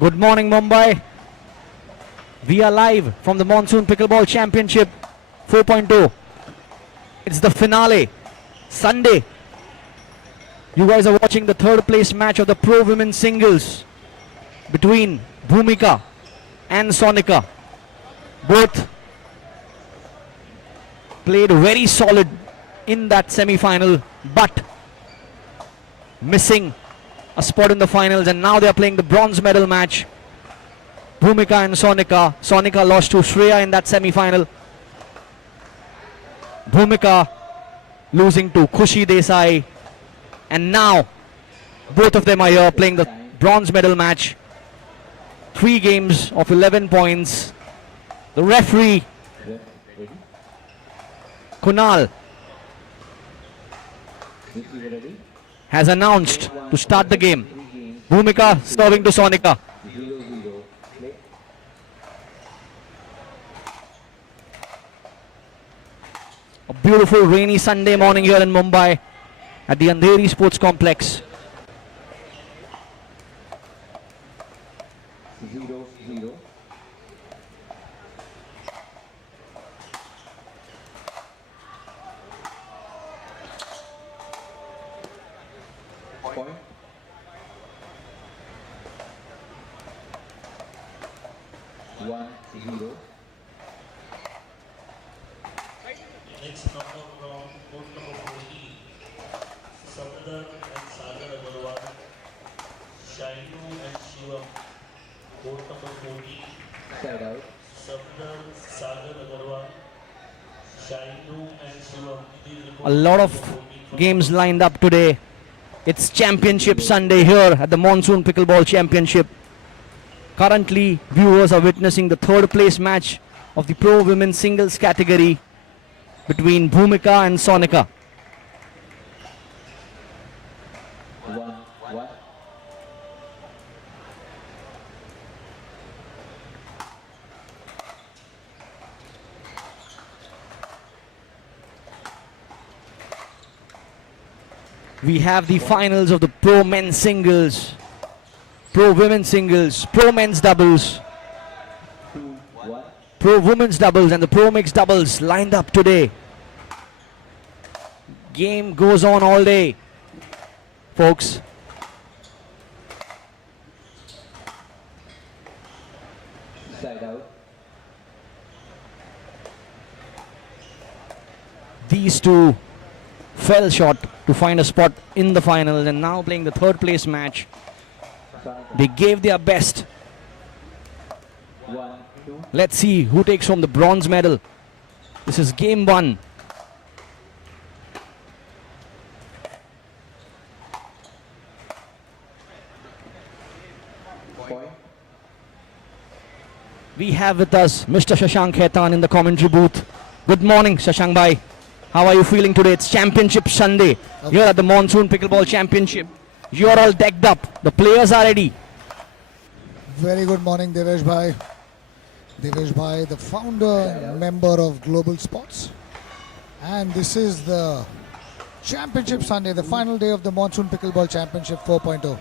Good morning, Mumbai. We are live from the Monsoon Pickleball Championship 4.0. It's the finale, Sunday. You guys are watching the third place match of the Pro Women Singles between Bhumika and Sonika. Both played very solid in that semi-final, but missing a spot in the finals, and now they are playing the bronze medal match. Bhumika and Sonika. Sonika lost to Shreya in that semi-final. Bhumika losing to Khushi Desai. And now both of them are here playing the bronze medal match. 3 games of 11 points. The referee, Kunal, has announced to start the game. Bhumika serving to Sonika. A beautiful rainy Sunday morning here in Mumbai at the Andheri Sports Complex. 0-0. Point. 1-0. Next number from court number 14, Samdar and Sagar Agarwal, Shainu and Shivam. Court number 14, Side out. Samdar, Sagar Agarwal, Shainu and Shivam. A lot of games lined up today. It's Championship Sunday here at the Monsoon Pickleball Championship. Currently, viewers are witnessing the third place match of the Pro Women Singles category between Bhumika and Sonika. 1-1. We have the finals of the Pro Men's Singles, Pro Women's Singles, Pro Men's Doubles, 2-1. Pro Women's Doubles and the Pro Mixed Doubles lined up today. Game goes on all day, folks. Side out. These two fell short to find a spot in the finals and now playing the third place match. They gave their best. 1-2. Let's see who takes home the bronze medal. This is game one. Point. We have with us Mr. Shashank Khaitan in the commentary booth. Good morning, Shashank bhai. How are you feeling today? It's Championship Sunday here at the Monsoon Pickleball Championship. You're all decked up. The players are ready. Very good morning, Devesh Bhai. Devesh Bhai, the founder, member of Global Sports. And this is the Championship Sunday, the final day of the Monsoon Pickleball Championship 4.0.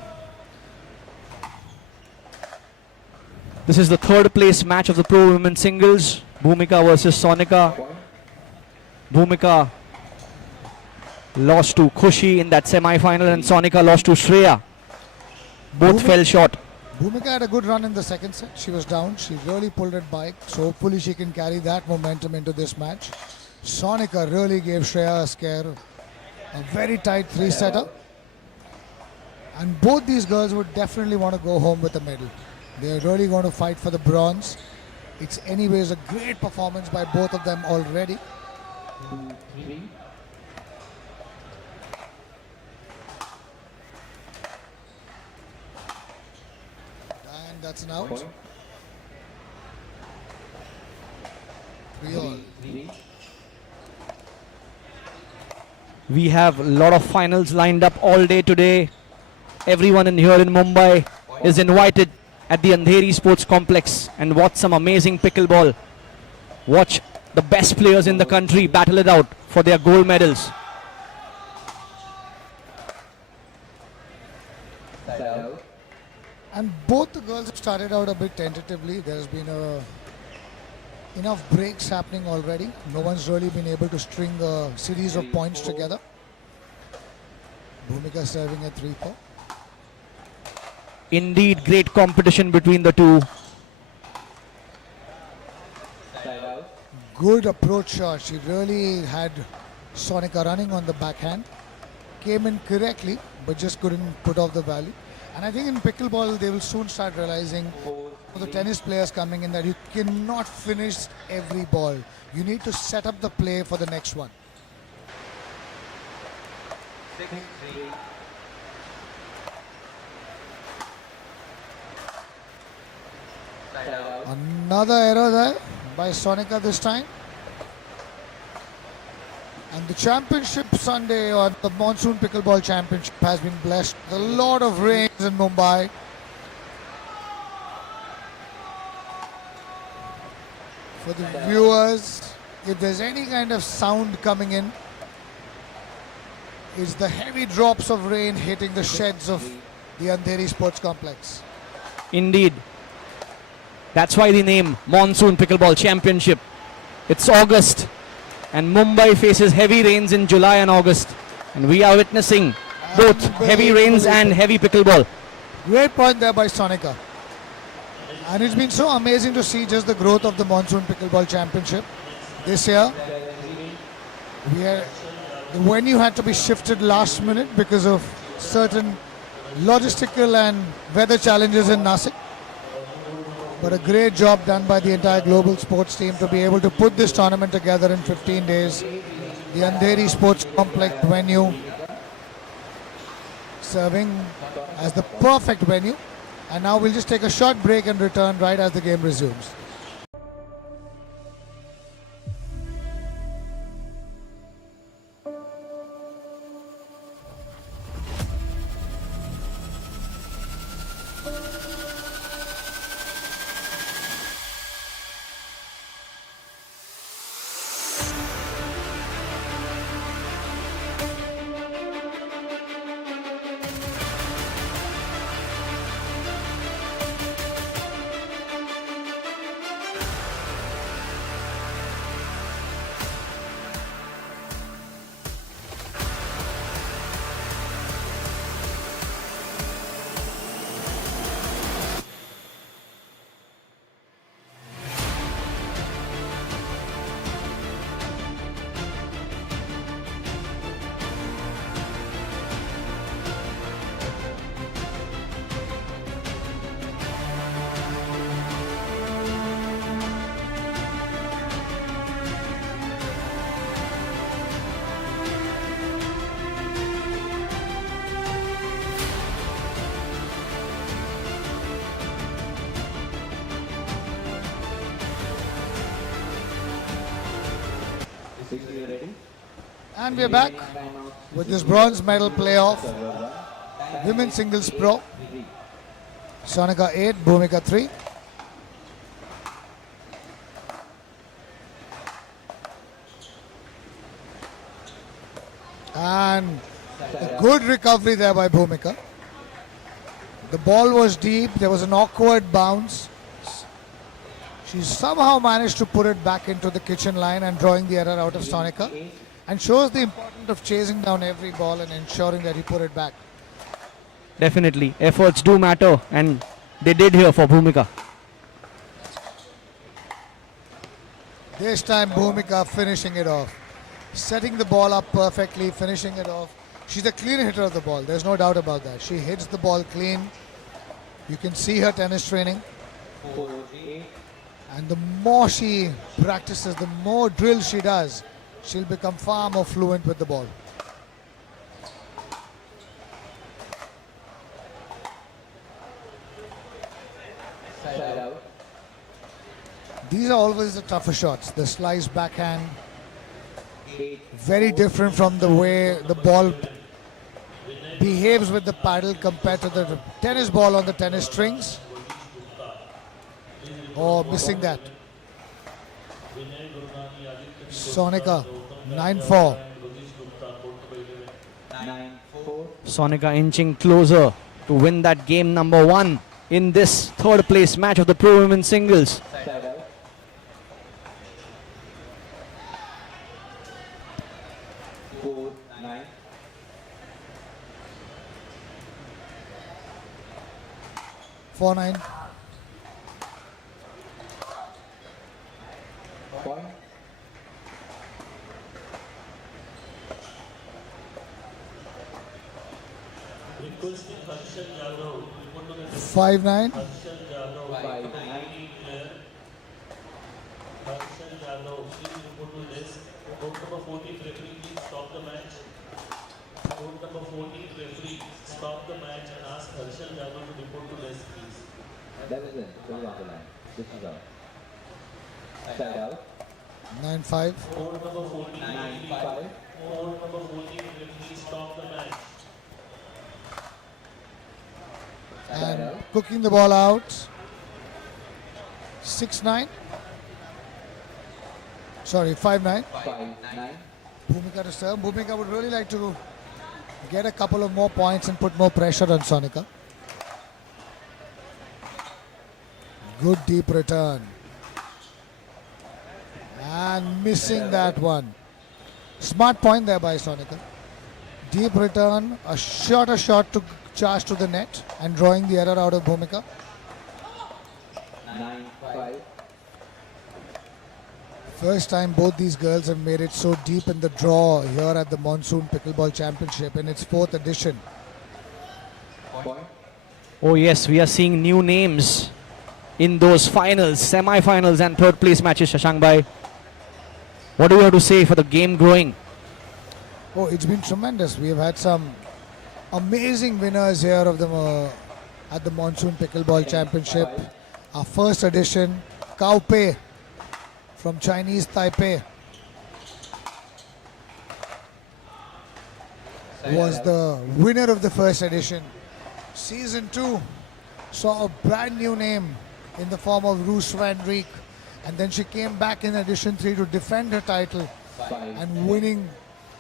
This is the third place match of the Pro Women Singles. Bhumika versus Sonika. Point. Bhumika lost to Khushi in that semi-final and Sonika lost to Shreya. Both fell short. Bhumika had a good run in the second set. She was down. She really pulled it back. So hopefully she can carry that momentum into this match. Sonika really gave Shreya a scare. A very tight three-setter. And both these girls would definitely want to go home with a medal. They're really going to fight for the bronze. It's anyways a great performance by both of them already. 2-3. And that's an out. Point. 3-all. 3. We have a lot of finals lined up all day today. Everyone in here in Mumbai is invited at the Andheri Sports Complex and watch some amazing pickleball. Watch the best players in the country battle it out for their gold medals. Side out. And both the girls have started out a bit tentatively. There's been enough breaks happening already. No one's really been able to string a series of points together. Bhumika serving at 3-4. Indeed, great competition between the two. Side out. Good approach shot. She really had Sonika running on the backhand. Came in correctly, but just couldn't put off the volley. And I think in pickleball, they will soon start realizing, for the tennis players coming in, that you cannot finish every ball. You need to set up the play for the next one. 6-3. Side out. Another error there by Sonika this time. And the championship Sunday on the Monsoon Pickleball Championship has been blessed with a lot of rains in Mumbai. For the viewers, if there's any kind of sound coming in, it's the heavy drops of rain hitting the sheds of the Andheri Sports Complex. Indeed, That's why the name Monsoon Pickleball Championship. It's August and Mumbai faces heavy rains in July and August. And we are witnessing both heavy rains and heavy pickleball. Great point there by Sonika. And it's been so amazing to see just the growth of the Monsoon Pickleball Championship. This year, the venue had to be shifted last minute because of certain logistical and weather challenges in Nasik. But a great job done by the entire global sports team to be able to put this tournament together in 15 days. The Andheri Sports Complex venue serving as the perfect venue. And now we'll just take a short break and return right as the game resumes. And we're back with this bronze medal playoff. Women's singles pro. Sonika 8, Bhumika 3. And a good recovery there by Bhumika. The ball was deep. There was an awkward bounce. She somehow managed to put it back into the kitchen line and drawing the error out of Sonika. And shows the importance of chasing down every ball and ensuring that he put it back. Definitely. Efforts do matter, and they did here for Bhumika. This time Bhumika finishing it off. Setting the ball up perfectly, finishing it off. She's a clean hitter of the ball. There's no doubt about that. She hits the ball clean. You can see her tennis training. And the more she practices, the more drills she does, she'll become far more fluent with the ball. Side out. These are always the tougher shots. The slice backhand, 8. very different from the way the ball behaves with the paddle compared to the tennis ball on the tennis strings. Oh, missing that. Sonika 9-4. 9-4. Sonika inching closer to win that game number 1 in this third place match of the Pro Women Singles. Side out. 4-9. 4-9. Point. Requesting Harshal Yadav, report to the 5-9. Harshal Yadav, 5-9. player. Harshal Yadav, please report to desk. Court number 14, referee, please stop the match. Court number 14, referee, stop the match and ask Harshal Yadav to report to desk, please. That is it. Go on the line. This is out. Side out. 9-5. Court number 14, 9-5. Court number 14, referee, stop the match. Side And out. cooking the ball out. 6-9. Sorry, 5-9. 5-9. Bhumika to serve. Bhumika would really like to get a couple of more points and put more pressure on Sonika. Good deep return. And missing that one. Smart point there by Sonika. Deep return, a shorter shot to charge to the net and drawing the error out of Bhumika. 9-5. First time both these girls have made it so deep in the draw here at the Monsoon Pickleball Championship in its 4th edition. Point. Oh yes, we are seeing new names in those finals, semi-finals and third place matches, Shashank Bhai. What do you have to say for the game growing? Oh, it's been tremendous. We have had some amazing winners here of the at the Monsoon Pickleball Championship. Our first edition, Cao Pei from Chinese Taipei was the winner of the first edition. Season 2 saw a brand new name in the form of Roos van Rijk, and then she came back in edition 3 to defend her title and winning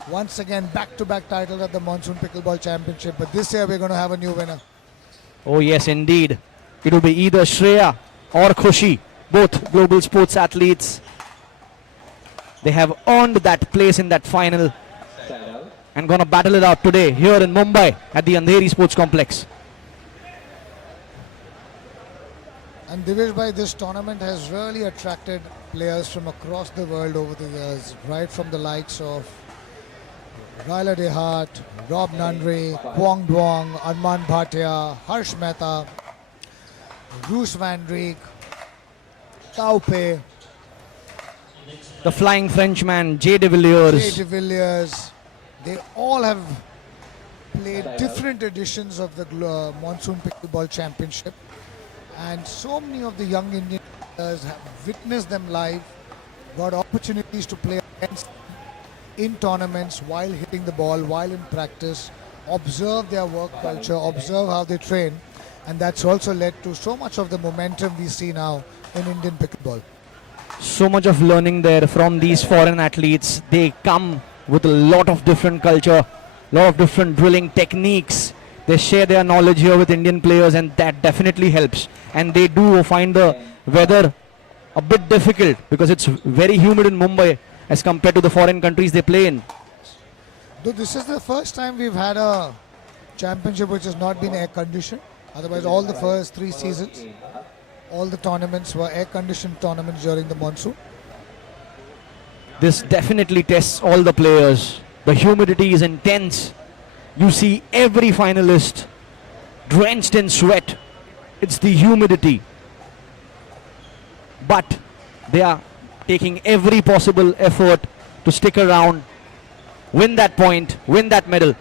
once again back-to-back titles at the Monsoon Pickleball Championship. But this year we're going to have a new winner. Oh yes, indeed. It will be either Shreya or Khushi, both global sports athletes. They have earned that place in that final Side out. and gonna battle it out today here in Mumbai at the Andheri Sports Complex. And Divesh bhai, this tournament has really attracted players from across the world over the years, right from the likes of Raila Dehart, Rob Nunry, Kwong Duong, Arman Bhatia, Harsh Mehta, Roos van Rijk, Cao Pei, The Flying Frenchman, Jay de Villiers. Jay de Villiers. They all have played different editions of the Monsoon Pickleball Championship. And so many of the young Indian players have witnessed them live, got opportunities to play against them in tournaments while hitting the ball, while in practice, observe their work culture, observe how they train, and that's also led to so much of the momentum we see now in Indian pickleball. So much of learning there from these foreign athletes. They come with a lot of different culture, lot of different drilling techniques. They share their knowledge here with Indian players, and that definitely helps. And they do find the weather a bit difficult because it's very humid in Mumbai as compared to the foreign countries they play in. Though this is the first time we've had a championship which has not been air conditioned. Otherwise, all the first 3 seasons, all the tournaments were air conditioned tournaments during the monsoon. This definitely tests all the players. The humidity is intense. You see every finalist drenched in sweat. It's the humidity. But they are taking every possible effort to stick around, win that point, win that medal.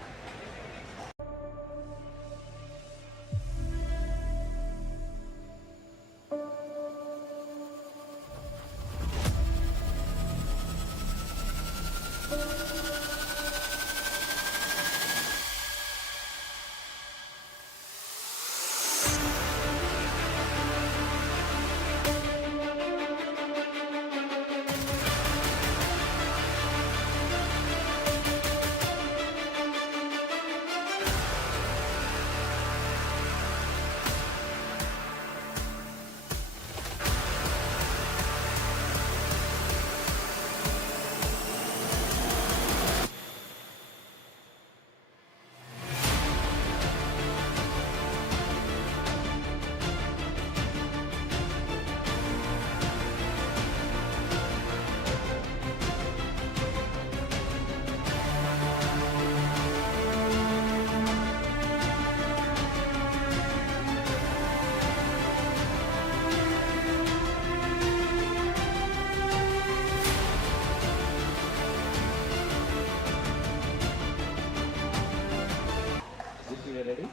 Ready?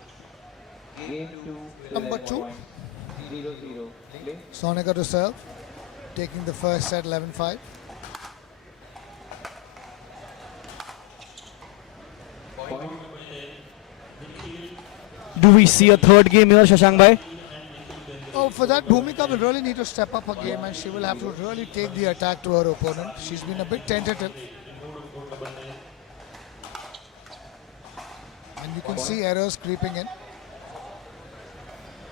Game 2. Number 2. 0-0. Play. Sonika to serve, taking the first set 11-5. Point. Do we see a third game here, Shashank Bhai? Oh, for that, Bhumika will really need to step up her game, and she will have to really take the attack to her opponent. She's been a bit tentative. And you can see errors creeping in.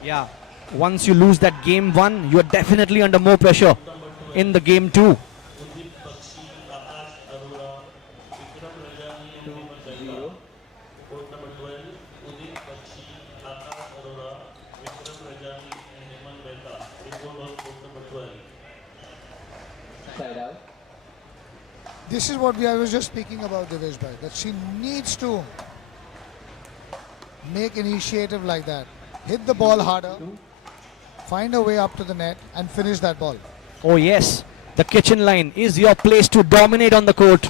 Yeah. once you lose that game 1, you are definitely under more pressure in the game 2. Udit Bakshi, Akash Arora, Vikram Rajani and Vimal Mehta. Court number 12, Udit Bakshi, Akash Arora, Vikram Rajani and Vimal Mehta. Report on court number 12. Side out. This is what I was just speaking about, Devesh bhai, that she needs to make initiative like that. Hit the ball harder, find a way up to the net and finish that ball. Oh yes, the kitchen line is your place to dominate on the court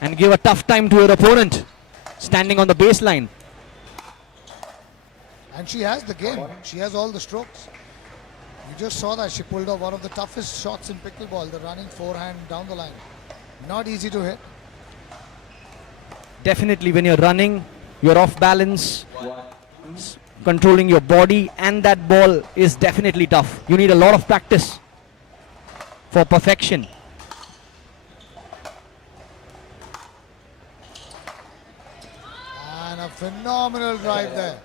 and give a tough time to your opponent standing on the baseline. And she has the game. She has all the strokes. You just saw that she pulled off one of the toughest shots in pickleball, the running forehand down the line. Not easy to hit. Definitely when you're running, you're off balance, One. controlling your body, and that ball is definitely tough. You need a lot of practice for perfection. And a phenomenal drive there.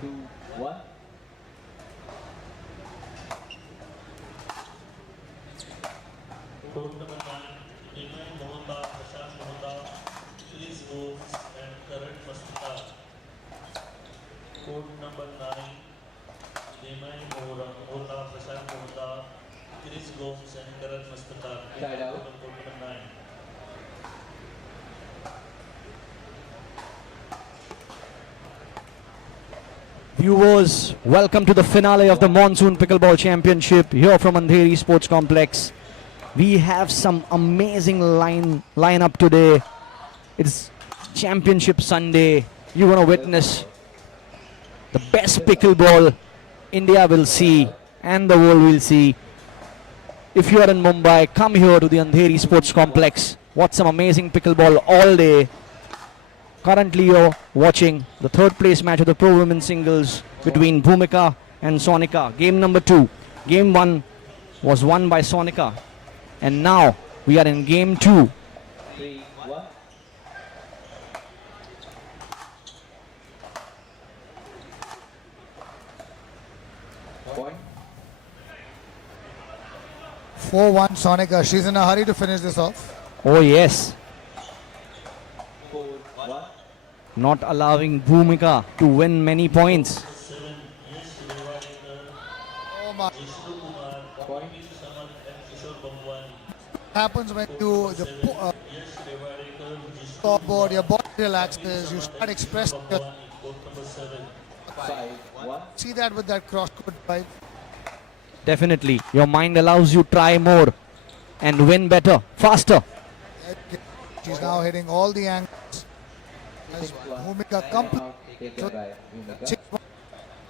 Two. One. Court number 9, Nimai Mohta, Prashant Mohta, Chris Wolves and Karan Mastika. Court number 9, Nimai Mohta, Prashant Mohta, Chris Wolves and Karan Mastika. Side out. Court number 9. Viewers, welcome to the finale of the Monsoon Pickleball Championship here from Andheri Sports Complex. We have some amazing lineup today. It's Championship Sunday. You're going to witness the best pickleball India will see and the world will see. If you are in Mumbai, come here to the Andheri Sports Complex. Watch some amazing pickleball all day. Currently you're watching the third place match of the Pro Women Singles between Bhumika and Sonika. Game number 2. Game 1 was won by Sonika. And now we are in game 2. 3. 1. Point. 4-1 Sonika. She's in a hurry to finish this off. Oh yes, 4. 1. not allowing Bhumika to win many points. Oh my. Point. Happens when you scoreboard, your body relaxes, you start expressing your, 5. 1. see that with that cross-court drive. Definitely, your mind allows you try more and win better, faster. She's now hitting all the angles. As Bhumika complete, Taken by Bhumika. 6-1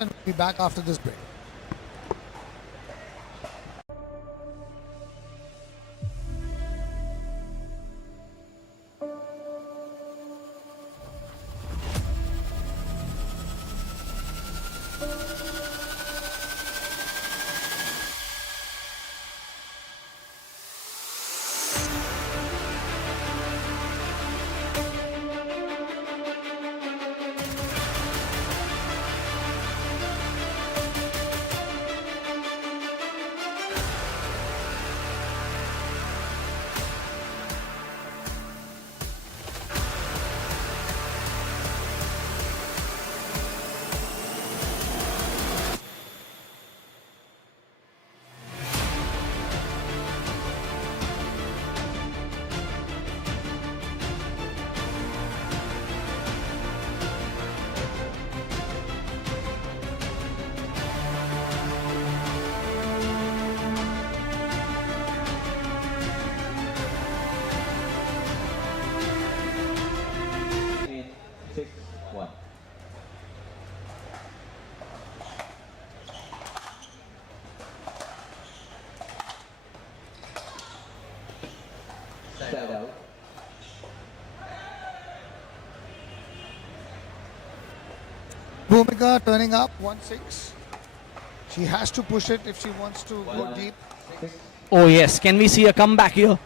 and we'll be back after this break. Side out. Bhumika turning up 1-6. She has to push it if she wants to go 1. deep. 6. Oh yes, can we see a comeback here?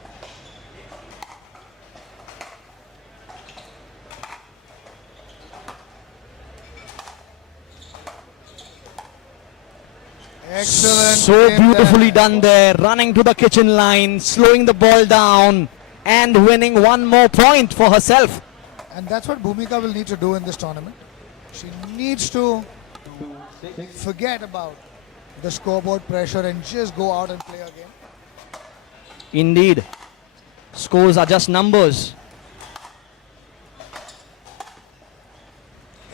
Excellent. So game beautifully there. done there, running to the kitchen line, slowing the ball down and winning one more point for herself. And that's what Bhumika will need to do in this tournament. She needs to forget about the scoreboard pressure and just go out and play a game. Indeed, scores are just numbers.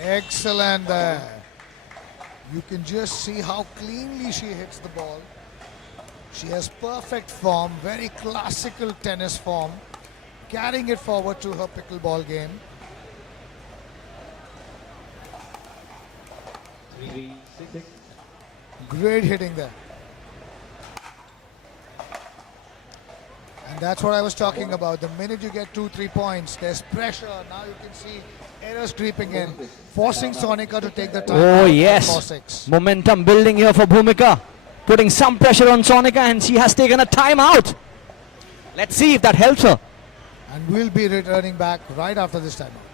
Excellent there. You can just see how cleanly she hits the ball. She has perfect form, very classical tennis form, carrying it forward to her pickleball game. 3-6. Great hitting there. And that's what I was talking about. The minute you get 2-3 points, there's pressure. Now you can see errors creeping in, forcing Sonika to take the time. Oh out yes, at 4-6. momentum building here for Bhumika, putting some pressure on Sonika, and she has taken a timeout. Let's see if that helps her. And we'll be returning back right after this timeout.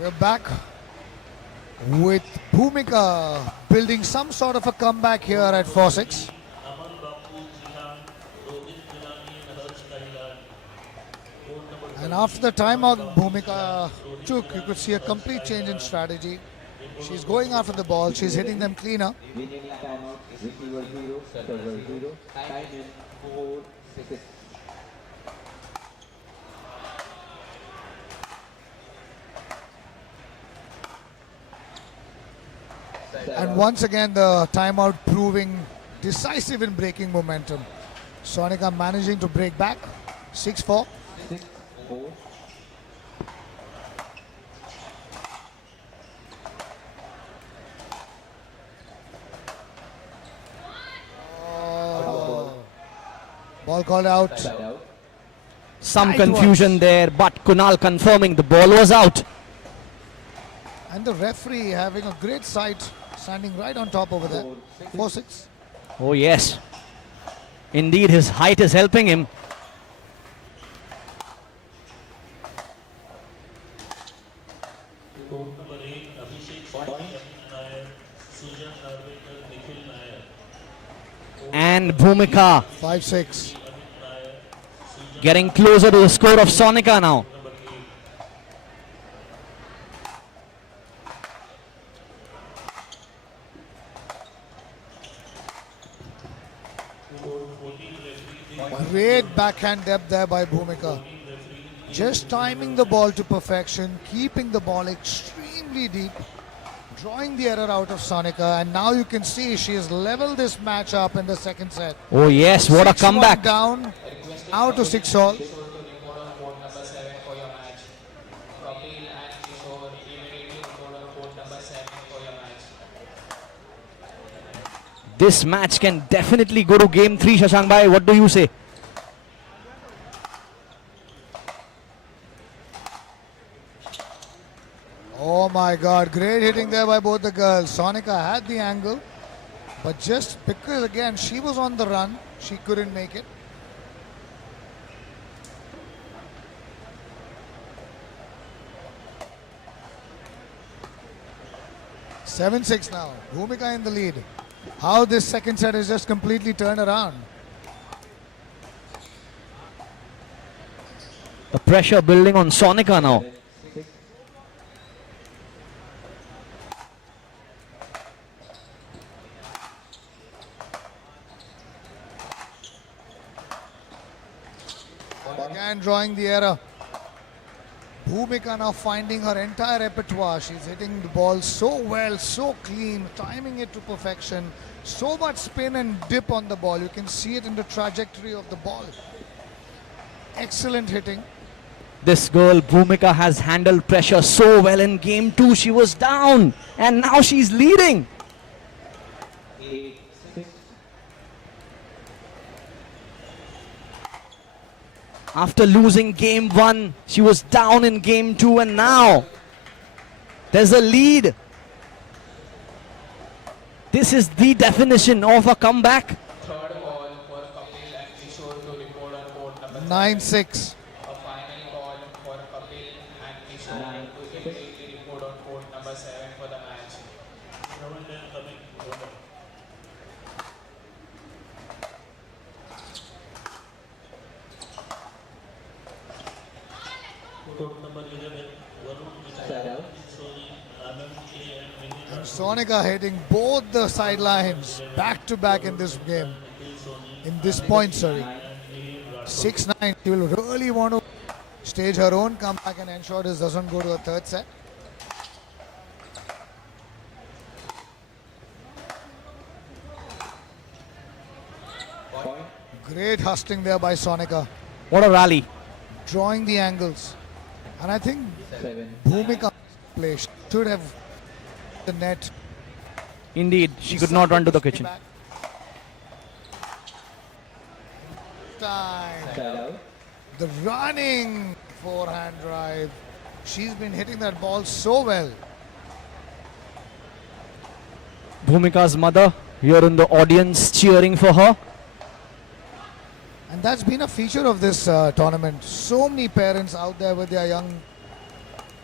We're back with Bhumika building some sort of a comeback here at 4-6. Aman Bapu Jihan, Rohit Gilani and Harsh Kailan. Court number And after the timeout Bhumika took, you could see a complete change in strategy. She's going after the ball, she's hitting them cleaner. Winning timeout. Receiver 0, server 0. Time is 4-6. And once again the timeout proving decisive in breaking momentum. Sonika managing to break back. 6-4. 6-4. Ball called out. Side out. Some Right confusion was. there, but Kunal confirming the ball was out. And the referee having a great sight, standing right on top over there. 4-6. Oh yes, indeed his height is helping him. court number 8, Abhishek Soni, Amin Nair, Sujan Narvekar, Nikhil Nair. And Bhumika 5-6. Amin Nair, Sujan getting closer to the score of Sonika now. number 8. Court 14, referee Great backhand depth there by Bhumika. Just timing the ball to perfection, keeping the ball extremely deep, drawing the error out of Sonika, and now you can see she has leveled this match up in the second set. Oh yes, what a 6-1 comeback. down, now to 6-all. Court number 7 for your match. Kapil and Kishore immediately report on court number 7 for your match. This match can definitely go to game 3, Shashank Bhai. What do you say? Oh my god, great hitting there by both the girls. Sonika had the angle, but just because again she was on the run, she couldn't make it. 7-6 now. Bhumika in the lead. How this second set is just completely turned around. The pressure building on Sonika now. 6. Again drawing the error. Bhumika now finding her entire repertoire. She's hitting the ball so well, so clean, timing it to perfection. So much spin and dip on the ball. You can see it in the trajectory of the ball. Excellent hitting. This girl, Bhumika, has handled pressure so well in game 2. She was down and now she's leading. 8. 6. After losing game 1, she was down in game 2 and now there's a lead. This is the definition of a comeback. Third ball for Kapil and Kishore to report on court number 9-6. A final ball for Kapil and Kishore to immediately report on court number 7 for the match. 7 and coming over. Court number 11, Varun Side out. Soni, Anand A and Vinny And Sonika hitting both the sidelines back to back in this game. In this point, sorry. 6-9. She will really want to stage her own comeback and ensure this doesn't go to a third set. Point. Great hustling there by Sonika, What a rally. drawing the angles. And I think 7. Bhumika play should have the net. Indeed, she could not run to the kitchen. Time. Side out. The running forehand drive. She's been hitting that ball so well. Bhumika's mother here in the audience cheering for her. And that's been a feature of this tournament. So many parents out there with their young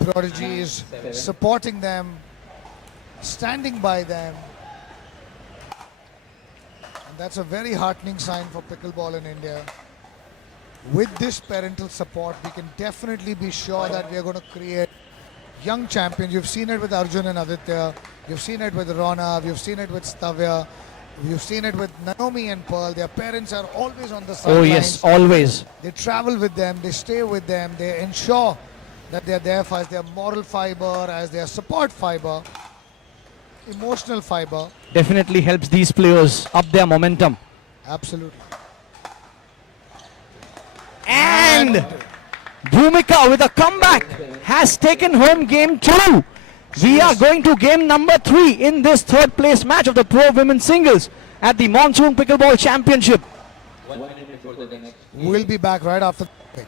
prodigies, supporting them, standing by them. And that's a very heartening sign for pickleball in India. With this parental support, we can definitely be sure that we are going to create young champions. You've seen it with Arjun and Aditya. You've seen it with Rona. You've seen it with Stavya. You've seen it with Naomi and Pearl. Their parents are always on the sidelines. Oh yes, always. They travel with them, they stay with them, they ensure that they are there for as their moral fiber, as their support fiber, emotional fiber. Definitely helps these players up their momentum. Absolutely. And Bhumika with a comeback has taken home game 2. We are going to game number 3 in this third place match of the Pro Women Singles at the Monsoon Pickleball Championship. 1 minute for the next. We'll be back right after the break.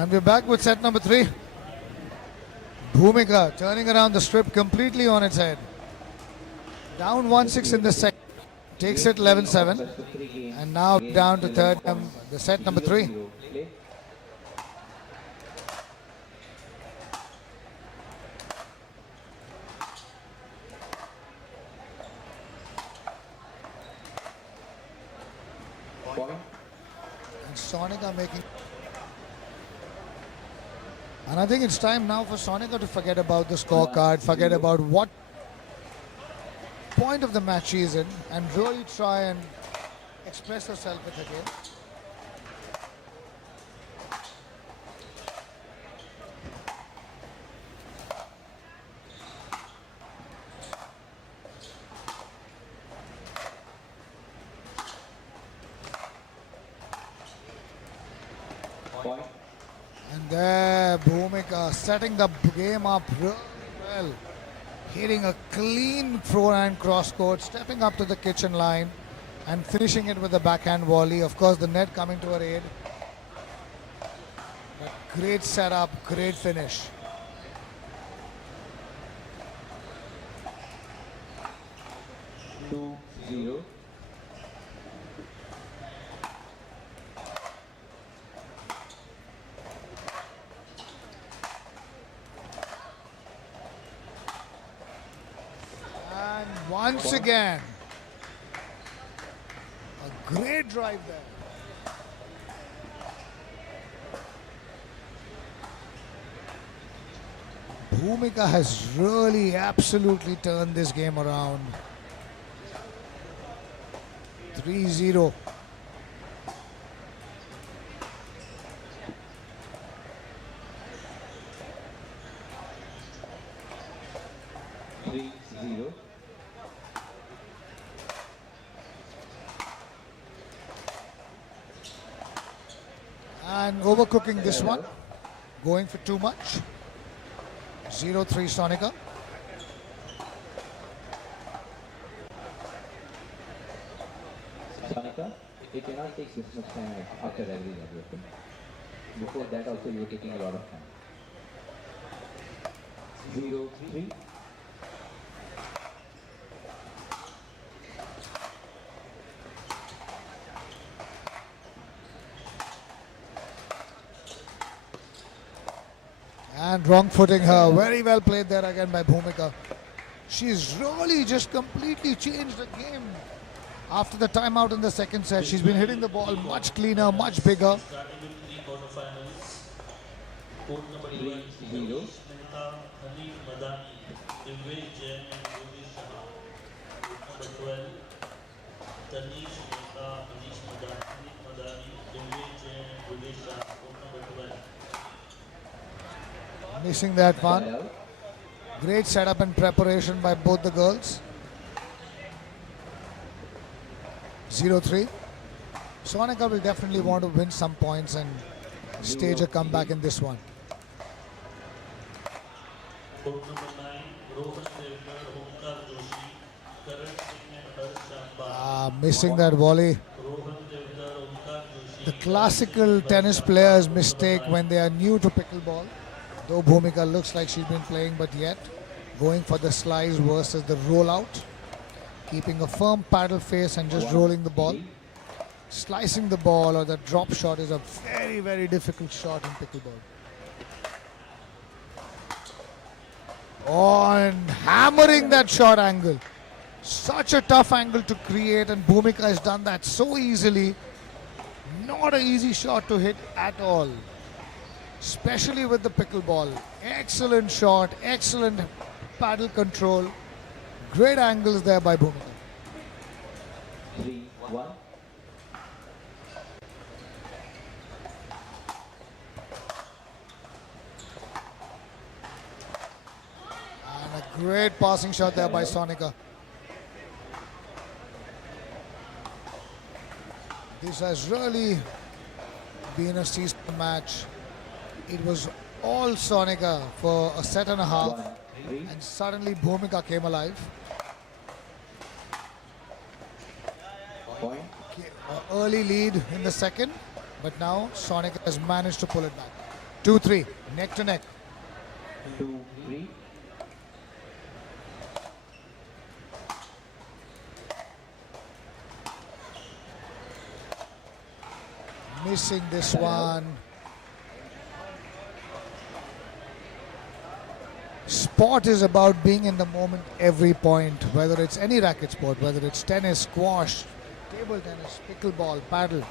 And we're back with set number 3. Bhumika turning around the strip completely on its head. Down 1-6 in the second. Takes it 11-7. Best of 3 games. And now down to the set number 3. 0-0. Play. Point. And Sonika making. And I think it's time now for Sonika to forget about the scorecard, forget about what point of the match she is in, and really try and express herself with her game. Point. And there, Bhumika setting the game up really well. Hitting a clean forehand cross court, stepping up to the kitchen line and finishing it with a backhand volley. Of course, the net coming to her aid. But great setup, great finish. Two, 0. And once again, a great drive there. Bhumika has really absolutely turned this game around. 3-0. Three, 0. And overcooking this one. Going for too much. 0-3 Sonika. Sonika, you cannot take this much time after every level. Okay? Before that also you were taking a lot of time. 0-3. And wrong footing her. Very well played there again by Bhumika. She's really just completely changed the game. After the timeout in the second set, she's been hitting the ball much cleaner, much bigger. Starting with 3 quarterfinals. Court number 12, 0. Manish Mehta, Hanif Madani, Divej Jain and Yogi Shah. Court number 12, Tanish Mehta, Hanif Madani, Divej Jain and Yogi Shah. Court number 12. Missing that one. Well, Great setup and preparation by both the girls. 0-3. Sonika will definitely want to win some points and stage a comeback in this one. Court number 9, Rohan Devgar, Omkar Joshi, Karan Singh and Harsh Shambha. Missing that volley. Rohan Devgar, Omkar Joshi. The classical tennis player's mistake when they are new to pickleball. Though Bhumika looks like she's been playing, but yet going for the slice versus the rollout. Keeping a firm paddle face and just rolling the ball. Slicing the ball or the drop shot is a very, very difficult shot in pickleball. Oh, and hammering that shot angle. Such a tough angle to create, and Bhumika has done that so easily. Not an easy shot to hit at all. Especially with the pickleball. Excellent shot, excellent paddle control. Great angles there by Bhumika. 3-1. And a great passing shot there by Sonika. This has really been a season match. It was all Sonika for a set and a half, 1-3. and suddenly Bhumika came alive. Point. Early lead in the second, but now Sonika has managed to pull it back. 2-3. Neck to neck. 2-3. Missing this one. Sport is about being in the moment every point, whether it's any racket sport, whether it's tennis, squash, table tennis, pickleball, paddle.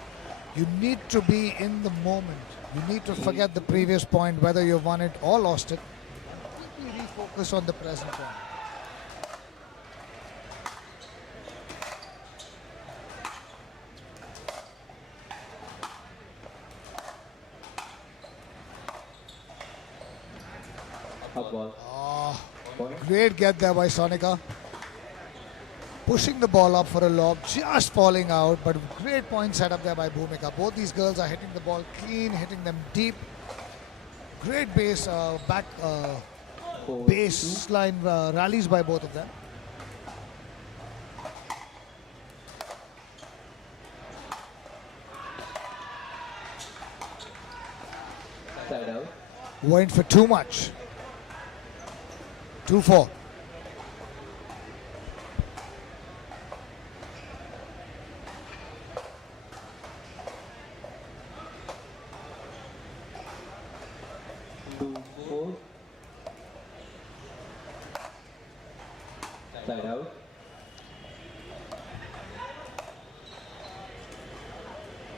You need to be in the moment. You need to forget the previous point, whether you've won it or lost it. Quickly refocus on the present point. Up ball. Point. Great get there by Sonika. Pushing the ball up for a lob, just falling out, but great point set up there by Bhumika. Both these girls are hitting the ball clean, hitting them deep. Great baseline rallies by both of them. Side out. Went for too much. 2-4. Side out.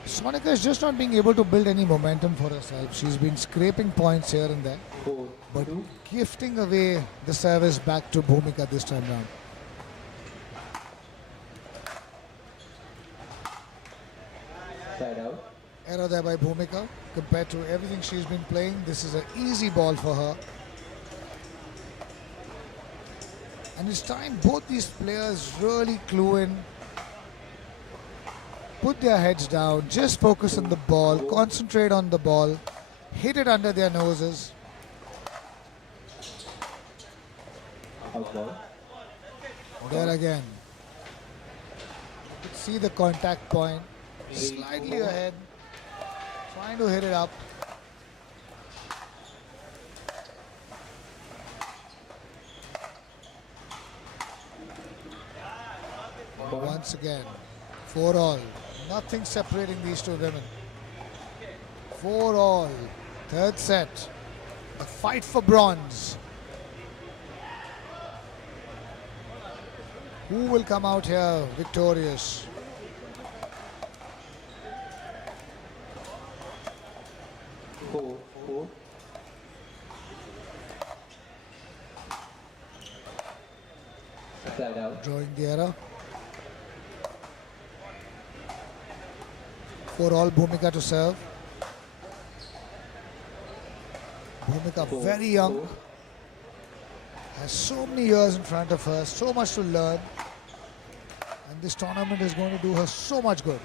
Sonika is just not being able to build any momentum for herself. She's been scraping points here and there, 4, but 2. gifting away the service back to Bhumika this time round. Side out. Error there by Bhumika. Compared to everything she's been playing, this is an easy ball for her. And it's time both these players really clue in, put their heads down, just focus on the ball, concentrate on the ball, hit it under their noses. Out ball. There again. You could see the contact point, slightly ahead, trying to hit it up. Once again, 4-all. Nothing separating these two women. 4-all. Third set. The fight for bronze. Who will come out here victorious? Four. Side out. Drawing the error. 4-all, Bhumika to serve. Bhumika very young. Has so many years in front of her, so much to learn. And this tournament is going to do her so much good.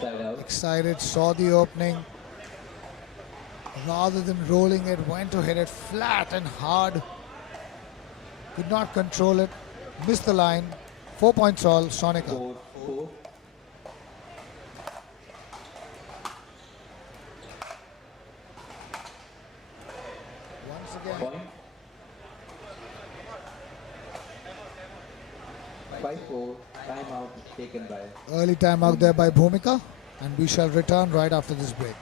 Side out. Excited, saw the opening. Rather than rolling it, went to hit it flat and hard. Could not control it. Missed the line. 4 points all, Sonika. 4. Once again, Point. 5-4. Timeout taken by. early time out there by Bhumika. And we shall return right after this break.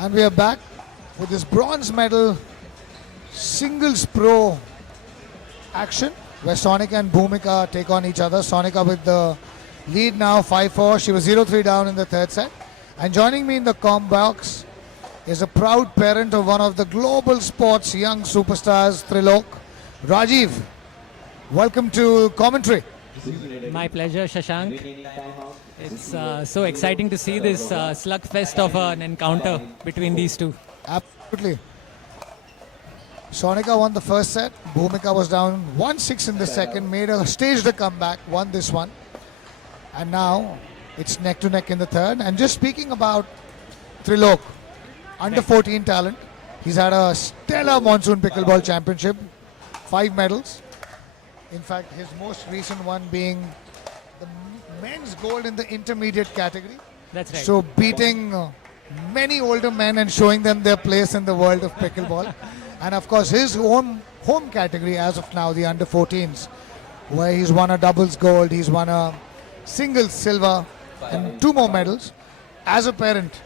And we are back with this bronze medal singles pro action where Sonika and Bhumika take on each other. Sonika with the lead now 5-4. She was 0-3 down in the third set. And joining me in the comm box is a proud parent of one of the global sports young superstars, Trilok. Rajiv, welcome to commentary. My pleasure, Shashank. It's so exciting to see this slugfest of an encounter between these two. Absolutely. Sonika won the first set. Bhumika was down 1-6 in the second, staged a comeback, won this one. And now it's neck to neck in the third. And just speaking about Trilok, under 14 talent, he's had a stellar Monsoon Pickleball Championship, 5 medals. In fact, his most recent one being the men's gold in the intermediate category. That's right. So beating many older men and showing them their place in the world of pickleball. And of course, his home category as of now, the under 14s, where he's won a doubles gold, he's won a singles silver, and 2 more medals. As a parent,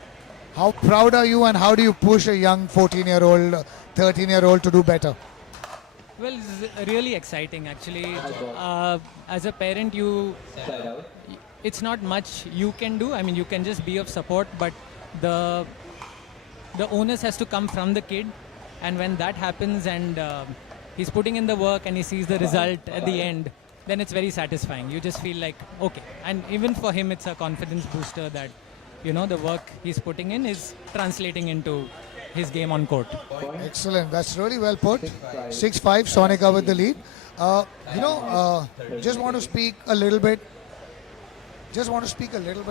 how proud are you and how do you push a young 14-year-old, 13-year-old to do better? Well, it's really exciting actually. As a parent, it's not much you can do. I mean, you can just be of support, but the onus has to come from the kid. And when that happens and he's putting in the work and he sees the result at the end, then it's very satisfying. You just feel like, okay. And even for him, it's a confidence booster that, the work he's putting in is translating into his game on court. Excellent. That's really well put. 6-5, Sonika with the lead. Just want to speak a little bit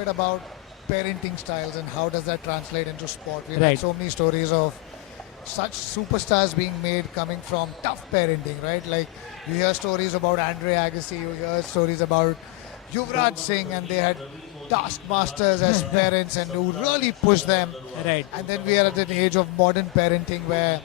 about parenting styles and how does that translate into sport. We've had so many stories of such superstars being made coming from tough parenting, right? Like you hear stories about Andre Agassi, you hear stories about Yuvraj Singh, and they had taskmasters as parents and who really pushed them. Right. And then we are at an age of modern parenting where,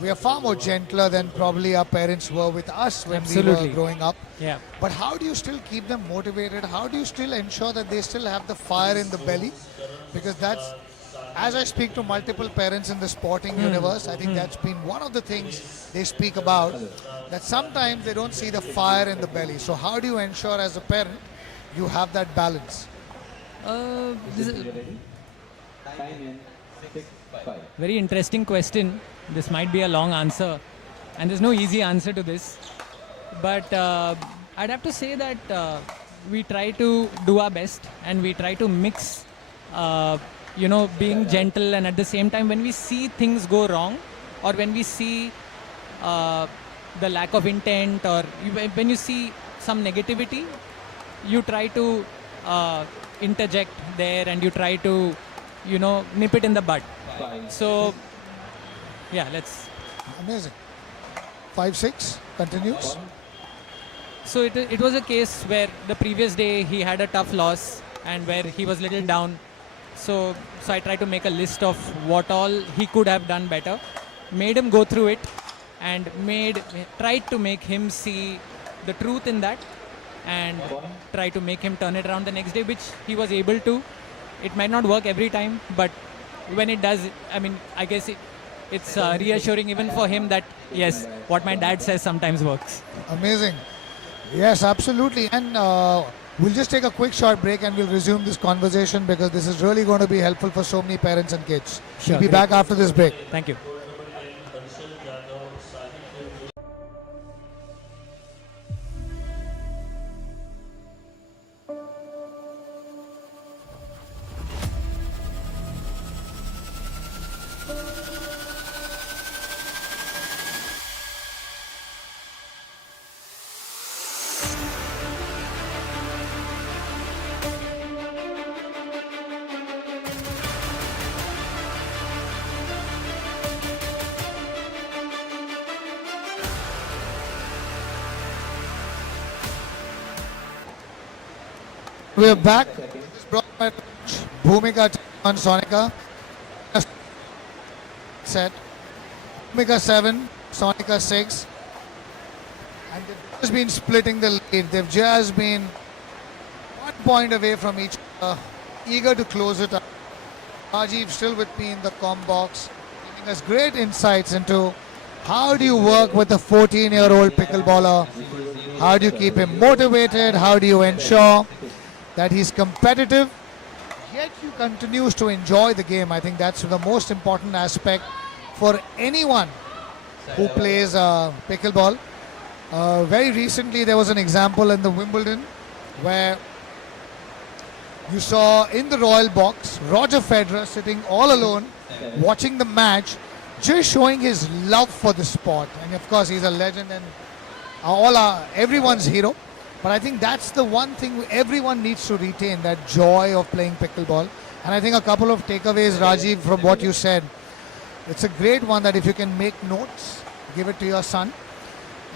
we are far more gentler than probably our parents were with us when we were growing up. Yeah. But how do you still keep them motivated? How do you still ensure that they still have the fire in the belly? Because that's, as I speak to multiple parents in the sporting universe, I think that's been one of the things they speak about, that sometimes they don't see the fire in the belly. So how do you ensure as a parent you have that balance? This is very interesting question. This might be a long answer, and there's no easy answer to this. But I'd have to say that we try to do our best, and we try to mix being gentle, and at the same time when we see things go wrong or when we see the lack of intent or when you see some negativity, you try to interject there and you try to nip it in the bud. So yeah, let's amazing. 5-6 continues. So it was a case where the previous day he had a tough loss and where he was little down. So I tried to make a list of what all he could have done better, made him go through it, and tried to make him see the truth in that, and try to make him turn it around the next day, which he was able to. It might not work every time, but when it does, I mean, I guess it's reassuring even for him that yes, what my dad says sometimes works. Amazing. Yes, absolutely. And we'll just take a quick short break and we'll resume this conversation because this is really going to be helpful for so many parents and kids. Sure, we'll be great. back after this break. Thank you. We are back. This brought by Bhumika on Sonika. Set. Bhumika 7, Sonika 6. And they've just been splitting the lead. They've just been 1 point away from each other, eager to close it up. Rajiv still with me in the comm box, giving us great insights into how do you work with a 14-year-old pickleballer? How do you keep him motivated? How do you ensure that he's competitive, yet he continues to enjoy the game? I think that's the most important aspect for anyone who plays pickleball. Very recently there was an example in the Wimbledon where you saw in the royal box Roger Federer sitting all alone watching the match, just showing his love for the sport. And of course he's a legend and everyone's hero. But I think that's the one thing everyone needs to retain, that joy of playing pickleball. And I think a couple of takeaways, Rajiv, from what you said. It's a great one that if you can make notes, give it to your son.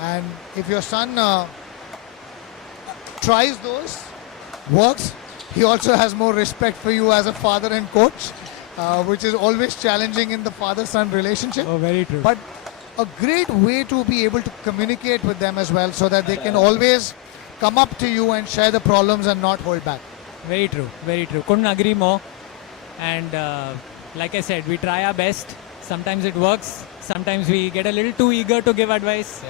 And if your son tries those, works, he also has more respect for you as a father and coach, which is always challenging in the father-son relationship. Oh, very true. But a great way to be able to communicate with them as well, so that they can always come up to you and share the problems and not hold back. Very true, very true. Couldn't agree more. And like I said, we try our best. Sometimes it works. Sometimes we get a little too eager to give advice.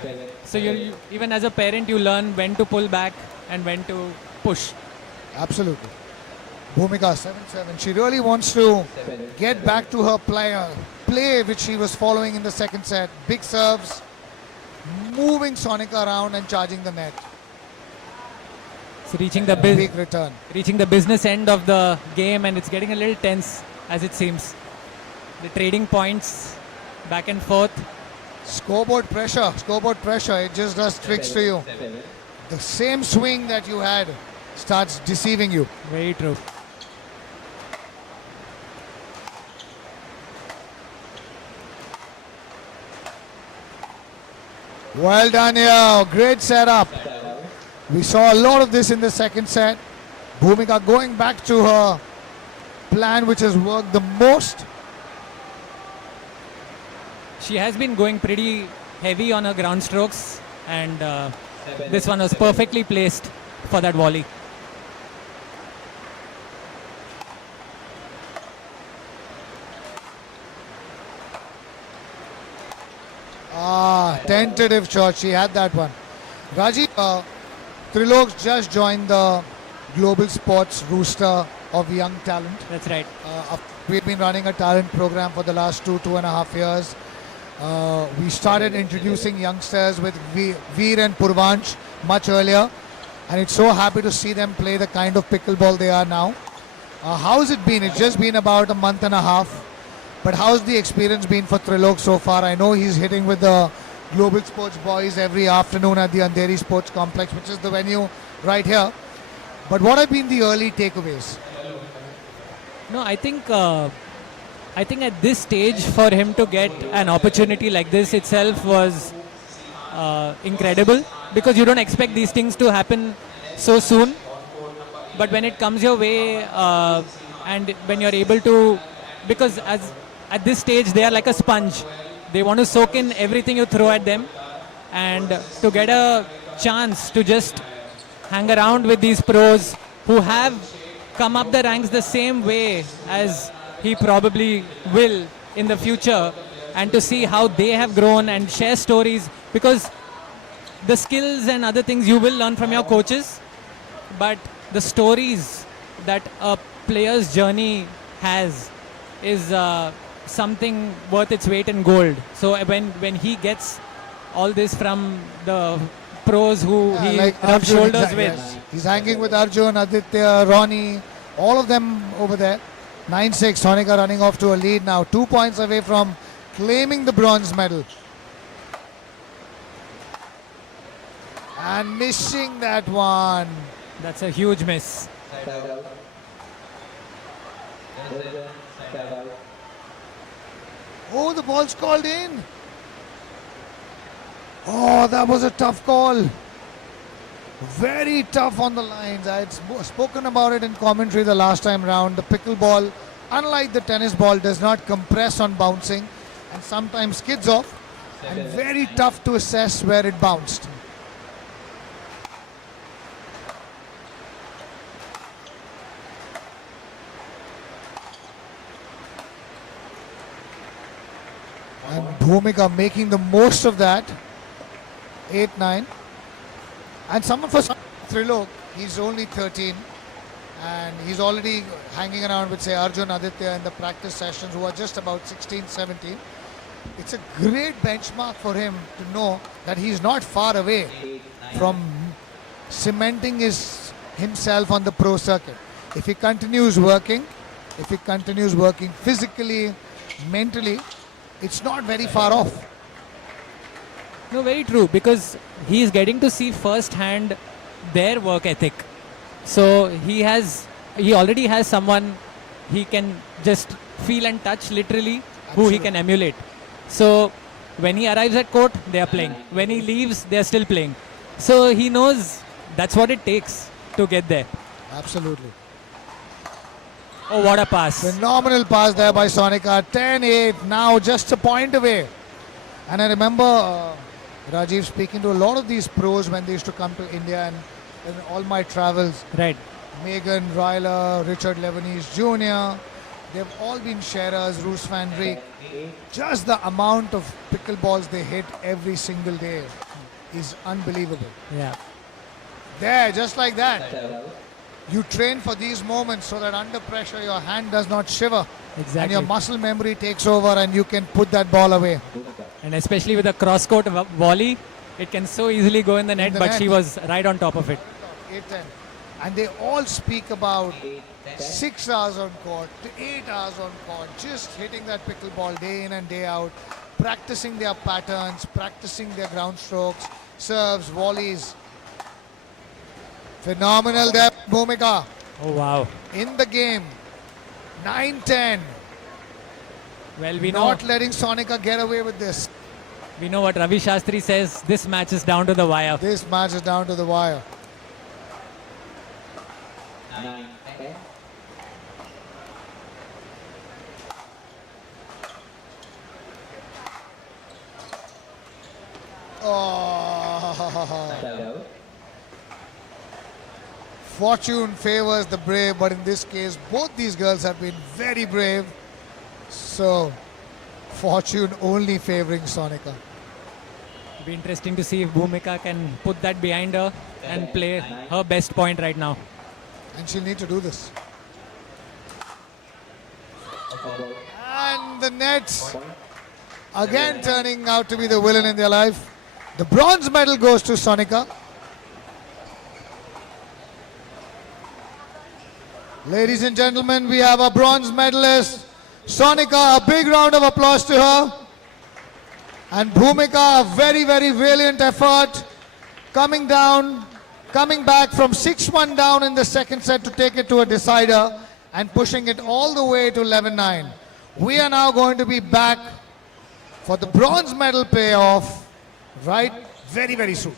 So you even as a parent, you learn when to pull back and when to push. Absolutely. Bhumika, 7-7. She really wants to get back to her play which she was following in the second set. Big serves, moving Sonika around and charging the net. So reaching Big return. reaching the business end of the game, and it's getting a little tense as it seems. The trading points back and forth. Scoreboard pressure. It just does tricks to you. The same swing that you had starts deceiving you. Very true. Well done here. Great setup. We saw a lot of this in the second set. Bhumika going back to her plan, which has worked the most. She has been going pretty heavy on her ground strokes, and this one was perfectly placed for that volley. Tentative shot. She had that one. Rajiv, Trilok just joined the global sports rooster of young talent. That's right. We've been running a talent program for the last 2.5 years. We started introducing youngsters with Veer and Purvanch much earlier, and it's so happy to see them play the kind of pickleball they are now. How's it been? It's just been about a month and a half, but how's the experience been for Trilok so far? I know he's hitting with the global sports boys every afternoon at the Andheri Sports Complex, which is the venue right here. But what have been the early takeaways? No, I think at this stage for him to get an opportunity like this itself was incredible, because you don't expect these things to happen so soon. But when it comes your way, and when you're able to, because at this stage they are like a sponge. They want to soak in everything you throw at them, and to get a chance to just hang around with these pros who have come up the ranks the same way as he probably will in the future, and to see how they have grown and share stories, because the skills and other things you will learn from your coaches, but the stories that a player's journey has is something worth its weight in gold. So when he gets all this from the pros who he like rubs Arjun, shoulders exactly, with. yes. He's hanging with Arjun, Aditya, Ronnie, all of them over there. 9-6, Sonika running off to a lead now. 2 points away from claiming the bronze medal. And missing that one. That's a huge miss. Oh, the ball's called in. Oh, that was a tough call. Very tough on the lines. I had spoken about it in commentary the last time round. The pickleball, unlike the tennis ball, does not compress on bouncing and sometimes skids off. And very tough to assess where it bounced. And Bhumika making the most of that. 8-9. And someone for Trilok, he's only 13. And he's already hanging around with, say, Arjun, Aditya in the practice sessions who are just about 16, 17. It's a great benchmark for him to know that he's not far away from cementing himself on the pro circuit. If he continues working physically, mentally, it's not very far off. No, very true, because he is getting to see firsthand their work ethic. So he already has someone he can just feel and touch literally, who he can emulate. So when he arrives at court, they are playing. When he leaves, they are still playing. So he knows that's what it takes to get there. Absolutely. Oh, what a pass. Phenomenal pass there by Sonika. 10-8, now just a point away. And I remember Rajiv speaking to a lot of these pros when they used to come to India and in all my travels. Right. Megan Ryler, Richard Lebanese Jr., they've all been sharers, Roos van Rijk. Just the amount of pickleballs they hit every single day is unbelievable. Yeah. There, just like that. You train for these moments so that under pressure your hand does not shiver. Exactly. And your muscle memory takes over and you can put that ball away. And especially with a cross-court volley, it can so easily go in the net, but she was right on top of it. 8-10. And they all speak about 6 hours on court to 8 hours on court, just hitting that pickleball day in and day out, practicing their patterns, practicing their ground strokes, serves, volleys. Phenomenal there, Bhumika. Oh, wow. In the game, 9-10. Well, we Not know, letting Sonika get away with this. we know what Ravi Shastri says. This match is down to the wire. This match is down to the wire. 9-10. Oh. Hello. Fortune favors the brave, but in this case, both these girls have been very brave. So, fortune only favoring Sonika. It'll be interesting to see if Bhumika can put that behind her and play her best point right now. And she'll need to do this. And the Nets again turning out to be the villain in their life. The bronze medal goes to Sonika. Ladies and gentlemen, we have a bronze medalist, Sonika. A big round of applause to her. And Bhumika, a very, very valiant effort, coming back from 6-1 down in the second set to take it to a decider and pushing it all the way to 11-9. We are now going to be back for the bronze medal payoff right very, very soon.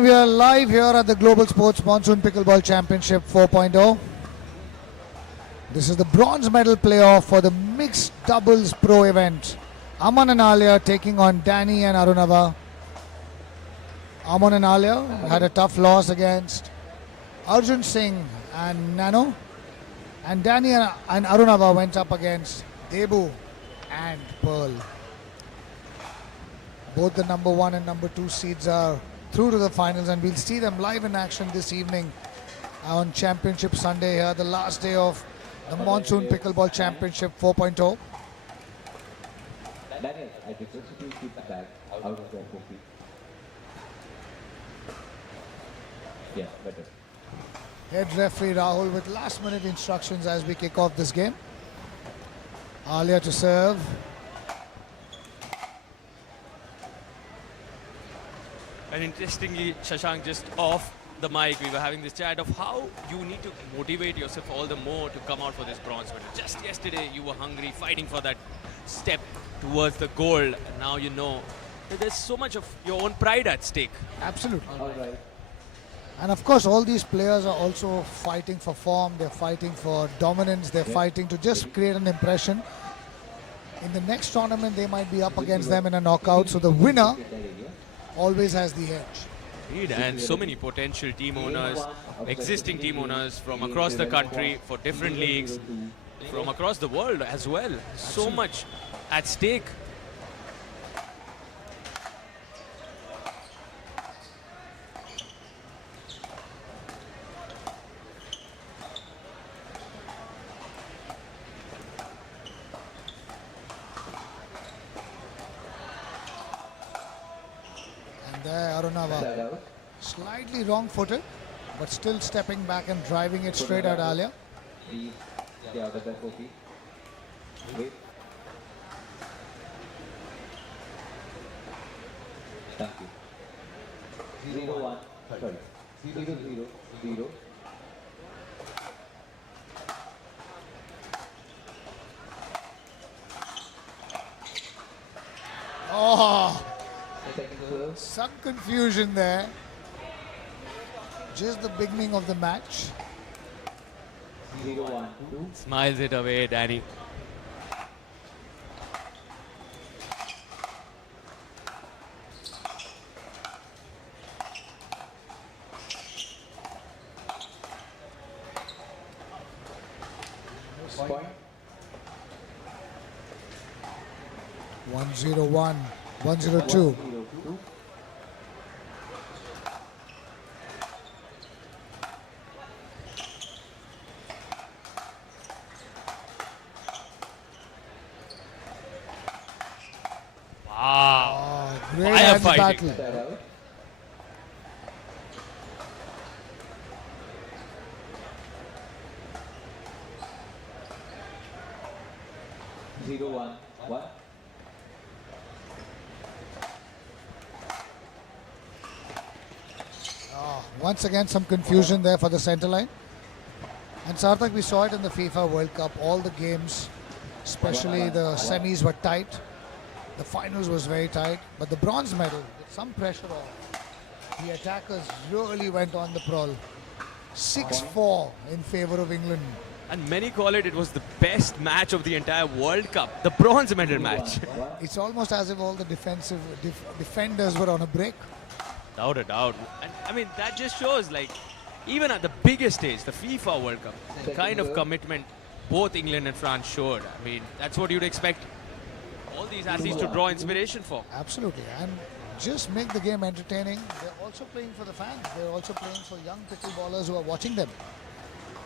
We are live here at the Global Sports Monsoon Pickleball Championship 4.0. This is the bronze medal playoff for the mixed doubles pro event. Aman and Alia taking on Danny and Arunava. Aman and Alia had a tough loss against Arjun Singh and Nano. And Danny and Arunava went up against Debu and Pearl. Both the number 1 and number 2 seeds are through to the finals, and we'll see them live in action this evening on Championship Sunday here, the last day of the Monsoon Pickleball Championship 4.0. Daniel, I request you to keep the bag out of the cookie. Yeah, better. Head referee Rahul with last minute instructions as we kick off this game. Alia to serve. And interestingly, Shashank, just off the mic, we were having this chat of how you need to motivate yourself all the more to come out for this bronze medal. Just yesterday, you were hungry, fighting for that step towards the gold. And now you know that there's so much of your own pride at stake. Absolutely. All right. And of course, all these players are also fighting for form, they're fighting for dominance, they're fighting to just create an impression. In the next tournament, they might be up against them in a knockout, so the winner always has the edge. Indeed, and so many potential team owners, existing team owners from across the country for different leagues, from across the world as well. So much at stake. And there Arunava, slightly wrong-footed, but still stepping back and driving it straight at Alia. Please stay out of the cookie. Wait. Thank you. 0-1. Sorry. 0-0-0. Oh, Second serve. some confusion there. Just the beginning of the match. 0-1-2. Smiles it away, Danny. Point. 1-0-1, 1-0-2. 0-2. Wow. Oh, great Fire hands fighting. battle. Side out. Zero one one. Oh, once again, some confusion there for the center line. And Sarthak, we saw it in the FIFA World Cup. All the games, especially the semis, were tight. The finals was very tight. But the bronze medal, with some pressure on, the attackers really went on the prowl. 6-4 in favor of England. And many call it was the best match of the entire World Cup, the bronze medal match. It's almost as if all the defenders were on a break. Without a doubt. And I mean, that just shows, like, even at the biggest stage, the FIFA World Cup, the kind of commitment both England and France showed. I mean, that's what you'd expect all these athletes to draw inspiration for. Absolutely. And just make the game entertaining. They're also playing for the fans. They're also playing for young pickleballers who are watching them.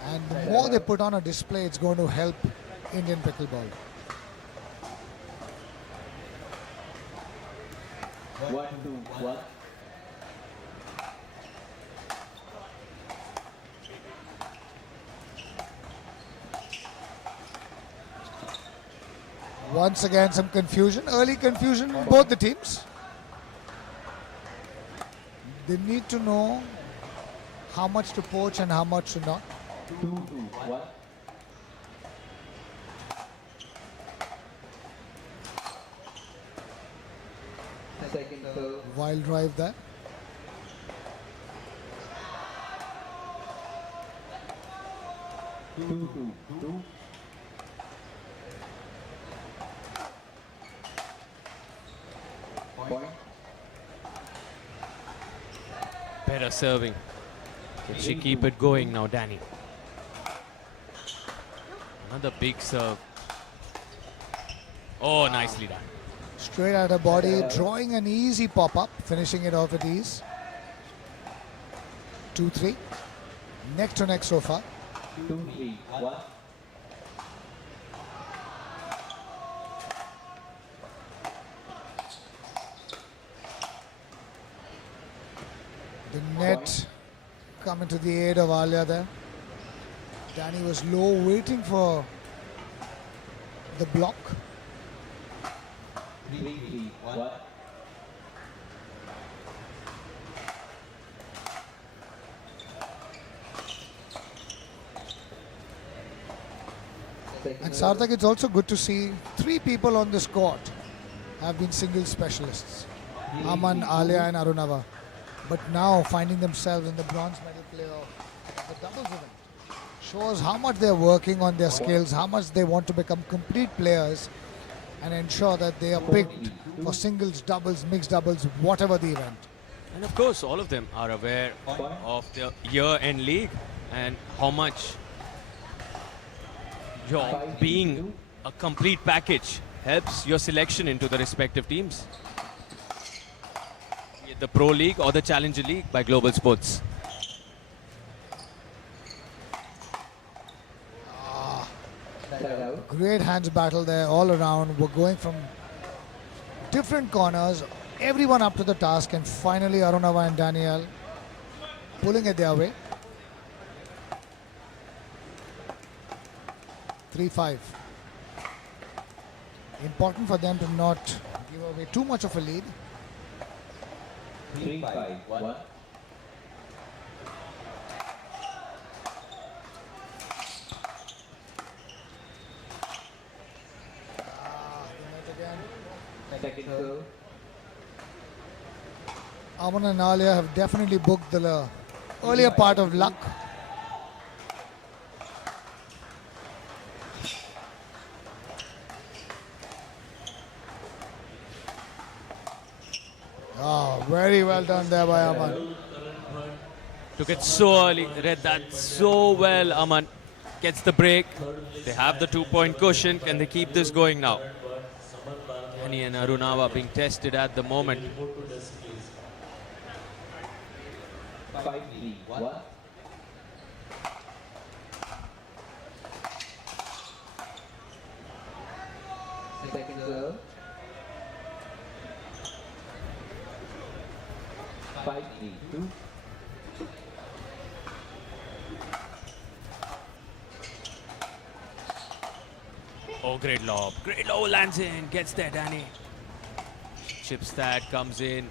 And the more they put on a display, it's going to help Indian pickleball. 1-2-1. Once again, some confusion, early confusion in both the teams. They need to know how much to poach and how much to not. 2-2-1. Second serve. Wild drive there. 2-2. Point. Better serving. Can she keep it going now, Danny? Another big serve. Oh, nicely done. Straight at her body, drawing an easy pop-up, finishing it off at ease. 2-3. Neck to neck so far. 2-3. 1. The net coming to the aid of Alia there. Danny was low, waiting for the block. 3-3. 1. And Sarthak, it's also good to see 3 people on this court have been single specialists. Aman, Alia and Arunava. But now finding themselves in the bronze medal play of the doubles event shows how much they're working on their skills, how much they want to become complete players and ensure that they are picked for singles, doubles, mixed doubles, whatever the event. And of course, all of them are aware of the year-end league and how much your being a complete package helps your selection into the respective teams. Be it the Pro League or the Challenger League by Global Sports. Great hands battle there all around. We're going from different corners, everyone up to the task, and finally Arunava and Danielle pulling it their way. 3-5. Important for them to not give away too much of a lead. 3-5. 1. Second serve. Aman and Alia have definitely booked the earlier part of luck. Oh, very well done there by Aman. Took it so early, read that so well. Aman gets the break. They have the 2-point cushion. Can they keep this going now? Danny and Arunava being tested at the moment. 5-3. 1. Second serve. 5-3. 2. Oh, great lob. Great lob lands in. Gets there, Danny. Chips that, comes in.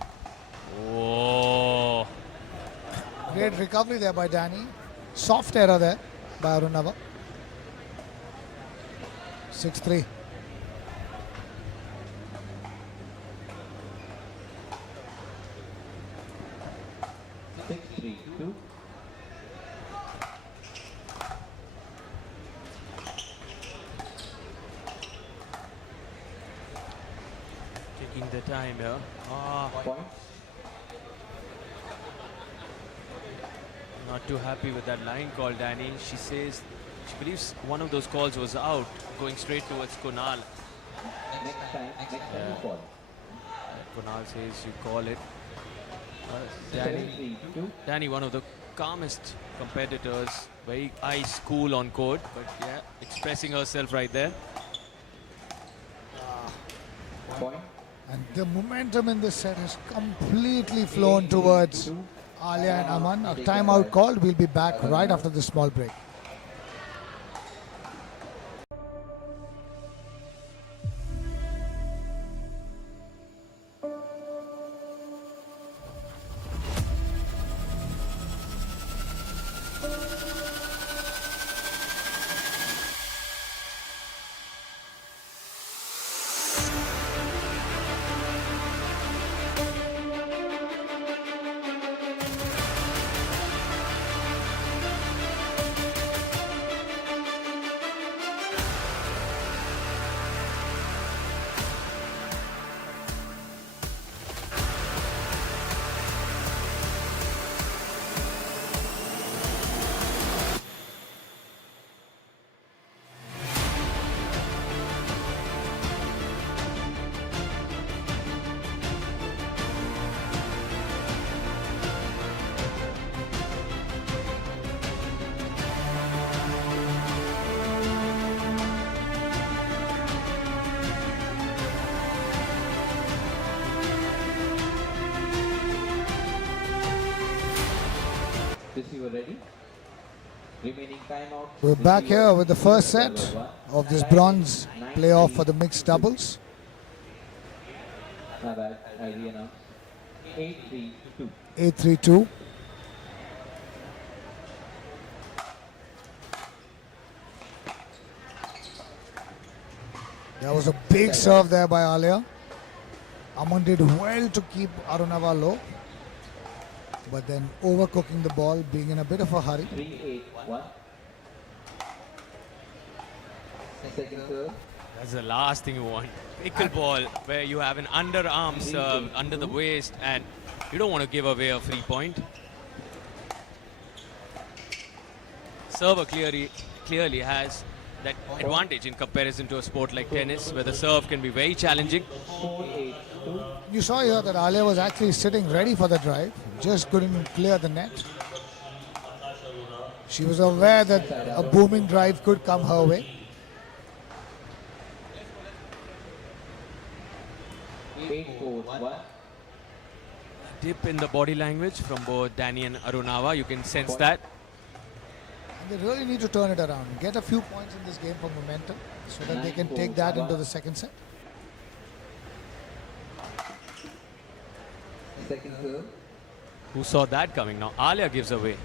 Oh. Great recovery there by Danny. Soft error there by Arunava. 6-3. Two. Taking the time here. Point. Not too happy with that line call, Danny. She says she believes one of those calls was out, going straight towards Kunal. Next time you call. Kunal says you call it. Danny, 7-3. 2. Danny, one of the calmest competitors, very ice cool on court, but yeah, expressing herself right there. Point. And the momentum in this set has completely flown towards Alia and Aman. A timeout called. We'll be back right after this small break. ready. Remaining timeout. We're back here with the first set of this bronze playoff for the mixed doubles. My bad, I re-announced. 8-3-2. 8-3-2. There was a big serve there by Alia. Aman did well to keep Arunava low, but then overcooking the ball, being in a bit of a hurry. 3-8-1. Second serve. That's the last thing you want. Pickleball, where you have an underarm serve under the waist, and you don't want to give away a free point. Server clearly has that advantage in comparison to a sport like tennis, where the serve can be very challenging. 4-8-2. You saw here that Alia was actually sitting ready for the drive, just couldn't clear the net. She was aware that a booming drive could come her way. 8-4-1. Dip in the body language from both Danny and Arunava. You can sense that. And they really need to turn it around, get a few points in this game for momentum, so that they can take that into the second set. Second serve. Who saw that coming? Now Alia gives away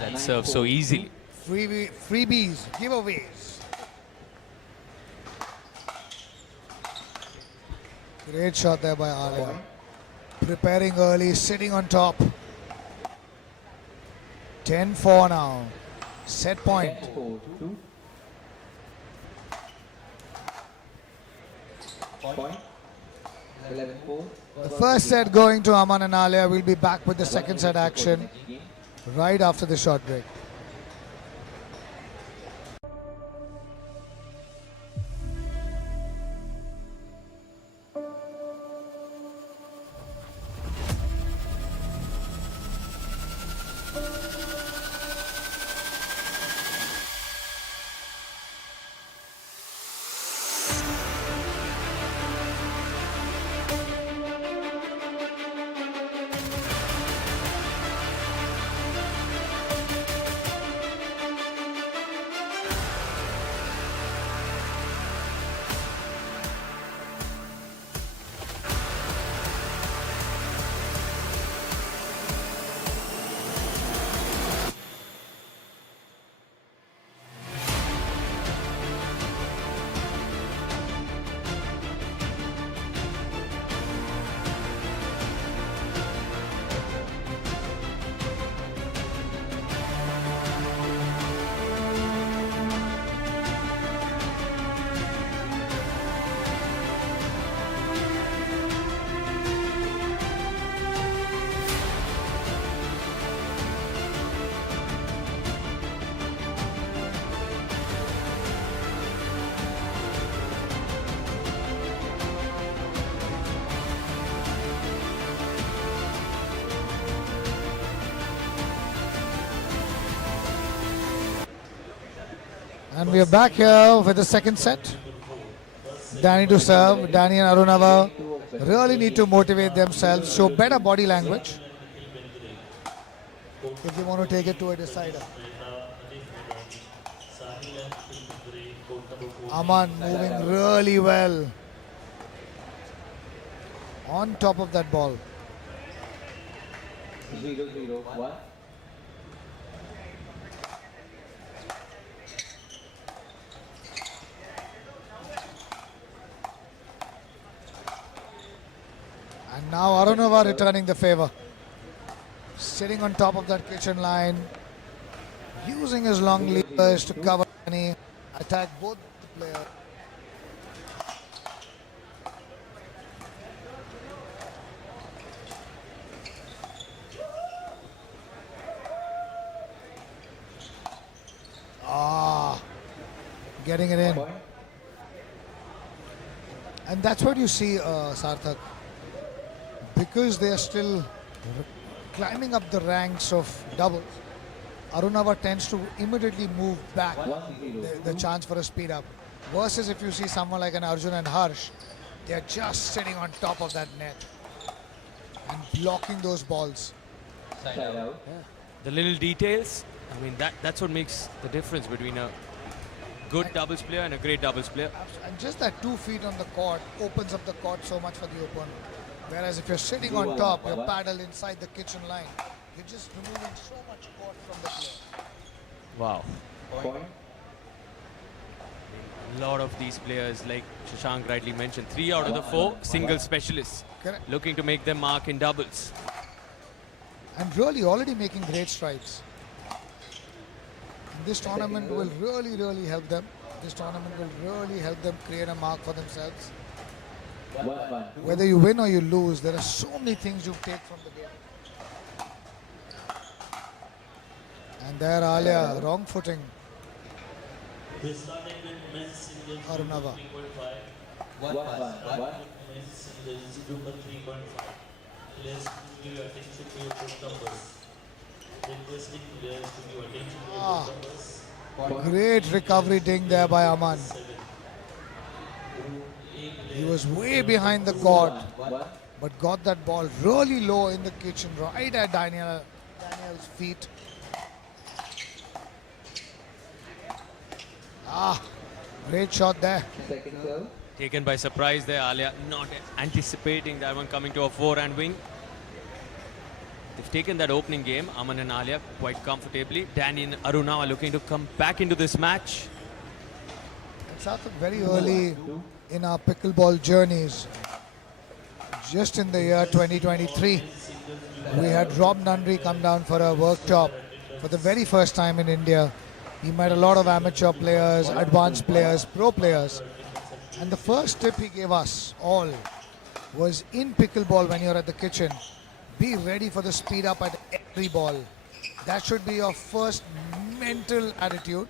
that serve so easily. Freebies, giveaways. Great shot there by Alia. Preparing early, sitting on top. 10-4 now. Set point. 10-4-2. Point. 11-4. The first set going to Aman and Alia. We'll be back with the second set action right after the short break. And we are back here with the second set. Danny to serve. Danny and Arunava really need to motivate themselves, show better body language if they want to take it to a decider. Aman moving really well on top of that ball. 0-0-1. And now Arunava returning the favor. Sitting on top of that kitchen line, using his long levers to cover any attack both the players. Getting it in. And that's what you see, Sarthak. Because they are still climbing up the ranks of doubles, Arunava tends to immediately move back the chance for a speed up. Versus if you see someone like an Arjun and Harsh, they are just sitting on top of that net and blocking those balls. Side out. The little details, I mean, that's what makes the difference between a good doubles player and a great doubles player. And just that 2 feet on the court opens up the court so much for the opponent. Whereas if you're sitting on top, your paddle inside the kitchen line, you're just removing so much court from the player. Wow. Point. A lot of these players, like Shashank rightly mentioned, 3 out of the 4 single specialists, Correct. looking to make them mark in doubles. And really already making great strides. This tournament will really help them. This tournament will really help them create a mark for themselves. 1-1. Whether you win or you lose, there are so many things you take from the game. And there Alia, wrong footing. We started with men's singles Arunava. 3.5. 1-1. Men's singles to a 3.5. Players to give attention to your court numbers. Requesting players to give attention to your Ah. court numbers. Great recovery ding there by Aman. He was way behind the court, 1-1. but got that ball really low in the kitchen, right at Daniel's feet. Ah, great shot there. Second serve. Taken by surprise there, Alia, not anticipating that one coming to a forehand wing. They've taken that opening game, Aman and Alia, quite comfortably. Danny and Aruna are looking to come back into this match. It's happened very early in our pickleball journeys. Just in the year 2023, we had Rob Nunry come down for a workshop for the very first time in India. He met a lot of amateur players, advanced players, pro players. And the first tip he gave us all was in pickleball when you're at the kitchen, be ready for the speed up at every ball. That should be your first mental attitude,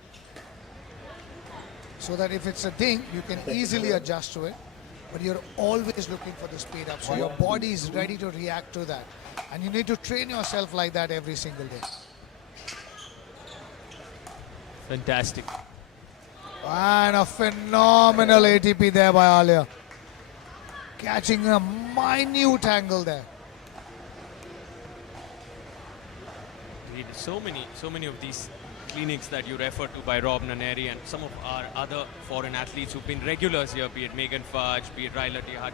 so that if it's a ding, you can easily adjust to it. But you're always looking for the speed up, so your body is ready to react to that. And you need to train yourself like that every single day. Fantastic. And a phenomenal ATP there by Alia. Catching a minute angle there. So many of these clinics that you refer to by Rob Naneri and some of our other foreign athletes who've been regulars here, be it Megan Fudge, be it Ryla Tihad,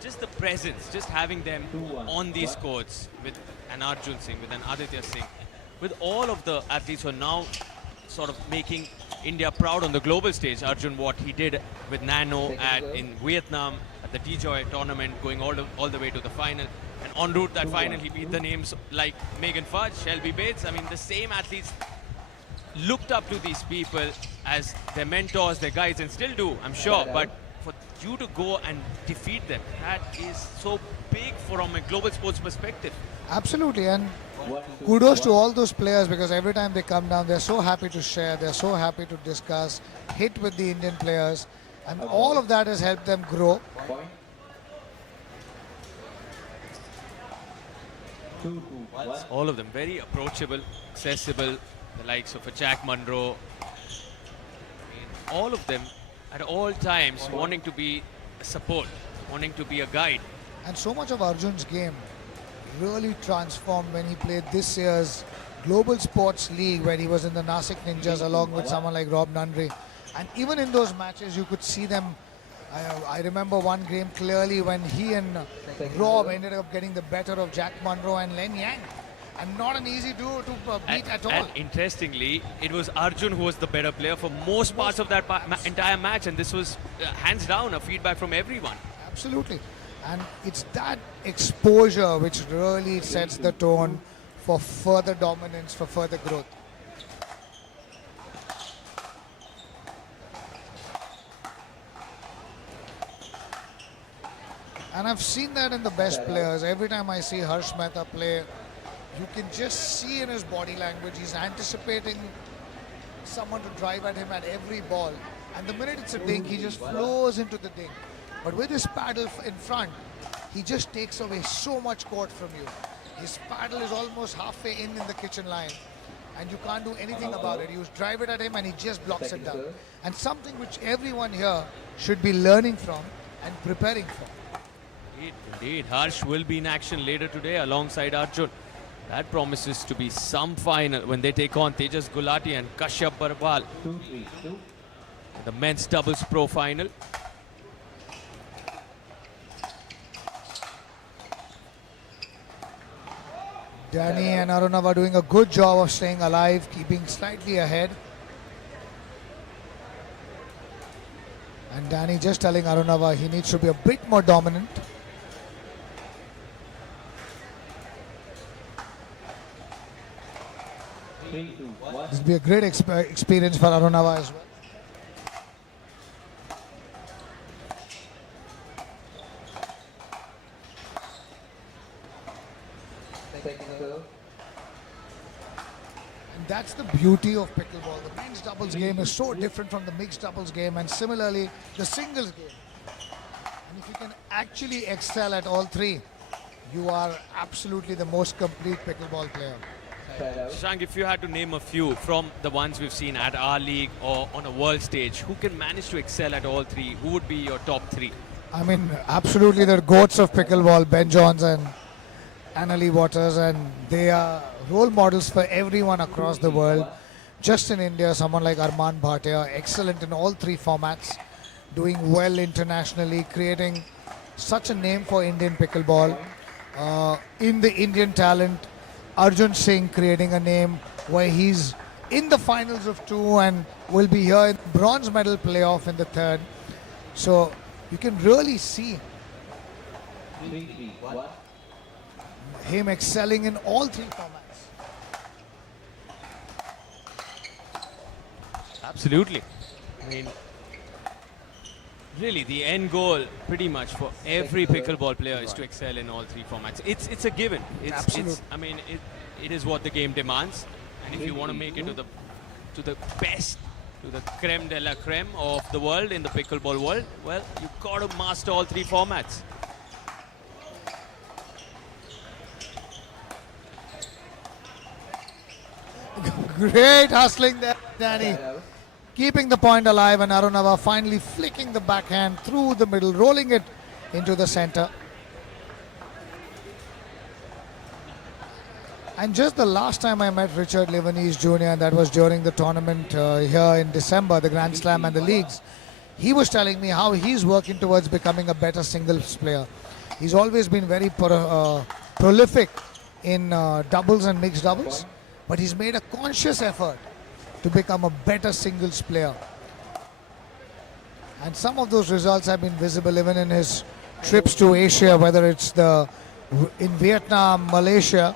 just the presence, just having them on these courts with an Arjun Singh, with an Aditya Singh, with all of the athletes who are now sort of making India proud on the global stage. Arjun, what he did with Nano in Vietnam at the DJoy tournament, going all the way to the final. And en route that final, he beat the names like Megan Fudge, Shelby Bates. I mean, the same athletes looked up to these people as their mentors, their guides, and still do, I'm sure. But for you to go and defeat them, that is so big from a global sports perspective. Absolutely, and kudos to all those players, because every time they come down, they're so happy to share, they're so happy to discuss, hit with the Indian players, and all of that has helped them grow. Point. 2-1. All of them very approachable, accessible, the likes of a Jack Munro. I mean, all of them at all times wanting to be a support, wanting to be a guide. And so much of Arjun's game really transformed when he played this year's Global Sports League, where he was in the Nasik Ninjas along with someone like Rob Nunry. And even in those matches, you could see them. I remember one game clearly when he and Rob ended up getting the better of Jack Munro and Len Yang. And not an easy duo to beat at all. And interestingly, it was Arjun who was the better player for most parts of that entire match. And this was hands down a feedback from everyone. Absolutely. And it's that exposure which really sets the tone for further dominance, for further growth. And I've seen that in the best players. Every time I see Harsh Mehta play, you can just see in his body language, he's anticipating someone to drive at him at every ball. And the minute it's a ding, he just flows into the ding. But with his paddle in front, he just takes away so much court from you. His paddle is almost halfway in the kitchen line, and you can't do anything about it. You drive it at him and he just blocks it down. And something which everyone here should be learning from and preparing for. Indeed. Harsh will be in action later today alongside Arjun. That promises to be some final when they take on Tejas Gulati and Kashyap Barwal. 2-3-2. The men's doubles pro final. Danny and Arunav are doing a good job of staying alive, keeping slightly ahead. And Danny just telling Arunava he needs to be a bit more dominant. Three, two, one. This will be a great experience for Arunava as well. Second serve. And that's the beauty of pickleball. The men's doubles game is so different from the mixed doubles game, and similarly the singles game. And if you can actually excel at all three, you are absolutely the most complete pickleball player. Side out. Shashank, if you had to name a few from the ones we've seen at our league or on a world stage, who can manage to excel at all three? Who would be your top three? I mean, absolutely the goats of pickleball, Ben Johns and Annalie Waters, and they are role models for everyone across the world. Just in India, someone like Arman Bhatia, excellent in all three formats, doing well internationally, creating such a name for Indian pickleball. In the Indian talent, Arjun Singh creating a name where he's in the finals of two and will be here in bronze medal playoff in the third. So you can really see 3-3-1. him excelling in all three formats. Absolutely. I mean, really, the end goal, pretty much for every pickleball player, is to excel in all three formats. It's a given. Absolutely. I mean, it is what the game demands. And if you want to make it to the best, to the creme de la creme of the world in the pickleball world, well, you've got to master all three formats. Great hustling there, Danny. Side out. Keeping the point alive, and Arunava finally flicking the backhand through the middle, rolling it into the center. And just the last time I met Richard Livanese Jr., and that was during the tournament here in December, the Grand Slam and the leagues, he was telling me how he's working towards becoming a better singles player. He's always been very prolific in doubles and mixed doubles, but he's made a conscious effort to become a better singles player. And some of those results have been visible even in his trips to Asia, whether it's in Vietnam, Malaysia.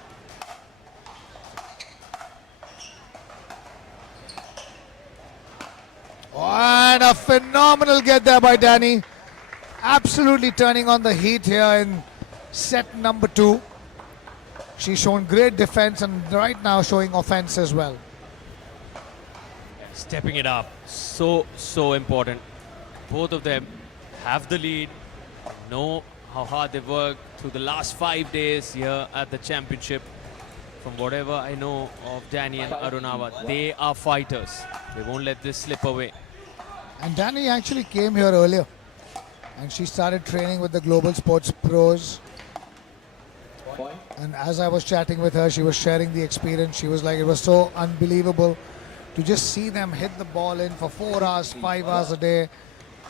And a phenomenal get there by Danny. Absolutely turning on the heat here in set number 2. She's shown great defense and right now showing offense as well. Stepping it up, so important. Both of them have the lead, know how hard they've worked through the last 5 days here at the championship. From whatever I know of Danny and Arunava, they are fighters. They won't let this slip away. And Danny actually came here earlier and she started training with the Global Sports Pros. Point. And as I was chatting with her, she was sharing the experience. She was like, it was so unbelievable to just see them hit the ball in for 4 hours, 5 hours a day.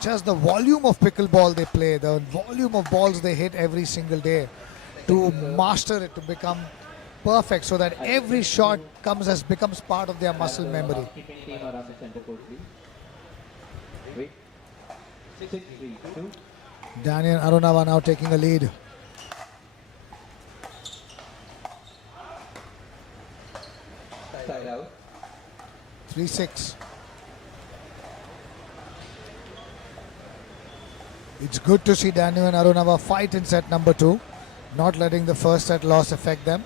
Just the volume of pickleball they play, the volume of balls they hit every single day, to master it, to become perfect, so that every shot becomes part of their muscle memory. Keeping team around the center court, please. Wait. 6-3-2. Danny and Arunava now taking a lead. Side out. 3-6. It's good to see Danny and Arunava fight in set number 2, not letting the first set loss affect them.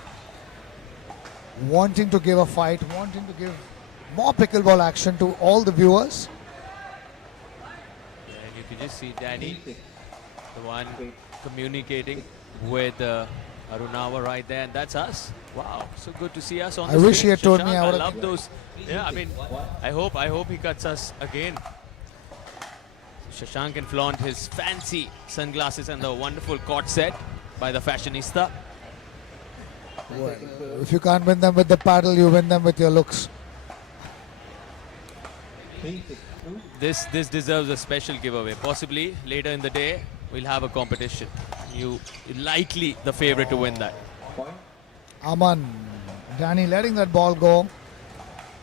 Wanting to give a fight, wanting to give more pickleball action to all the viewers. And you can just see Danny, 3-6. the one communicating with Arunava right there, and that's us. Wow, so good to see us on I the wish stage. he had told me Shashank, I I would've- love those. Yeah, I mean, I hope he cuts us again. Shashank can flaunt his fancy sunglasses and the wonderful court set by the fashionista. Well, if you can't win them with the paddle, you win them with your looks. 3-6-2. This deserves a special giveaway. Possibly later in the day, we'll have a competition. You likely the favorite to win that. Point. Aman, Danny letting that ball go.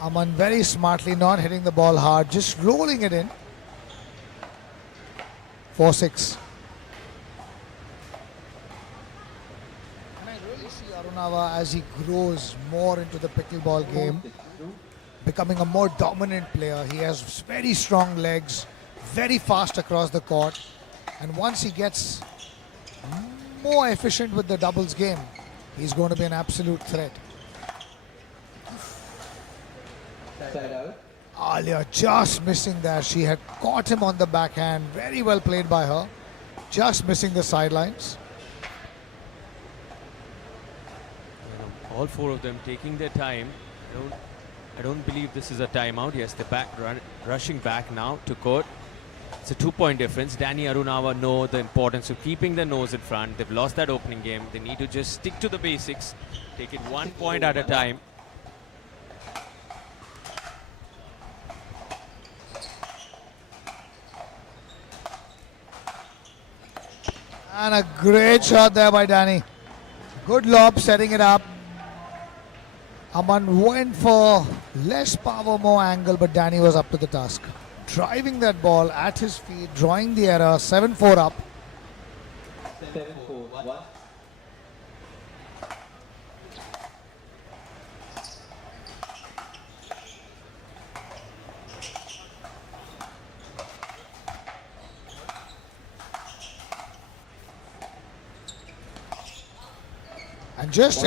Aman very smartly not hitting the ball hard, just rolling it in. 4-6. And I really see Arunava as he grows more into the pickleball game, 6-2. becoming a more dominant player. He has very strong legs, very fast across the court, and once he gets more efficient with the doubles game, he's going to be an absolute threat. Side out. Alia just missing there. She had caught him on the backhand. Very well played by her. Just missing the sidelines. All four of them taking their time. I don't believe this is a timeout. Yes, they're rushing back now to court. It's a 2-point difference. Danny Arunava know the importance of keeping their nose in front. They've lost that opening game. They need to just stick to the basics. Take it 1 point at a time. And a great shot there by Danny. Good lob, setting it up. Aman went for less power, more angle, but Danny was up to the task. Driving that ball at his feet, drawing the error, 7-4 up. 7-4-1. And just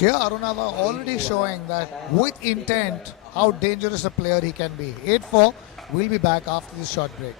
here, Arunava already showing that with intent, how dangerous a player he can be. 8-4, we'll be back after this short break.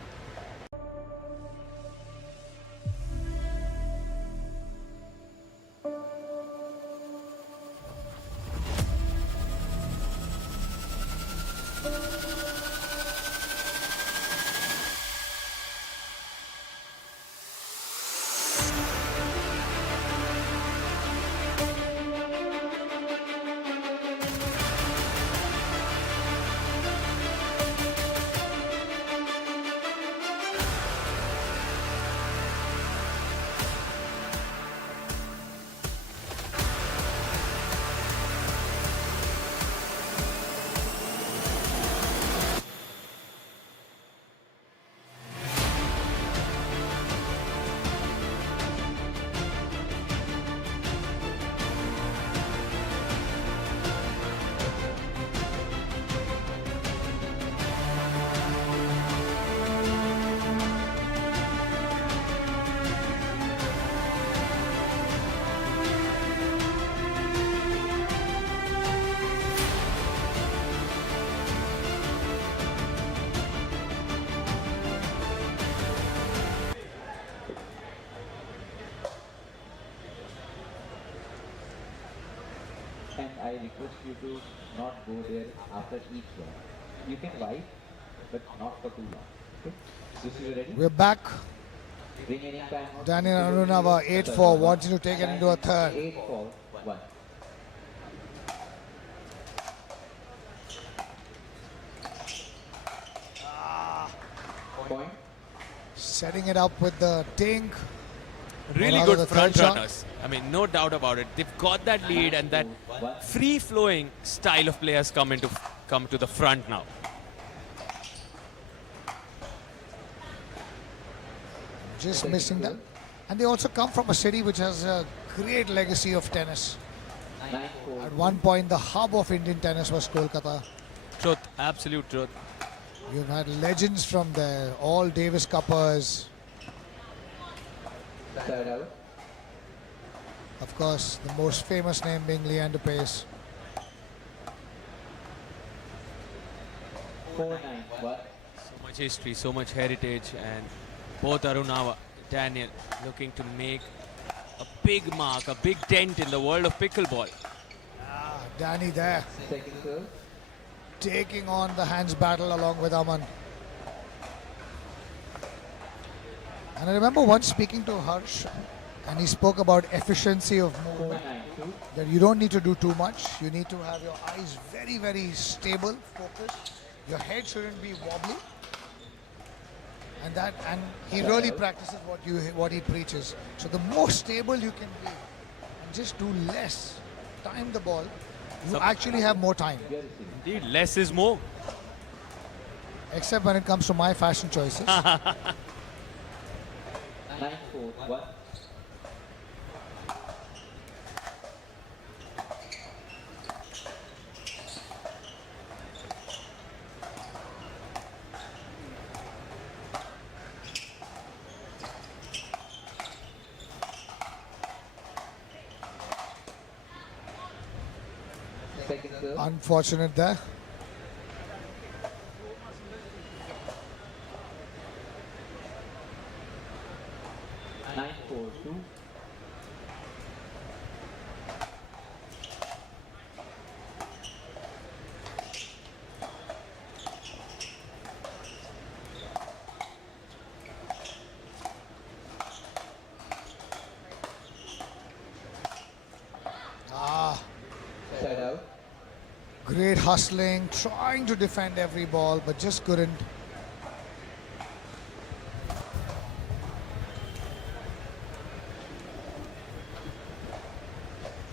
And I request you to not go there after each one. You can wipe, but not for too long. Okay? This is ready? We're back. Remaining time. Danny Arunava 8-4, wanting to take it into a third. 8-4-1. Point. Setting it up with the dink. Really Another good third front shot. runners. I mean, no doubt about it. They've got that lead and that free-flowing style of players come to the front now. Just missing that. And they also come from a city which has a great legacy of tennis. 9-4. At one point, the hub of Indian tennis was Kolkata. Truth, absolute truth. You've had legends from there, all Davis Cuppers. Side out. Of course, the most famous name being Leander Pace. 4-9-1. So much history, so much heritage, and both Arunava, Daniel, looking to make a big mark, a big dent in the world of pickleball. Danny there, Second serve. taking on the hands battle along with Aman. And I remember once speaking to Harsh, And he spoke about efficiency of movement, 4-9-2. that you don't need to do too much. You need to have your eyes very, very stable, focused. Your head shouldn't be wobbly. And he really practices what he preaches. So the more stable you can be and just do less, time the ball, you actually have more time. Indeed, less is more. Except when it comes to my fashion choices. 9-4-1. Second serve. Unfortunate there. Nine, 4-2. Ah, Side out. great hustling, trying to defend every ball, but just couldn't.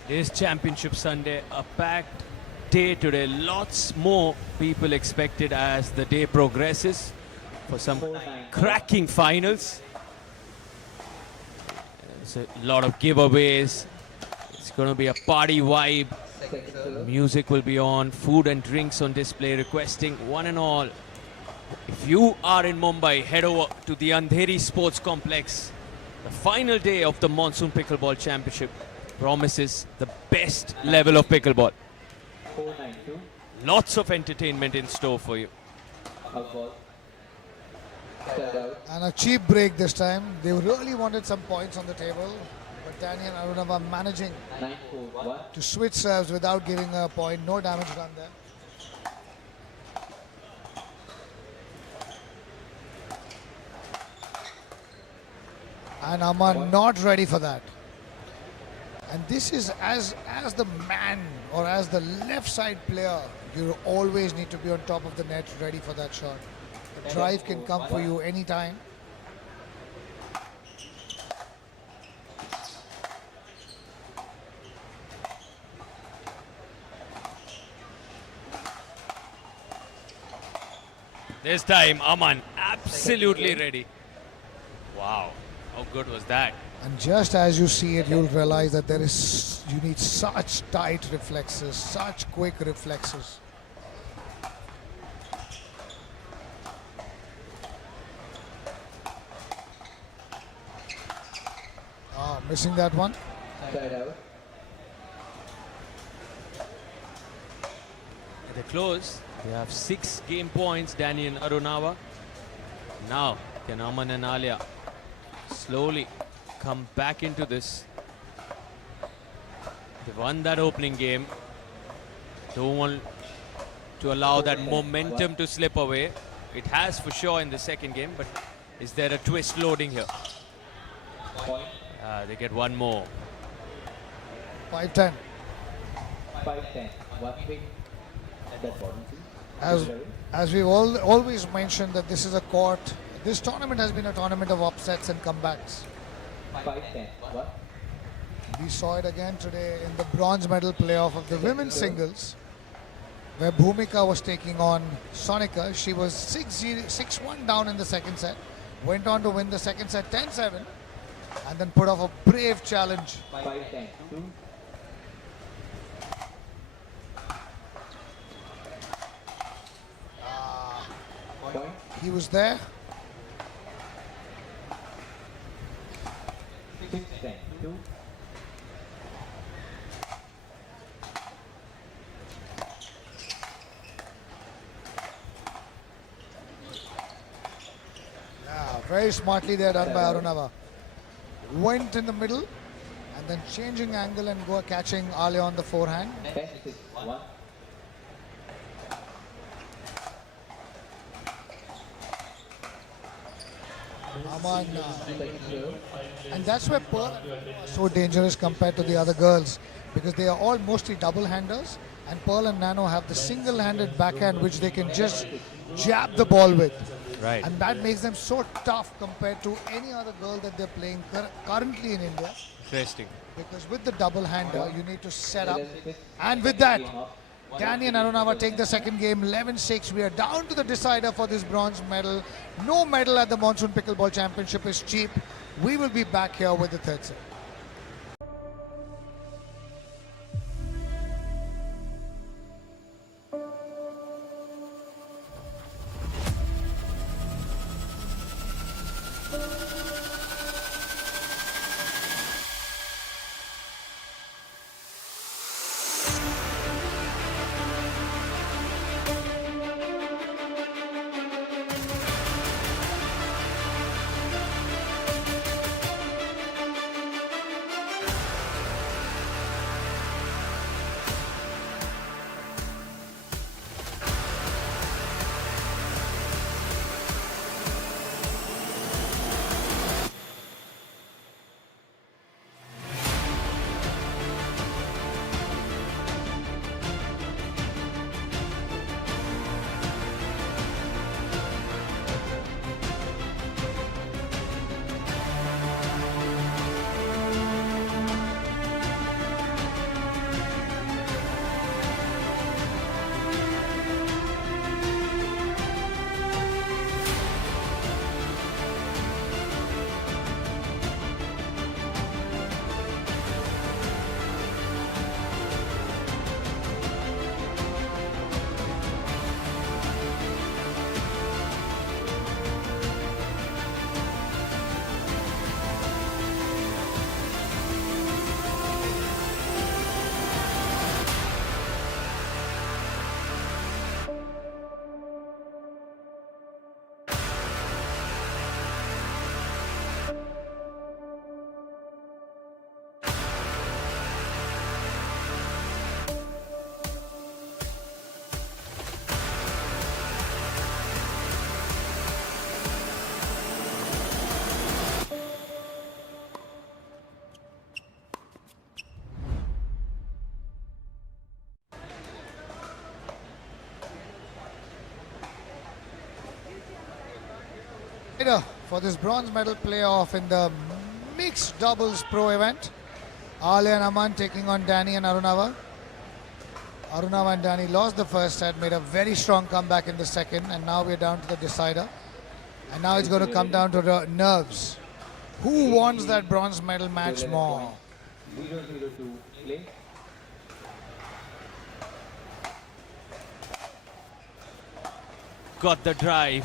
It is Championship Sunday, a packed day today. Lots more people expected as the day progresses for some 4-9. cracking finals. There's a lot of giveaways. It's going to be a party vibe. Second serve. Music will be on, food and drinks on display, requesting one and all. If you are in Mumbai, head over to the Andheri Sports Complex. The final day of the Monsoon Pickleball Championship promises the best level of pickleball. 4-9-2. Lots of entertainment in store for you. Out ball. Side out. And a cheap break this time. They really wanted some points on the table, but Daniel Arunava managing 9-4-1. to switch serves without giving a point. No damage done there. And Aman not ready for that. And this is as the man or as the left side player, you always need to be on top of the net ready for that shot. The drive can come for you anytime. This time, Aman absolutely ready. Wow, how good was that? And just as you see it, you'll realize that you need such tight reflexes, such quick reflexes. Ah, missing that one. Side out. At the close, they have 6 game points, Danny and Arunava. Now, can Aman and Alia slowly come back into this? They won that opening game. Don't want to allow that momentum to slip away. It has for sure in the second game, but is there a twist loading here? Point. They get one more. 5-10. 5-10. 1 quick. That bottom two. As we've always mentioned that this is a court. This tournament has been a tournament of upsets and comebacks. 5-10. 1. We saw it again today in the bronze medal playoff of the women's singles, where Bhumika was taking on Sonika. She was 6-1 down in the second set, went on to win the second set 10-7, and then put off a brave challenge. 5-10. 2. Point. He was there. 6-10. 2. Yeah, very smartly there done by Arunava. Went in the middle and then changing angle and catching Ale on the forehand. 10-6. 1. Aman, and that's where Pearl and Nano are so dangerous compared to the other girls, because they are all mostly double-handers, and Pearl and Nano have the single-handed backhand which they can just jab the ball with. Right. And that makes them so tough compared to any other girl that they're playing currently in India. Interesting. Because with the double-hander, you need to set up. And with that, Danny and Arunava take the second game, 11-6. We are down to the decider for this bronze medal. No medal at the Monsoon Pickleball Championship is cheap. We will be back here with the third set. For this bronze medal playoff in the mixed doubles pro event, Alia and Aman taking on Danny and Arunava. Arunava and Danny lost the first set, made a very strong comeback in the second, and now we're down to the decider. And now it's going to come down to the nerves. Who wants that bronze medal match more? 0-0-2 play. Got the drive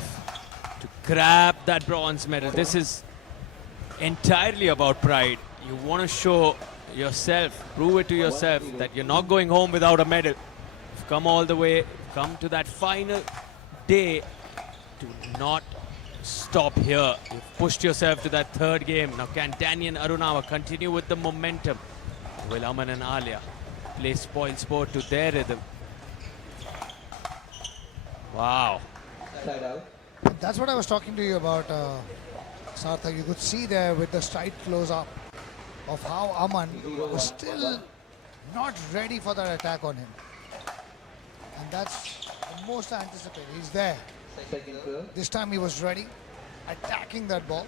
to grab that bronze medal. This is entirely about pride. You want to show yourself, prove it to yourself that you're not going home without a medal. You've come all the way, come to that final day. Do not stop here. You've pushed yourself to that third game. Now can Danny and Arunava continue with the momentum? Will Aman and Alia play spoil sport to their rhythm? Wow. Side out. That's what I was talking to you about, Sarthak. You could see there with the stride close up of how Aman was still not ready for that attack on him. And that's the most anticipated. He's there. Second serve. This time he was ready, attacking that ball.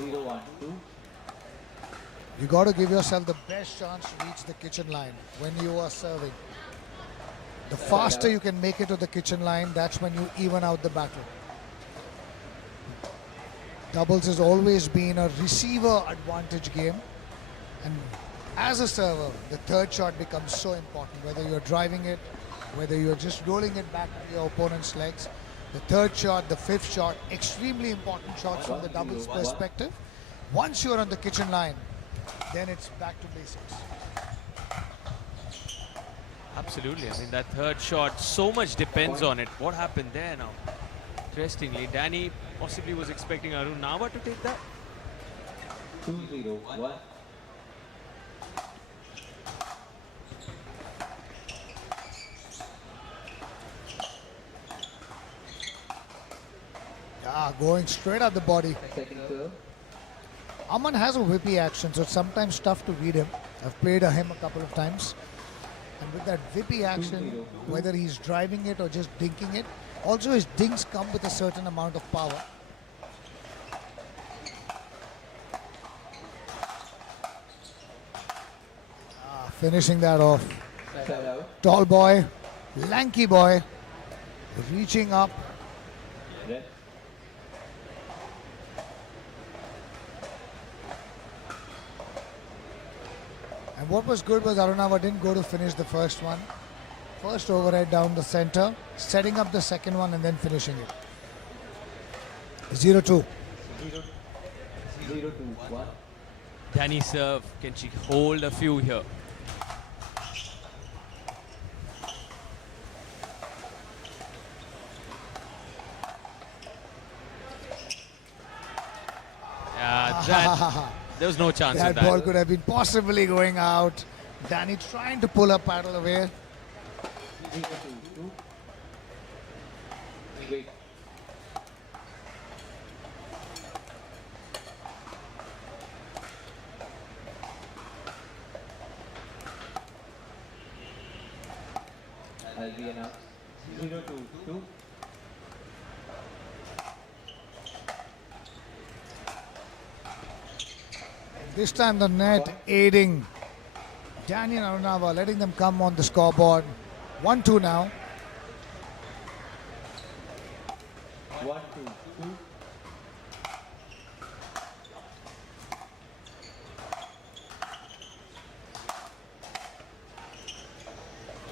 0-1-2. You got to give yourself the best chance to reach the kitchen line when you are serving. The faster you can make it to the kitchen line, that's when you even out the battle. Doubles has always been a receiver advantage game, and as a server, the third shot becomes so important. Whether you're driving it, whether you're just rolling it back to your opponent's legs, the third shot, the fifth shot, extremely important shots from the doubles perspective. Once you're on the kitchen line, then it's back to basics. Absolutely. I mean, that third shot, so much depends on it. What happened there now? Interestingly, Danny possibly was expecting Arunava to take that. 2-0-1. Going straight at the body. Second serve. Aman has a whippy action, so it's sometimes tough to read him. I've played him a couple of times. And with that whippy action, whether he's driving it or just dinking it, also his dinks come with a certain amount of power. Finishing that off. Side out. Tall boy, lanky boy, reaching up. Red. And what was good was Arunava didn't go to finish the first one. First overhead down the center, setting up the second one and then finishing it. 0-2. 0-2-1. Danny serve. Can she hold a few here? There was no chance of That that. ball could have been possibly going out. Danny trying to pull her paddle away. 0-2-2. Wait. I'll be announced. 0-2-2. This time the net aiding Danny and Arunava, letting them come on the scoreboard. 1-2 now. 1-2-2.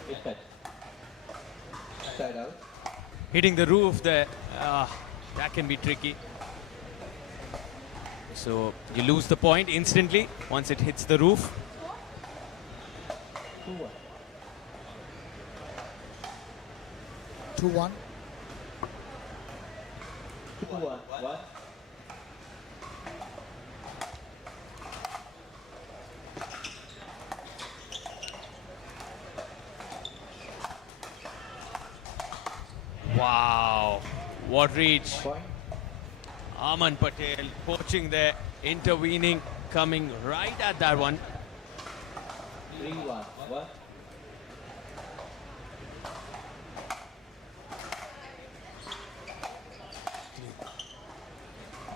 It touched. Side out. Hitting the roof there. That can be tricky. So you lose the point instantly once it hits the roof. 2-1. 2-1. 2-1-1. Wow. What reach. Point. Aman Patel poaching there, intervening, coming right at that one. 3-1-1.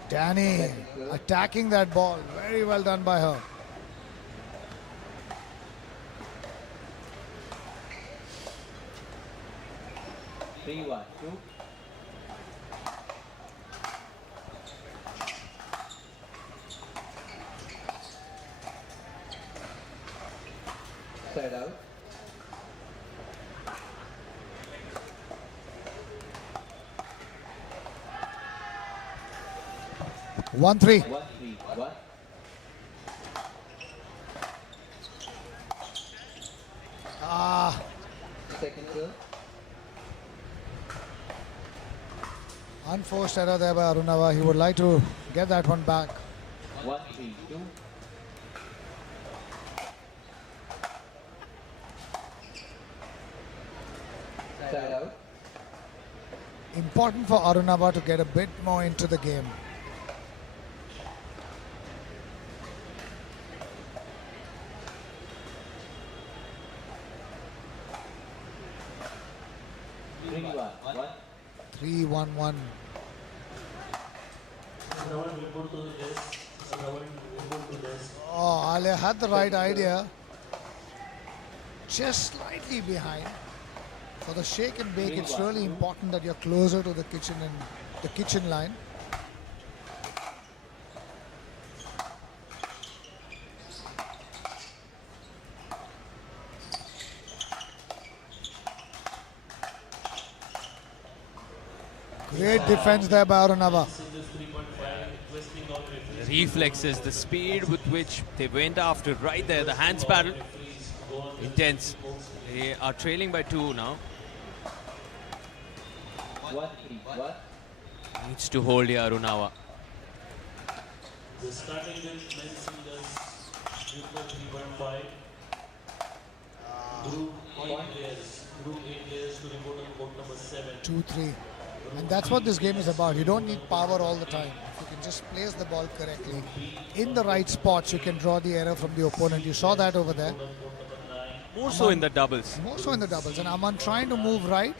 Danny attacking that ball. Very well done by her. Three, 1, 2. Side out. One three. 1, 3, 1. Second serve. Unforced error there by Arunava. He would like to get that one back. 1, 3, 2. Side out. Important for Arunava to get a bit more into the game. Three, 1, 1. 3-1-1. Ravan report to the desk. Ravan report to desk. Oh, Alia had the right idea. Just slightly behind. For the shake and bake, it's really important that you're closer to the kitchen and the kitchen line. Great defense there by Arunava. Singles 3.5. Requesting all referees. Reflexes, the speed with which they went after right there, the hands paddle. Referees go on the Intense. They are trailing by 2 now. 1, 3, 1. Needs to hold here, Arunava. The starting with men's singles group 3.5. Group 8 players. Group 8 players to report on court number 7. 2-3. And that's what this game is about. You don't need power all the time. If you can just place the ball correctly in the right spots, you can draw the error from the opponent. You saw that over there. More so in the doubles. More so in the doubles. And Aman trying to move right.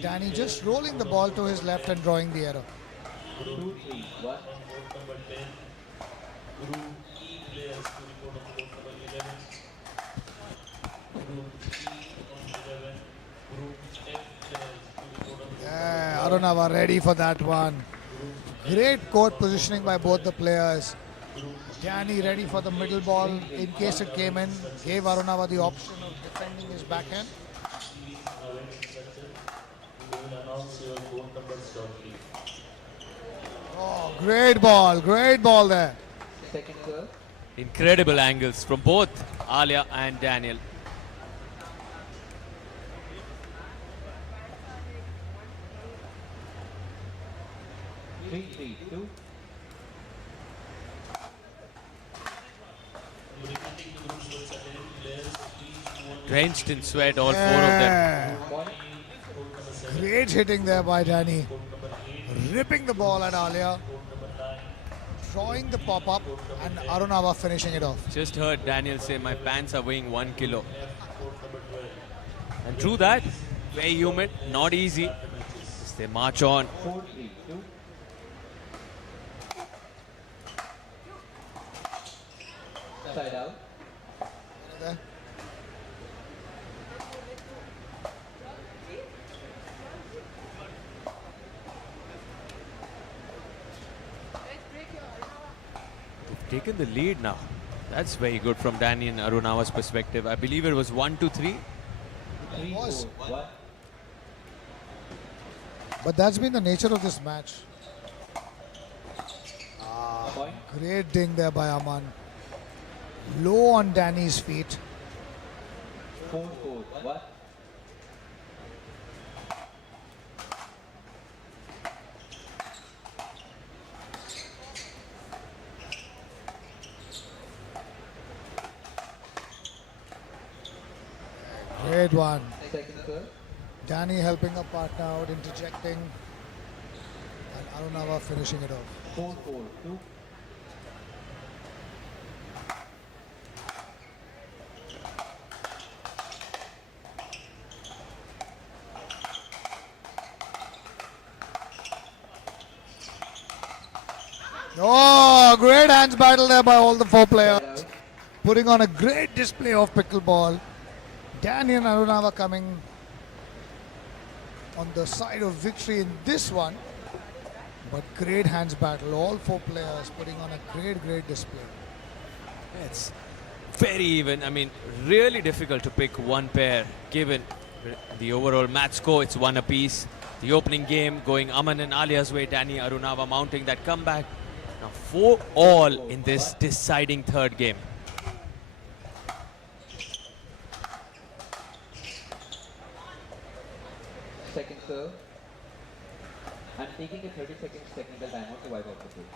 Danny just rolling the ball to his left and drawing the error. 2, 3, 1. Court number 10, Group E players to report on court number 11. Group E on 11, Group F players to report on Yeah, Arunava ready for that one. Great court positioning by both the players. Danny ready for the middle ball in case it came in. Gave Arunava the option of defending his backhand. we will announce your court numbers shortly. Oh, great ball there. Second serve. Incredible angles from both Alia and Daniel. Three, 3, 2. Repeating the group shots again, players please move on Drenched in sweat, all four of them. Yeah. Point. court number 7, Great hitting there by Danny. court number 8, Ripping the ball at Alia. court number 9, Drawing the pop-up and Arunava finishing it off. Just heard Daniel say, my pants are weighing 1 kilo. court number 12. And through that, very humid, not easy. As they march on. 4, 3, 2. Side out. There. They've taken the lead now. That's very good from Danny and Arunava's perspective. I believe it was 1-3. 3, 4, was. 1. But that's been the nature of this match. Point. Great ding there by Aman. Low on Danny's feet. 4, 4, 1. Great one. Second serve. Danny helping a partner out, interjecting. And Arunava finishing it off. 4, 4, 2. Oh, great hands battle there by all the four Side players. out. Putting on a great display of pickleball. Danny and Arunava coming on the side of victory in this one. But great hands battle. All four players putting on a great display. It's very even. I mean, really difficult to pick one pair given the overall match score. It's 1 apiece. The opening game going Aman and Alia's way. Danny Arunava mounting that comeback. Now 4 all in this deciding third game. Second serve. I'm taking a 30 seconds technical timeout to wipe out the field.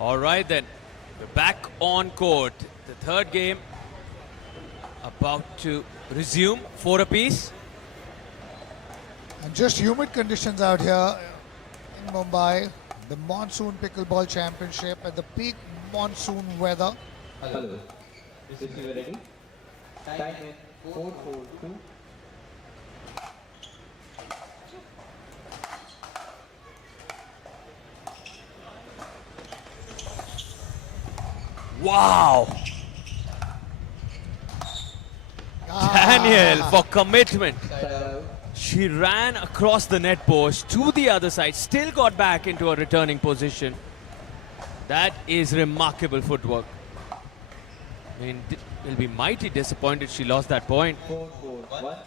All right then, we're back on court. The third game about to resume, 4 apiece. And just humid conditions out here in Mumbai. The Monsoon Pickleball Championship at the peak monsoon weather. Hello. Receiver ready? Time in 4-4-2. Wow! Daniel for commitment. Side out. She ran across the net post to the other side, still got back into a returning position. That is remarkable footwork. I mean, will be mighty disappointed she lost that point. 4-4-1.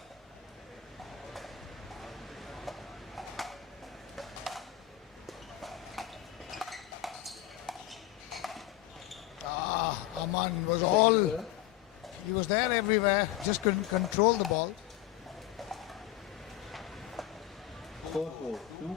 Aman was all, he was there everywhere, just couldn't control the ball. 4-4-2.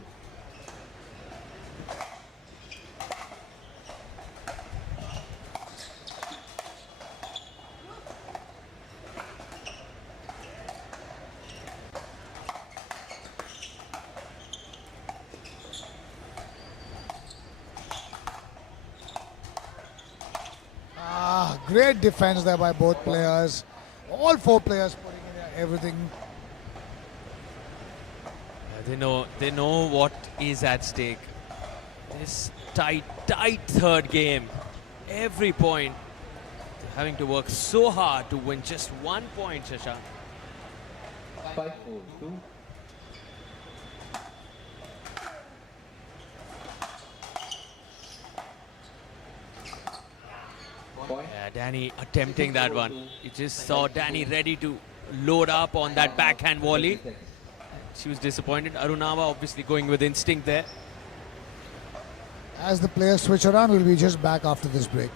Great defense there by both players. All four players putting in their everything. They know what is at stake. This tight third game. Every point. They're having to work so hard to win just 1 point, Shashank. 5-4-2. Point. Yeah, Danny attempting that one. You just saw Danny ready to load up on that backhand volley. She was disappointed. Arunawa obviously going with instinct there. As the players switch around, we'll be just back after this break.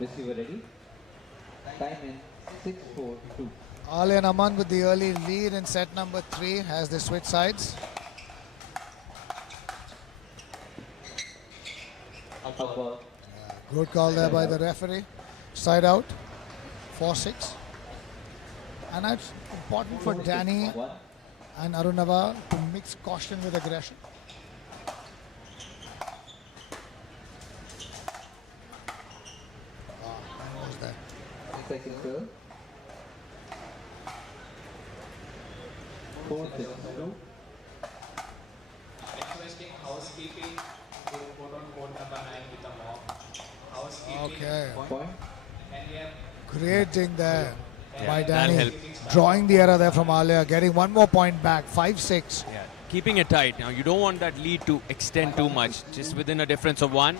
Receiver ready? Time in 6-4-2. Ali and Aman with the early lead in set number 3 as they switch sides. Up ball. Good call there by the referee. Side out. 4-6. And that's important for Danny 1. and Arunava to mix caution with aggression. What was that? Second serve. 4-6-2. Requesting housekeeping to put on court number 9 with a mop. Housekeeping. Okay. Point. And we have Creating there by that'll Danny. help. Drawing the error there from Alia. Getting one more point back. 5-6. Yeah, keeping it tight. Now you don't want that lead to extend too much. Just within a difference of 1.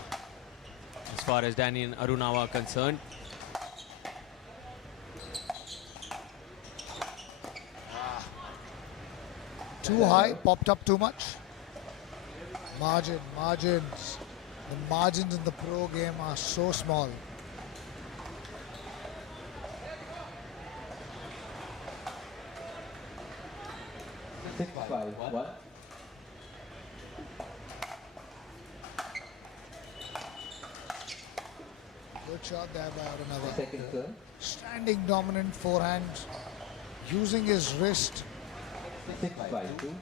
As far as Danny and Arunawa are concerned. Too high. Popped up too much. Margins. The margins in the pro game are so small. Six, 5-1. Good shot there by Arunava. Second serve. Standing dominant forehand. Using his wrist. 6-5-2.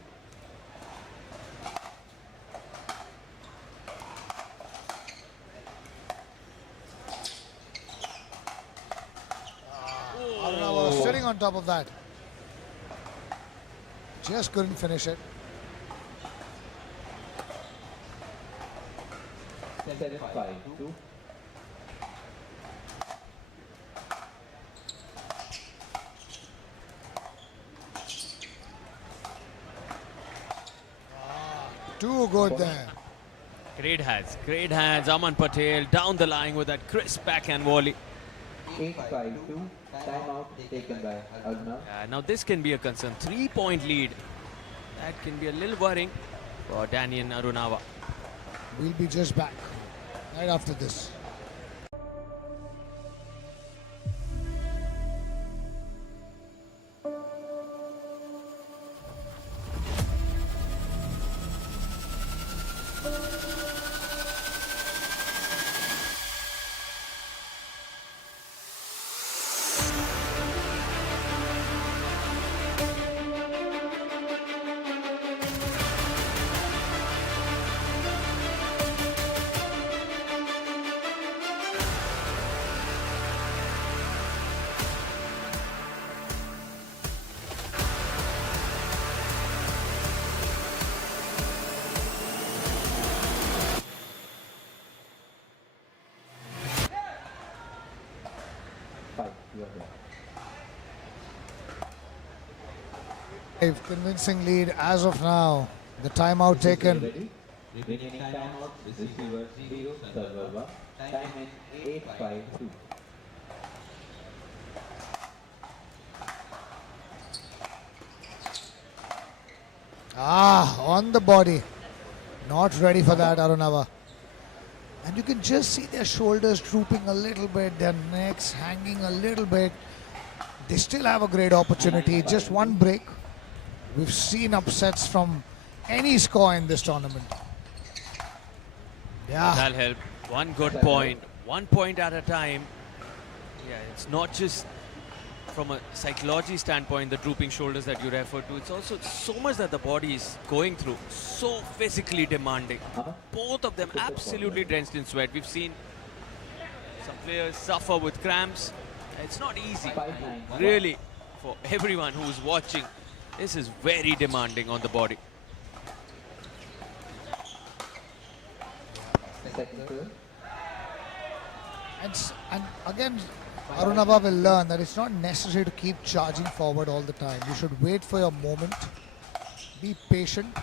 on top of that. Just couldn't finish it. 7-5-2. Too good there. Great hands. Aman Patel down the line with that crisp backhand volley. 8-5-2. Timeout taken by Aruna. Now this can be a concern. 3-point lead. That can be a little worrying for Danny and Arunava. We'll be just back right after this. You are A there. convincing lead as of now. The timeout taken. Ready? Remaining timeout. Receiver 0, server 1. Time in 8-5-2. On the body. Not ready for that, Arunava. And you can just see their shoulders drooping a little bit, their necks hanging a little bit. They still have a great opportunity. Just one break. We've seen upsets from any score in this tournament. Yeah. That'll help. One good point. 1 point at a time. Yeah, it's not just from a psychology standpoint, the drooping shoulders that you refer to. It's also so much that the body is going through. So physically demanding. Both of them absolutely drenched in sweat. We've seen some players suffer with cramps. It's not easy. Really, for everyone who's watching, this is very demanding on the body. Second serve. And again, Arunava will learn that it's not necessary to keep charging forward all the time. You should wait for your moment. Be patient.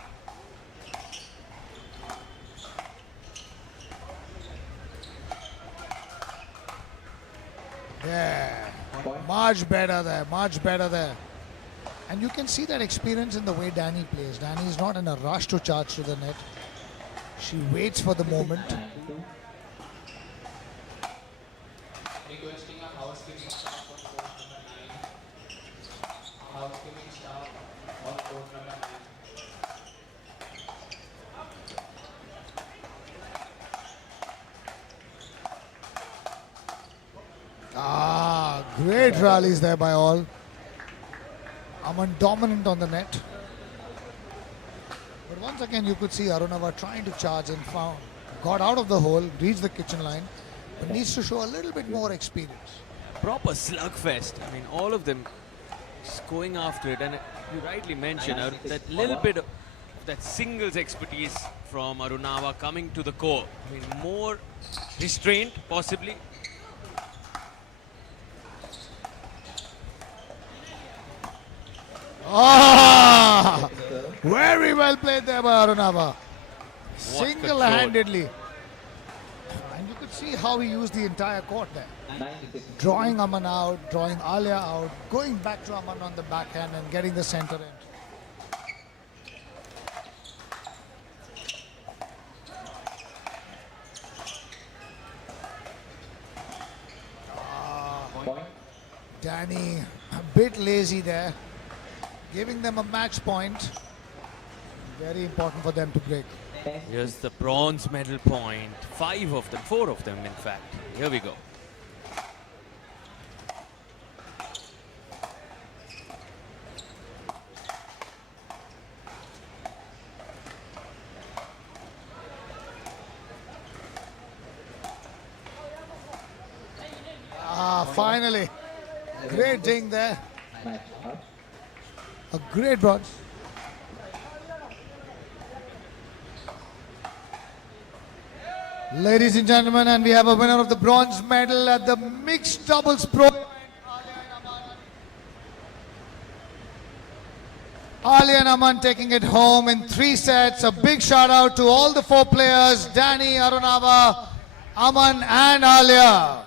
Yeah, much better there, much better there. And you can see that experience in the way Danny plays. Danny is not in a rush to charge to the net. She waits for the moment. Requesting a housekeeping staff on court number 9. Housekeeping staff on court number 9. Great rallies there by all. Aman dominant on the net. But once again, you could see Arunava trying to charge and got out of the hole, reached the kitchen line, but needs to show a little bit more experience. Proper slugfest. I mean, all of them just going after it. And you rightly mentioned that little bit of that singles expertise from Arunava coming to the core. I mean, more restraint, possibly. Very well played there by Arunava. Single-handedly. And you could see how he used the entire court there. Drawing Aman out, drawing Alia out, going back to Aman on the backhand and getting the center end. Danny a bit lazy there, giving them a match point. Very important for them to break. Here's the bronze medal point. 5 of them, 4 of them in fact. Here we go. Finally. Great ding there. match starts. A great bronze. Ladies and gentlemen, and we have a winner of the bronze medal at the mixed doubles pro. Ali and Aman taking it home in 3 sets. A big shout out to all the 4 players, Danny, Arunava, Aman and Alia.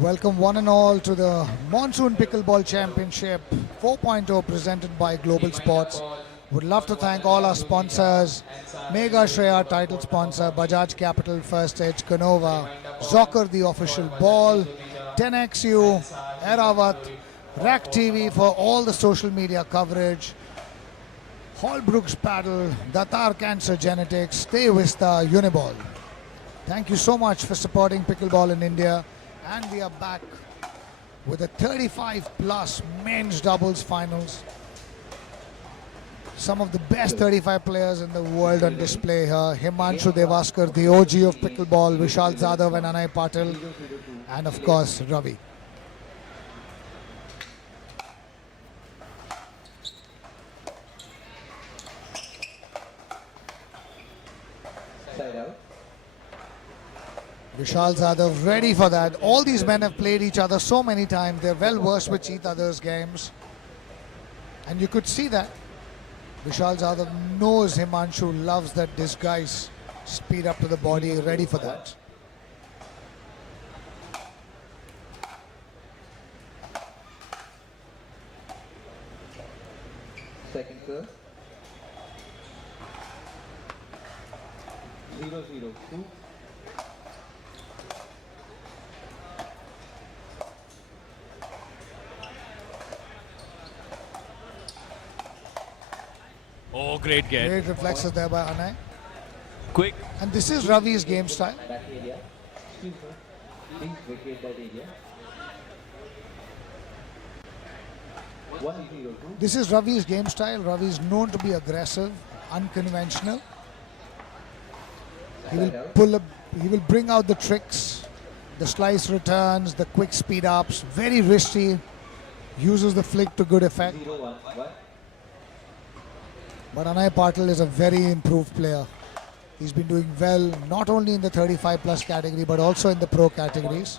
Welcome one and all to the Monsoon Pickleball Championship 4.0 presented by Global Sports. Would love to thank all our sponsors, Mega Shreya title sponsor, Bajaj Capital, First Edge, Canova, Zocker the official ball, 10XU, Eravat, Rack TV for all the social media coverage, Holbrook's Paddle, Datar Cancer Genetics, Stay Vista, Uniball. Thank you so much for supporting pickleball in India, and we are back with the 35 plus men's doubles finals. Some of the best 35 players in the world on display here. Himanshu Devaskar, the OG of pickleball, Vishal Zadav and Anay Patil, and of course Ravi. Side out. Vishal Zadav ready for that. All these men have played each other so many times. They're well versed with each other's games. And you could see that. Vishal Zadav knows Himanshu loves that disguise. Speed up to the body, ready for that. Second serve. 0-0-2. Oh, great get. Great reflexes there by Anay. Quick. And this is Ravi's game style. That area. Excuse me. Please vacate that area. 1-0-2. This is Ravi's game style. Ravi is known to be aggressive, unconventional. He will pull up, he will bring out the tricks, the slice returns, the quick speed ups, very risky, uses the flick to good effect. 0-1-1. But Anay Patil is a very improved player. He's been doing well not only in the 35 plus category but also in the pro categories.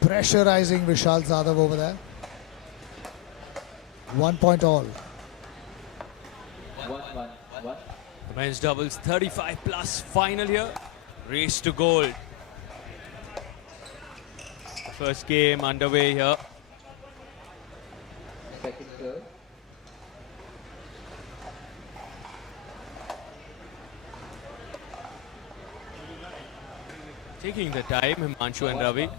Pressurizing Vishal Zadav over there. 1 point all. 1-1-1. The men's doubles 35 plus final here. Race to gold. First game underway here. Second serve. Taking the time, Himanshu and Ravi. 1-2.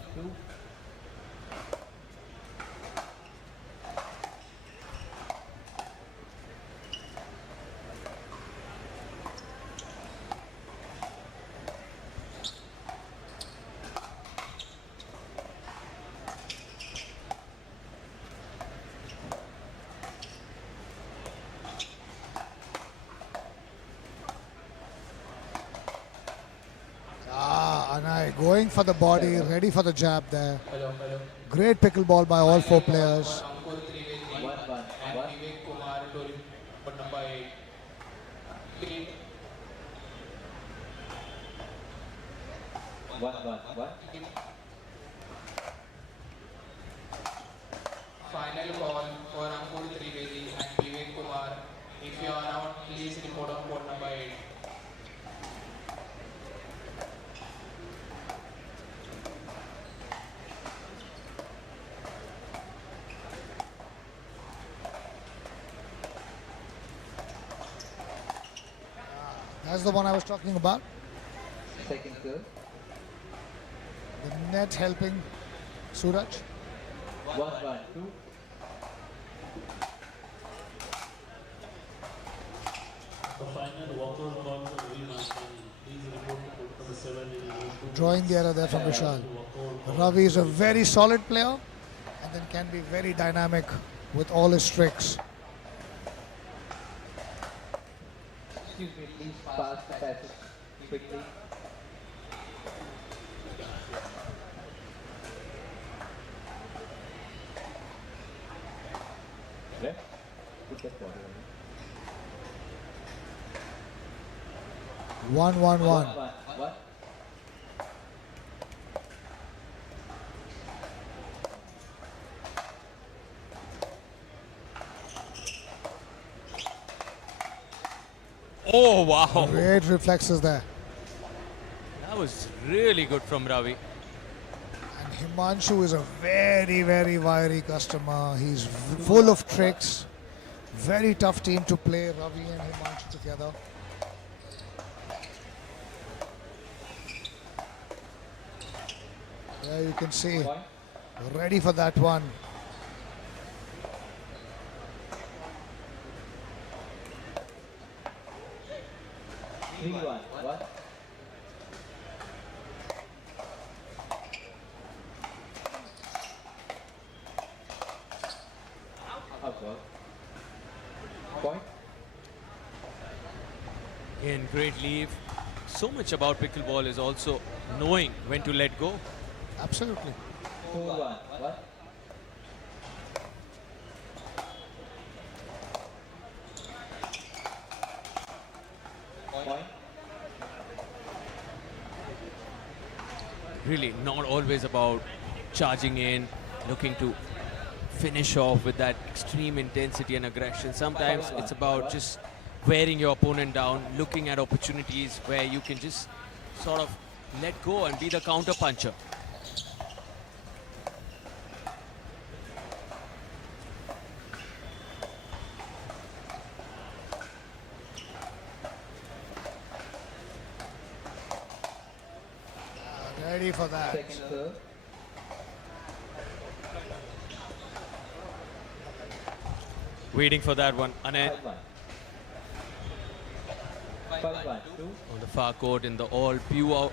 Anay going for the body, ready for the jab there. Hello. Great pickleball by all four players. Ankur Trivedi 1-1-1. and Vivek Kumar to report number 8. Three. 1-1-1. Final call for Ankur Trivedi and Vivek Kumar. If you are around, please report on court number 8. That's the one I was talking about. Second serve. The net helping Suraj. 1-1-2. The final walkout call for Ravi Masani. Please report to court number 7 in row 2. Drawing the error there from Vishal. Walkout call. Ravi is a very solid player and then can be very dynamic with all his tricks. Excuse me, please pass the passage quickly. Left. Put that body on. 1-1-1. 1-1-1. Oh, wow. Great reflexes there. That was really good from Ravi. And Himanshu is a very, very wiry customer. He's full of tricks. Very tough team to play, Ravi and Himanshu together. There you can see, Point. ready for that one. Three, one. One. Out ball. Point. Again, great leave. So much about pickleball is also knowing when to let go. Absolutely. 2-1. One. Point. Really not always about charging in, looking to finish off with that extreme intensity and aggression. Sometimes it's about just wearing your opponent down, looking at opportunities where you can just sort of let go and be the counter puncher. Ready for that. Second serve. Waiting for that one. Ane 5-1. 5-1. 2. on the far court in the all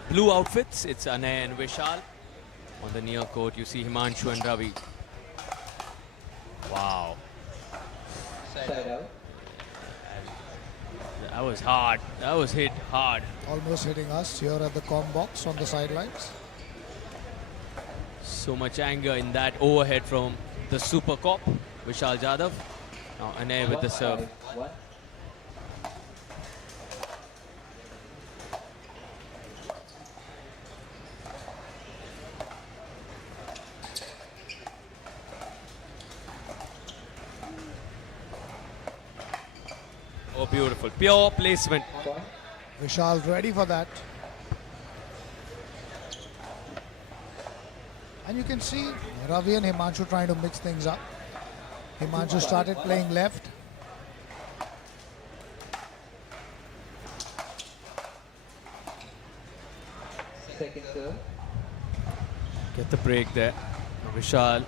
blue outfits. It's Ane and Vishal. On the near court, you see Himanshu and Ravi. Wow. Side out. That was hard. That was hit hard. Almost hitting us here at the com box on the sidelines. So much anger in that overhead from the super cop, Vishal Jadhav. Now Ane with the serve. 1. Oh, beautiful. Pure placement. Point. Vishal ready for that. And you can see Ravi and Himanshu trying to mix things up. Himanshu started playing left. Second serve. Get the break there. Vishal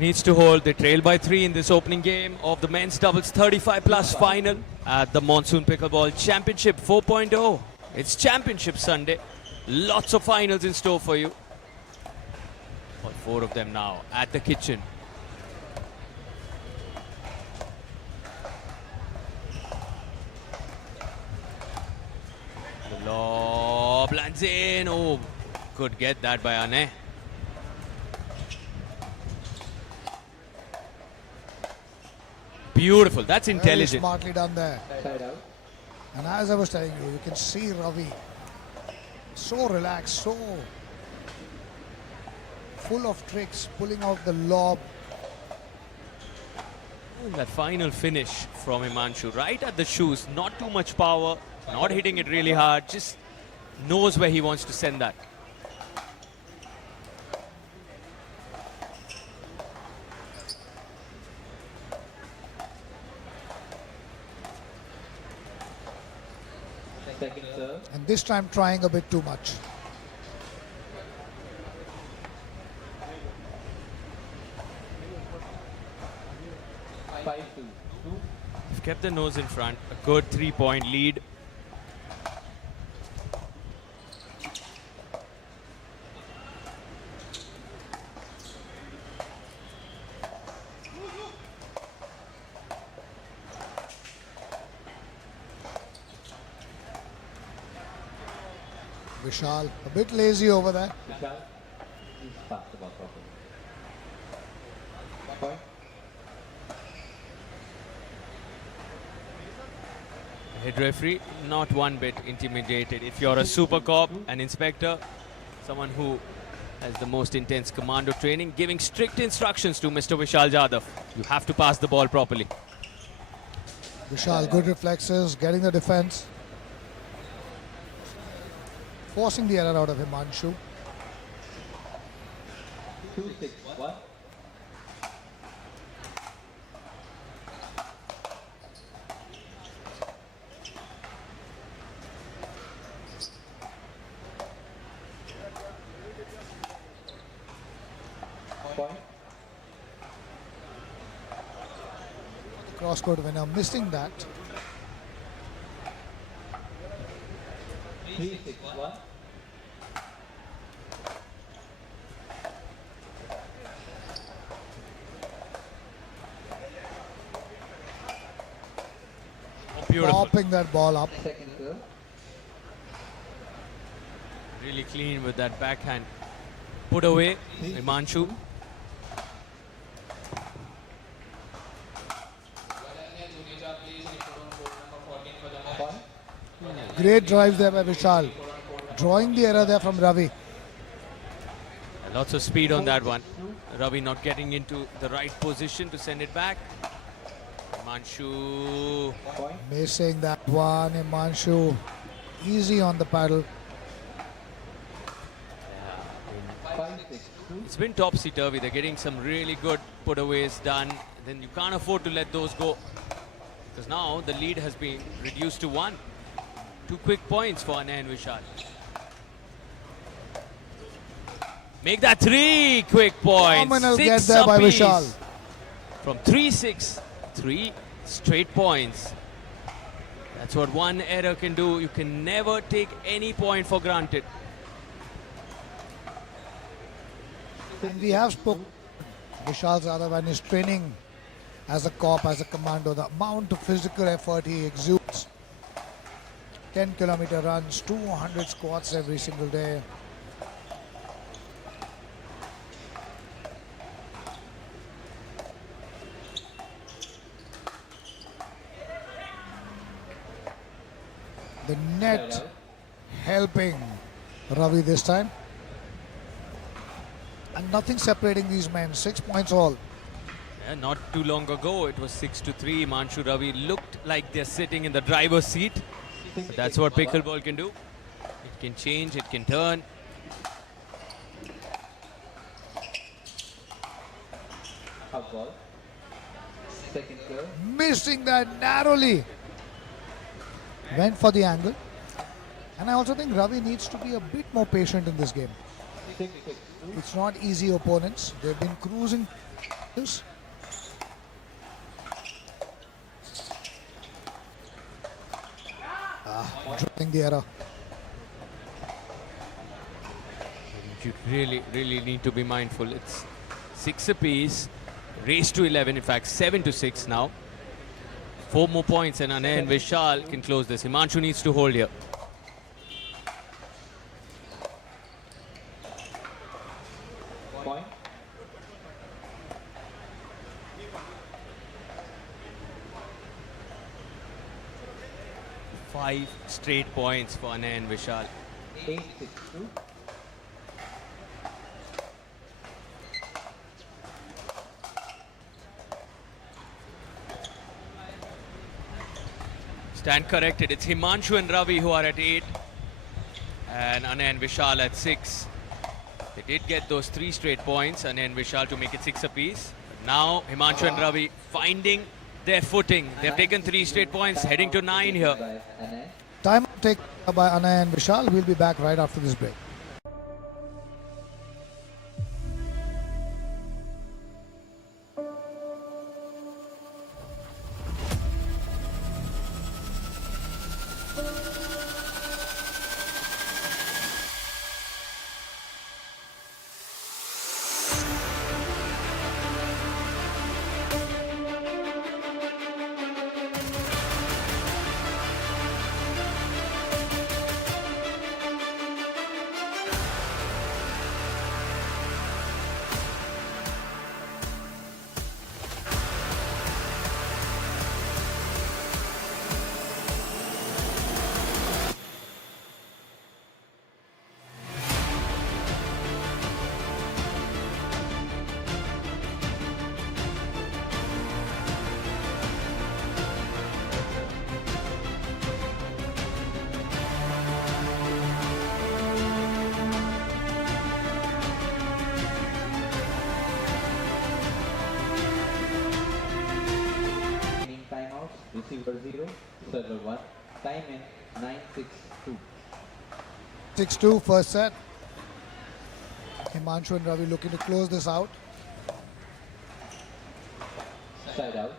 needs to hold. They trail by 3 in this opening game of the men's doubles 35 plus final at the Monsoon Pickleball Championship 4.0. It's Championship Sunday. Lots of finals in store for you. All 4 of them now at the kitchen. The lob lands in. Oh, could get that by Ane. Beautiful. That's Very intelligent. smartly done there. Side out. And as I was telling you, you can see Ravi so relaxed, so full of tricks, pulling out the lob. And that final finish from Himanshu, right at the shoes. Not too much power, not hitting it really hard, just knows where he wants to send that. Second serve. And this time trying a bit too much. Five two. They've kept the nose in front. A good 3-point lead. Vishal a bit lazy over there. Vishal is fast about properly. Point. Head referee, not one bit intimidated. If you're a super cop, an inspector, someone who has the most intense commando training, giving strict instructions to Mr. Vishal Jadhav. You have to pass the ball properly. Vishal, good reflexes, getting the defense. Forcing the error out of Himanshu. 2-6-1. Point. Cross court winner, missing that. 3-6-1. Oh, beautiful. Popping that ball up. Second serve. Really clean with that backhand. Put away, Himanshu. Valadnya Juneja plays report on court number 14 for the match. Point. Great drives there by Vishal. Drawing the error there from Ravi. Lots of speed on that one. Ravi not getting into the right position to send it back. Himanshu. Point. Missing that one. Himanshu easy on the paddle. 5-6-2. It's been topsy-turvy. They're getting some really good putaways done. Then you can't afford to let those go. Because now the lead has been reduced to 1. 2 quick points for Anay and Vishal. Make that 3 quick points. Phenomenal 6 get there by apiece. Vishal. From 3-6, 3 straight points. That's what one error can do. You can never take any point for granted. And we have spoken Vishal's rather when he's training as a cop, as a commando, the amount of physical effort he exudes. 10-kilometer runs, 200 squats every single day. The net helping Ravi this time. And nothing separating these men, 6 points all. Yeah, not too long ago, it was 6-3. Himanshu Ravi looked like they're sitting in the driver's seat. But that's what pickleball can do. It can change, it can turn. Half ball. Second serve. Missing that narrowly. Went for the angle. And I also think Ravi needs to be a bit more patient in this game. 6-6-2. It's not easy opponents. They've been cruising. Dropping the error. You really need to be mindful. It's 6 apiece, race to 11, in fact 7-6 now. 4 more points and Anay and Vishal can close this. Himanshu needs to hold here. Point. Five straight points for Anay and Vishal. 8-6-2. Stand corrected. It's Himanshu and Ravi who are at 8. And Anay and Vishal at 6. They did get those 3 straight points, Anay and Vishal, to make it 6 apiece. Now Himanshu and Ravi finding their footing. They've taken 3 straight points, heading to 9 here. By Anay. Time taken by Anay and Vishal. We'll be back right after this break. server 1. Time in 9-6-2. 6-2 first set. Himanshu and Ravi looking to close this out. Side out.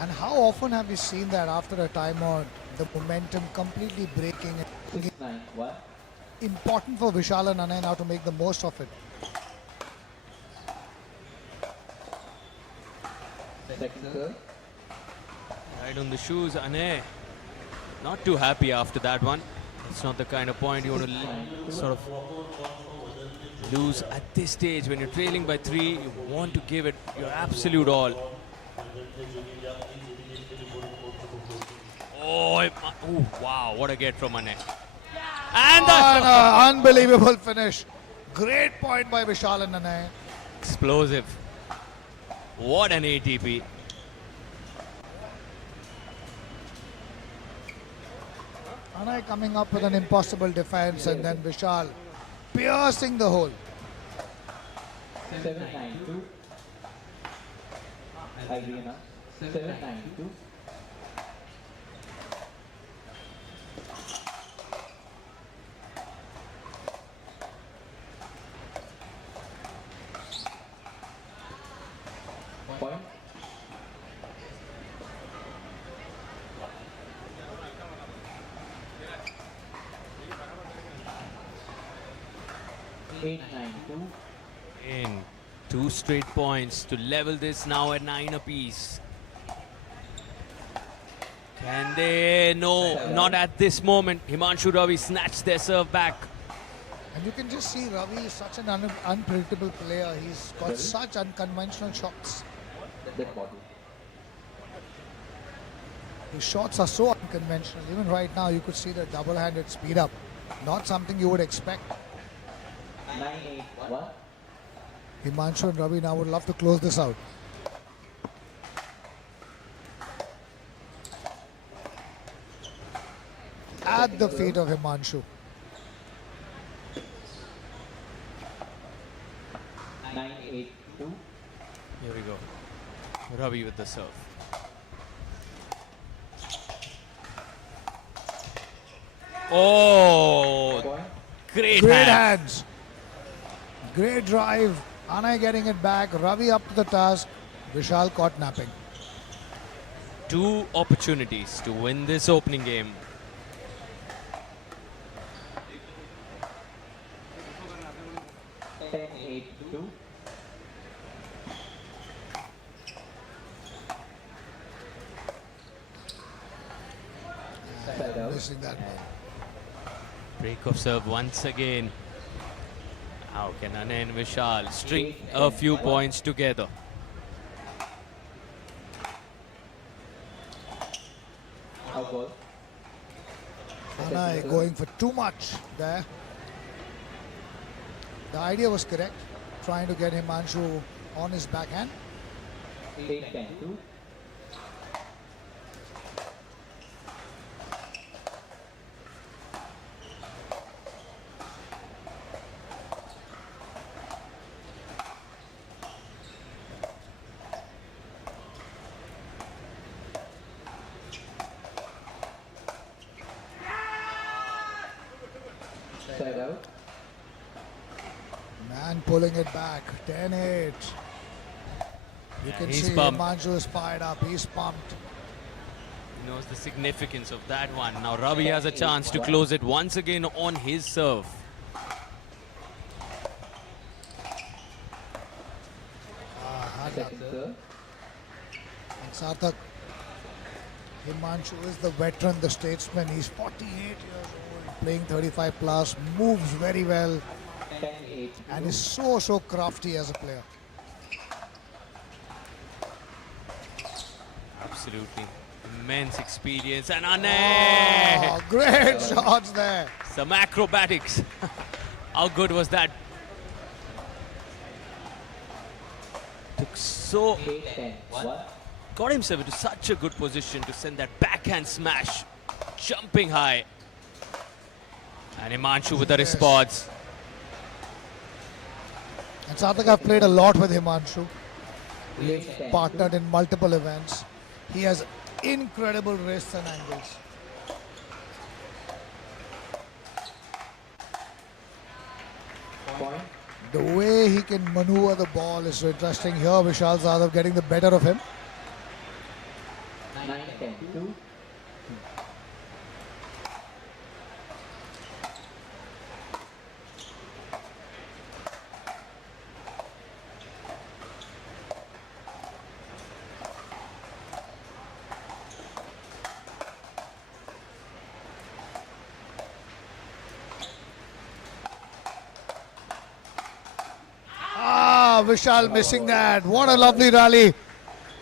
And how often have we seen that after a timeout, the momentum completely breaking? 6-9-1. Important for Vishal and Anay now to make the most of it. Second serve. Right on the shoes, Ane. Not too happy after that one. It's not the kind of point you want to sort of lose at this stage. When you're trailing by 3, you want to give it your absolute all. Oh, wow, what a get from Ane. And An unbelievable finish. Great point by Vishal and Anay. explosive. What an ATP. Anay coming up with an impossible defense and then Vishal piercing the hole. 7-9-2. I agree now. 7-9-2. Point. Eight, 9-2. In 2 straight points to level this now at 9 apiece. Can they? No, not at this moment. Himanshu Ravi snatched their serve back. And you can just see Ravi is such an unpredictable player. He's got such unconventional shots. That bottle. His shots are so unconventional. Even right now, you could see the double-handed speed up. Not something you would expect. 9-8-1. Himanshu and Ravi now would love to close this out. At the feet of Himanshu. 9-8-2. Here we go. Ravi with the serve. Oh, Point. great Great hand. hands. Great drive. Anay getting it back. Ravi up to the task. Vishal caught napping. 2 opportunities to win this opening game. Ten, 8-2. Side out. Missing that one. Break of serve once again. How can Anay and Vishal string a few points together? Out ball. Anay going for too much there. The idea was correct. Trying to get Himanshu on his backhand. 8-10-2. Side out. Man pulling it back. 10-8. You can he's see pumped. Himanshu is fired up. He's pumped. He knows the significance of that one. Now Ravi has a chance to close it once again on his serve. Second serve. And Sarthak, Himanshu is the veteran, the statesman. He's 48 years old, playing 35 plus, moves very well, 10-8. and is so crafty as a player. Absolutely. Immense experience. And Anay! Oh, great shots there. Some acrobatics. How good was that? Took so... 8-10-1. Got himself into such a good position to send that backhand smash. Jumping high. And Himanshu with the Yes. response. And Sarthak, I've played a lot with Himanshu. We've 8-10-2. partnered in multiple events. He has incredible wrists and angles. Point. The way he can maneuver the ball is so interesting here. Vishal Zadav getting the better of him. 9-10. 2. Ah, Vishal missing that. What a lovely rally.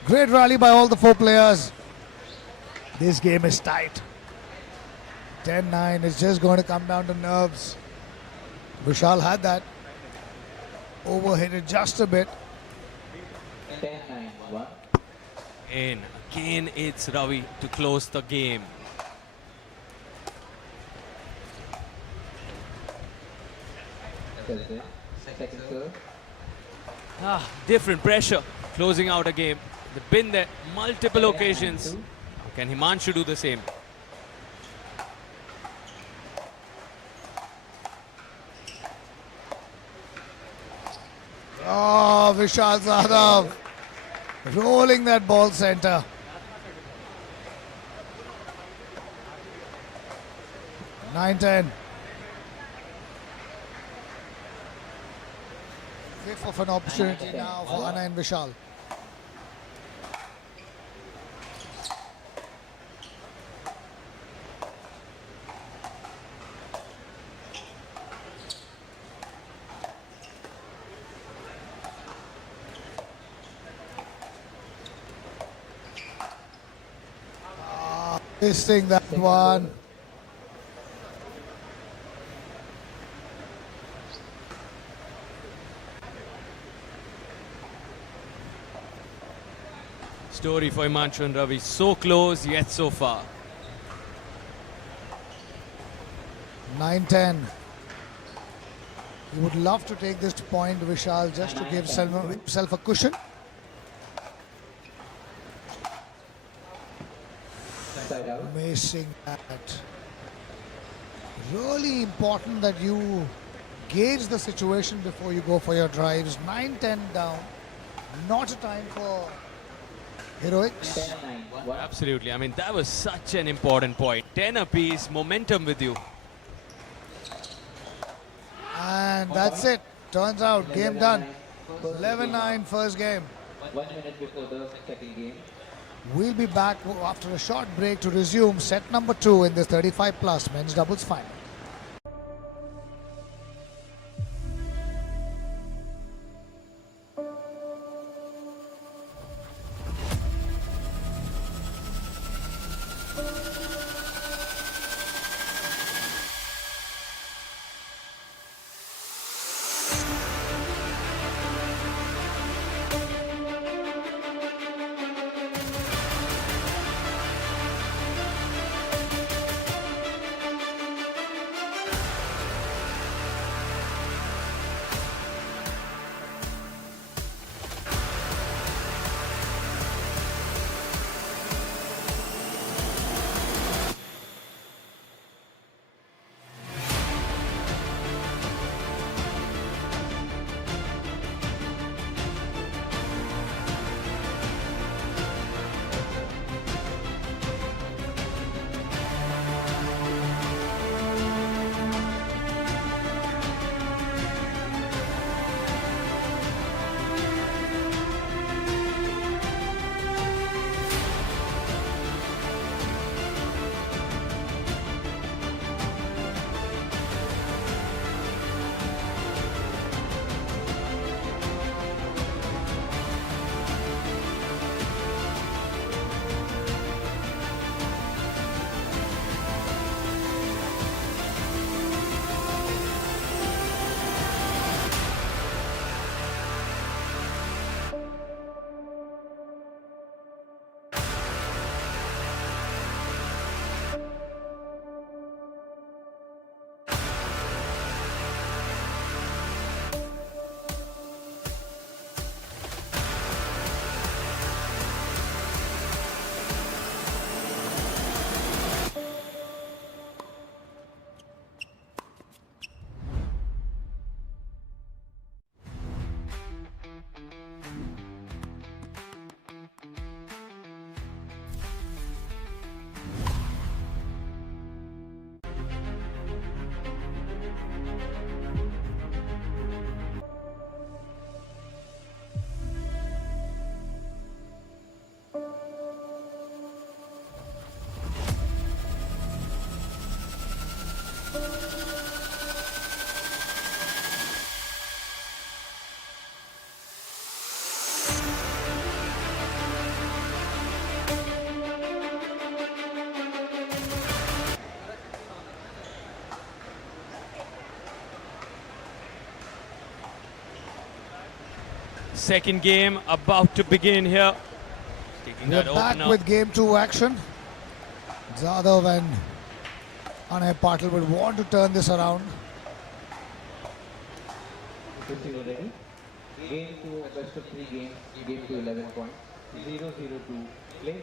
Great rally by all the 4 players. This game is tight. 10-9. It's just going to come down to nerves. Vishal had that. Overhit it just a bit. 10-9. 1. And again, it's Ravi to close the game. Second serve. Different pressure closing out a game. They've been there multiple occasions. Can Himanshu do the same? Oh, Vishal Zadav rolling that ball center. Nine-10. Fifth of an opportunity now for Anna and Vishal. Missing that one. Story for Himanshu and Ravi. So close yet so far. 9-10. He would love to take this point, Vishal, just to give himself a cushion. Side out. Missing that. Really important that you gauge the situation before you go for your drives. 9-10 down. Not a time for heroics. 10-9. 1. Absolutely. I mean, that was such an important point. 10 apiece, momentum with you. And that's it. Turns out, game done. 11-9 first game. 1 minute before the second game. We'll be back after a short break to resume set number 2 in this 35 plus men's doubles final. Second game about to begin here. Taking We're that back opener. with game 2 action. Jadhav and Anay Patil would want to turn this around. If you are ready, game 2 of best of 3 games, game to 11 points, 0-0-2, play.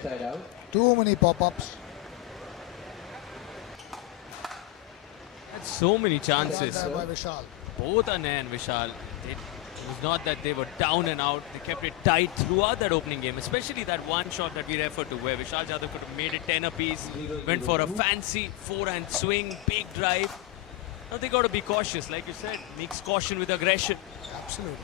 Side out. Too many pop-ups. Had so many chances. There by Vishal. Both Anay and Vishal. It was not that they were down and out. They kept it tight throughout that opening game, especially that one shot that we referred to where Vishal Jadhav could have made it 10 apiece. Went for a fancy forehand swing, big drive. Now they got to be cautious, like you said. Mix caution with aggression. Absolutely.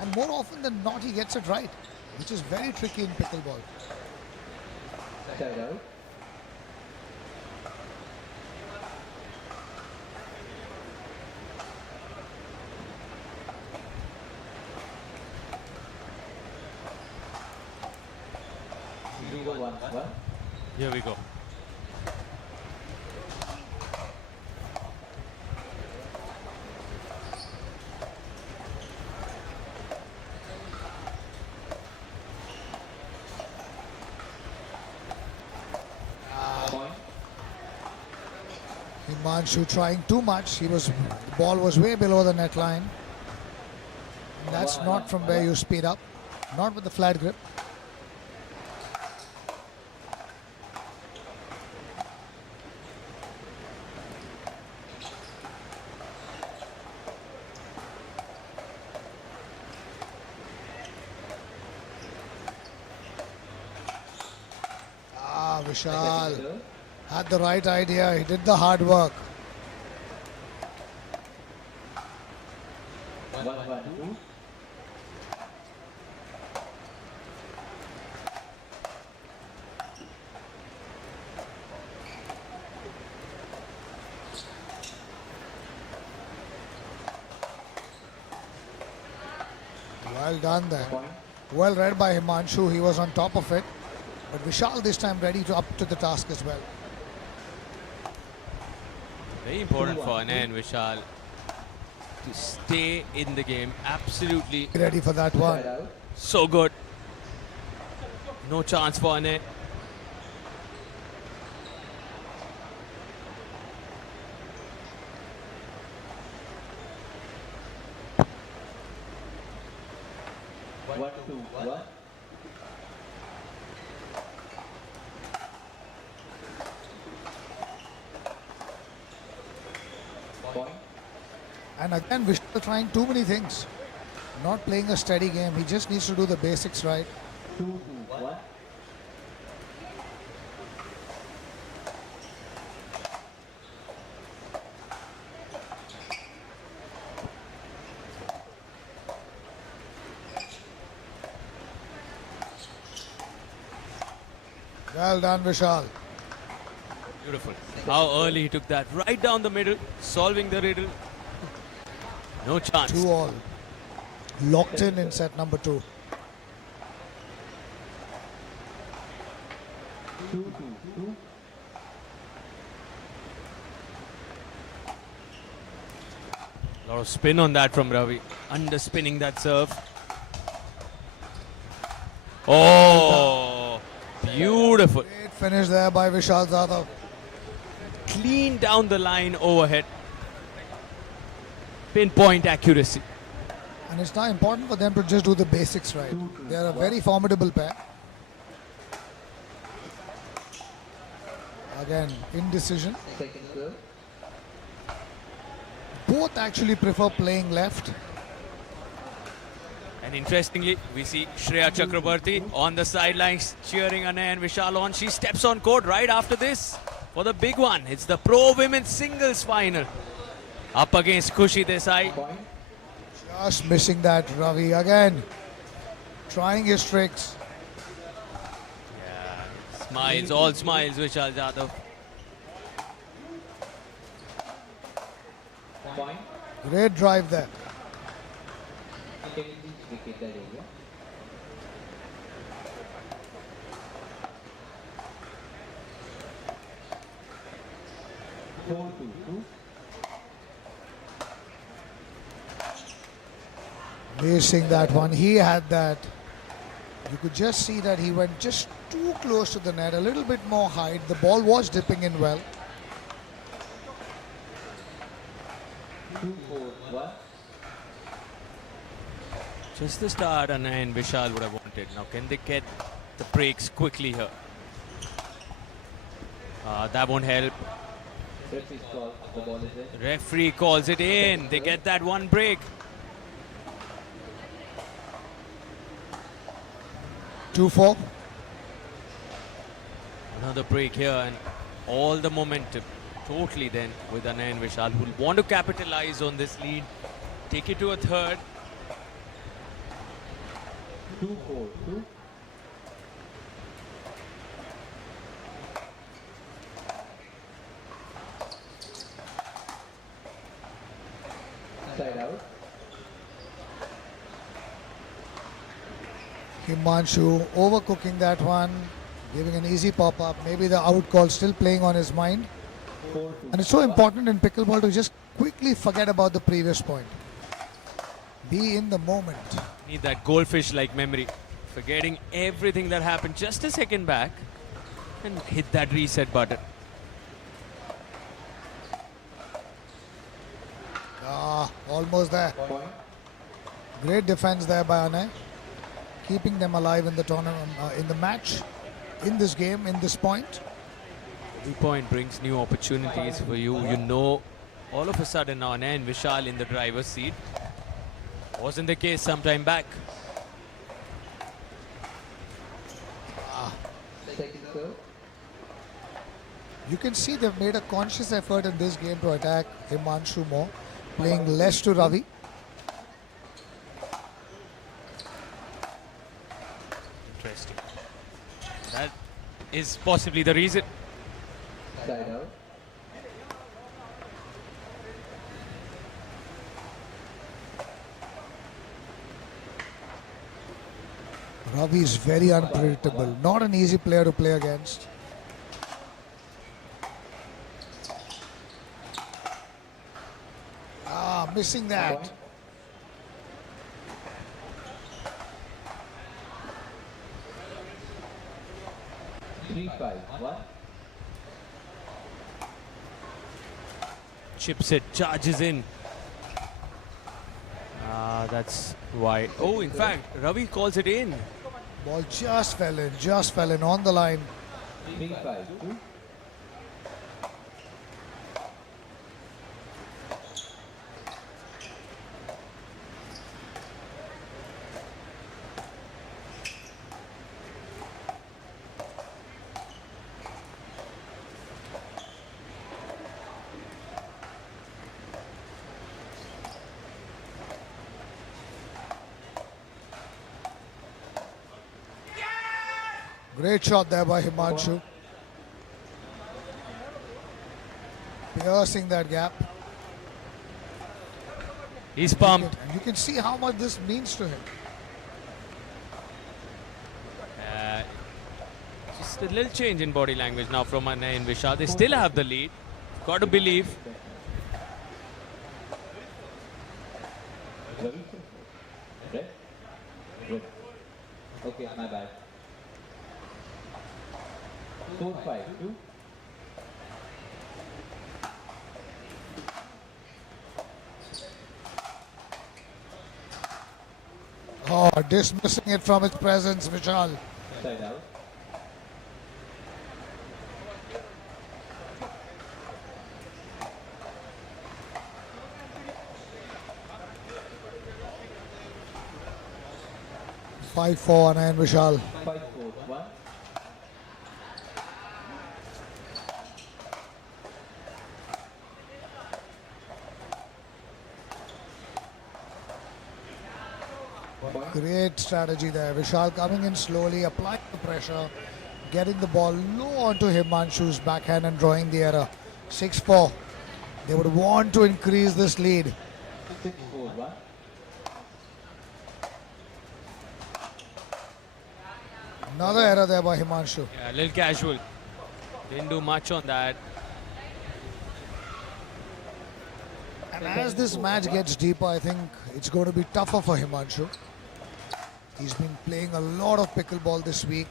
And more often than not, he gets it right, which is very tricky in pickleball. Side out. Zero, 1-1. Here we go. Point. Himanshu trying too much. The ball was way below the net line. And that's not from where you speed up. Not with the flat grip. Vishal had the right idea. He did the hard work. 1-1-2. Well done there. Point. Well read by Himanshu. He was on top of it. But Vishal this time ready to up to the task as well. Very important for Anay and Vishal to stay in the game. Absolutely Ready for that one. Side out. so good. No chance for Anay. One, two, one. Point. And again, Vishal trying too many things. Not playing a steady game. He just needs to do the basics right. 2-2-1. Well done, Vishal. Beautiful. How early he took that. Right down the middle, solving the riddle. No chance. 2-all. Locked in set number 2. 2-2-2. Lot of spin on that from Ravi. Underspinning that serve. Oh, beautiful. Great finish there by Vishal Jadhav. Clean down the line overhead. Pinpoint accuracy. And it's now important for them to just do the basics right. They are a very formidable pair. Again, indecision. Second serve. Both actually prefer playing left. And interestingly, we see Shreya Chakrabarti on the sidelines cheering Anay and Vishal on. She steps on court right after this for the big one. It's the Pro Women's Singles Final. Up against Khushi Desai. Point. Just missing that, Ravi. Again, trying his tricks. Smiles, all smiles, Vishal Jadhav. Point. Great drive there. Can you please vacate that area? Four, two. Missing that one. He had that. You could just see that he went just too close to the net. A little bit more height. The ball was dipping in well. 2-4-1. Just the start, Anna and Vishal would have wanted. Now, can they get the breaks quickly here? That won't help. Referee's call. The ball is in. Referee calls it in. They get that one break. 2-4. Another break here, and all the momentum totally then with Anna and Vishal, who will want to capitalize on this lead, take it to a third. 2-4-2. Side out. Himanshu overcooking that one, giving an easy pop-up. Maybe the out call still playing on his mind. 4-2. And it's so important in pickleball to just quickly forget about the previous point. Be in the moment. Need that goldfish-like memory. Forgetting everything that happened just a second back and hit that reset button. Almost there. Point. Great defense there by Anay. Keeping them alive in the tournament, in the match, in this game, in this point. Every point brings new opportunities for you. You know, all of a sudden now Anna and Vishal in the driver's seat. Wasn't the case some time back. Second serve. You can see they've made a conscious effort in this game to attack Himanshu more, playing less to Ravi. Interesting. That is possibly the reason. Side out. Ravi is very unpredictable, not an easy player to play against. Missing that. Point. Three, 5-1. Chips it, charges in. That's why. Oh, in fact, Ravi calls it in. Ball just fell in on the line. 3-5-2. Great shot there by Himanshu. Piercing that gap. He's pumped. And you can see how much this means to him. Just a little change in body language now from Anna and Vishal. They still have the lead. Got to believe. Ravi? Red? Red. Okay, my bad. 4-5-2. Oh, dismissing it from its presence, Vishal. Side out. Five, 4 and Vishal. 5-4-1. Great strategy there. Vishal coming in slowly, applying the pressure, getting the ball low onto Himanshu's backhand and drawing the error. 6-4. They would want to increase this lead. 6-4-1. Another error there by Himanshu. Yeah, a little casual. Didn't do much on that. And as this match gets deeper, I think it's going to be tougher for Himanshu. He's been playing a lot of pickleball this week.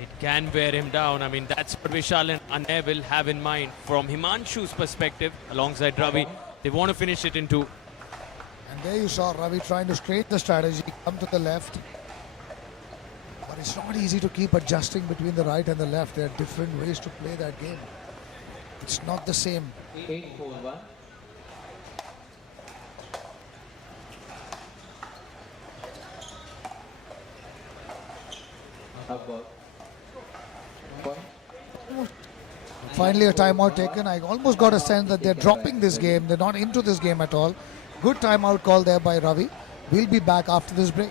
It can wear him down. I mean, that's what Vishal and Anay will have in mind. From Himanshu's perspective, alongside Ravi, they want to finish it in 2. And there you saw Ravi trying to straighten the strategy, come to the left. But it's not easy to keep adjusting between the right and the left. There are different ways to play that game. It's not the same. 8-4-1. Above. Point. Finally a timeout taken. I almost got a sense that they're dropping this game. They're not into this game at all. Good timeout call there by Ravi. We'll be back after this break.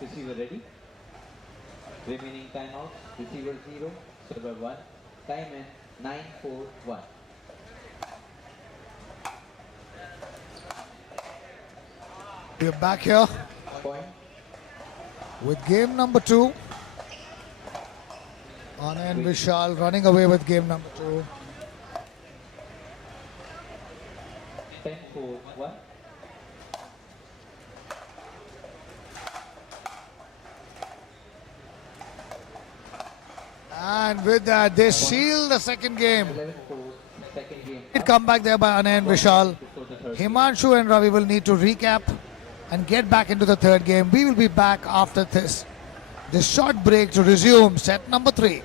Receiver ready. Remaining timeouts. Receiver 0, server 1. Time in 9-4-1. We're back here Point. with game number 2. Anay and Vishal running away with game number 2. 10-4-1. And with that, they seal the second game. 11-4. Second game. Great comeback there by Anay and Vishal. Before the third. Himanshu and Ravi will need to recap and get back into the third game. We will be back after this short break to resume set number 3.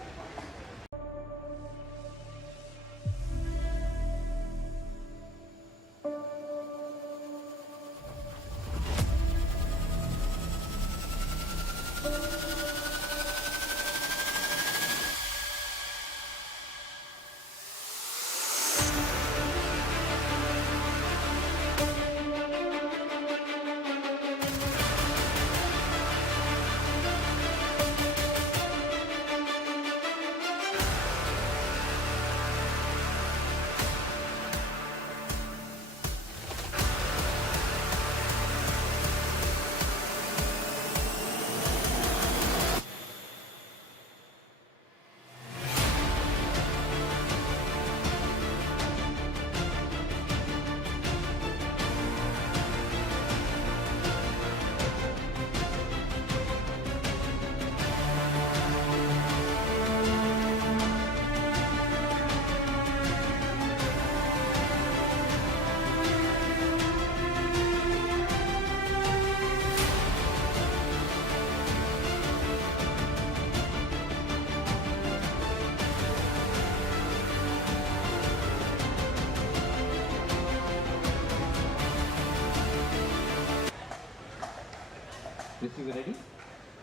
Receiver ready.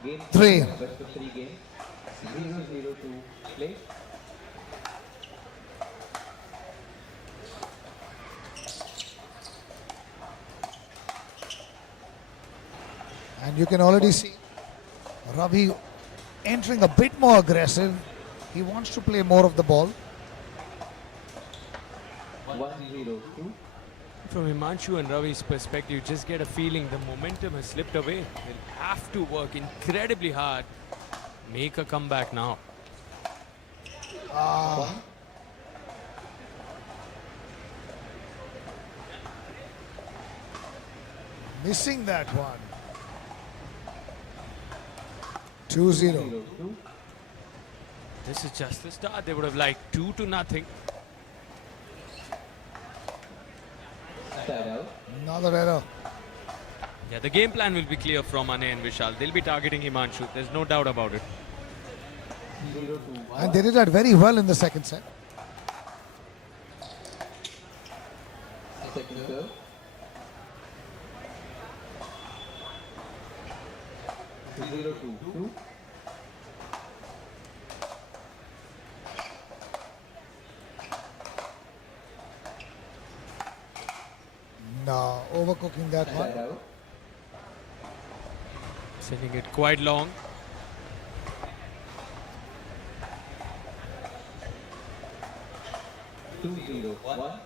Game 3. Best of 3 games. 0-0 to play. And you can already see Ravi entering a bit more aggressive. He wants to play more of the ball. 1-0 to From Himanshu and Ravi's perspective, you just get a feeling the momentum has slipped away. They'll have to work incredibly hard, make a comeback now. Missing that one. 2-0. This is just the start. They would have liked 2-0. Side out. Another error. Yeah, the game plan will be clear from Ane and Vishal. They'll be targeting Himanshu. There's no doubt about it. 0-2. And they did that very well in the second set. Second serve. 0-2. No, overcooking that one. Side out. Sending it quite long. Two zero one.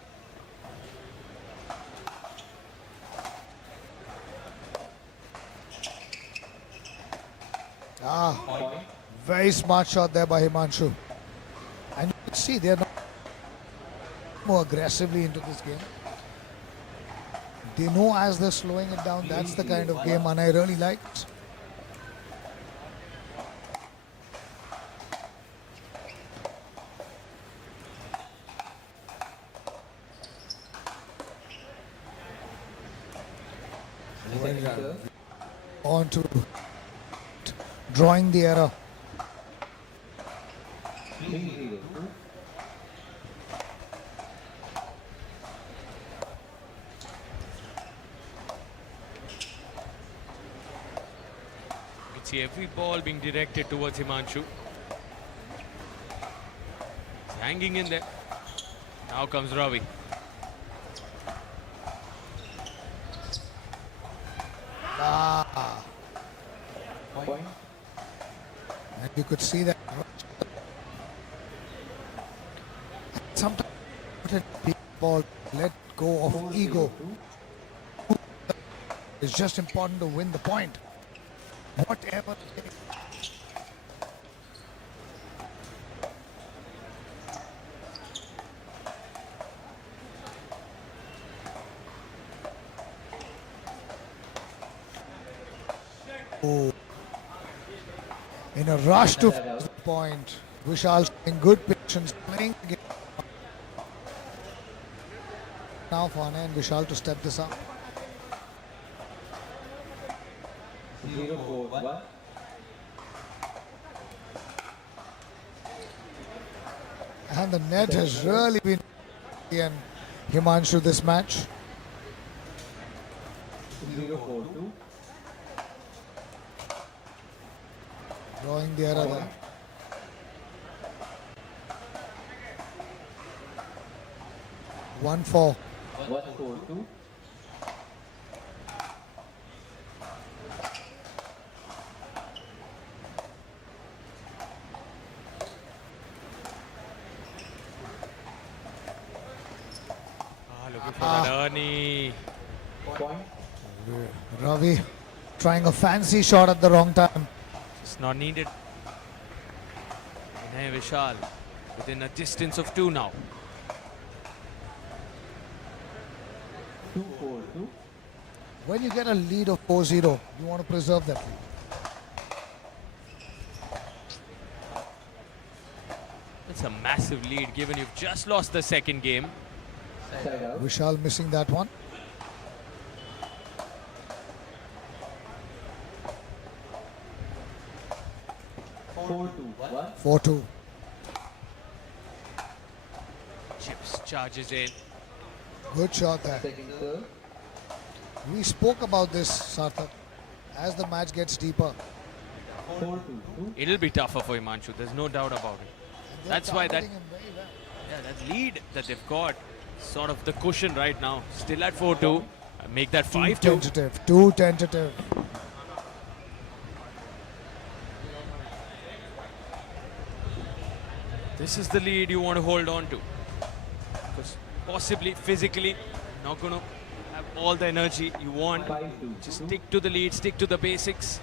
Point. Very smart shot there by Himanshu. And you can see they're not more aggressively into this game. They know as they're slowing it down, that's the kind of game Ane really likes. Second serve. On to drawing the error. 3-0. You can see every ball being directed towards Himanshu. He's hanging in there. Now comes Ravi. Point. And you could see that. Sometimes people let go of ego. It's just important to win the point. Whatever. Oh. In a rush to the point, Vishal in good patience playing the game. Now for Ane and Vishal to step this up. 0-4-1. And the net has really been and Himanshu this match. 0-4-2. Drawing the error there. One four. 1-4-2. Looking for that Ernie. Point. Ravi trying a fancy shot at the wrong time. It's not needed. Vinay Vishal within a distance of 2 now. 2-4-2. When you get a lead of 4-0, you want to preserve that lead. That's a massive lead given you've just lost the second game. Side out. Vishal missing that one. Four two one. 4-2. Chips charges in. Good shot there. Second serve. We spoke about this, Sarthak. As the match gets deeper, 4-2-2. It'll be tougher for Himanshu. There's no doubt about it. they're That's why that, targeting him very well. that lead that they've got, sort of the cushion right now. Still at 4-2. Make that 5-2. Tentative, too tentative. This is the lead you want to hold on to. Because possibly, physically, not going to have all the energy you want. 5-2. Just stick to the lead, stick to the basics.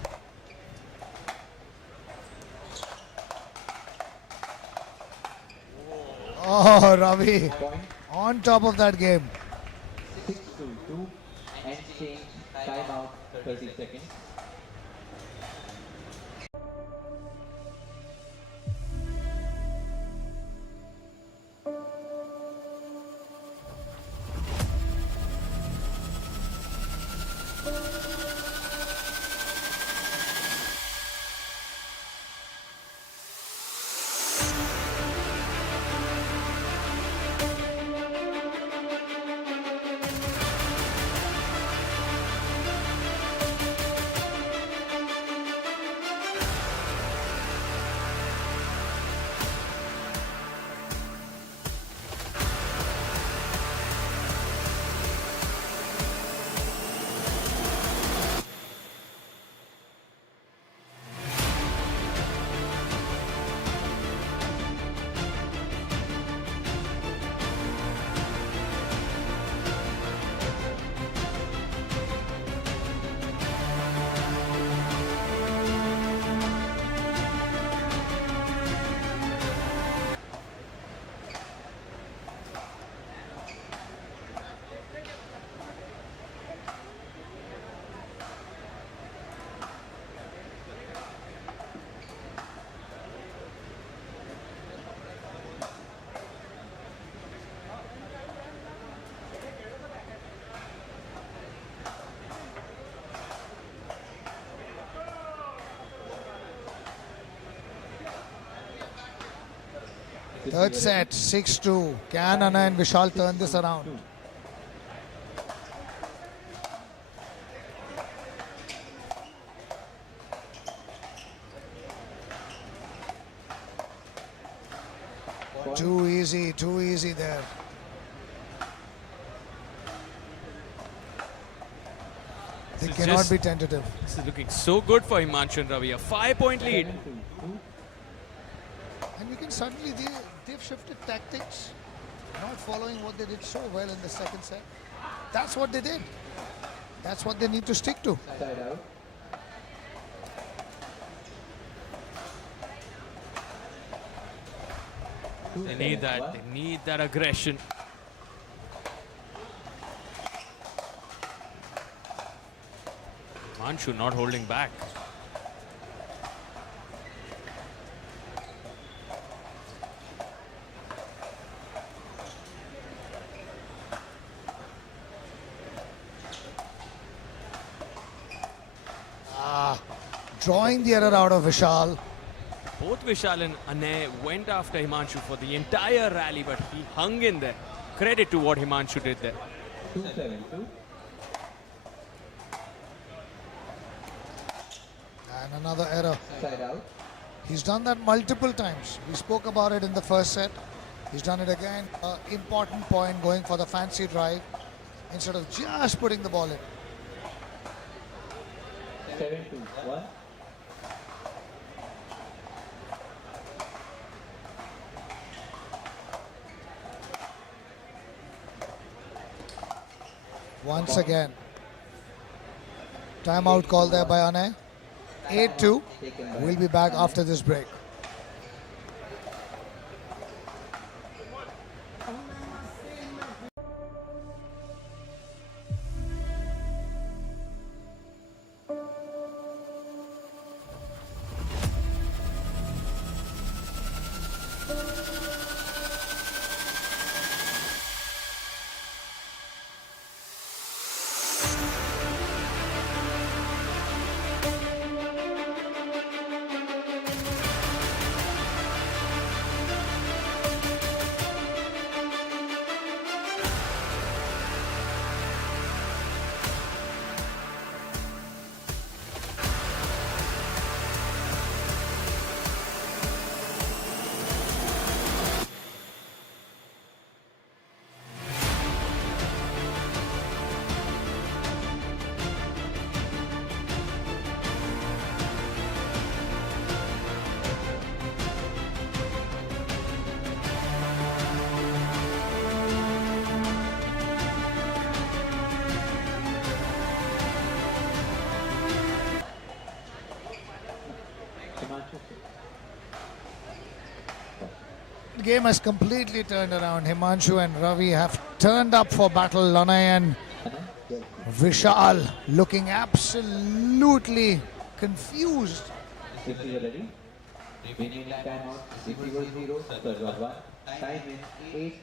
Oh, Ravi, Point on top of that game. 6-2. And change. Timeout 30 seconds. Third set, 6-2. Can Anna and Vishal turn this around? Too easy there. They This is cannot just- be tentative. This is looking so good for Himanshu and Ravi. A 5-point lead. 7-2. And we can suddenly, they've shifted tactics, not following what they did so well in the second set. That's what they did. That's what they need to stick to. Side out. They need that. They need that aggression. Himanshu not holding back. Drawing the error out of Vishal. Both Vishal and Anay went after Himanshu for the entire rally, but he hung in there. Credit to what Himanshu did there. 2-7-2. And another error. Side out. He's done that multiple times. We spoke about it in the first set. He's done it again. Important point, going for the fancy drive instead of just putting the ball in. 7-2. 1. Once again. Timeout call there by Anay. 8-2. We'll be back after this break. game has completely turned around. Himanshu and Ravi have turned up for battle. Lanay and Vishal looking absolutely confused. If you are ready, remaining timeout 0-0, serve 1. Time is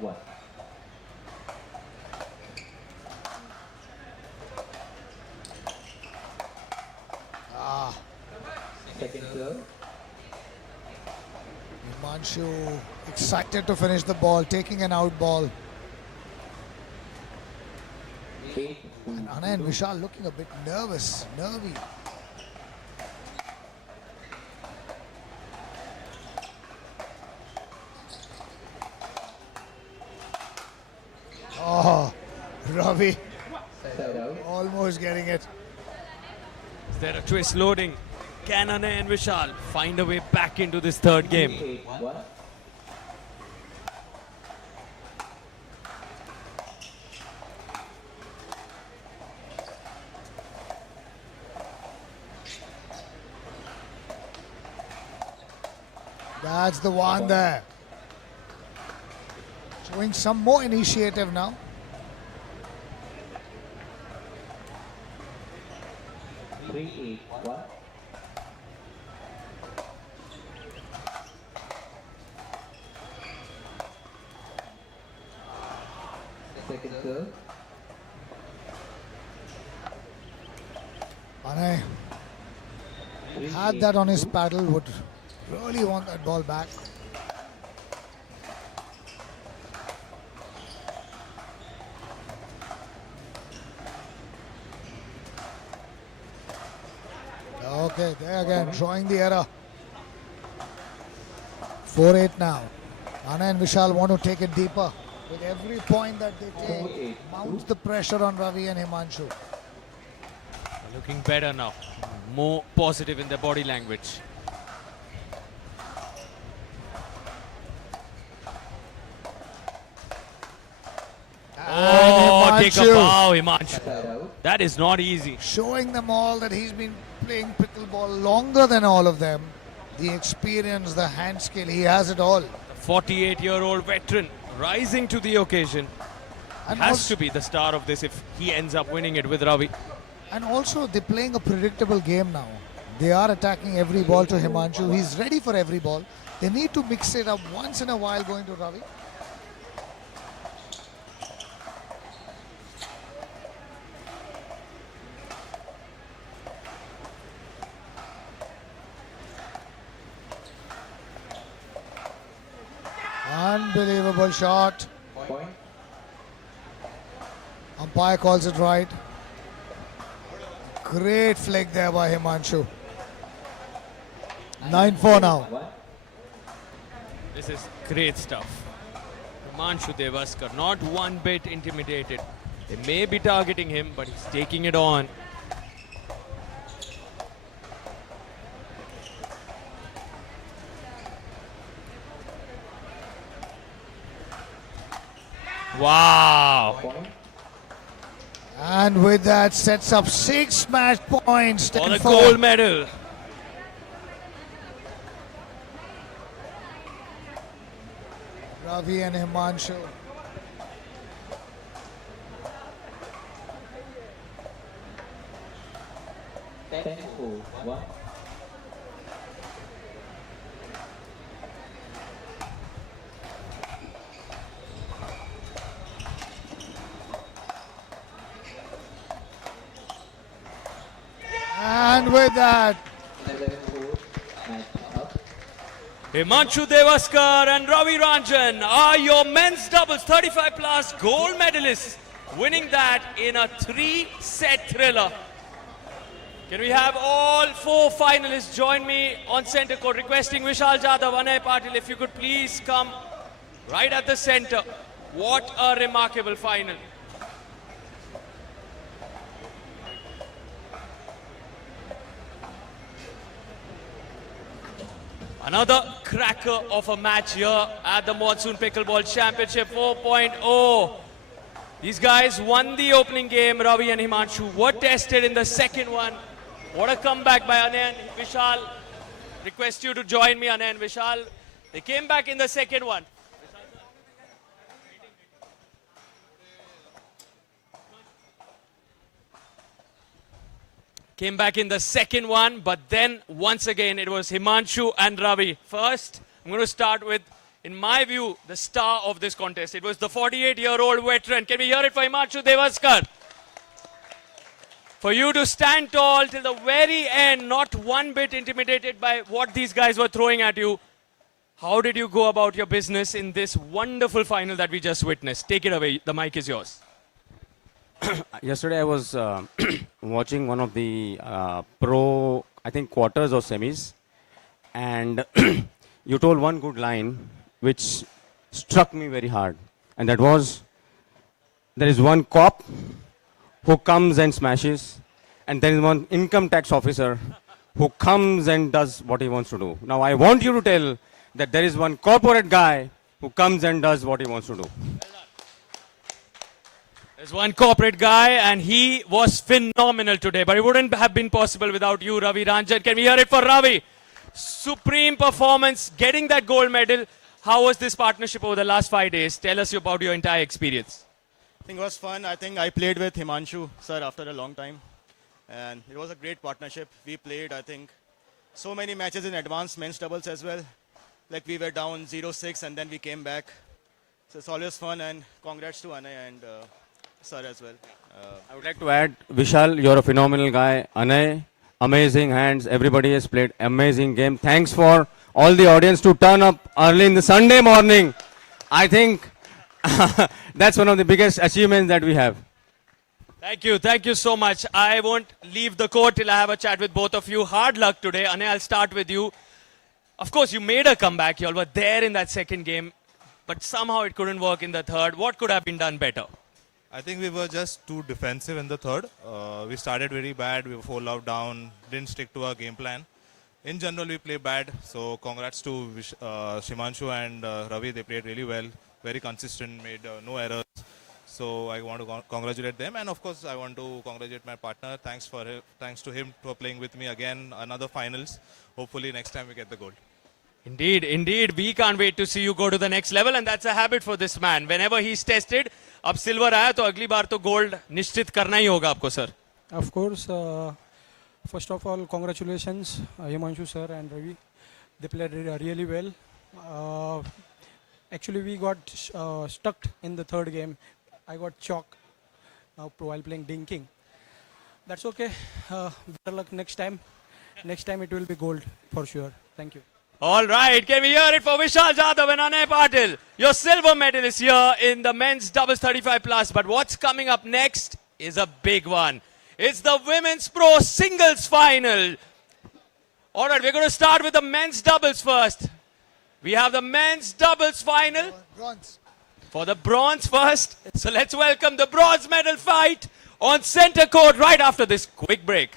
8-2-1. Second serve. Himanshu excited to finish the ball, taking an out ball. 8-2. And Anay and Vishal looking a bit nervy. Oh, Ravi Side out. almost getting it. Is there a twist loading? Can Anay and Vishal find a way back into this third game? 8-1. That's the one there. Showing some more initiative now. Three, 8-1. Second serve. Anay had that on his paddle, would really want that ball back. Okay, there again, drawing the error. 4-8 now. Anay and Vishal want to take it deeper. With every point that they take, mounts the pressure on Ravi and Himanshu. Looking better now. More positive in their body language. Oh, take a Himanshu bow, Himanshu. Side out. That is not easy. showing them all that he's been playing pickleball longer than all of them. The experience, the hand skill, he has it all. 48-year-old veteran rising to the occasion. And Has also, to be the star of this if he ends up winning it with Ravi. and also they're playing a predictable game now. They are attacking every ball to Himanshu. He's ready for every ball. They need to mix it up once in a while going to Ravi. Unbelievable shot. Point. Umpire calls it right. Great flick there by Himanshu. 9-4 now. 1. This is great stuff. Himanshu Devaskar, not one bit intimidated. They may be targeting him, but he's taking it on. Wow. Point. And with that sets up 6 match points. For the 10-4. gold medal. Ravi and Himanshu. Ten, 4, 1. And with that, 11-4. Match up. Himanshu Devaskar and Ravi Ranjan are your men's doubles 35 plus gold medalists, winning that in a 3-set thriller. Can we have all 4 finalists join me on center court, requesting Vishal Jadhav, Anay Patil, if you could please come right at the center. What a remarkable final. Another cracker of a match here at the Monsoon Pickleball Championship 4.0. These guys won the opening game. Ravi and Himanshu were tested in the second one. What a comeback by Anay and Vishal. Request you to join me, Anay and Vishal. They came back in the second one. Came back in the second one, but then once again it was Himanshu and Ravi. First, I'm going to start with, in my view, the star of this contest. It was the 48-year-old veteran. Can we hear it for Himanshu Devaskar? For you to stand tall till the very end, not one bit intimidated by what these guys were throwing at you. How did you go about your business in this wonderful final that we just witnessed? Take it away. The mic is yours. Yesterday I was watching one of the pro, I think quarters or semis, and you told one good line which struck me very hard, and that was, there is one cop who comes and smashes, and there is one income tax officer who comes and does what he wants to do. Now I want you to tell that there is one corporate guy who comes and does what he wants to do. There's one corporate guy, and he was phenomenal today, but it wouldn't have been possible without you, Ravi Ranjan. Can we hear it for Ravi? Supreme performance, getting that gold medal. How was this partnership over the last 5 days? Tell us about your entire experience. I think it was fun. I think I played with Himanshu, sir, after a long time. And it was a great partnership. We played, I think, so many matches in advanced men's doubles as well. Like we were down 0-6 and then we came back. So it's always fun, and congrats to Anay and sir as well. I would like to add, Vishal, you're a phenomenal guy. Anay, amazing hands. Everybody has played amazing game. Thanks for all the audience to turn up early in the Sunday morning. I think that's one of the biggest achievements that we have. Thank you so much. I won't leave the court till I have a chat with both of you. Hard luck today. Anay, I'll start with you. Of course, you made a comeback. You all were there in that second game, but somehow it couldn't work in the third. What could have been done better? I think we were just too defensive in the third. We started very bad. We were 4 love down, didn't stick to our game plan. In general, we play bad. So congrats to Shimanshu and Ravi. They played really well, very consistent, made no errors. So I want to congratulate them. And of course, I want to congratulate my partner. Thanks to him for playing with me again, another finals. Hopefully next time we get the gold. Indeed. We can't wait to see you go to the next level, and that's a habit for this man. Whenever he's tested, अब silver आया तो अगली बार तो gold निश्चित करना ही होगा आपको sir. Of course, first of all, congratulations, Himanshu sir and Ravi. They played really well. Actually, we got stuck in the third game. I got chalk while playing dinking. That's okay. Better luck next time. Next time it will be gold for sure. Thank you. All right, can we hear it for Vishal Jadhav and Anay Patil? Your silver medal is here in the men's doubles 35 plus. But what's coming up next is a big one. It's the women's pro singles final. All right, we're going to start with the men's doubles first. We have the men's doubles final. Bronze. For the bronze first. So let's welcome the bronze medal fight on center court right after this quick break.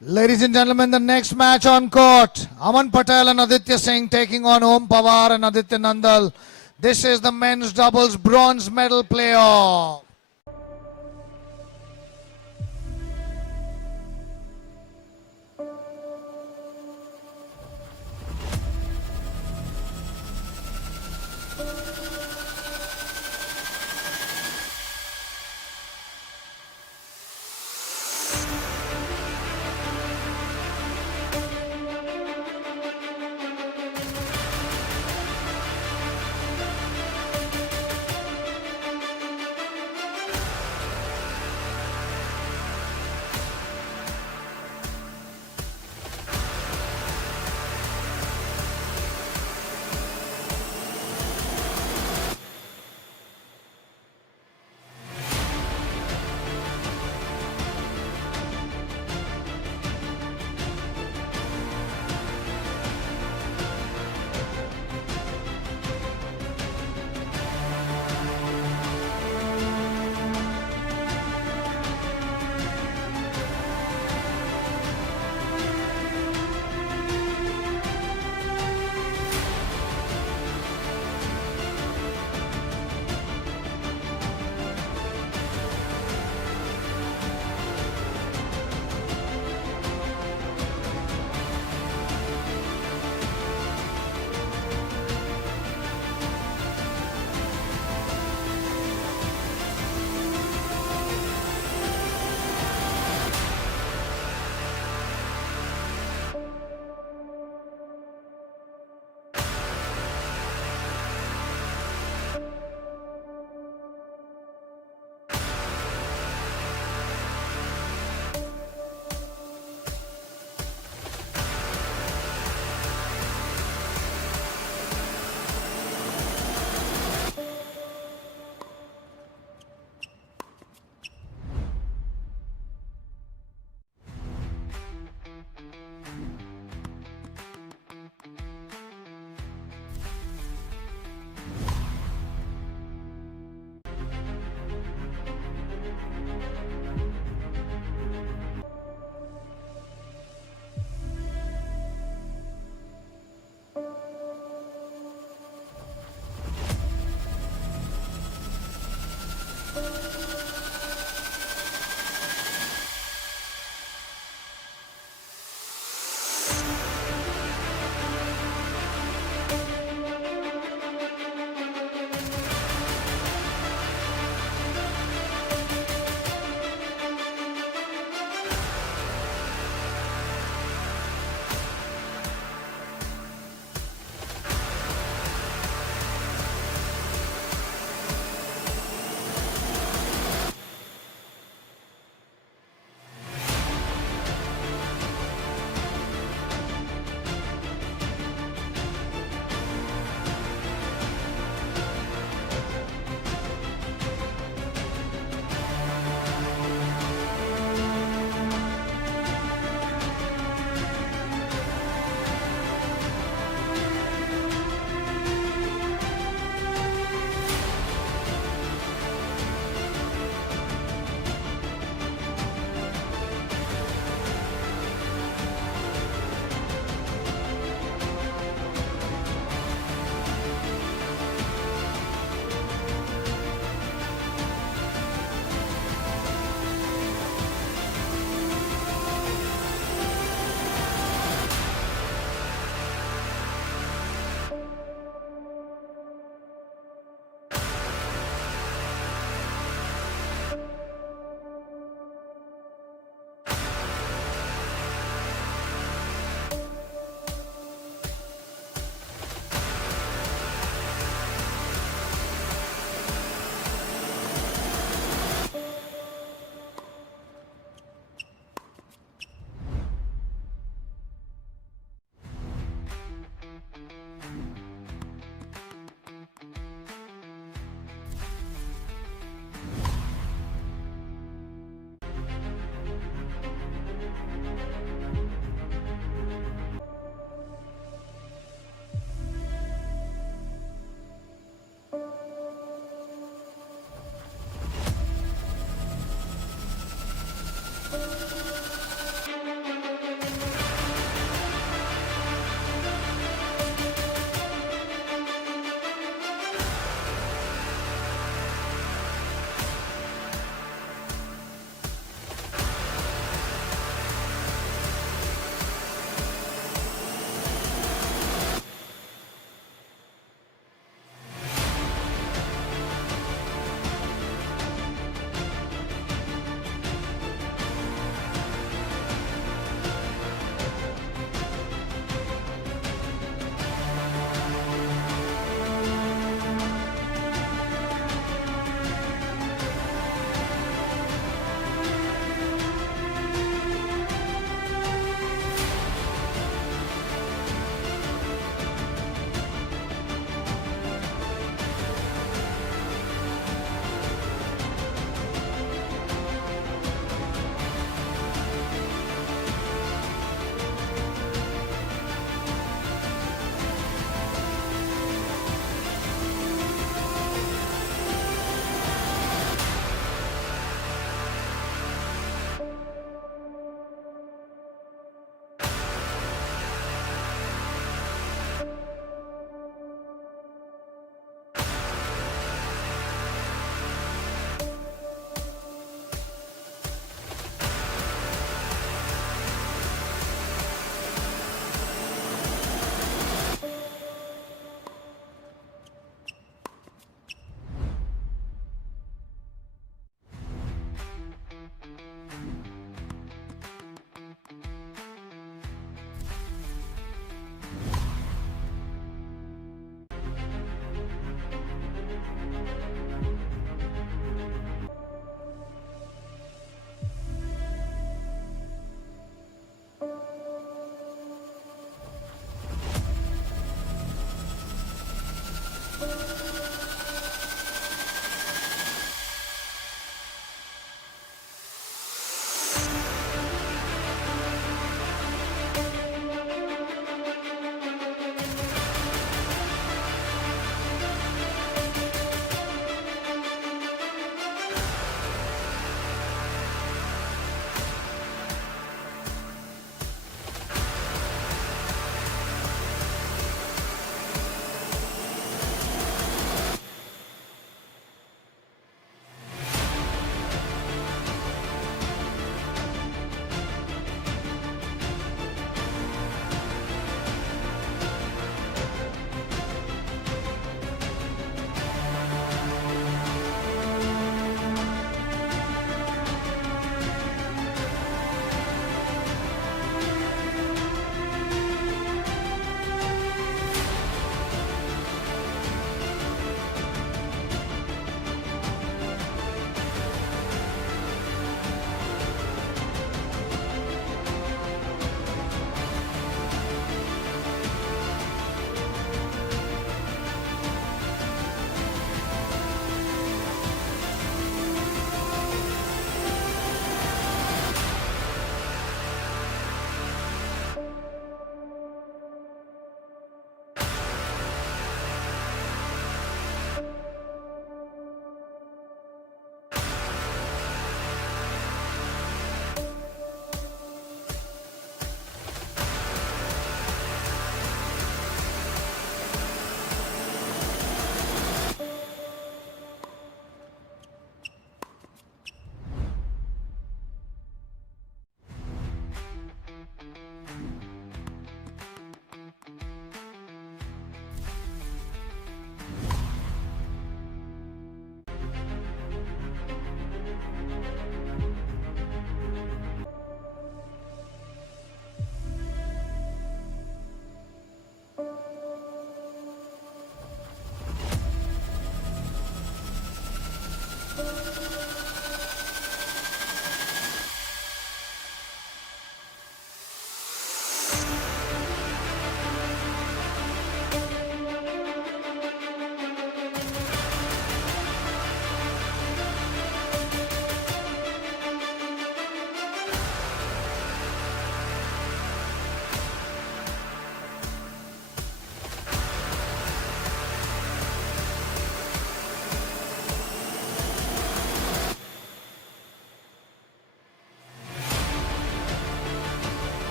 Ladies and gentlemen, the next match on court. Aman Patel and Aditya Singh taking on Om Pawar and Aditya Nandal. This is the men's doubles bronze medal playoff.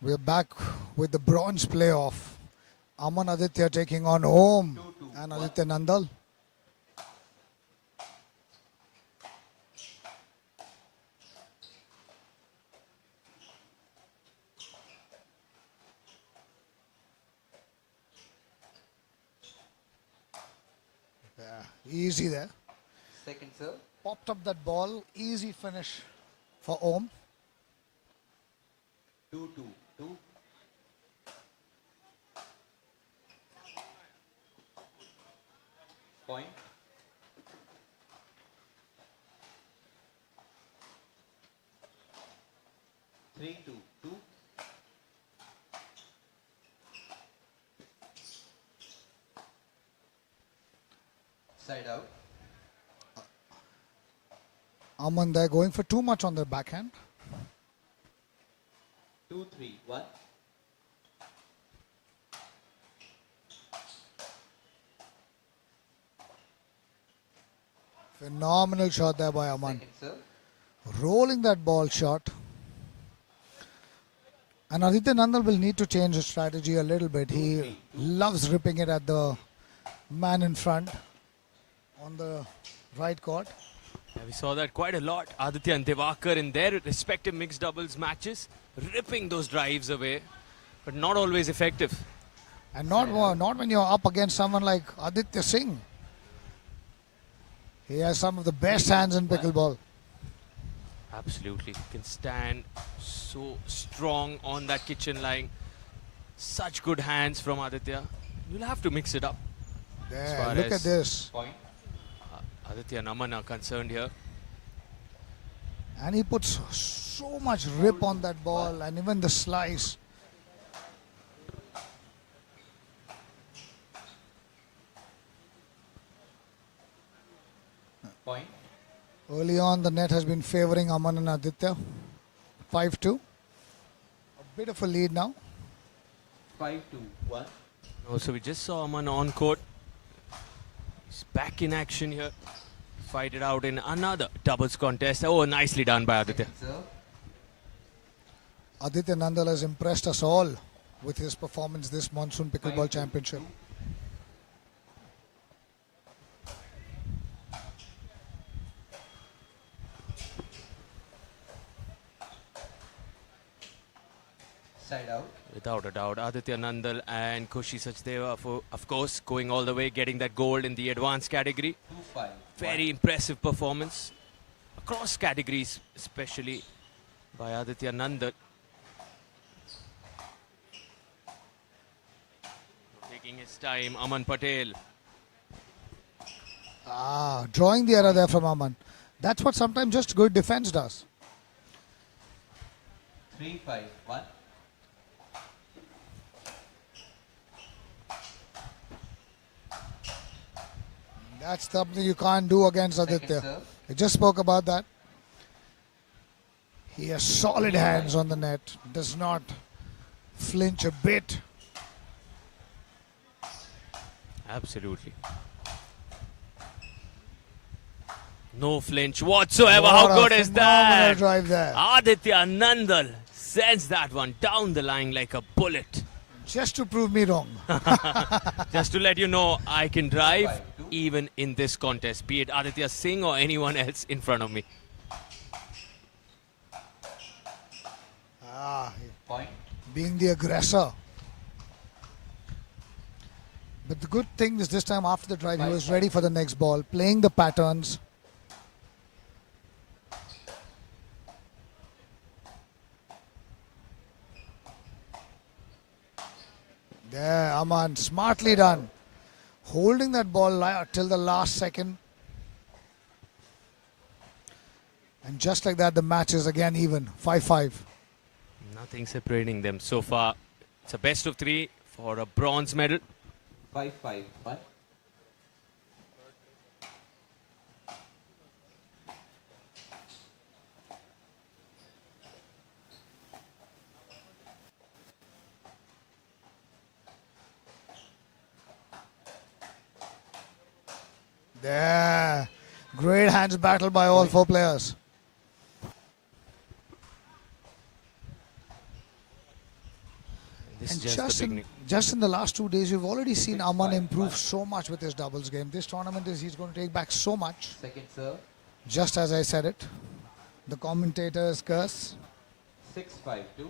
We're back with the bronze playoff. Aman Aditya taking on Om and Aditya Nandal. Yeah, easy there. Second serve. Popped up that ball. Easy finish for Om. 2-2. 2. Point. Three, two, two. Side out. Aman there going for too much on their backhand. 2, 3, 1. Phenomenal shot there by Aman. Second serve. Rolling that ball shot. And Aditya Nandal will need to change his strategy a little bit. He loves ripping it at the man in front on the right court. Yeah, we saw that quite a lot. Aditya and Devakar in their respective mixed doubles matches, ripping those drives away, but not always effective. And not when you're up against someone like Aditya Singh. He has some of the best hands in pickleball. Absolutely. Can stand so strong on that kitchen line. Such good hands from Aditya. You'll have to mix it up. There, far look as at this. Point. Aditya and Aman are concerned here. And he puts so much rip on that ball and even the slice. Point. Early on, the net has been favoring Aman and Aditya. 5-2. A bit of a lead now. 5, 2, 1. Also, we just saw Aman on court. He's back in action here. Fight it out in another doubles contest. Oh, nicely done by Aditya. Second serve. Aditya Nandal has impressed us all with his performance this Monsoon Pickleball Championship. Side out. Without a doubt, Aditya Nandal and Khushi Sachdeva, of course, going all the way, getting that gold in the advanced category. 2, 5. Very impressive performance across categories, especially by Aditya Nandal. Taking his time, Aman Patel. Drawing the error there from Aman. That's what sometimes just good defense does. 3, 5, 1. That's something you can't do against Aditya. serve. I just spoke about that. He has solid hands on the net. Does not flinch a bit. Absolutely. No flinch whatsoever. What How a good is phenomenal that? drive there. Aditya Nandal sends that one down the line like a bullet. Just to prove me wrong. Just to let you know, I can drive even in this contest, be it Aditya Singh or anyone else in front of me. Point. Being the aggressor. But the good thing is this time after the drive, he was ready for the next ball, playing the patterns. There, Aman, smartly done. Holding that ball till the last second. And just like that, the match is again even, 5-5. Nothing separating them so far. It's a best of 3 for a bronze medal. 5, 5, 1. There. Great hands battle by all 4 players. is And just the beginning. just in the last 2 days, we've already seen Aman improve so much with his doubles game. This tournament he's going to take back so much. Second serve, Just as I said it, the commentators curse. 6-5-2.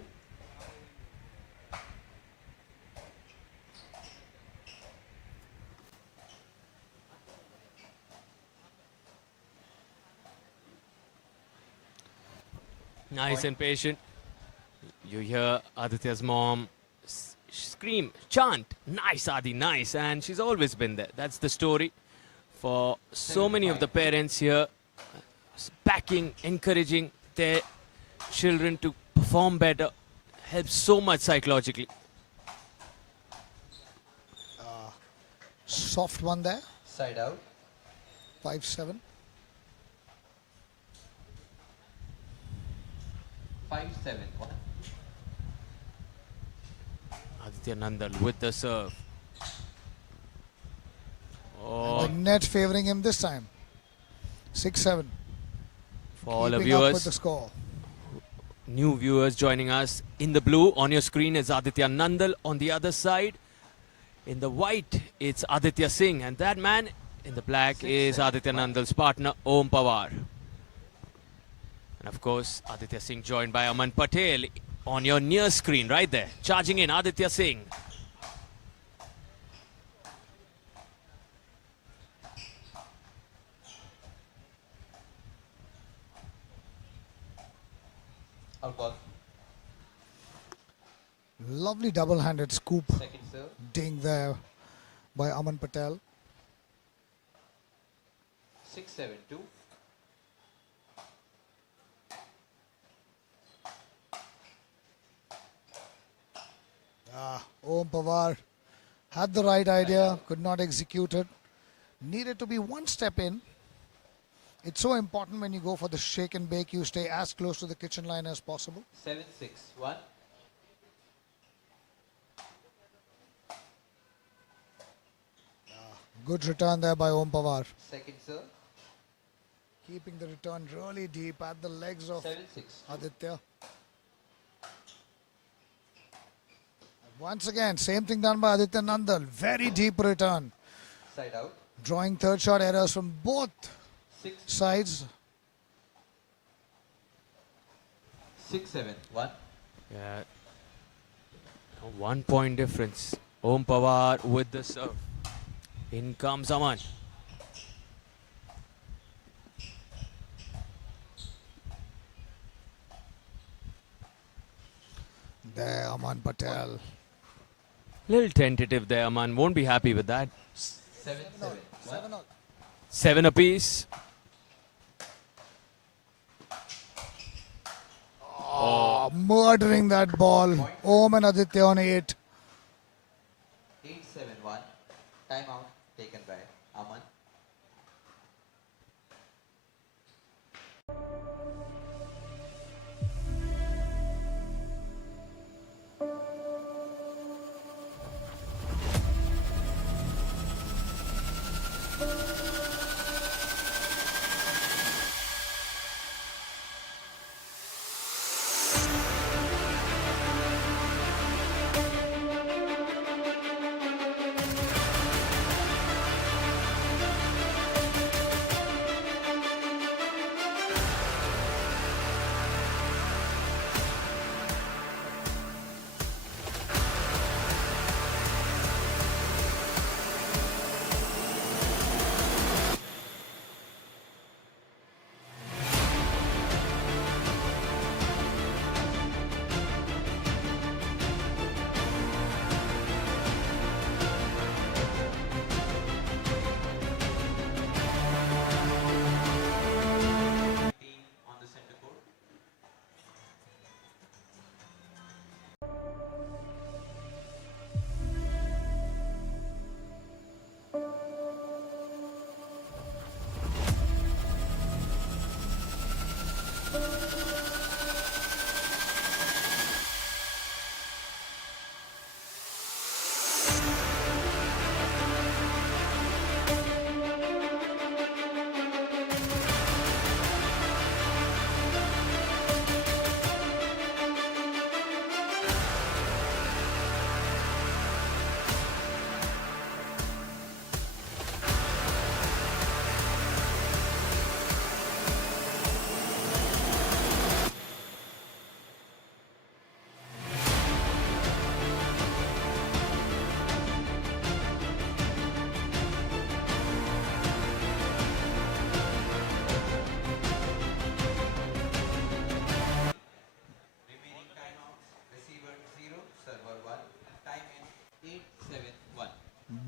Nice and patient. You hear Aditya's mom scream, chant, nice Adi, nice. And she's always been there. That's the story for so many of the parents here. Backing, encouraging their children to perform better helps so much psychologically. Soft one there, Side out. 5-7. 5-7-1. Aditya Nandal with the serve. Oh, The net favoring him this time. 6-7. for all the Keeping up with the viewers, score. new viewers joining us, in the blue on your screen is Aditya Nandal. On the other side, in the white, it's Aditya Singh. And that man in the black is Aditya Nandal's partner, Om Pawar. And of course, Aditya Singh joined by Aman Patel on your near screen right there. Charging in Aditya Singh. Out ball. Lovely double-handed scoop Second serve. ding there by Aman Patel. 6-7-2. Om Pawar had the right idea, could not execute it. Needed to be one step in. It's so important when you go for the shake and bake, you stay as close to the kitchen line as possible. 7-6-1. Good return there by Om Pawar. Second serve. Keeping the return really deep at the legs of 7-6. Aditya. Once again, same thing done by Aditya Nandal. Very deep return. Side out. Drawing third shot errors from both 6 sides. 6-7-1. Yeah. A 1 point difference. Om Pawar with the serve. In comes Aman. There, Aman Patel. Little tentative there, Aman. Won't be happy with that. 7-7-1. 7 apiece. Murdering that ball. Om and Aditya on 8. 8-7-1. Timeout taken by Aman.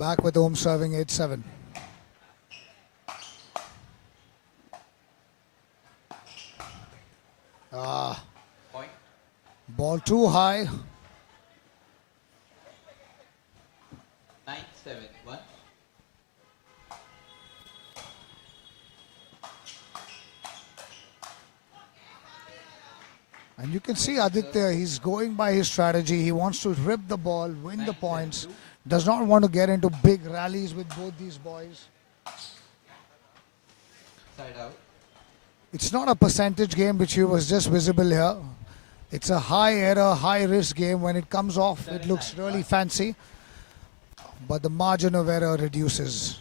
Back with Om serving 8-7. Point. Ball too high. 9-7-1. And you can see Aditya, he's going by his strategy. He wants to rip the ball, win the points. Does not want to get into big rallies with both these boys. Side out. It's not a percentage game which was just visible here. It's a high error, high risk game. When it comes off, it looks really fancy. But the margin of error reduces.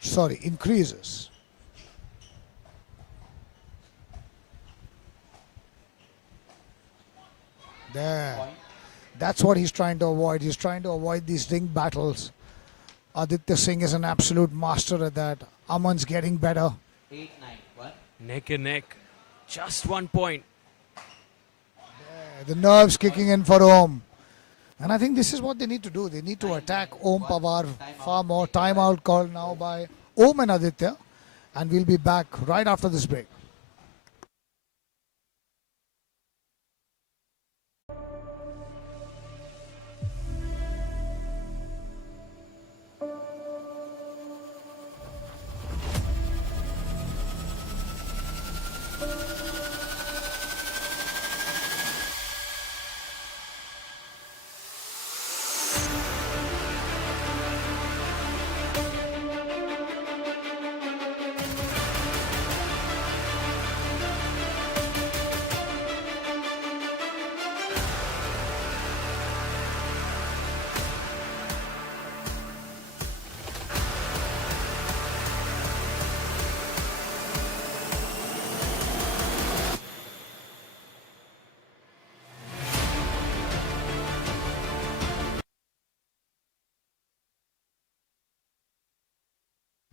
Sorry, increases. There. Point. That's what he's trying to avoid. He's trying to avoid these ring battles. Aditya Singh is an absolute master at that. Aman's getting better. 8-9-1. Neck and neck. Just 1 point. The nerves kicking in for Om. And I think this is what they need to do. They need to attack Om Pawar far more. Timeout called now by Om and Aditya. And we'll be back right after this break.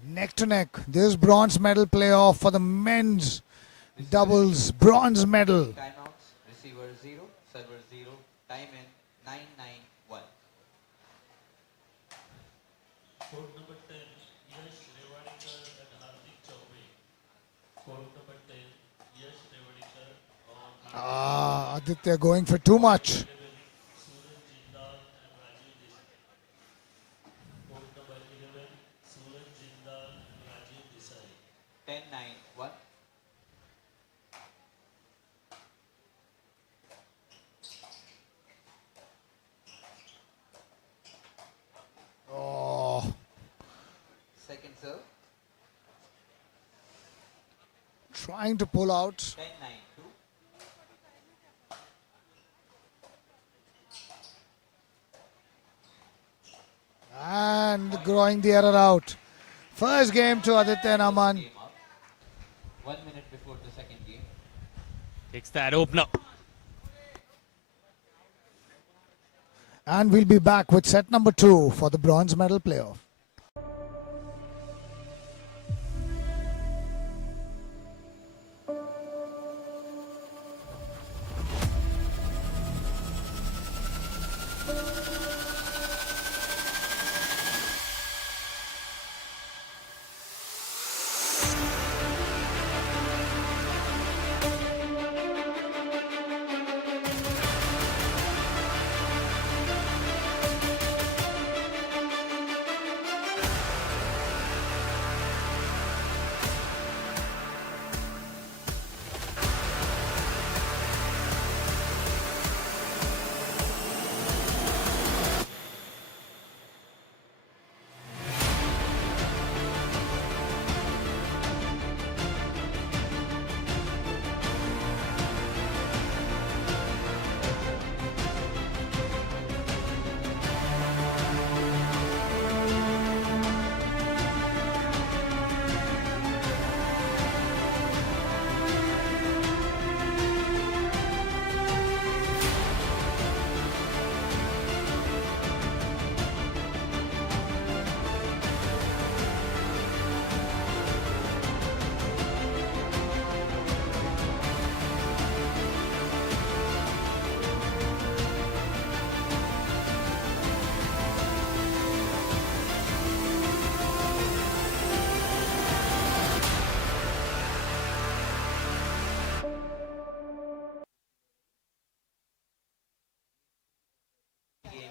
Neck to neck. This bronze medal playoff for the men's doubles bronze medal. Timeouts. Receiver 0, server 0. Time in 9-9-1. Court number 10, Yash Rewardikar and Hardik Chaubey. Court number 10, Yash Rewardikar on Aditya going for too much. Suraj Jindal and Rajiv Desai. Court number 11, Suraj Jindal and Rajiv Desai. 10-9-1. Oh, Second serve. trying to pull out. 10-9-2. And growing the error out. First game to Aditya and Aman. Game up. 1 minute before the second game. Takes that opener. And we'll be back with set number 2 for the bronze medal playoff.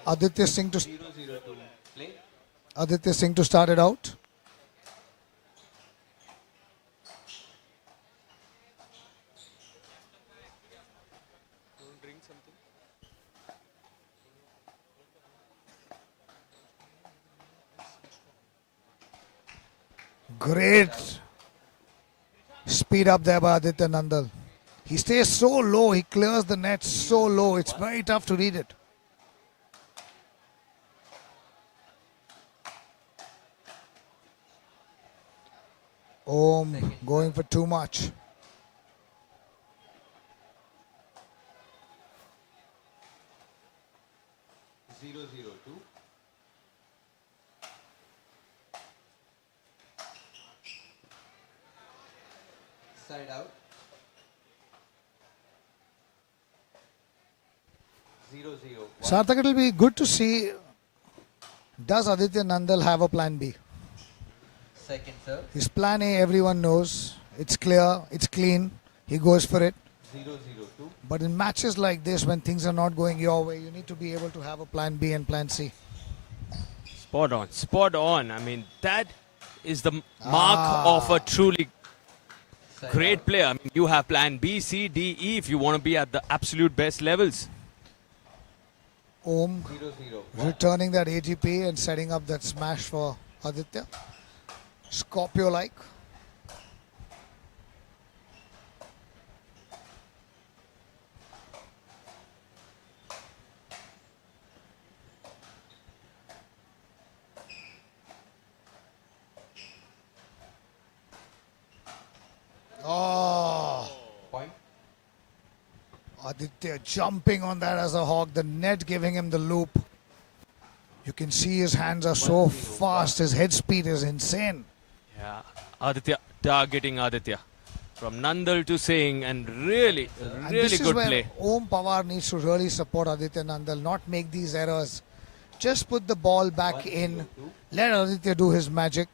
Aditya Singh to 0-0 to play. Aditya Singh to start it out. Great speed up there by Aditya Nandal. He stays so low, he clears the net so low, it's very tough to read it. Om going for too much. Zero zero two. Side out. 0-0. Sarthak, it will be good to see, does Aditya Nandal have a plan B? Second serve. His plan A, everyone knows. It's clear, it's clean. He goes for it. 0-0 two. But in matches like this, when things are not going your way, you need to be able to have a plan B and plan C. Spot on, spot on. I mean, that is the mark of a truly Side great out. player. I mean, you have plan B, C, D, E if you want to be at the absolute best levels. Om 0-0. returning that ATP and setting up that smash for Aditya. Scorpio-like. Oh, Point. Aditya jumping on that as a hawk. The net giving him the loop. You can see his hands are so fast. His head speed is insane. Yeah, Aditya, targeting Aditya. From Nandal to Singh, and really, And really this is good where play. Om Pawar needs to really support Aditya Nandal, not make these errors. Just put the ball back in. Let Aditya do his magic.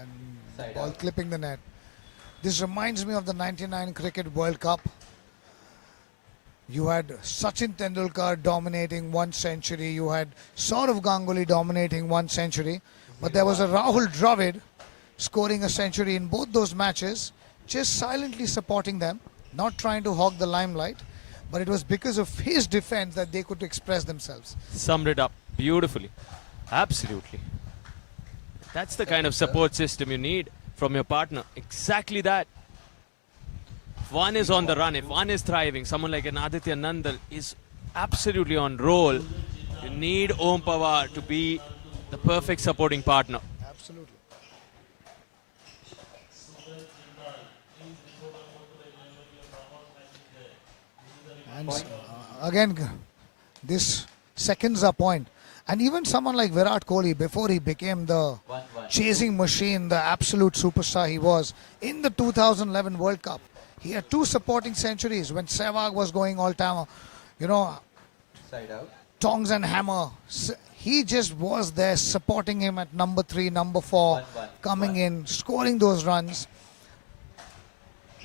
And the Side ball out. clipping the net. This reminds me of the 99 Cricket World Cup. You had Sachin Tendulkar dominating 1 century. You had Saurav Ganguly dominating 1 century. But there was a Rahul Dravid scoring a century in both those matches, just silently supporting them, not trying to hog the limelight. But it was because of his defense that they could express themselves. Summed it up beautifully. Absolutely. That's the kind of support system you need from your partner. Exactly that. If one is on the run, if one is thriving, someone like an Aditya Nandal is absolutely on roll. You need Om Pawar to be the perfect supporting partner. Absolutely. And again, this seconds a point. And even someone like Virat Kohli, before he became the 1-1. chasing machine, the absolute superstar he was, in the 2011 World Cup, he had 2 supporting centuries when Sehwag was going all-time. You know, Side out. tongs and hammer. He just was there supporting him at number 3, number 4, 1-1. coming in, scoring those runs.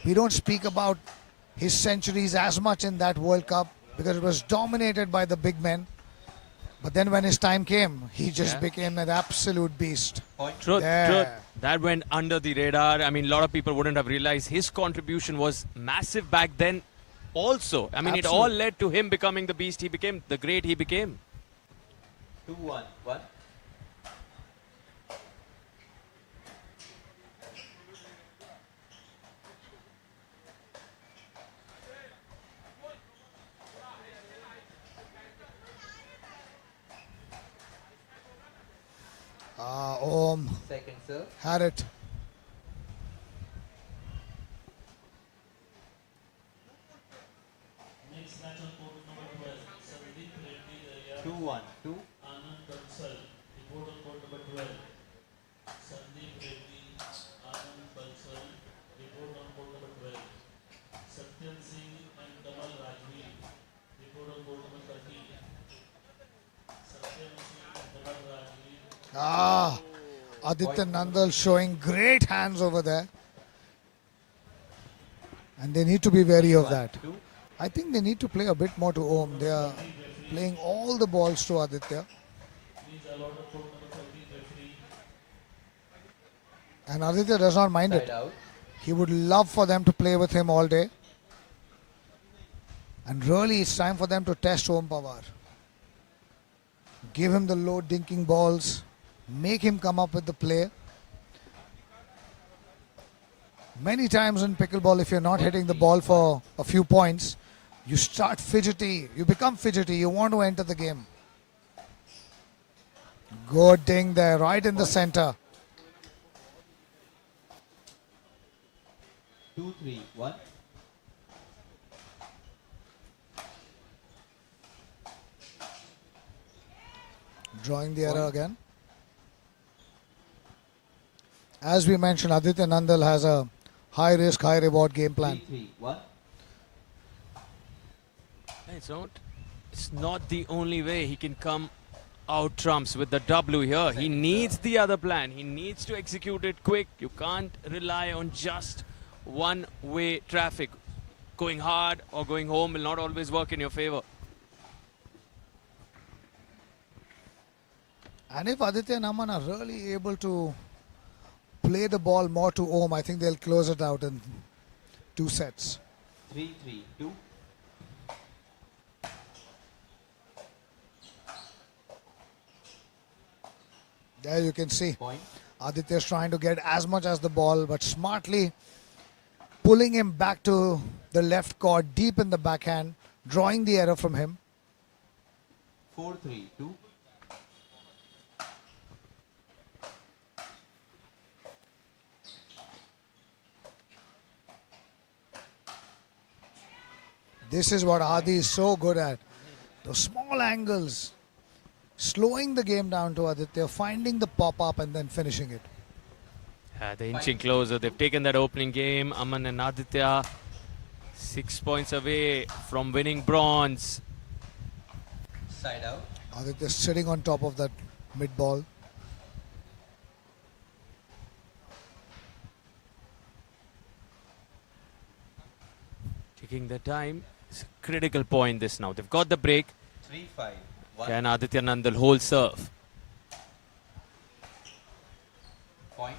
We don't speak about his centuries as much in that World Cup because it was dominated by the big men. But then when his time came, he just became an absolute beast. Point. Truth, Yeah. truth. That went under the radar. I mean, a lot of people wouldn't have realized his contribution was massive back then also. I mean, it all Absolutely. led to him becoming the beast he became, the great he became. 2-1. 1. Om Second serve. had it. Next match on court number 12, Sandeep Reddy, 2-1. 2. Anand Bansal, report on court number 12. Sandeep Reddy, Anand Bansal, report on court number 12. Satyam Singh and Kamal Rajvi, report on court number 13. Satyam Singh and Kamal Rajvi, Aditya Nandal showing great hands over there. And they need to be wary of that. 2. I think they need to play a bit more to Om. They are playing all the balls to Aditya. And Aditya does not mind it. Side out. He would love for them to play with him all day. And really, it's time for them to test Om Pawar. Give him the low dinking balls. Make him come up with the play. Many times in pickleball, if you're not hitting the ball for a few points, you start fidgety. You become fidgety. You want to enter the game. Good ding there, right in the center. 2-3-1. Drawing the error again. As we mentioned, Aditya Nandal has a high risk, high reward game plan. 3-3-1. It's not the only way he can come out trumps with the W here. He needs the other plan. He needs to execute it quick. You can't rely on just one-way traffic. Going hard or going home will not always work in your favor. And if Aditya and Aman are really able to play the ball more to Om, I think they'll close it out in 2 sets. 3-3-2. There you can see Point. Aditya's trying to get as much as the ball, but smartly pulling him back to the left court, deep in the backhand, drawing the error from him. 4-3-2. This is what Adi is so good at. Those small angles, slowing the game down to Aditya, finding the pop-up and then finishing it. They're inching closer. They've taken that opening game. Aman and Aditya 6 points away from winning bronze. Side out. Aditya sitting on top of that mid ball. Taking the time. It's a critical point this now. They've got the break. 3-5-1. Can Aditya Nandal hold serve? Point.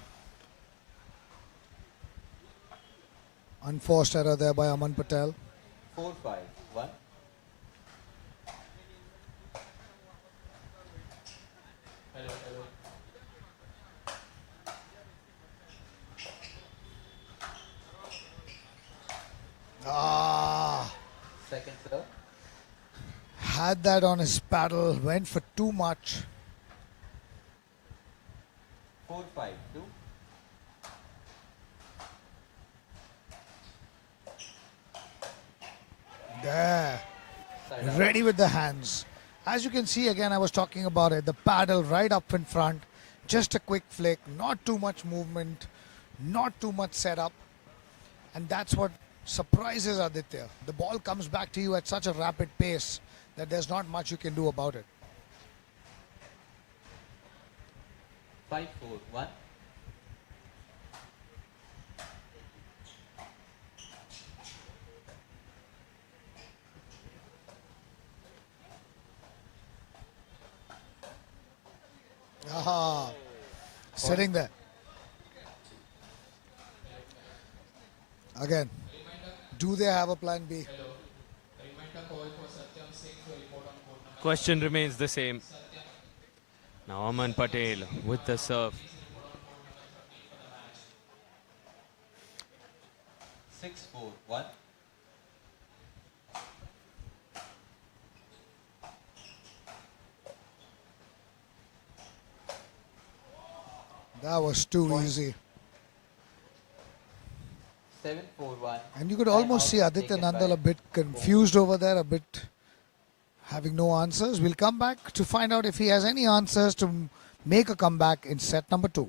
Unforced error there by Aman Patel. 4-5-1. Hello, hello. Second serve. Had that on his paddle, went for too much. 4-5-2. There. Side out. Ready with the hands. As you can see, again, I was talking about it. The paddle right up in front. Just a quick flick. Not too much movement. Not too much setup. And that's what surprises Aditya. The ball comes back to you at such a rapid pace that there's not much you can do about it. 5-4-1. Aha. Sitting there. Again, do they have a plan B? Hello. Reminder call for Satyam Singh to report on court number. Question remains the same. Now Aman Patel with the serve. 6-4-1. That was too easy. 7-4-1. And you could almost see Aditya Nandal a bit confused over there, a bit having no answers. We'll come back to find out if he has any answers to make a comeback in set number 2.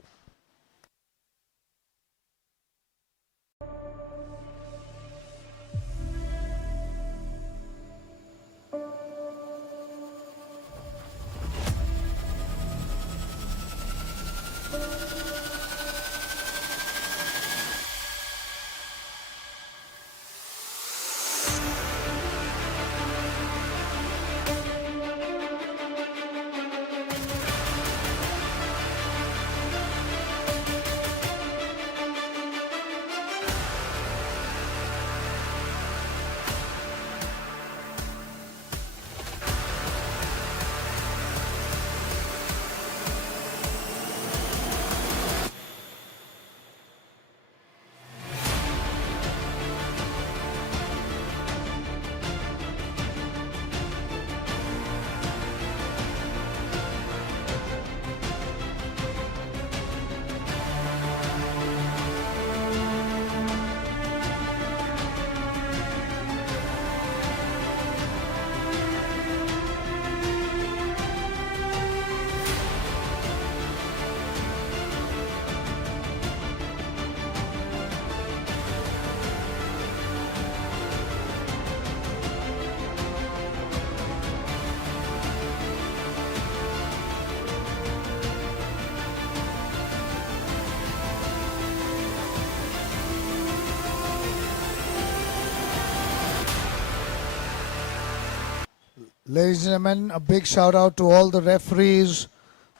Ladies and gentlemen, a big shout out to all the referees,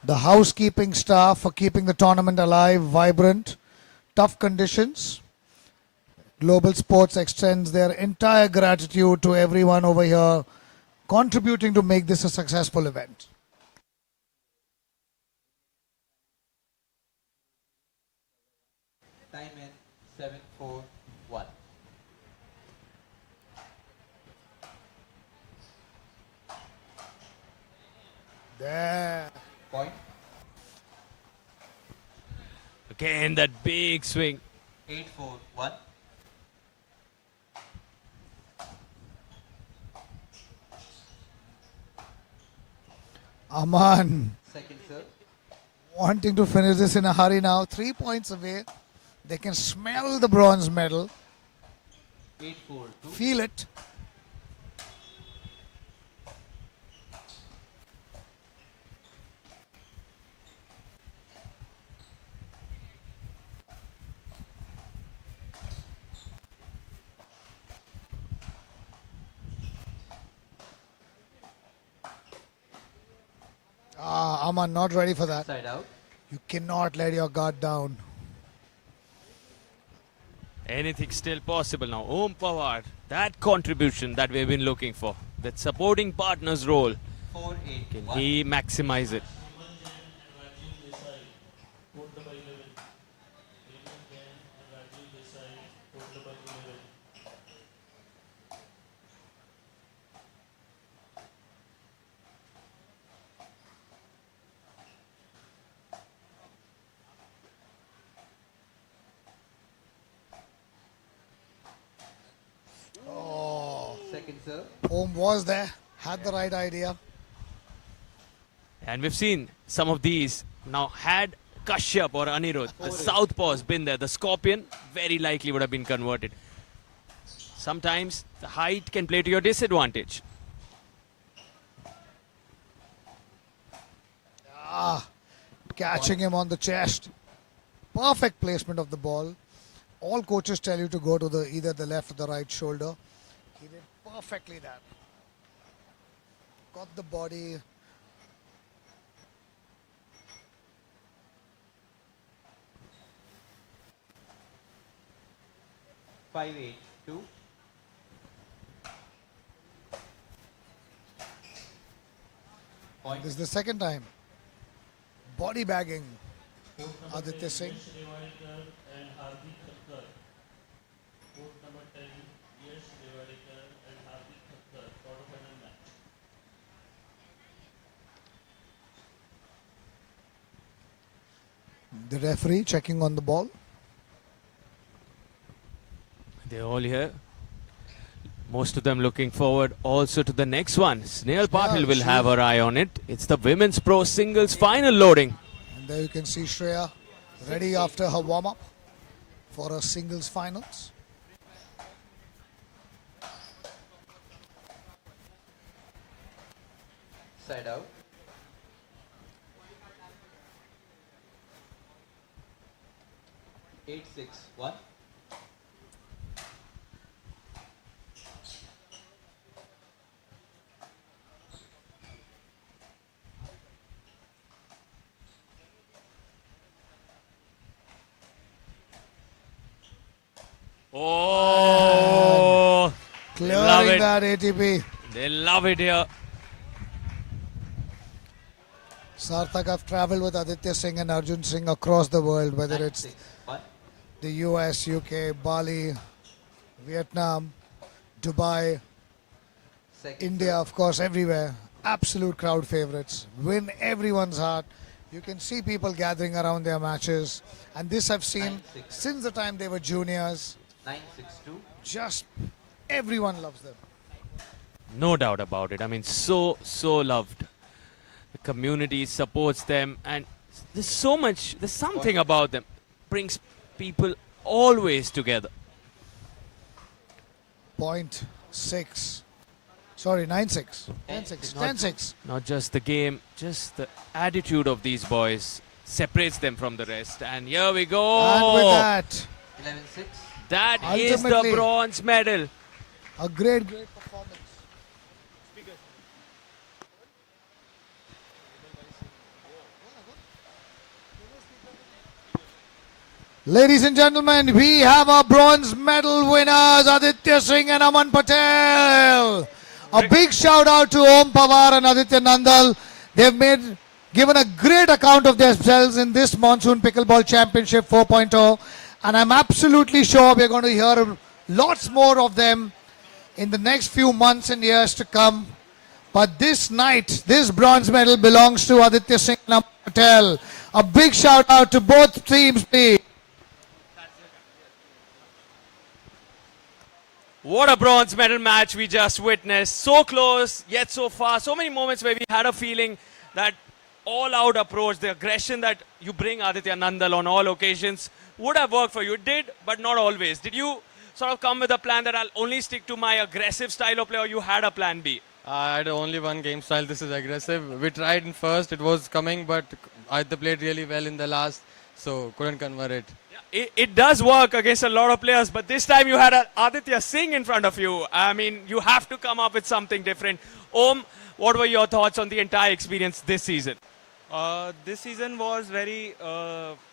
the housekeeping staff for keeping the tournament alive, vibrant, tough conditions. Global Sports extends their entire gratitude to everyone over here contributing to make this a successful event. Time in 7-4-1. There. Point. Again, that big swing. 8-4-1. Aman Second serve. wanting to finish this in a hurry now. 3 points away. They can smell the bronze medal, 8-4-2. feel it. Aman not ready for that. Side out. You cannot let your guard down. Anything still possible now. Om Pawar, that contribution that we've been looking for, that supporting partner's role, 4-8-1. can he maximize it? Second serve. Om was there, had the right idea. And we've seen some of these. Now, had Kashyap or Anirudh, the southpaw's been there, the scorpion very likely would have been converted. Sometimes the height can play to your disadvantage. Catching him on the chest. Perfect placement of the ball. All coaches tell you to go to either the left or the right shoulder. He did perfectly that. Got the body. Five eight two. Point. This is the second time. Body bagging. Aditya Singh. and Hardik Thakkar. Court number 10, Yash Rewardekar and Hardik Thakkar, quarterfinal match. The referee checking on the ball. They're all here. Most of them looking forward also to the next one. Snail Patil will have her eye on it. It's the Women's Pro Singles final loading. And there you can see Shreya ready after her warm-up for her singles finals. Side out. Eight six one. Oh, they love Clearing it. that ATP. They love it here. Sarthak, I've traveled with Aditya Singh and Arjun Singh across the world, whether it's 9-6-1. the US, UK, Bali, Vietnam, Dubai, Second India, of course, everywhere. Absolute crowd favorites. Win everyone's heart. You can see people gathering around their matches. And this I've seen 9-6. since the time they were juniors. 9-6-2. Just everyone loves them. No doubt about it. I mean, so loved. The community supports them, and there's so much, there's something about them. Brings people always together. 0.6. Sorry, 9-6. 10-6. 10-6. Not just the game, just the attitude of these boys separates them from the rest. And here we go. And with that, 11-6. That is the Ultimately- bronze medal. a great performance. Ladies and gentlemen, we have our bronze medal winners, Aditya Singh and Aman Patel. A big shout out to Om Pawar and Aditya Nandal. They've given a great account of themselves in this Monsoon Pickleball Championship 4.0. And I'm absolutely sure we're going to hear lots more of them in the next few months and years to come. But this night, this bronze medal belongs to Aditya Singh and Aman Patel. A big shout out to both teams, please. What a bronze medal match we just witnessed. So close, yet so far. So many moments where we had a feeling that all-out approach, the aggression that you bring, Aditya Nandal, on all occasions would have worked for you. It did, but not always. Did you sort of come with a plan that I'll only stick to my aggressive style of play, or you had a plan B? I had only one game style. This is aggressive. We tried in first. It was coming, but I played really well in the last, so couldn't convert it. It does work against a lot of players, but this time you had Aditya Singh in front of you. I mean, you have to come up with something different. Om, what were your thoughts on the entire experience this season? This season was very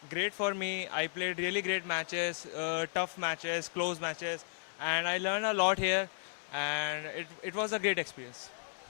great for me. I played really great matches, tough matches, close matches, and I learned a lot here, and it was a great experience.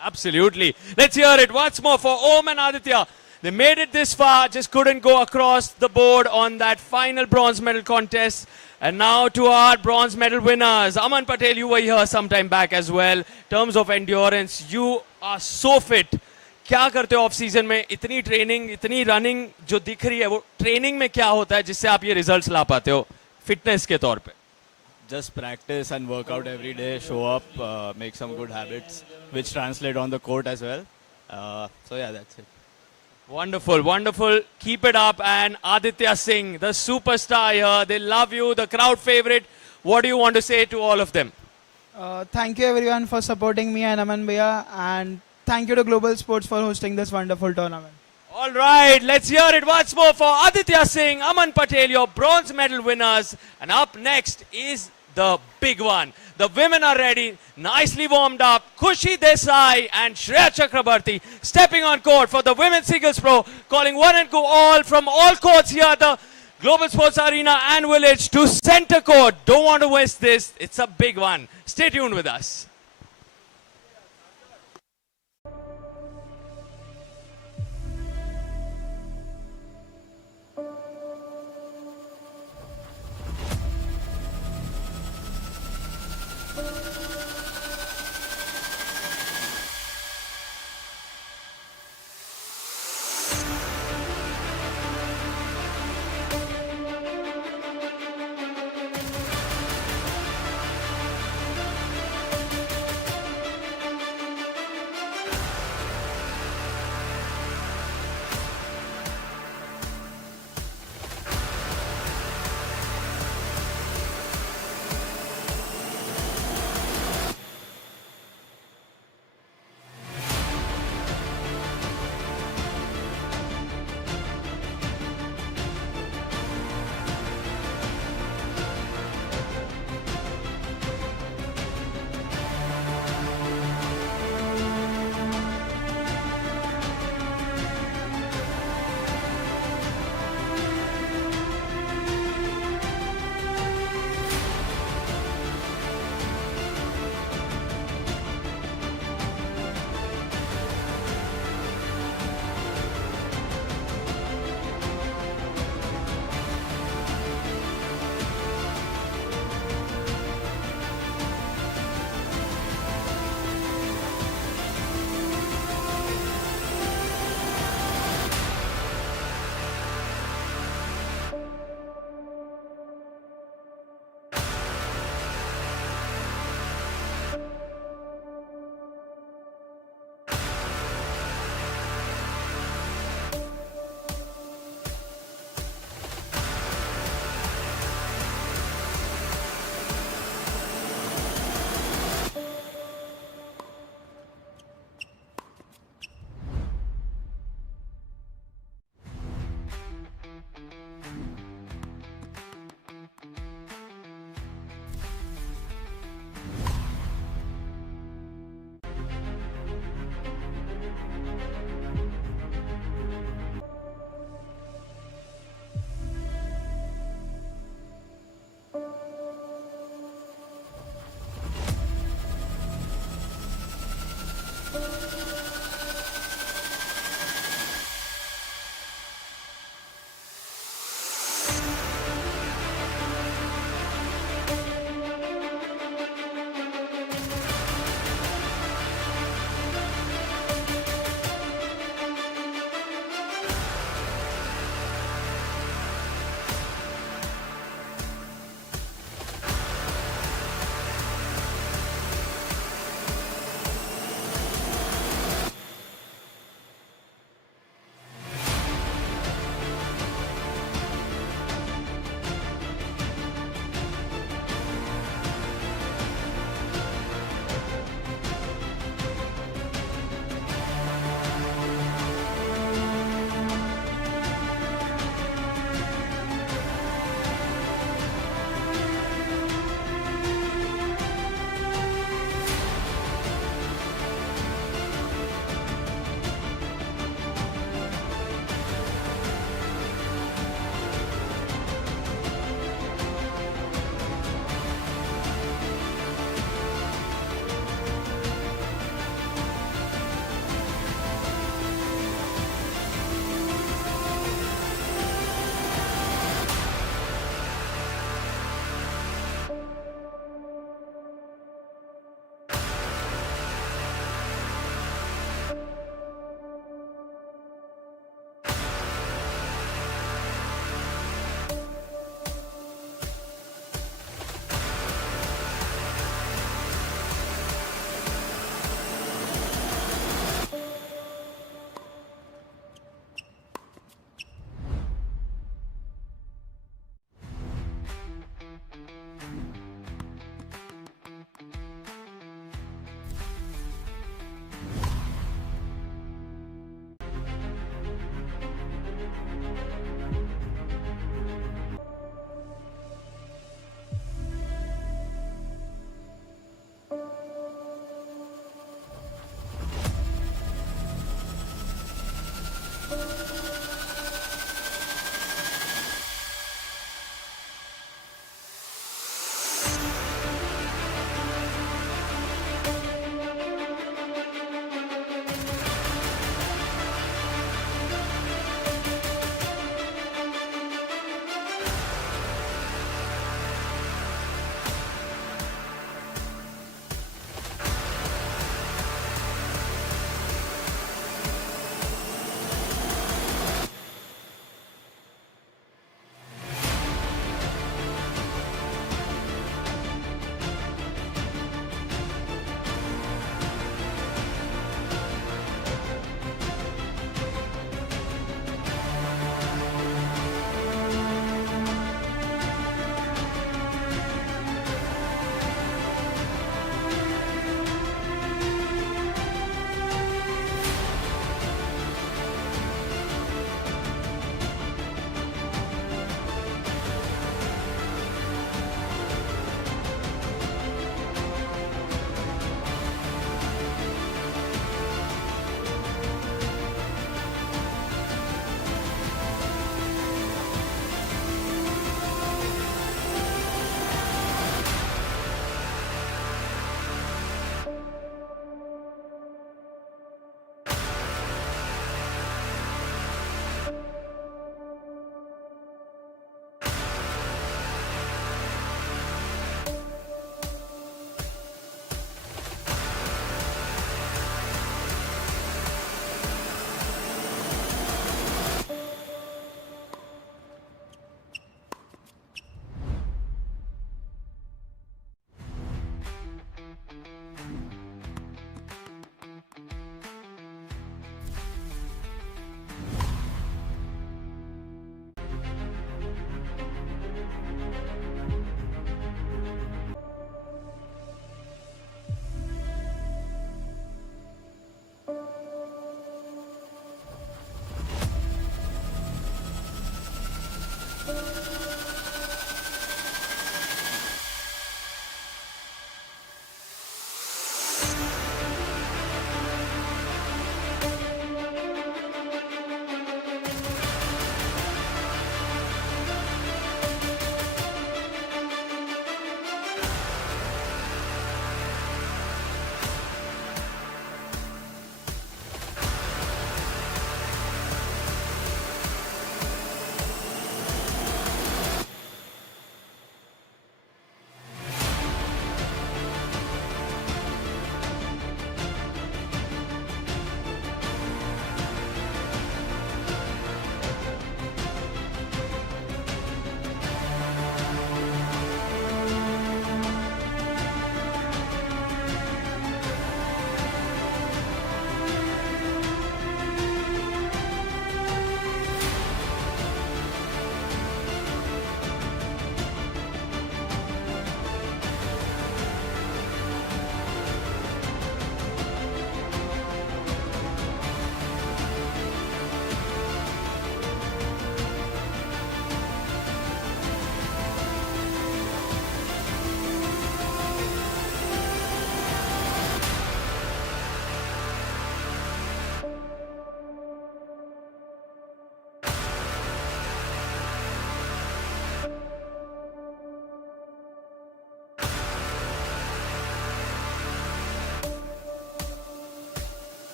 Absolutely. Let's hear it once more for Om and Aditya. They made it this far, just couldn't go across the board on that final bronze medal contest. And now to our bronze medal winners. Aman Patel, you were here sometime back as well. In terms of endurance, you are so fit. क्या करते हो off season में? इतनी training, इतनी running जो दिख रही है, वो ट्रेनिंग में क्या होता है जिससे आप ये रिजल्ट्स ला पाते हो फिटनेस के तौर पे? Just practice and work out every day, show up, make some good habits, which translate on the court as well. So yeah, that's it. Wonderful, wonderful. Keep it up. And Aditya Singh, the superstar here, they love you, the crowd favorite. What do you want to say to all of them? Thank you everyone for supporting me and Aman Bhaiya, and thank you to Global Sports for hosting this wonderful tournament. All right, let's hear it once more for Aditya Singh, Aman Patel, your bronze medal winners. And up next is the big one. The women are ready, nicely warmed up. Khushi Desai and Shreya Chakrabarti stepping on court for the Women's Singles Pro, calling one and go all from all courts here at the Global Sports Arena and Village to center court. Don't want to waste this. It's a big one. Stay tuned with us.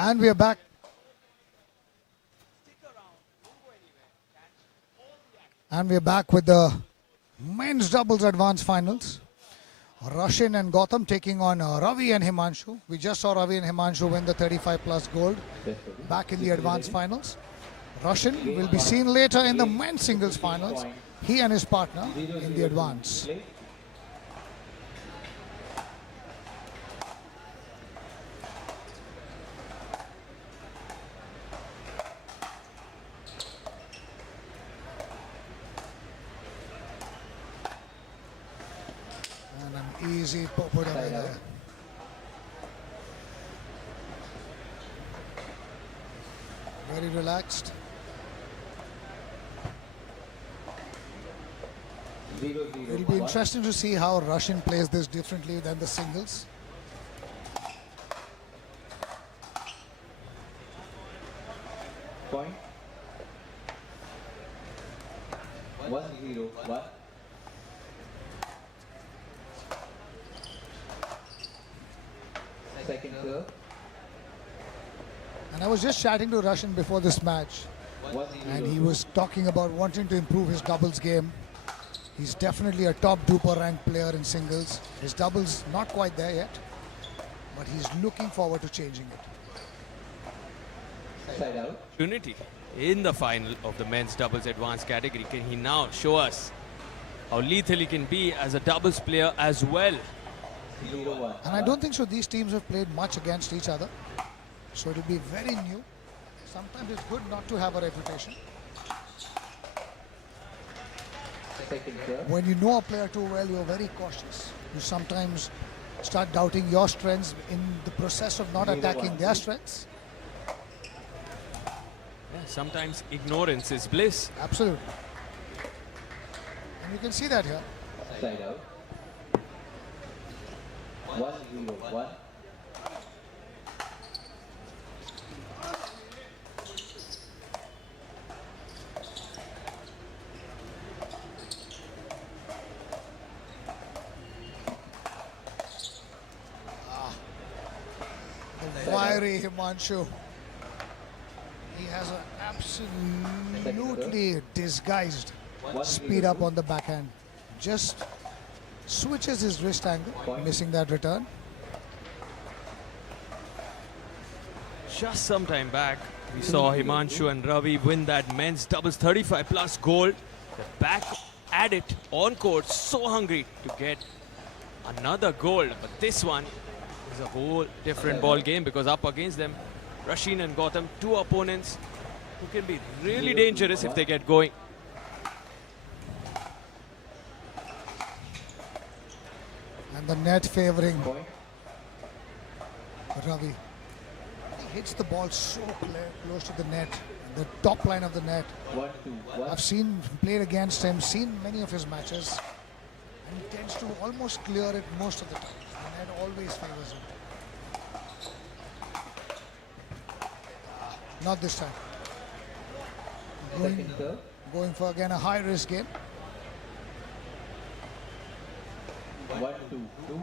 And we are back. And we are back with the men's doubles advanced finals. Rushin and Gautam taking on Ravi and Himanshu. We just saw Ravi and Himanshu win the 35 plus gold back in the advanced finals. Rushin will be seen later in the men's singles finals. He and his partner in the advance. And an easy put away there. Very relaxed. It'll be interesting to see how Russian plays this differently than the singles. Point. 1-0-1. Second serve. And I was just chatting to Russian before this match, and he was talking about wanting to improve his doubles game. He's definitely a top duper ranked player in singles. His doubles not quite there yet, but he's looking forward to changing it. Side out. Opportunity in the final of the men's doubles advanced category. Can he now show us how lethal he can be as a doubles player as well? 0-1. And I don't think so these teams have played much against each other, so it'll be very new. Sometimes it's good not to have a reputation. Second serve. When you know a player too well, you're very cautious. You sometimes start doubting your strengths in the process of not attacking their strengths. Yeah, sometimes ignorance is bliss. Absolutely. And you can see that here. Side out. 1-0-1. The fiery Himanshu. He has an absolutely disguised speed up on the backhand. Just switches his wrist angle, missing that return. Just some time back, we saw Himanshu and Ravi win that men's doubles 35 plus gold. They're back at it on court, so hungry to get another gold. But this one is a whole different ball game because up against them, Rasheen and Gautam, two opponents who can be really dangerous if they get going. And the net favoring Ravi. He hits the ball so close to the net, the top line of the net. 1-2-1. I've played against him, seen many of his matches, and he tends to almost clear it most of the time. The net always favors him. Not this time. Second serve. Going for again a high risk game. 1-2-2.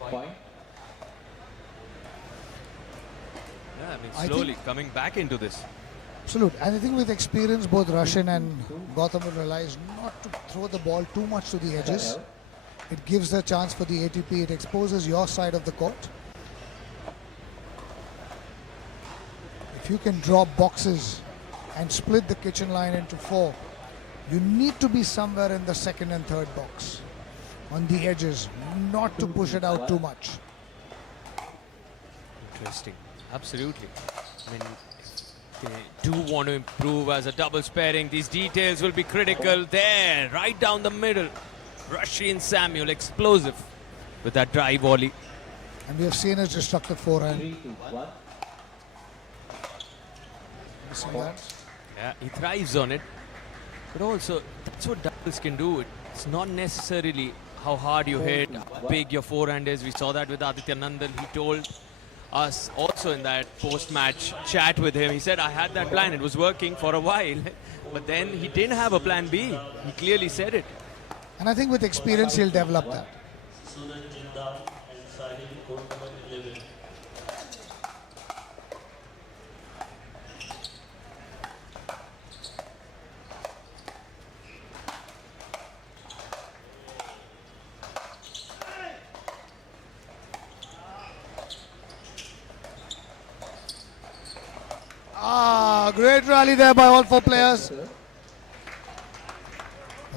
Point. Yeah, I mean, I slowly think- coming back into this. Absolutely. And I think with experience, both Russian and Gautam will realize not to throw the ball too much to the edges. It gives the chance for the ATP. It exposes your side of the court. If you can drop boxes and split the kitchen line into 4, you need to be somewhere in the second and third box on the edges, not to push it out too much. Interesting. Absolutely. I mean, they do want to improve as a doubles pairing. These details will be critical. There, right down the middle. Rasheen Samuel, explosive with that drive volley. And we have seen his destructive forehand. 3-2-1. Missing that. Yeah, he thrives on it. But also, that's what doubles can do. It's not necessarily how hard you hit, how big your forehand is. We saw that with Aditya Nandan. He told us also in that post-match chat with him. He said, I had that plan. It was working for a while. But then he didn't have a plan B. He clearly said it. And I think with experience, he'll develop that. Sudan Jindal and Sahil, court number 11. Great rally there by all 4 players.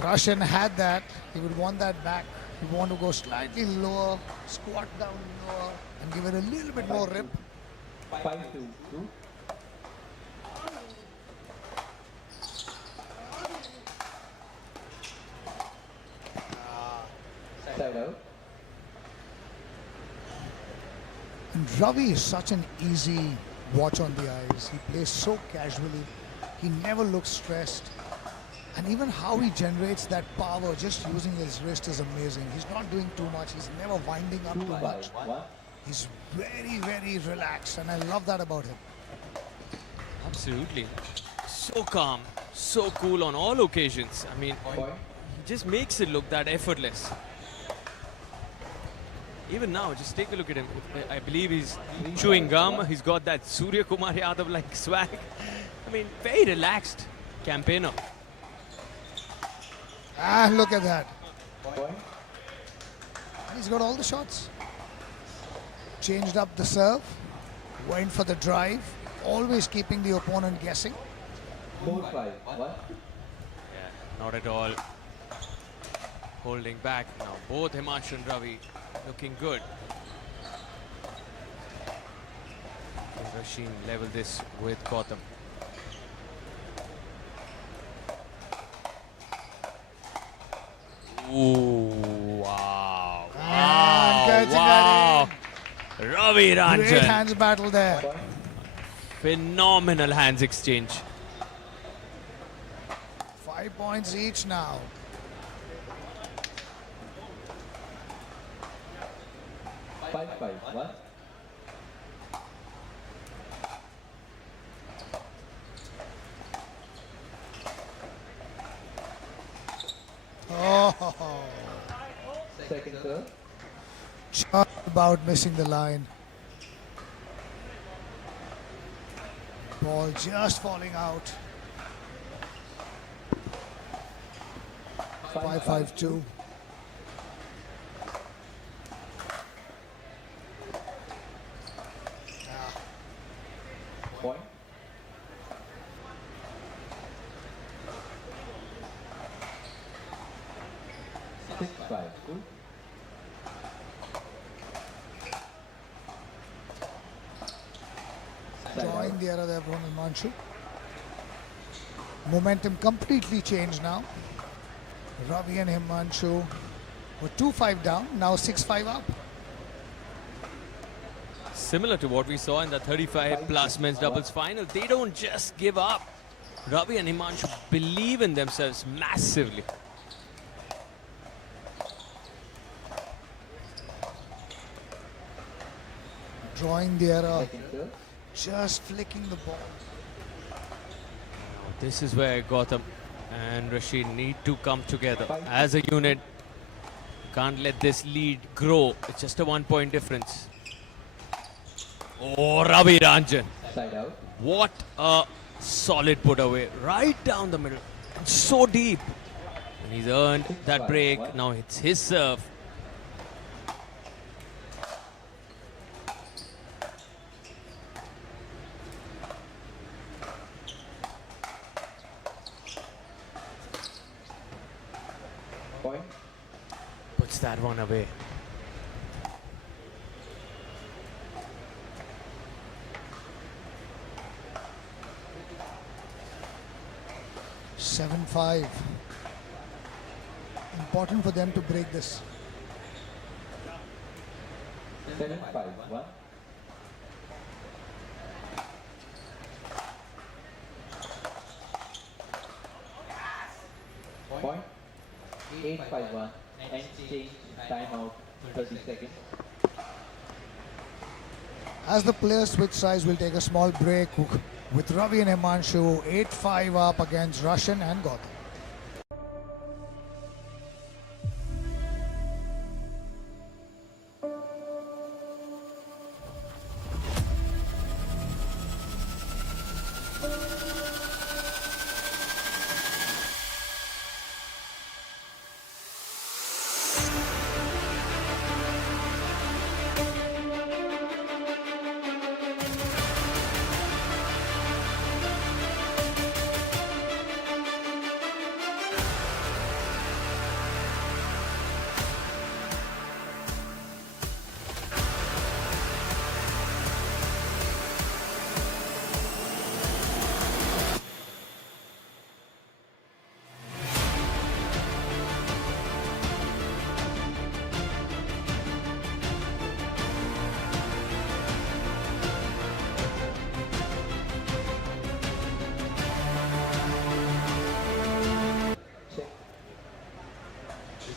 Russian had that. He would want that back. He would want to go slightly lower, squat down lower, and give it a little bit more rip. 5-2-2. And Ravi is such an easy watch on the eyes. He plays so casually. He never looks stressed. And even how he generates that power just using his wrist is amazing. He's not doing too much. He's never winding up too much. He's very, very relaxed, and I love that about him. Absolutely. So calm, so cool on all occasions. I mean, he just makes it look that effortless. Even now, just take a look at him. I believe he's chewing gum. He's got that Surya Kumar Yadav-like swag. I mean, very relaxed campaigner. Ah, look at that. He's got all the shots. Changed up the serve. Went for the drive. Always keeping the opponent guessing. 4-5. 1. Yeah, not at all. Holding back now. Both Himanshu and Ravi looking good. Rasheen level this with Gautam. Ooh, wow. Wow. Ravi Great Ranjan. hands battle there. Phenomenal hands exchange. 5 points each now. Five. 1. Oh, Second serve. just about missing the line. Ball just falling out. 5-5-2. Point. Six, 5. Good. Drawing the error there from Himanshu. Momentum completely changed now. Ravi and Himanshu were 2-5 down, now 6-5 up. Similar to what we saw in the 35 plus men's doubles final, they don't just give up. Ravi and Himanshu believe in themselves massively. Drawing the error, Second serve. just flicking the ball. This is where Gautam and Rashid need to come together as a unit. Can't let this lead grow. It's just a 1 point difference. Oh, Ravi Ranjan. Side out. What a solid put away. Right down the middle. And so deep. And he's earned that break. Now it's his serve. Point. Puts that one away. Seven, 5. Important for them to break this. 7-5. 1. Point. 8-5-1. End change. Timeout. 30 seconds. As the players switch sides, we'll take a small break with Ravi and Himanshu 8-5 up against Russian and Gautam.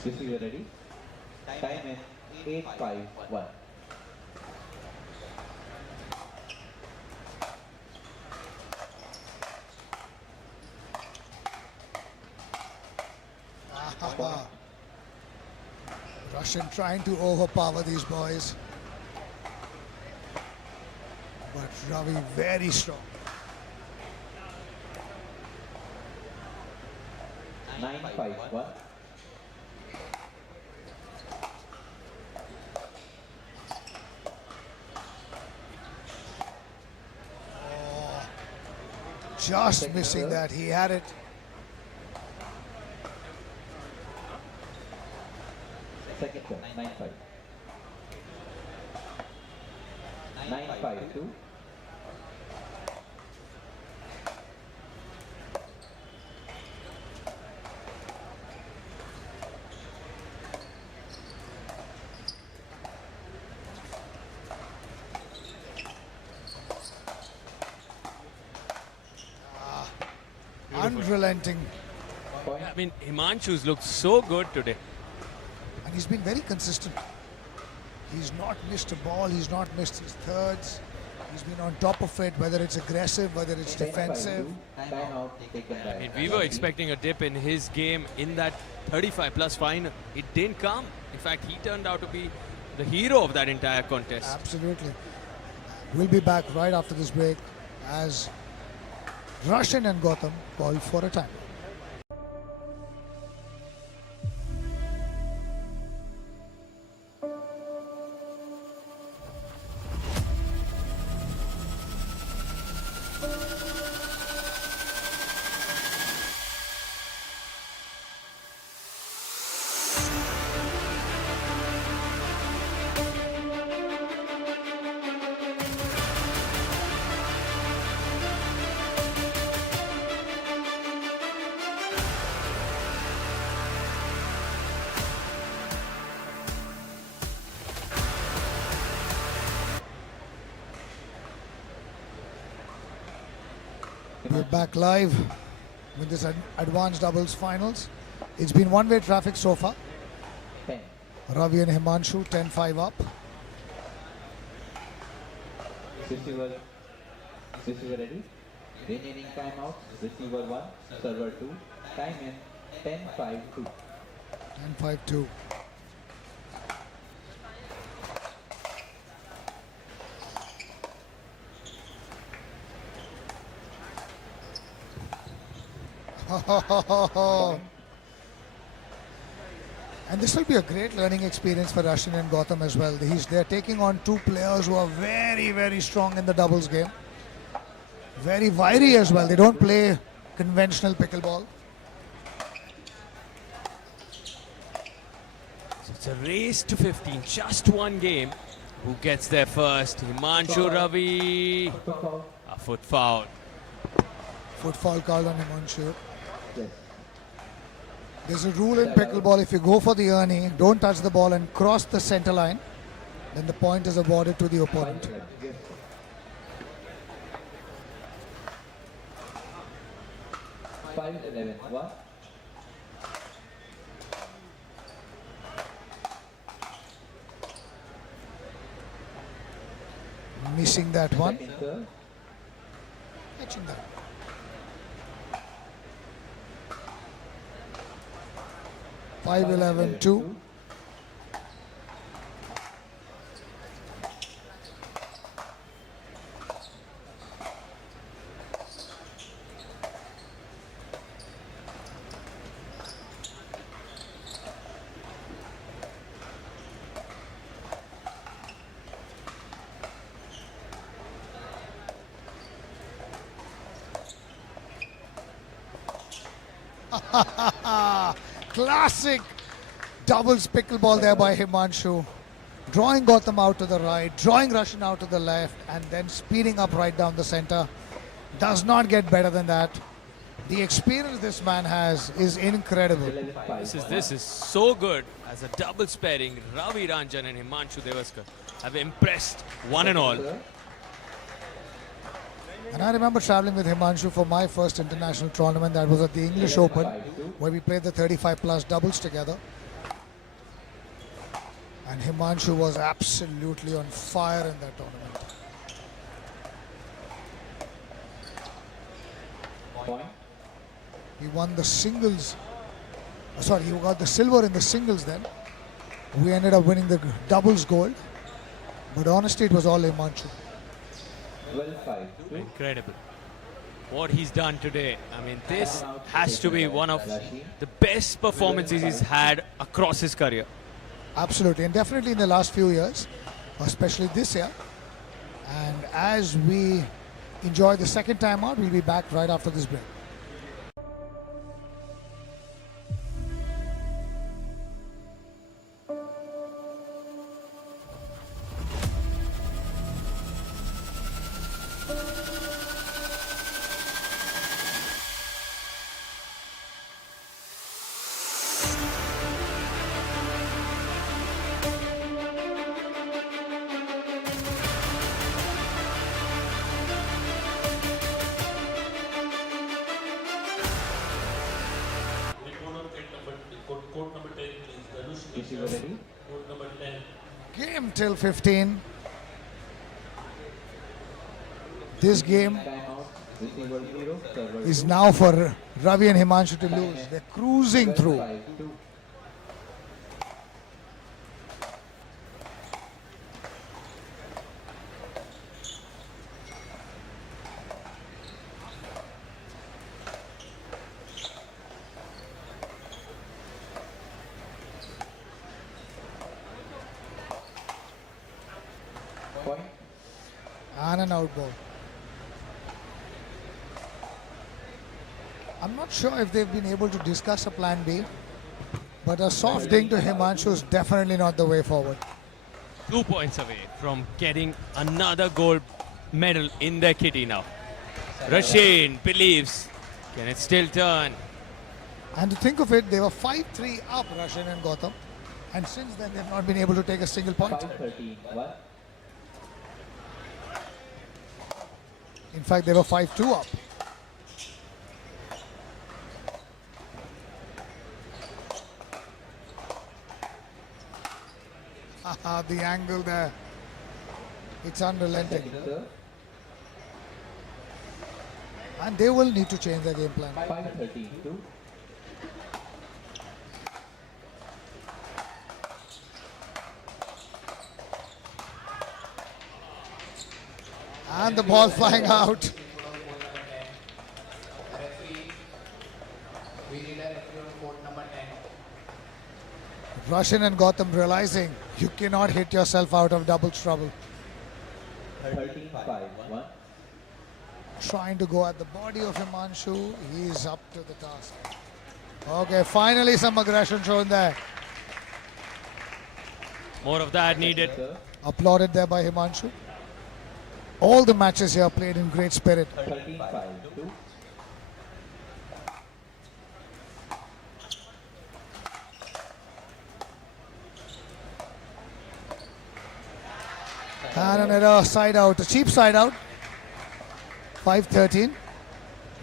Receiver ready. Time in 8-5-1. Russian trying to overpower these boys. But Ravi very strong. 9-5-1. Just missing that. He had it. Second serve, 9-5. 9-5-2. Unrelenting. I mean, Himanshu's looked so good today. And he's been very consistent. He's not missed a ball. He's not missed his thirds. He's been on top of it, whether it's aggressive, whether it's defensive. I mean, we were expecting a dip in his game in that 35-plus final. It didn't come. In fact, he turned out to be the hero of that entire contest. Absolutely. We'll be back right after this break as Russian and Gotham call for a time. We're back live with this advanced doubles finals. It's been one-way traffic so far. 10. Ravi and Himanshu 10-5 up. Receiver ready. Remaining timeouts. Receiver 1, server 2. Time in 10-5-2. 10-5-2. And this will be a great learning experience for Russian and Gotham as well. They're taking on two players who are very, very strong in the doubles game. Very wiry as well. They don't play conventional pickleball. So it's a race to 15, just one game. Who gets there first? Himanshu, Ravi. A foot foul. Foot foul called on Himanshu. There's a rule in pickleball, if you go for the Ernie, don't touch the ball and cross the center line, then the point is awarded to the opponent. 5-11-1. Missing that one. Second serve. Catching that. Five 11-2. Classic doubles pickleball there by Himanshu. Drawing Gotham out to the right, drawing Russian out to the left, and then speeding up right down the center. Does not get better than that. The experience this man has is incredible. This is so good as a doubles pairing. Ravi Ranjan and Himanshu Devaskar have impressed one and all. And I remember traveling with Himanshu for my first international tournament. That was at the English Open, where we played the 35 plus doubles together. And Himanshu was absolutely on fire in that tournament. Point. He won the singles. Sorry, he got the silver in the singles then. We ended up winning the doubles gold. But honestly, it was all Himanshu. 12-5. Incredible. What he's done today. I mean, this has to be one of the best performances he's had across his career. Absolutely, and definitely in the last few years, especially this year. And as we enjoy the second time out, we'll be back right after this break. Court number 10, please. Danush, Is you ready? court number 10. Game till 15. This game Timeout. Receiver 0. Server is 2. now for Ravi and Himanshu to lose. They're cruising through. 12-5-2. Point. And an out ball. I'm not sure if they've been able to discuss a plan B, but a soft ding to Himanshu is definitely not the way forward. 2 points away from getting another gold medal in their kitty now. Rasheen believes. Can it still turn? And to think of it, they were 5-3 up, Roshan and Gautam. And since then, they've not been able to take a single point. 5-13. 1. In fact, they were 5-2 up. The angle there. It's unrelenting. Sir. And they will need to change their game plan. 5-13-2. And the ball flying out. Referee, we need a referee on court number 10. Roshan and Gautam realizing you cannot hit yourself out of doubles trouble. 13-5-1. Trying to go at the body of Himanshu. He's up to the task. Okay, finally some aggression shown there. More of that needed. Applauded there by Himanshu. All the matches here played in great spirit. 13-5-2. And an error, side out, a cheap side out. 5-13.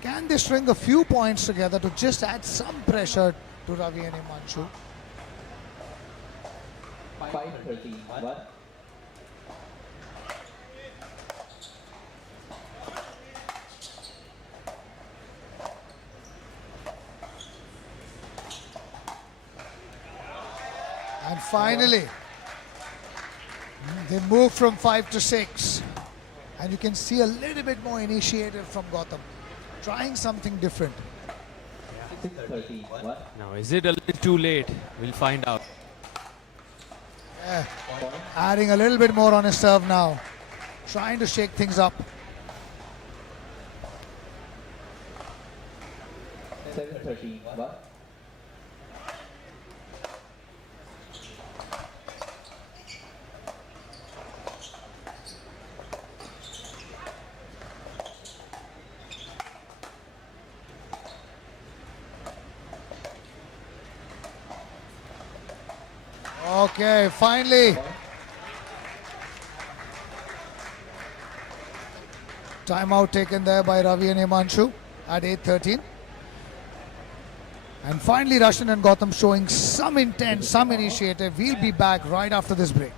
Can they string a few points together to just add some pressure to Ravi and Himanshu? 5-13-1. And finally, they move from 5 to 6. And you can see a little bit more initiative from Gautam. Trying something different. 6-13-1. Now, is it a little too late? We'll find out. Yeah. Adding a little bit more on his serve now. Trying to shake things up. 7-13-1. Okay, finally. Timeout taken there by Ravi and Himanshu at 8:13. And finally, Russian and Gotham showing some intent, some initiative. We'll be back right after this break.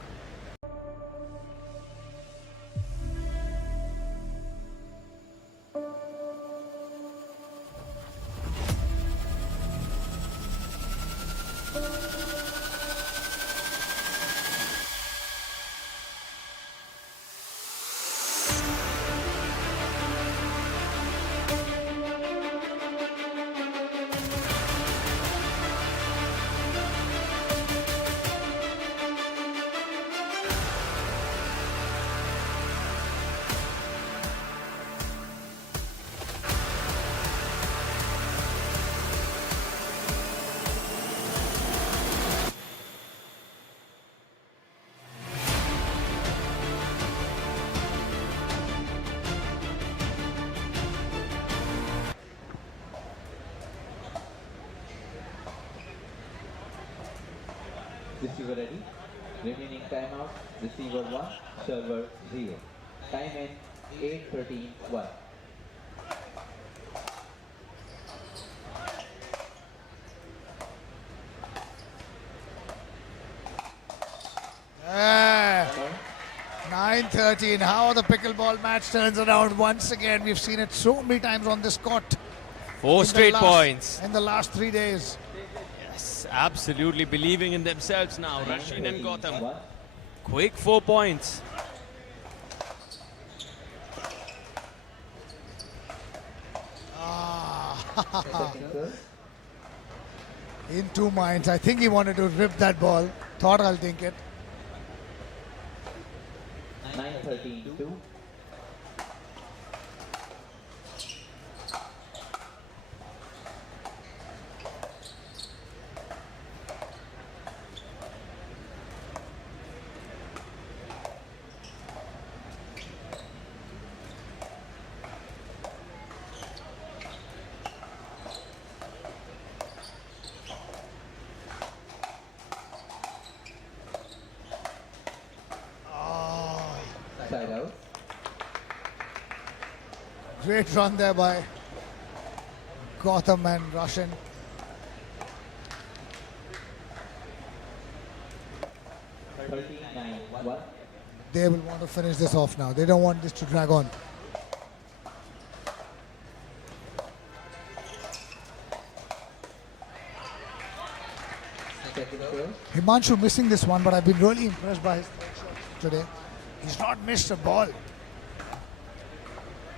Receiver ready. Remaining timeout. Receiver 1, server 0. Time in 8:13:1. Yeah. 9:13. How the pickleball match turns around once again. We've seen it so many times on this court. 4 straight points. In the last 3 days. Yes, absolutely believing in themselves now. Rasheen and Gotham. Quick 4 points. In 2 minds. I think he wanted to rip that ball. Thought I'll think it. 9:13:2. Side out. Great run there by Gotham and Russian. 13:9:1. They will want to finish this off now. They don't want this to drag on. Second serve. Himanshu missing this one, but I've been really impressed by his today. He's not missed a ball.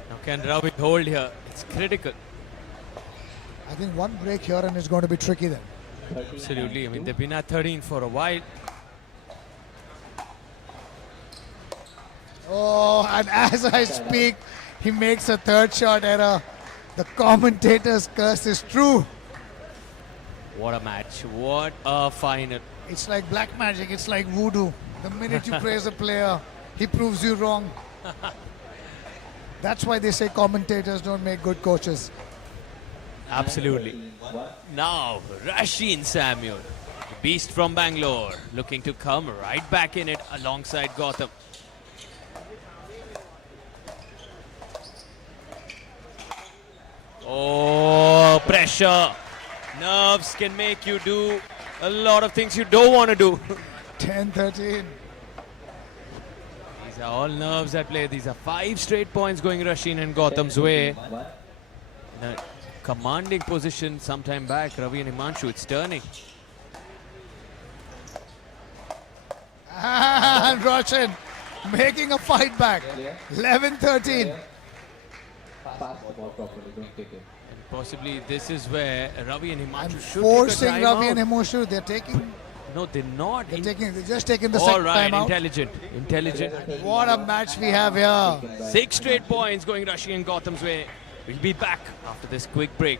Now can Ravi hold here? It's critical. I think one break here and it's going to be tricky then. Absolutely. I mean, they've been at 13 for a while. Oh, and as I speak, he makes a third shot error. The commentator's curse is true. What a match. What a final. It's like black magic. It's like voodoo. The minute you praise a player, he proves you wrong. That's why they say commentators don't make good coaches. Absolutely. Now, Rasheen Samuel, the beast from Bangalore, looking to come right back in it alongside Gotham. Oh, pressure. Nerves can make you do a lot of things you don't want to do. 10-13. These are all nerves at play. These are 5 straight points going Rasheen and Gotham's way. In a commanding position sometime back, Ravi and Himanshu, it's turning. And Roshan making a fight back. 11-13. Pass the ball properly, don't kick it. And possibly this is where Ravi and Himanshu should Forcing take a Ravi and timeout. Himanshu, they're taking. No, they're not. They're just taking the All second right, time out. intelligent. What a match we have here. 6 straight points going Rasheen and Gotham's way. We'll be back after this quick break.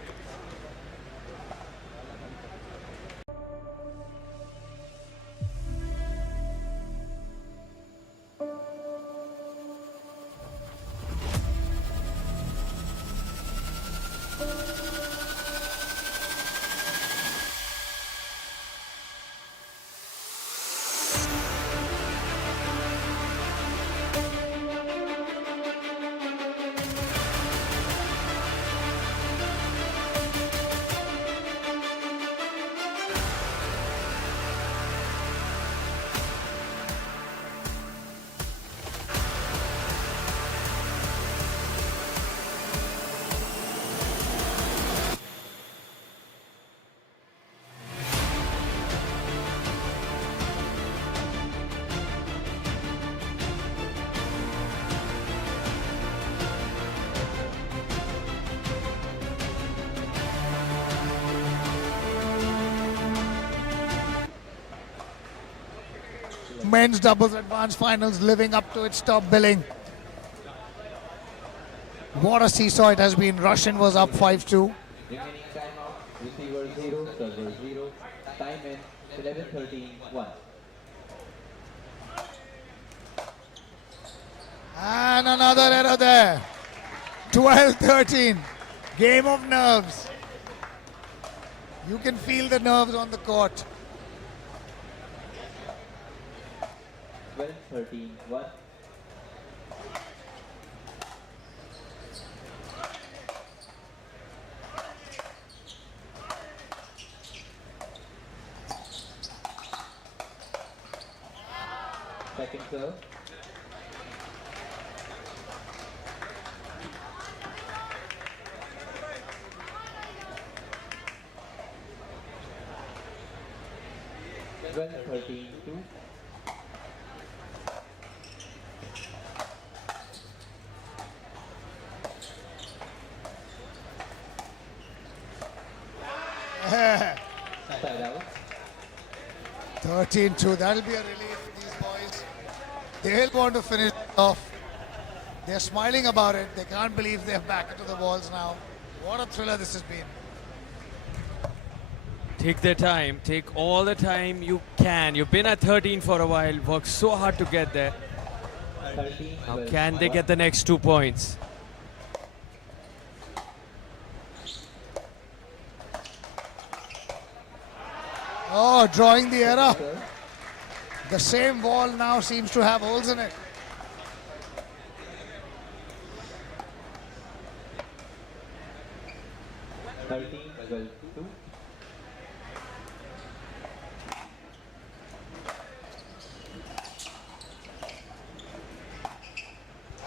men's doubles advanced finals living up to its top billing. What a seesaw it has been. Russian was up 5-2. Remaining timeout, receiver 0, server 0. Time in 11:13:1. And another error there. 12-13. Game of nerves. You can feel the nerves on the court. 12:13:1. Second serve. Well, 13-2. Side out. 13-2. That'll be a relief for these boys. They'll want to finish off. They're smiling about it. They can't believe they're back into the walls now. What a thriller this has been. Take their time. Take all the time you can. You've been at 13 for a while. Worked so hard to get there. 13. Now can they get the next 2 points? Oh, drawing the error. The same wall now seems to have holes in it.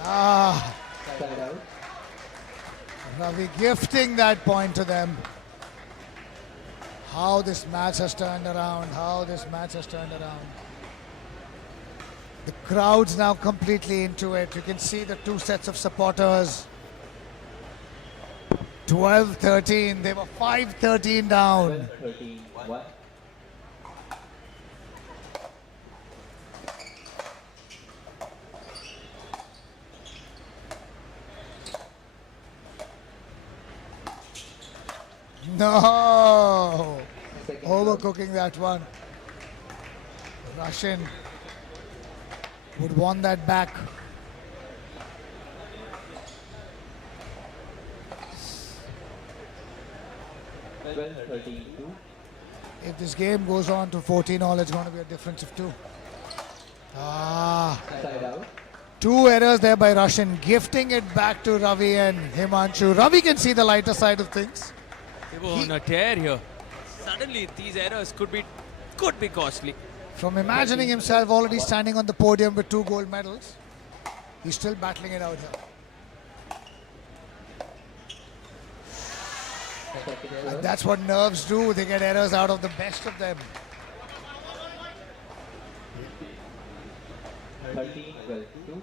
Ah, Ravi gifting that point to them. How this match has turned around, how this match has turned around. The crowd's now completely into it. You can see the two sets of supporters. 12-13, they were 5-13 down. 12-13-1. No! Overcooking that one. Russian would want that back. If this game goes on to 14 all, it's going to be a difference of 2. Ah. Two errors there by Russian, gifting it back to Ravi and Himanshu. Ravi can see the lighter side of things. They were on a tear here. Suddenly these errors could be costly. From imagining himself already standing on the podium with 2 gold medals, he's still battling it out here. And that's what nerves do. They get errors out of the best of them. 13-12-2.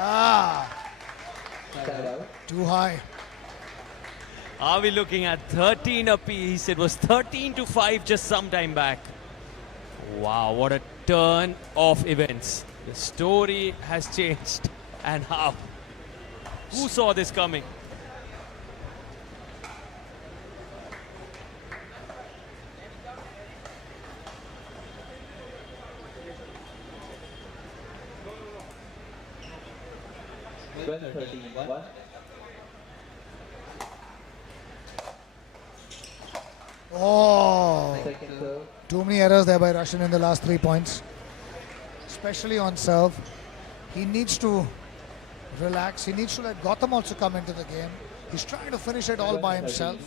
Ah, too high. Are we looking at 13 apiece? It was 13-5 just some time back. Wow, what a turn of events. The story has changed. And how? Who saw this coming? Oh, too many errors there by Russian in the last 3 points, especially on serve. He needs to relax. He needs to let Gautam also come into the game. He's trying to finish it all by himself.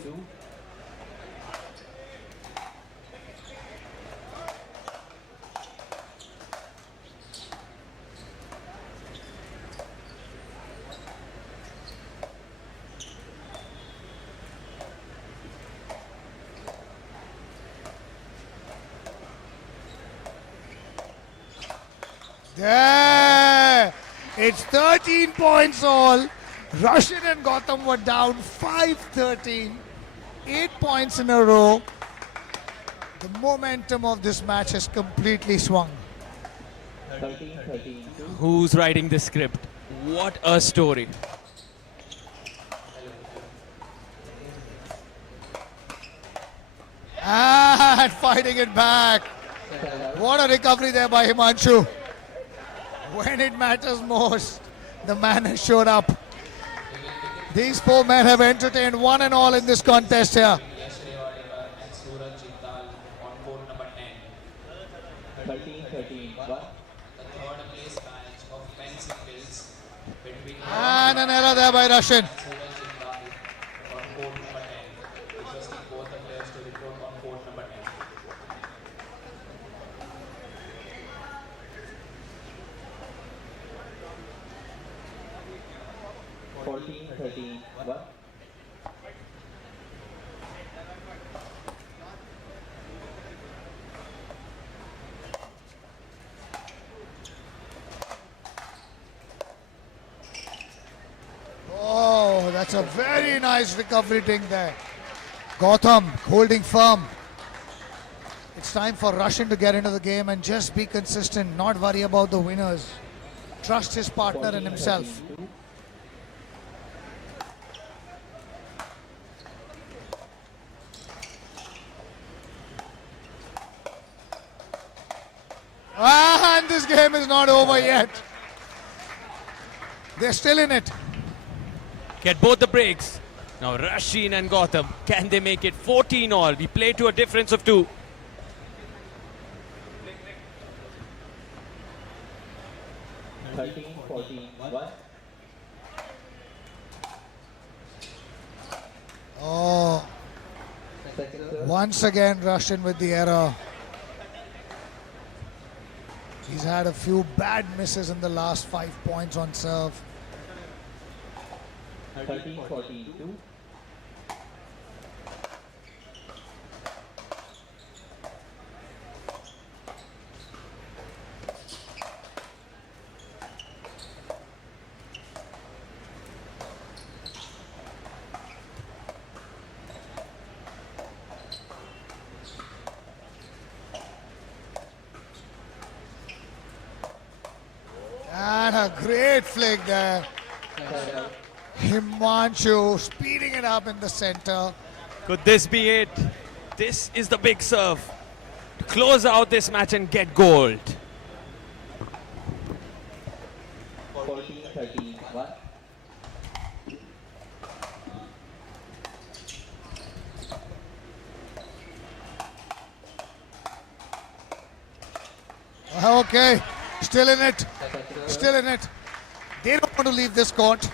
There! It's 13 points all. Russian and Gotham were down 5-13. 8 points in a row. The momentum of this match has completely swung. 13-13. Who's writing this script? What a story. And fighting it back. What a recovery there by Himanshu. When it matters most, the man has showed up. These four men have entertained one and all in this contest here. Yesterday, and Suraj Jindal on court number 10. 13-13. The third place match of men's singles between And an error there by Russian. Suraj Jindal on court number 10. Requesting both the players to report on court number 10. 14-13. Oh, that's a very nice recovery thing there. Gotham holding firm. It's time for Russian to get into the game and just be consistent, not worry about the winners. Trust his partner and himself. And this game is not over yet. They're still in it. Get both the breaks. Now Rasheen and Gotham, can they make it 14 all? We play to a difference of 2. Oh, once again Russian with the error. He's had a few bad misses in the last 5 points on serve. 13-14. And a great flick there. Himanshu speeding it up in the center. Could this be it? This is the big serve to close out this match and get gold. 14-13. Okay, still in it. Still in it. They don't want to leave this court.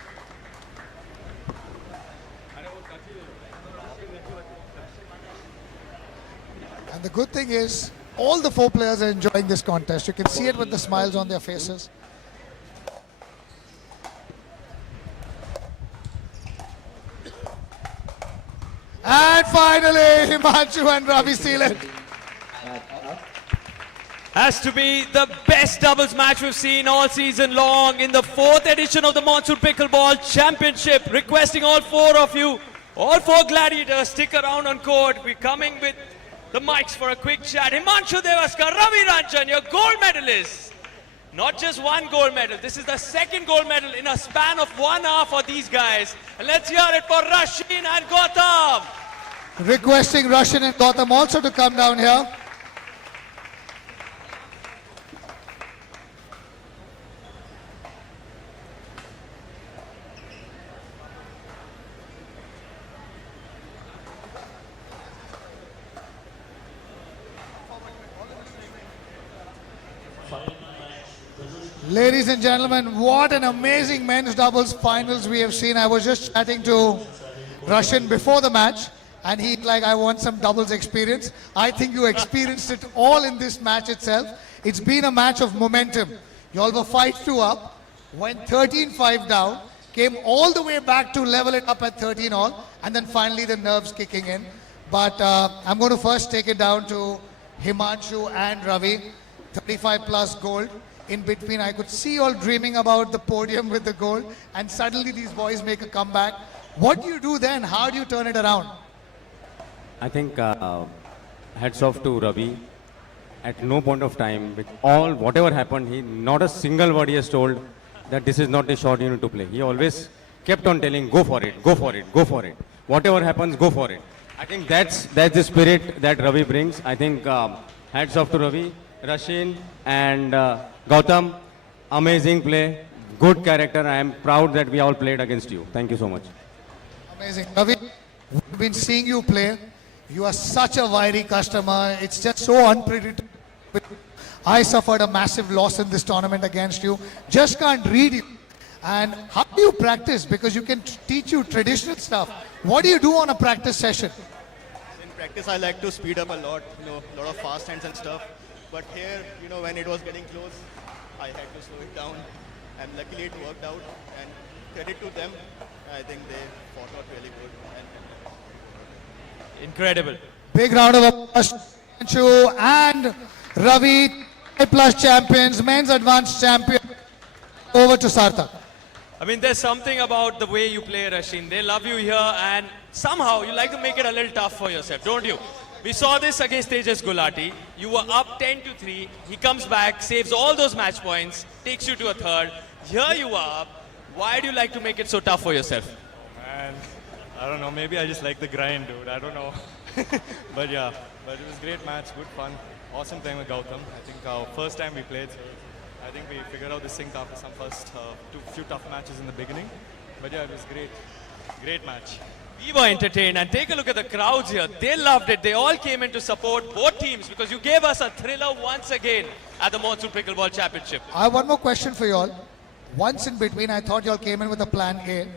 And the good thing is, all the 4 players are enjoying this contest. You can see it with the smiles on their faces. And finally, Himanshu and Ravi seal it. Has to be the best doubles match we've seen all season long in the 4th edition of the Monsoon Pickleball Championship. Requesting all 4 of you, all 4 gladiators, stick around on court. We're coming with the mics for a quick chat. Himanshu Devaskar, Ravi Ranjan, your gold medalists. Not just 1 gold medal, this is the 2nd gold medal in a span of 1 hour for these guys. And let's hear it for Rasheen and Gotham. Requesting Russian and Gotham also to come down here. Ladies and gentlemen, what an amazing men's doubles finals we have seen. I was just chatting to Russian before the match and he's like, I want some doubles experience. I think you experienced it all in this match itself. It's been a match of momentum. You all were 5-2 up, went 13-5 down, came all the way back to level it up at 13 all, and then finally the nerves kicking in. But I'm going to first take it down to Himanshu and Ravi, 35 plus gold. in between. I could see you all dreaming about the podium with the gold, and suddenly these boys make a comeback. What do you do then? How do you turn it around? I think hats off to Ravi. At no point of time, with all whatever happened, he not a single word he has told that this is not a shot you need to play. He always kept on telling, go for it, go for it, go for it. Whatever happens, go for it. I think that's the spirit that Ravi brings. I think hats off to Ravi, Rashin, and Gautam. Amazing play, good character. I am proud that we all played against you. Thank you so much. Amazing. Ravi, we've been seeing you play. You are such a wily customer. It's just so unpredictable. I suffered a massive loss in this tournament against you. Just can't read you. And how do you practice? Because you can teach you traditional stuff. What do you do on a practice session? In practice, I like to speed up a lot, a lot of fast hands and stuff. But here, when it was getting close, I had to slow it down. And luckily it worked out. And credit to them, I think they fought out really good. Incredible. Big round of applause to Himanshu and Ravi, plus champions, men's advanced champion. Over to Sarthak. I mean, there's something about the way you play, Rashin. They love you here, and somehow you like to make it a little tough for yourself, don't you? We saw this against Tejas Gulati. You were up 10-3. He comes back, saves all those match points, takes you to a third. Here you are up. Why do you like to make it so tough for yourself? Man, I don't know. Maybe I just like the grind, dude. I don't know. But yeah, but it was a great match, good fun. Awesome playing with Gautam. I think our first time we played, I think we figured out the sync after some first few tough matches in the beginning. But yeah, it was great. Great match. We were entertained, and take a look at the crowds here. They loved it. They all came in to support both teams because you gave us a thriller once again at the Monsoon Pickleball Championship. I have one more question for you all. Once in between, I thought you all came in with a plan A,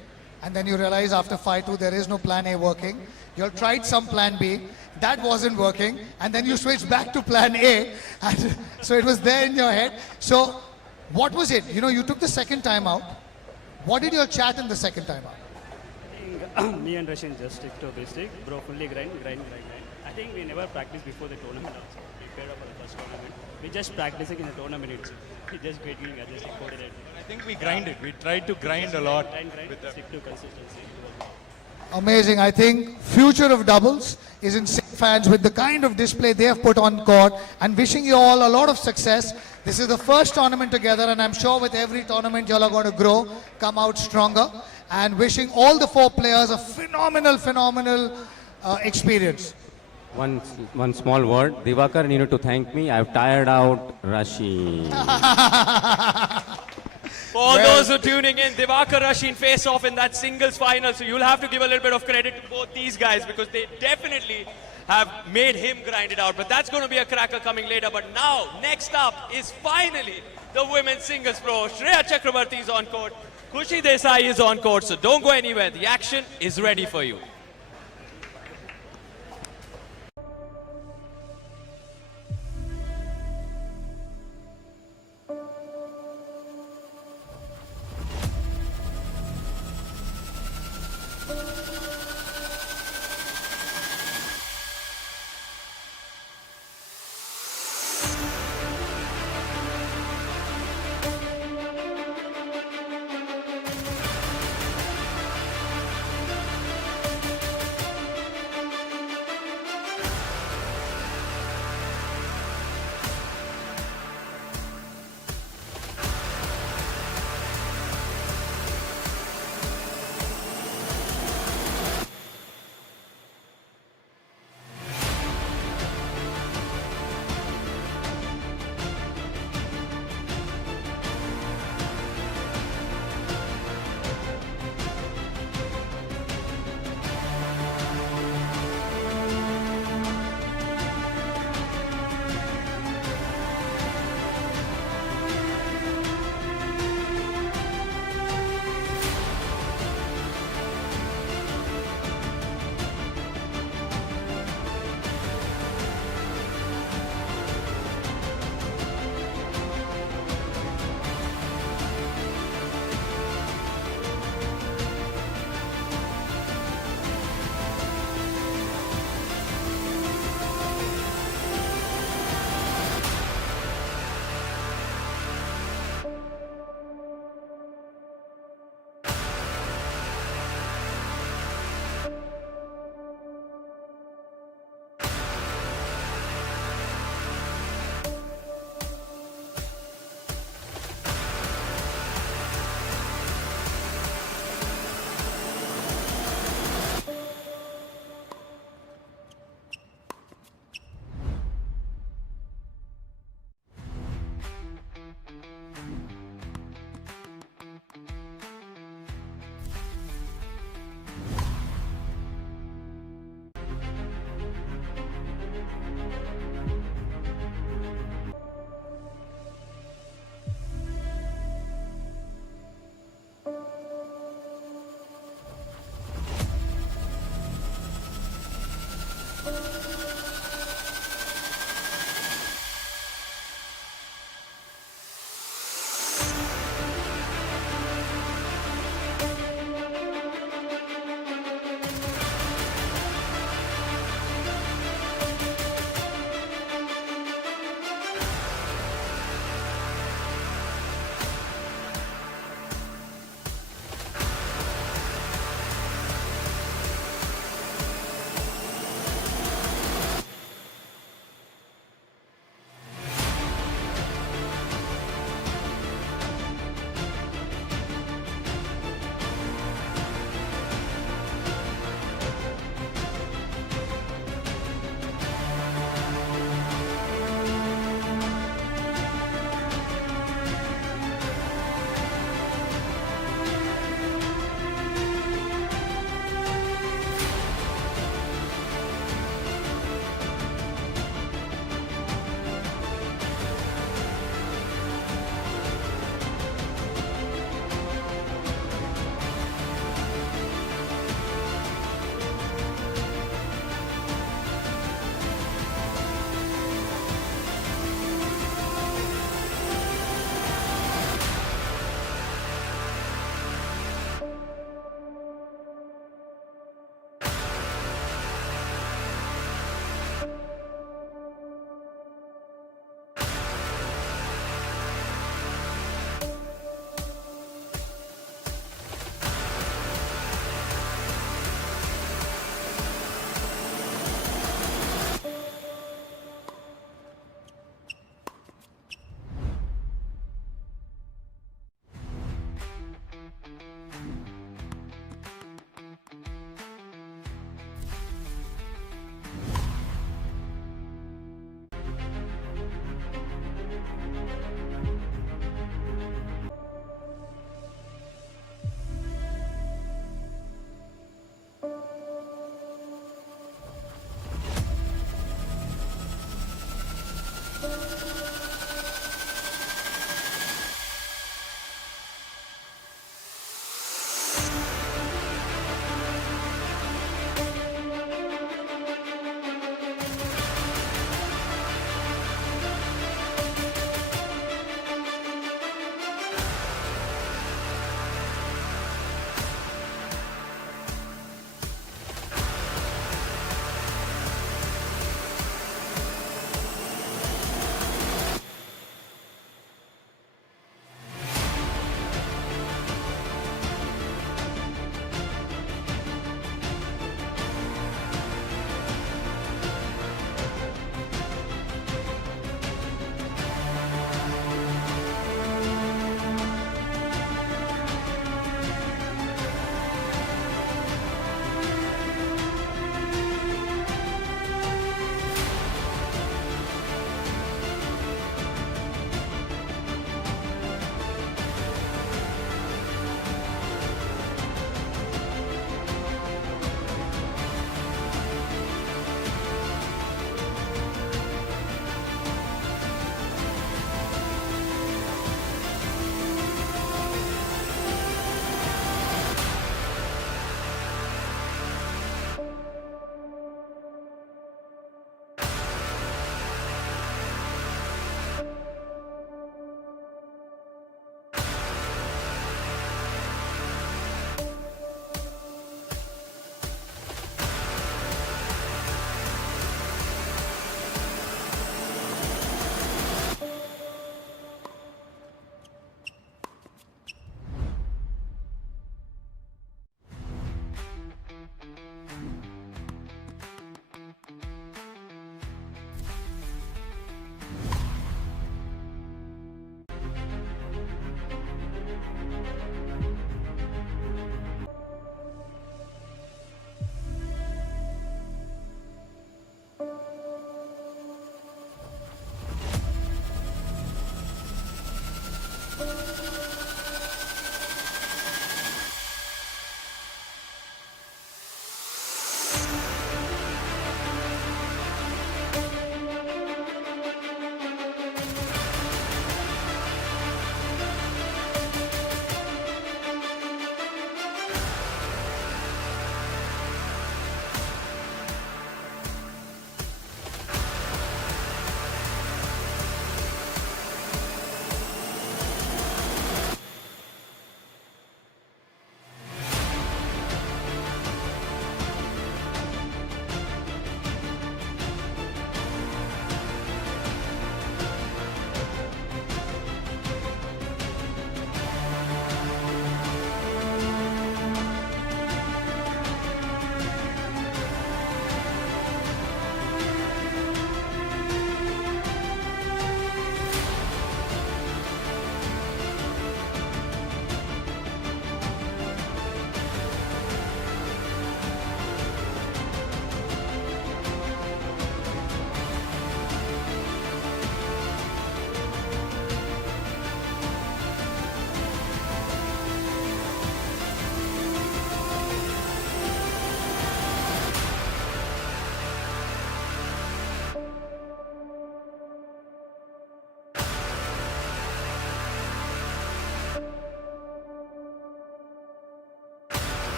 and then you realize after 5-2 there is no plan A working. You all tried some plan B, that wasn't working, and then you switched back to plan A, and so it was there in your head. So what was it? You took the second time out. What did you all chat in the second time out? Me and Rashin just stick to this stick, bro, fully grind. I think we never practiced before the tournament also. We prepared for the first tournament. We just practicing in the tournament itself. We just getting adjusting coordinate. I think we grinded. We tried to grind a lot. Grind, with the stick to consistency. Amazing. I think future of doubles is in safe hands with the kind of display they have put on court, and wishing you all a lot of success. This is the first tournament together, and I'm sure with every tournament you all are going to grow, come out stronger, and wishing all the 4 players a phenomenal experience. One small word. Divakar needed to thank me. I've tired out Rashi. For all those who are tuning in, Divakar Rashin face off in that singles final. So you'll have to give a little bit of credit to both these guys because they definitely have made him grind it out. But that's going to be a cracker coming later. But now, next up is finally the women's singles pro. Shreya Chakrabarti is on court. Khushi Desai is on court. So don't go anywhere. The action is ready for you.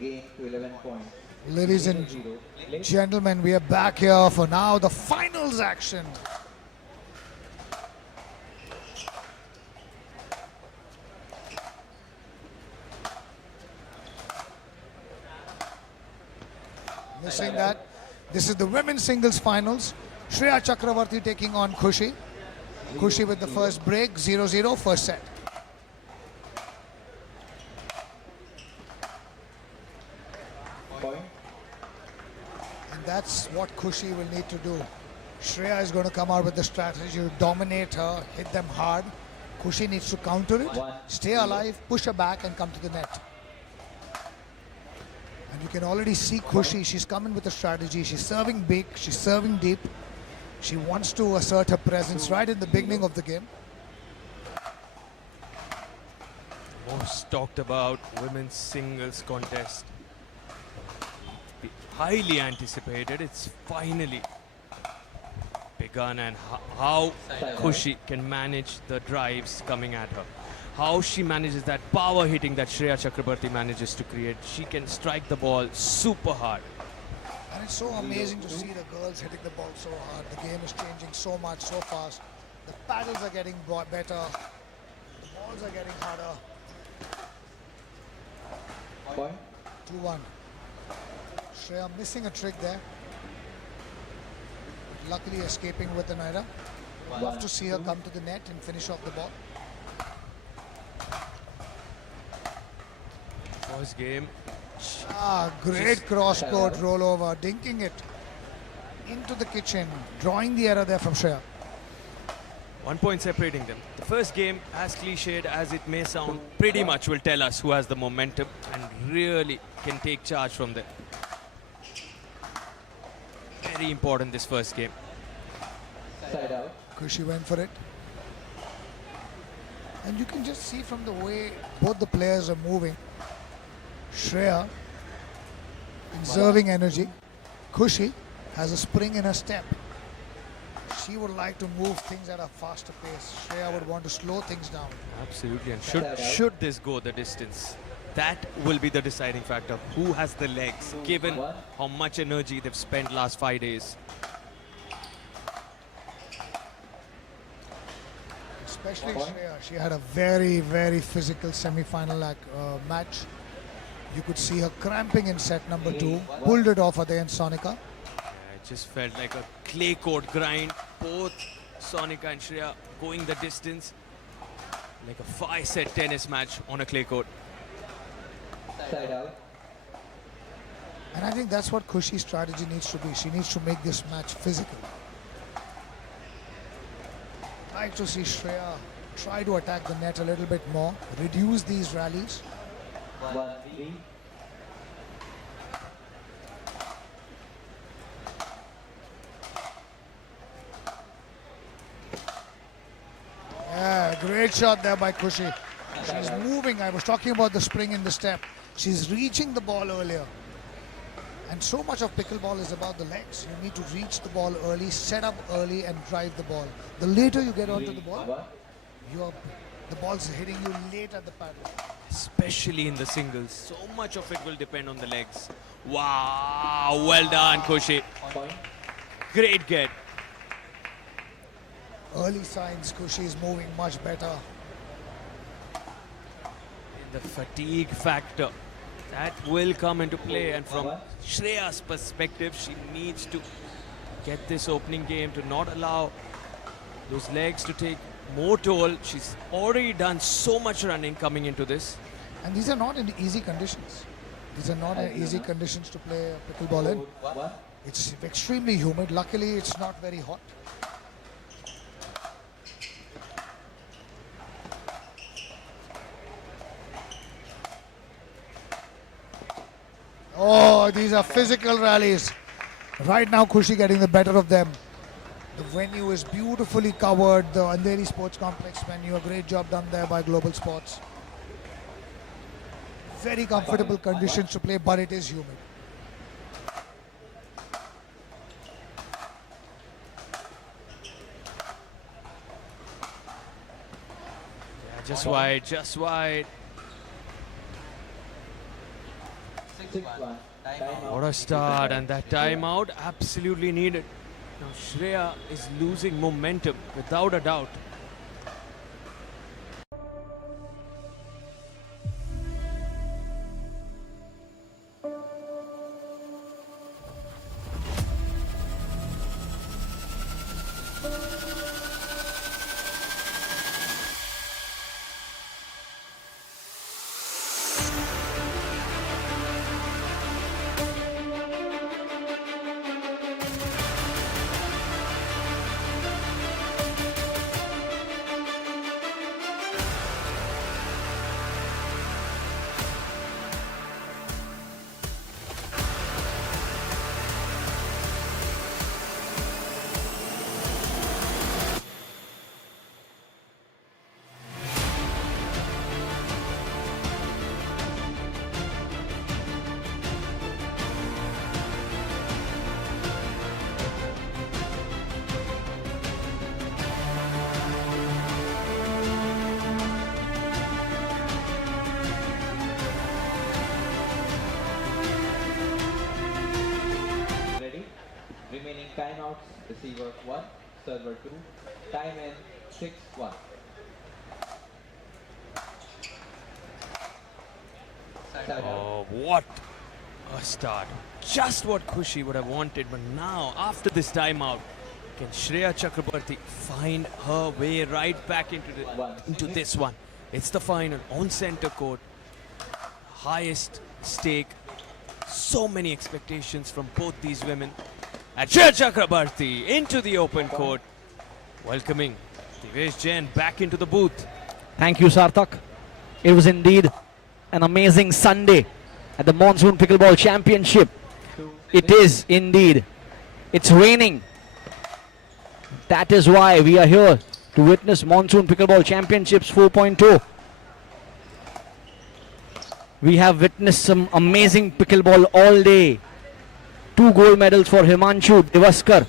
Game to 11 points. Ladies and gentlemen, we are back here for now the finals action. Missing that. This is the women's singles finals. Shreya Chakravarti taking on Khushi. Khushi with the first break, 0-0, first set. that's what Khushi will need to do. Shreya is going to come out with the strategy to dominate her, hit them hard. Khushi needs to counter it, stay alive, push her back and come to the net. And you can already see Khushi, she's coming with a strategy. She's serving big, she's serving deep. She wants to assert her presence right in the beginning of the game. Most talked about women's singles contest. Highly anticipated. It's finally begun, and how Khushi can manage the drives coming at her. How she manages that power hitting that Shreya Chakrabarti manages to create. She can strike the ball super hard. And it's so amazing to see the girls hitting the ball so hard. The game is changing so much, so fast. The paddles are getting better. The balls are getting harder. 2-1. Shreya missing a trick there. Luckily escaping with an error. Love to see her come to the net and finish off the ball. First game. Great cross-court rollover, dinking it into the kitchen, drawing the error there from Shreya. 1 point separating them. The first game, as cliched as it may sound, pretty much will tell us who has the momentum and really can take charge from there. Very important, this first game. Side out. Khushi went for it. And you can just see from the way both the players are moving. Shreya conserving energy. Khushi has a spring in her step. She would like to move things at a faster pace. Shreya would want to slow things down. Absolutely, and should this go the distance, that will be the deciding factor. Who has the legs, given how much energy they've spent last 5 days. Especially Shreya. She had a very, very physical semi-final match. You could see her cramping in set number 2. Pulled it off against Sonika. It just felt like a clay court grind. Both Sonika and Shreya going the distance. Like a 5-set tennis match on a clay court. Side out. And I think that's what Khushi's strategy needs to be. She needs to make this match physical. I like to see Shreya try to attack the net a little bit more, reduce these rallies. 1-3. Yeah, great shot there by Khushi. She's moving. I was talking about the spring in the step. She's reaching the ball earlier. And so much of pickleball is about the legs. You need to reach the ball early, set up early and drive the ball. The later you get onto the ball, the ball's hitting you late at the paddle. Especially in the singles. So much of it will depend on the legs. Wow, well done, Khushi. Great get. Early signs, Khushi is moving much better. The fatigue factor, that will come into play, and from Shreya's perspective, she needs to get this opening game to not allow those legs to take more toll. She's already done so much running coming into this. And these are not in easy conditions. These are not easy conditions to play pickleball in. It's extremely humid. Luckily, it's not very hot. Oh, these are physical rallies. Right now, Khushi getting the better of them. The venue is beautifully covered. The Andheri Sports Complex venue, a great job done there by Global Sports. Very comfortable conditions to play, but it is humid. Yeah, just wide, just wide. 6-1. What a start, and that timeout absolutely needed. Now Shreya is losing momentum without a doubt. Timeouts, receiver 1, server 2. Time in 6-1. Oh, what a start. Just what Khushi would have wanted, but now, after this timeout, can Shreya Chakrabarti find her way right back into this one? It's the final on center court. Highest stake. So many expectations from both these women. And Shreya Chakrabarti into the open court. Welcoming Divesh Jain back into the booth. Thank you, Sarthak. It was indeed an amazing Sunday at the Monsoon Pickleball Championship. It is indeed. It's raining. That is why we are here to witness Monsoon Pickleball Championships 4.0. We have witnessed some amazing pickleball all day. 2 gold medals for Himanshu Devaskar,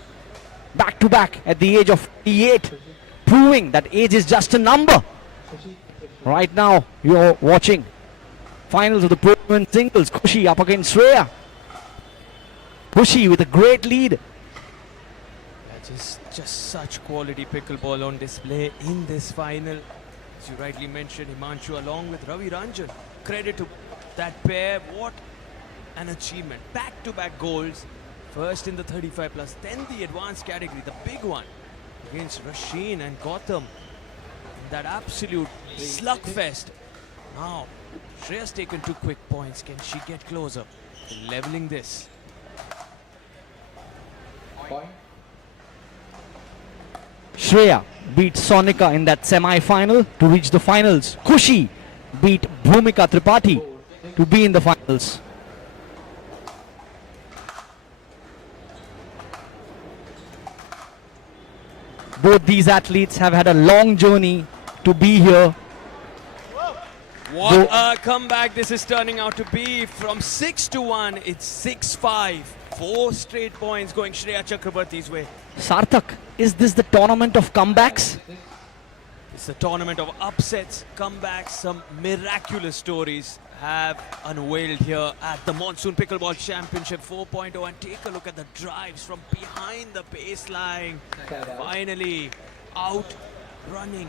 back to back at the age of 48, proving that age is just a number. Right now, you're watching finals of the Pro Women's Singles. Khushi up against Shreya. Khushi with a great lead. Just such quality pickleball on display in this final. As you rightly mentioned, Himanshu along with Ravi Ranjan. Credit to that pair. What an achievement. Back-to-back goals. First in the 35 plus, then the advanced category, the big one against Rasheen and Gautam. That absolute slugfest. Now, Shreya's taken 2 quick points. Can she get closer to leveling this? Point. Shreya beat Sonika in that semi-final to reach the finals. Khushi beat Bhumika Tripathi to be in the finals. Both these athletes have had a long journey to be here. What a comeback this is turning out to be. From 6-1, it's 6-5. 4 straight points going Shreya Chakrabarti's way. Sarthak, is this the tournament of comebacks? It's the tournament of upsets, comebacks, some miraculous stories have unveiled here at the Monsoon Pickleball Championship 4.0. And take a look at the drives from behind the baseline. Finally out running,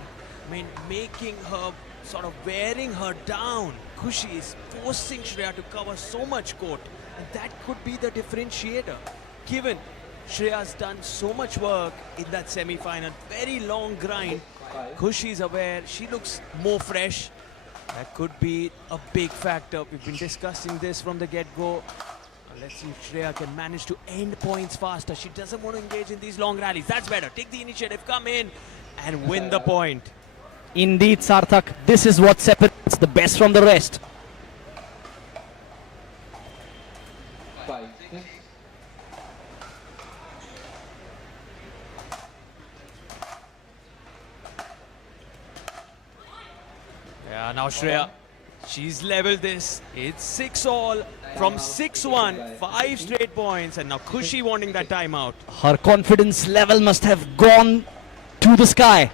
making her, sort of wearing her down. Khushi is forcing Shreya to cover so much court, and that could be the differentiator, given Shreya's done so much work in that semi-final. Very long grind. Khushi is aware, she looks more fresh. That could be a big factor. We've been discussing this from the get-go. Let's see if Shreya can manage to end points faster. She doesn't want to engage in these long rallies. That's better. Take the initiative, come in and win the point. Indeed, Sarthak, this is what separates the best from the rest. 5-6. Yeah, now Shreya, she's leveled this. It's 6-all from 6-1, 5 straight points, and now Khushi wanting that timeout. Her confidence level must have gone to the sky.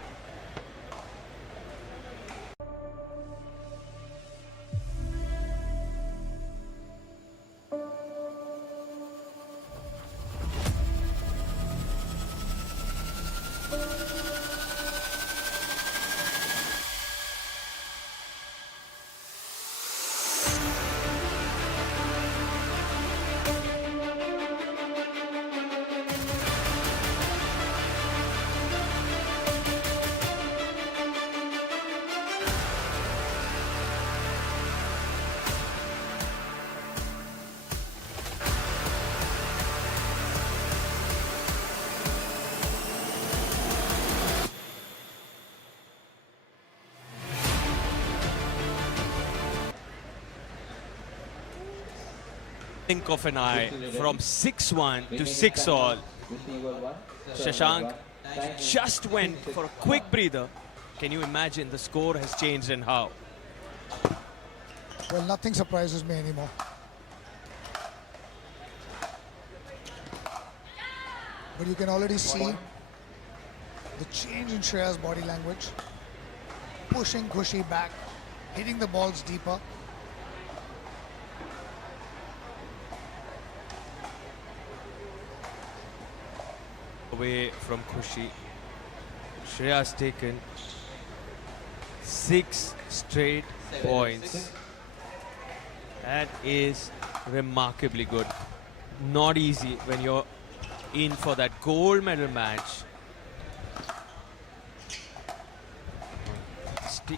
Blink of an eye from 6-1 to 6-all. Shashank just went for a quick breather. Can you imagine the score has changed and how? Well, nothing surprises me anymore. But you can already see the change in Shreya's body language. Pushing Khushi back, hitting the balls deeper. away from Khushi. Shreya's taken 6 straight points. That is remarkably good. Not easy when you're in for that gold medal match.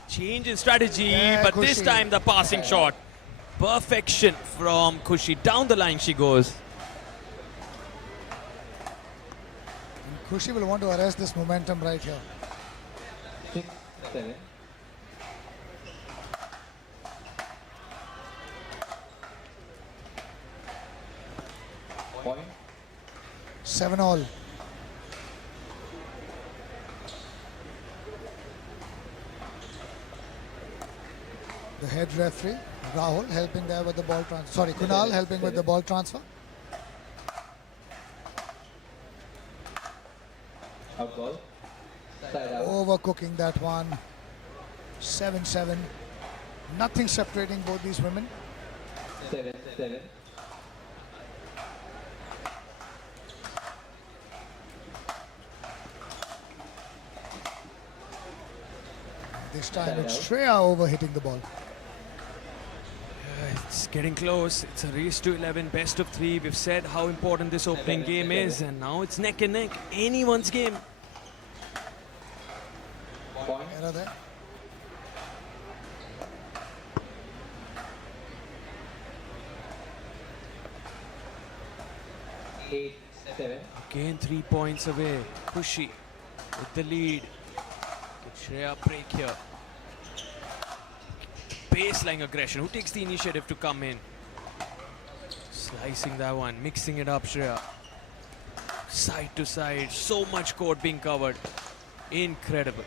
Change in strategy, Yeah, but this Khushi. time the passing shot. Perfection from Khushi. Down the line she goes. And Khushi will want to arrest this momentum right here. 6-7. Point. 7-all. The head referee, Rahul, helping there with the ball transfer. Sorry, Kunal helping with the ball transfer. Out ball. Side out. Overcooking that one. 7-7. Nothing separating both these women. 7-7. This time it's Shreya overhitting the ball. It's getting close. It's a race to 11, best of 3. We've said how important this opening game is, and now it's neck and neck. Anyone's game. Error there. Eight, 7. Again 3 points away. Khushi with the lead. Get Shreya break here. Baseline aggression. Who takes the initiative to come in? Slicing that one, mixing it up, Shreya. Side to side, so much court being covered. Incredible.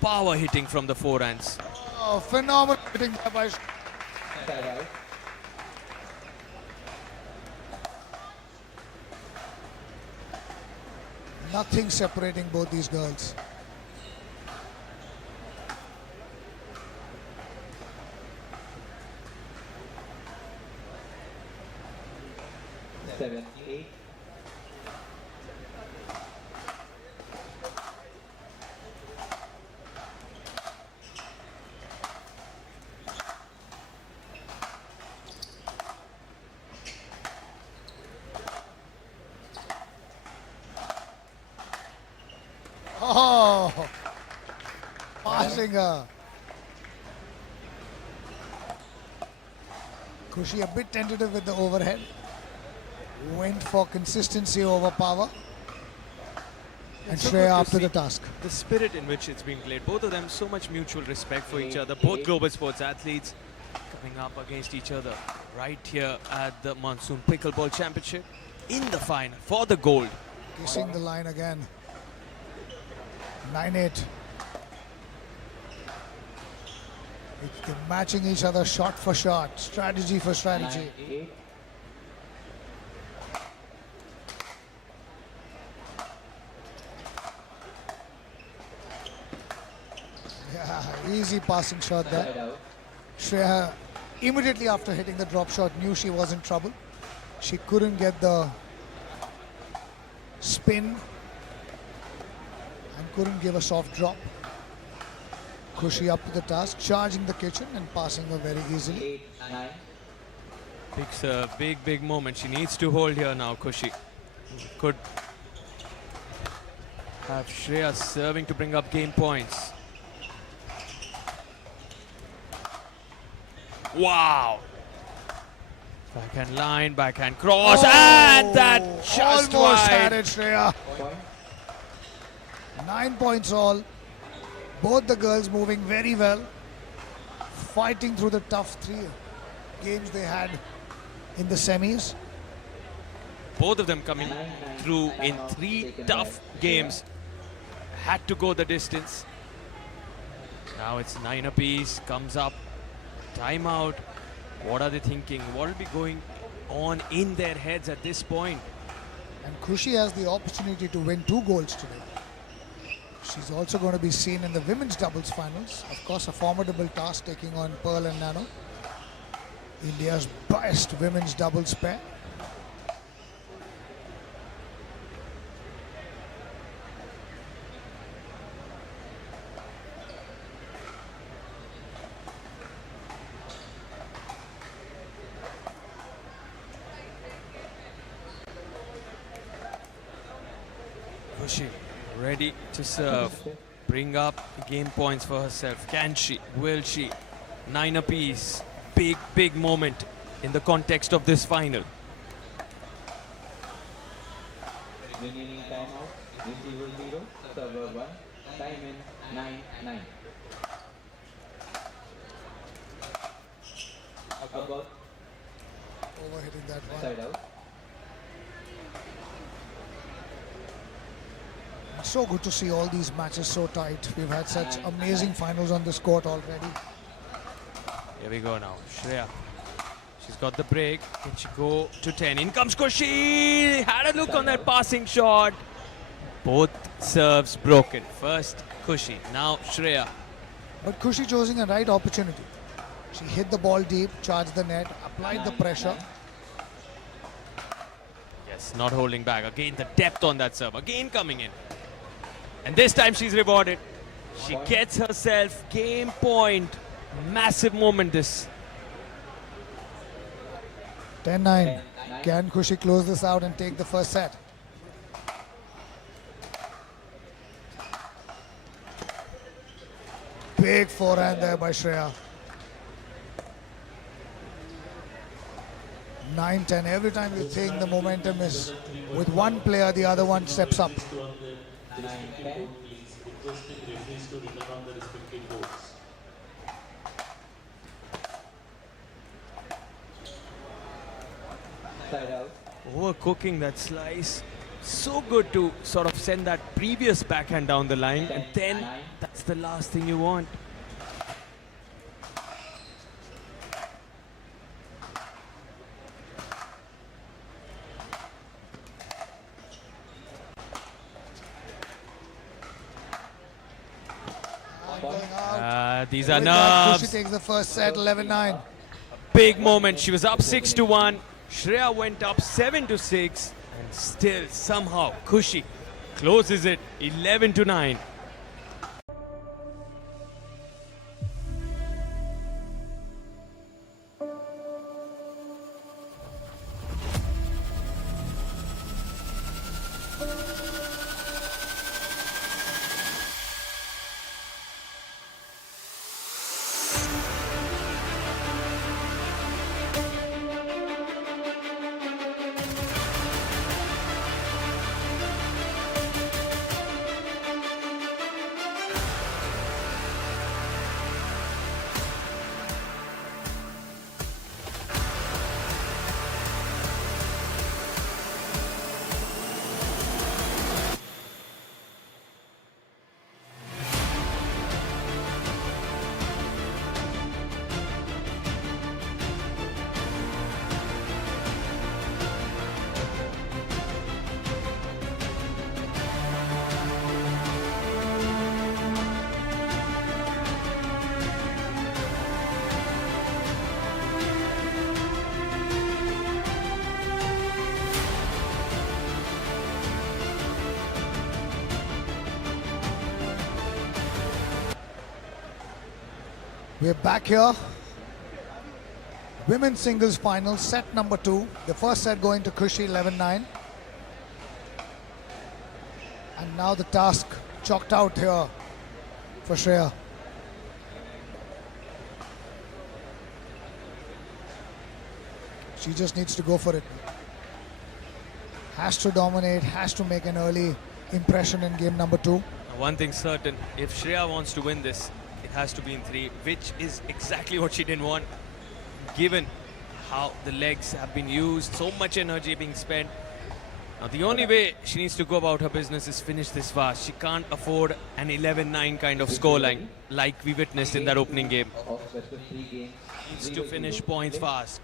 Power hitting from the forehands. Oh, phenomenal hitting there by Side out. Nothing separating both these girls. Seven, 8. Oh, passing her. Khushi a bit tentative with the overhead. Went for consistency over power. And So Shreya good up to to the see task. The spirit in which it's being played. Both of them, so much mutual respect for each other. Both global sports athletes coming up against each other right here at the Monsoon Pickleball Championship in the final for the gold. Kissing the line again. 9-8. They're matching each other shot for shot, strategy for strategy. 9-8. Yeah, easy passing shot there. Side out. Shreya, immediately after hitting the drop shot, knew she was in trouble. She couldn't get the spin and couldn't give a soft drop. Khushi up to the task, charging the kitchen and passing her very easily. 8-9. Big serve, big moment. She needs to hold here now, Khushi. Could have Shreya serving to bring up game points. Wow! Backhand line, backhand cross, and that just almost had wide. it, Shreya. 9 points all. Both the girls moving very well, fighting through the tough 3 games they had in the semis. Both of them coming through in 3 tough games. Had to go the distance. Now it's 9 apiece, comes up. Timeout. What are they thinking? What will be going on in their heads at this point? And Khushi has the opportunity to win 2 golds today. She's also going to be seen in the women's doubles finals. Of course, a formidable task taking on Pearl and Nano. India's best women's doubles pair. Kushi ready to serve. Bring up game points for herself. Can she? Will she? 9 apiece. Big moment in the context of this final. Remaining timeout, receiver 0, server 1, time in 9-9. Above, Overhitting that one. side out. It's so good to see all these matches so tight. We've had such amazing finals on this court already. Here we go now. Shreya. She's got the break. Can she go to 10? In comes Kushi. Had a look on that passing shot. Both serves broken. First Kushi, now Shreya. But Kushi choosing a right opportunity. She hit the ball deep, charged the net, applied the pressure. Yes, not holding back. Again, the depth on that serve. Again coming in. And this time she's rewarded. She gets herself game point. Massive moment this. 10-9. Can Kushi close this out and take the first set? Big forehand there by Shreya. 9-10. Every time you think the momentum is with one player, the other one steps up. 9-10. Side out. Overcooking that slice. So good to sort of send that previous backhand down the line, and then that's the last thing you want. These are With that, nerves. Kushi takes the first set, 11-9. Big moment. She was up 6-1. Shreya went up 7-6, and still somehow Kushi closes it 11-9. We're back here. Women's singles final, set number 2. The first set going to Kushi, 11-9. And now the task chalked out here for Shreya. She just needs to go for it. Has to dominate, has to make an early impression in game number 2. One thing certain, if Shreya wants to win this, it has to be in 3, which is exactly what she didn't want, given how the legs have been used, so much energy being spent. Now the only way she needs to go about her business is finish this fast. She can't afford an 11-9 kind of scoreline like we witnessed in that opening game. Needs to finish points fast,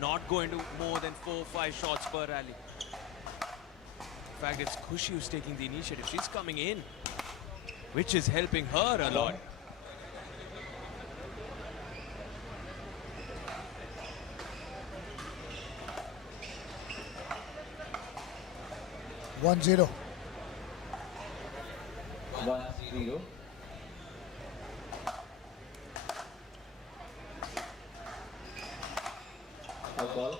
not going to more than 4-5 shots per rally. In fact, it's Kushi who's taking the initiative. She's coming in, which is helping her a lot. 1-0. 1-0. A ball.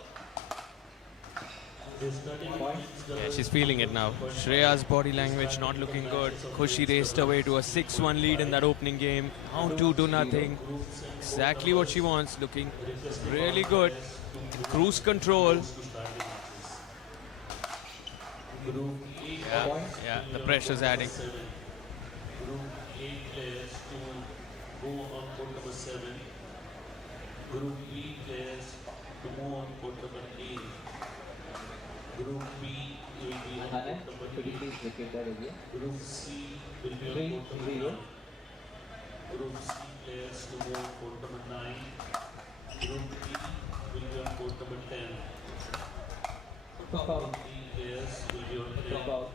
Yeah, she's feeling it now. Shreya's body language not looking good. Khushi raced away to a 6-1 lead in that opening game. Down 2-0. Exactly what she wants. Looking really good. In cruise control. Yeah, the pressure's adding. Group A players to go on court number 7. Group B players to move on court number 8. Group B will be on court number 8. Group C will be on court number 9. Group C players to move on court number 9. Group D will be on court number 10. Group D players will be on 10.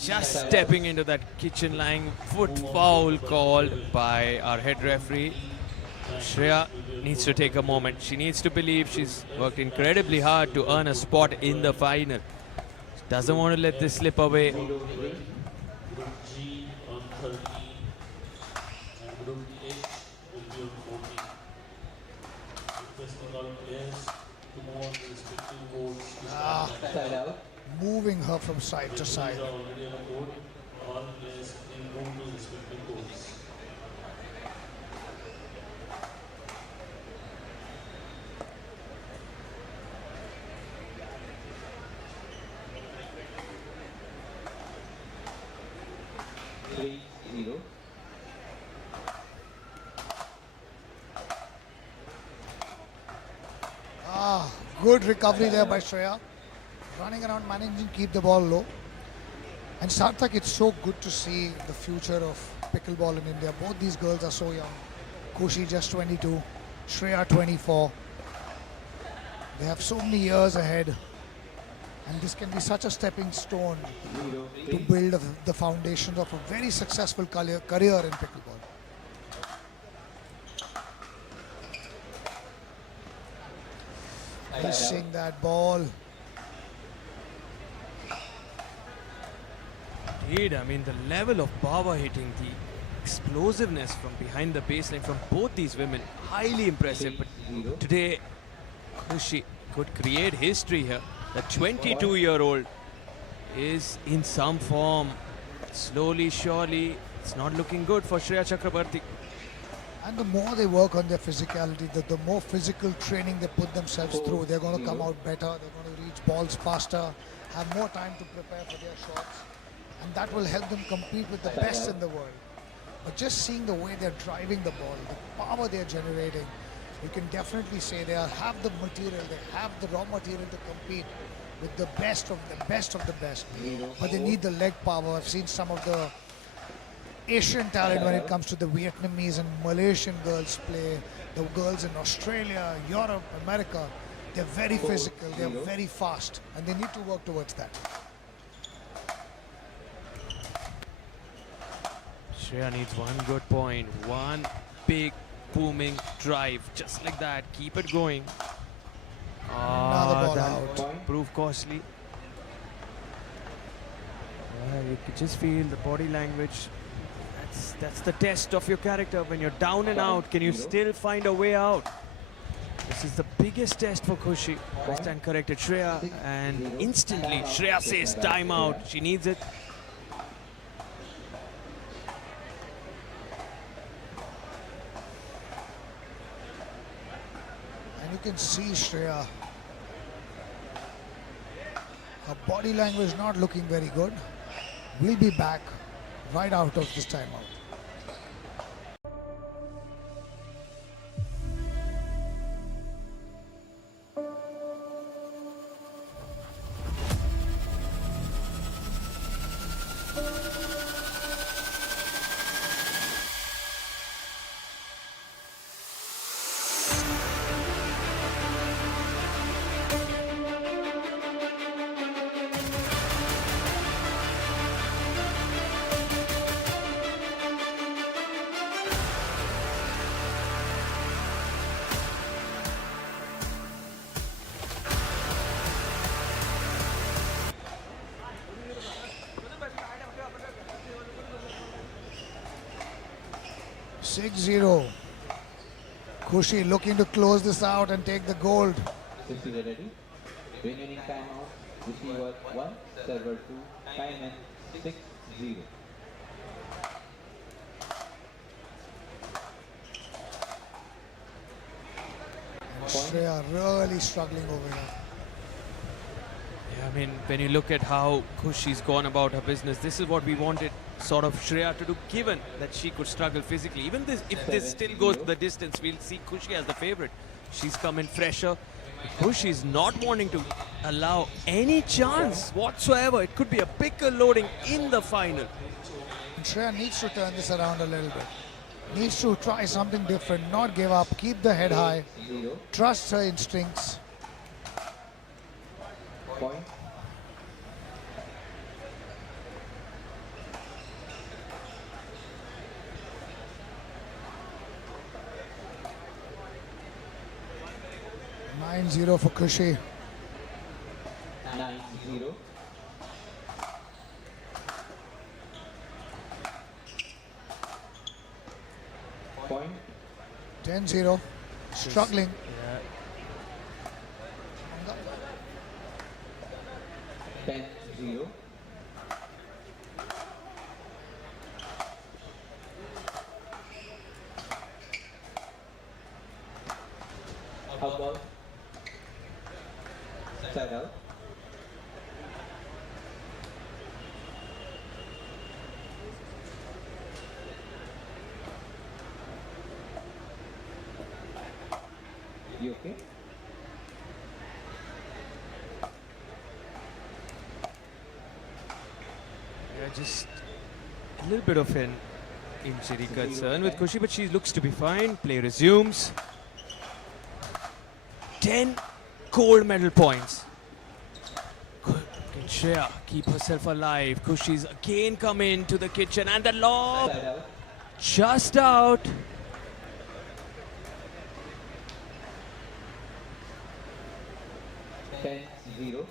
Just stepping into that kitchen line, foot foul called by our head referee. Shreya needs to take a moment. She needs to believe she's worked incredibly hard to earn a spot in the final. She doesn't want to let this slip away. Group G on 13 and Group H will be on 14. Requesting all players to move on to respective courts to stand out. Moving her from side to side. Already on court. All players in move to respective courts. Good recovery there by Shreya. Running around, managing to keep the ball low. And Sarthak, it's so good to see the future of pickleball in India. Both these girls are so young. Khushi just 22, Shreya 24. They have so many years ahead. And this can be such a stepping stone to build the foundations of a very successful career in pickleball. Missing that ball. Indeed, I mean the level of power hitting, the explosiveness from behind the baseline from both these women, highly impressive. But today, Khushi could create history here. The 22-year-old is in some form. Slowly, surely, it's not looking good for Shreya Chakrabarti. And the more they work on their physicality, the more physical training they put themselves through, they're going to come out better, they're going to reach balls faster, have more time to prepare for their shots. And that will help them compete with the best in the world. But just seeing the way they're driving the ball, the power they're generating, you can definitely say they have the material, they have the raw material to compete with the best of the best of the best. But they need the leg power. I've seen some of the Asian talent when it comes to the Vietnamese and Malaysian girls play, the girls in Australia, Europe, America. They're very physical, they're very fast, and they need to work towards that. Shreya needs one good point, one big booming drive, just like that. Keep it going. Another ball that out. proved costly. You could just feel the body language. That's the test of your character. When you're down and out, can you still find a way out? This is the biggest test for Khushi. I stand corrected Shreya, and instantly Shreya says timeout. She needs it. And you can see Shreya, her body language not looking very good. We'll be back right out of this timeout. Khushi looking to close this out and take the gold. Remaining timeout, receiver 1, server 2, time in 6-0. Shreya really struggling over here. Yeah, I mean, when you look at how Khushi's gone about her business, this is what we wanted sort of Shreya to do, given that she could struggle physically. Even this, if this still goes the distance, we'll see Khushi as the favorite. She's come in fresher. Khushi's not wanting to allow any chance whatsoever. It could be a pickle loading in the final. Shreya needs to turn this around a little bit. Needs to try something different, not give up, keep the head high, trust her instincts. Point. Nine 0 for Khushi. 9-0. Point. 10-0. Struggling. Yeah. 10-0. How about side out? You okay? Yeah, just a little bit of an injury concern with Khushi, but she looks to be fine. Play resumes. 10 gold medal points. Can Shreya keep herself alive? Khushi's again come into the kitchen and the lob just out. Zero.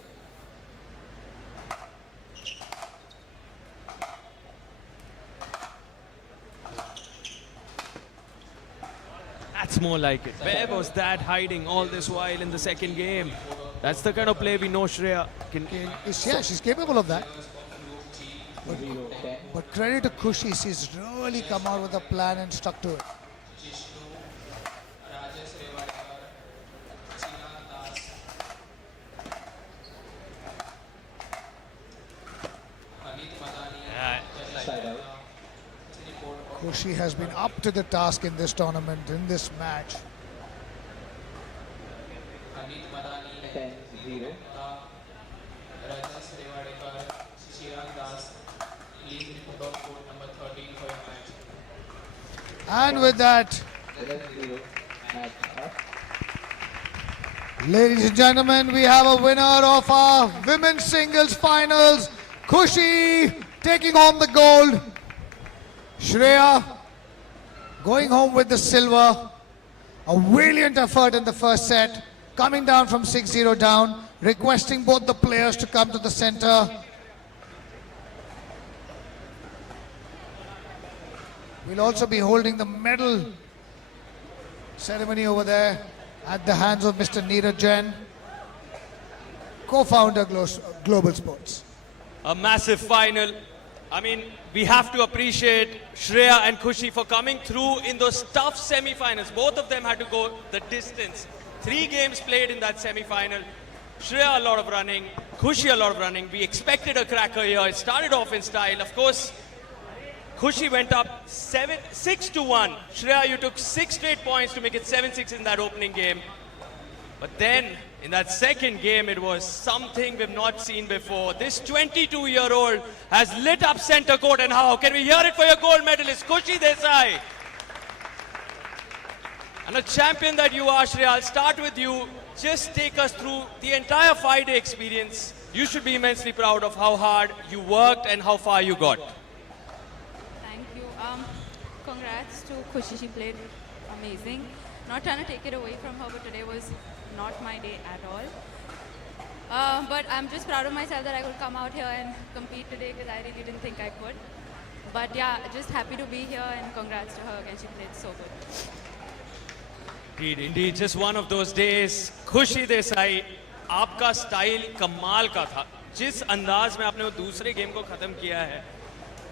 That's more like it. Where was that hiding all this while in the second game? That's the kind of play we know Shreya can. Yeah, she's capable of that. But credit to Khushi, she's really come out with a plan and stuck to it. Khushi has been up to the task in this tournament, in this match. 10-0. And with that, 11-0. Match up. ladies and gentlemen, we have a winner of our women's singles finals. Khushi taking home the gold. Shreya going home with the silver. A brilliant effort in the first set. Coming down from 6-0 down. Requesting both the players to come to the center. We'll also be holding the medal ceremony over there at the hands of Mr. Neeraj Jain, co-founder Global Sports. A massive final. I mean, we have to appreciate Shreya and Khushi for coming through in those tough semi-finals. Both of them had to go the distance. 3 games played in that semi-final. Shreya a lot of running, Khushi a lot of running. We expected a cracker here. It started off in style. Of course, Khushi went up 6-1. Shreya, you took 6 straight points to make it 7-6 in that opening game. But then, in that second game, it was something we've not seen before. This 22-year-old has lit up center court, and how? Can we hear it for your gold medalist, Khushi Desai? And a champion that you are, Shreya, I'll start with you. Just take us through the entire 5-day experience. You should be immensely proud of how hard you worked and how far you got. Thank you. Congrats to Khushi. She played amazing. Not trying to take it away from her, but today was not my day at all. But I'm just proud of myself that I could come out here and compete today because I really didn't think I could. But yeah, just happy to be here and congrats to her again. She played so good. Indeed, indeed. Just one of those days. Khushi Desai, आपका style कमाल का था. जिस अंदाज में आपने वो दूसरे गेम को खत्म किया है,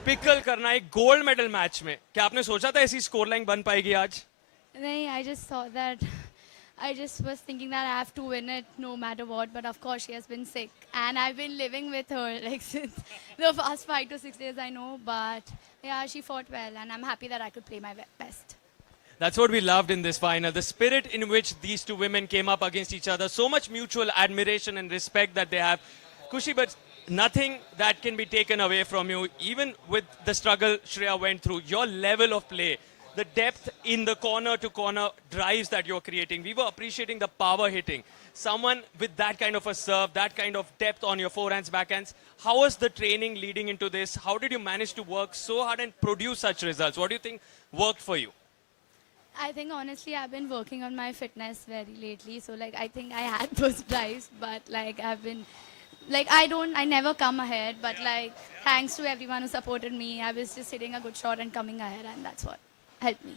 पिकल करना एक गोल्ड मेडल मैच में, क्या आपने सोचा था ऐसी स्कोर लाइन बन पाएगी आज? नहीं, I just thought that I just was thinking that I have to win it no matter what. But of course, she has been sick, and I've been living with her like since the past 5 to 6 days. I know, but yeah, she fought well, and I'm happy that I could play my best. That's what we loved in this final. The spirit in which these two women came up against each other. So much mutual admiration and respect that they have. Kushi, but nothing that can be taken away from you. Even with the struggle Shreya went through, your level of play, the depth in the corner to corner drives that you're creating. We were appreciating the power hitting. Someone with that kind of a serve, that kind of depth on your forehands, backhands. How was the training leading into this? How did you manage to work so hard and produce such results? What do you think worked for you? I think honestly, I've been working on my fitness very lately. So like, I think I had those drives, but like I've been, like I never come ahead. But like, thanks to everyone who supported me, I was just hitting a good shot and coming ahead, and that's what helped me.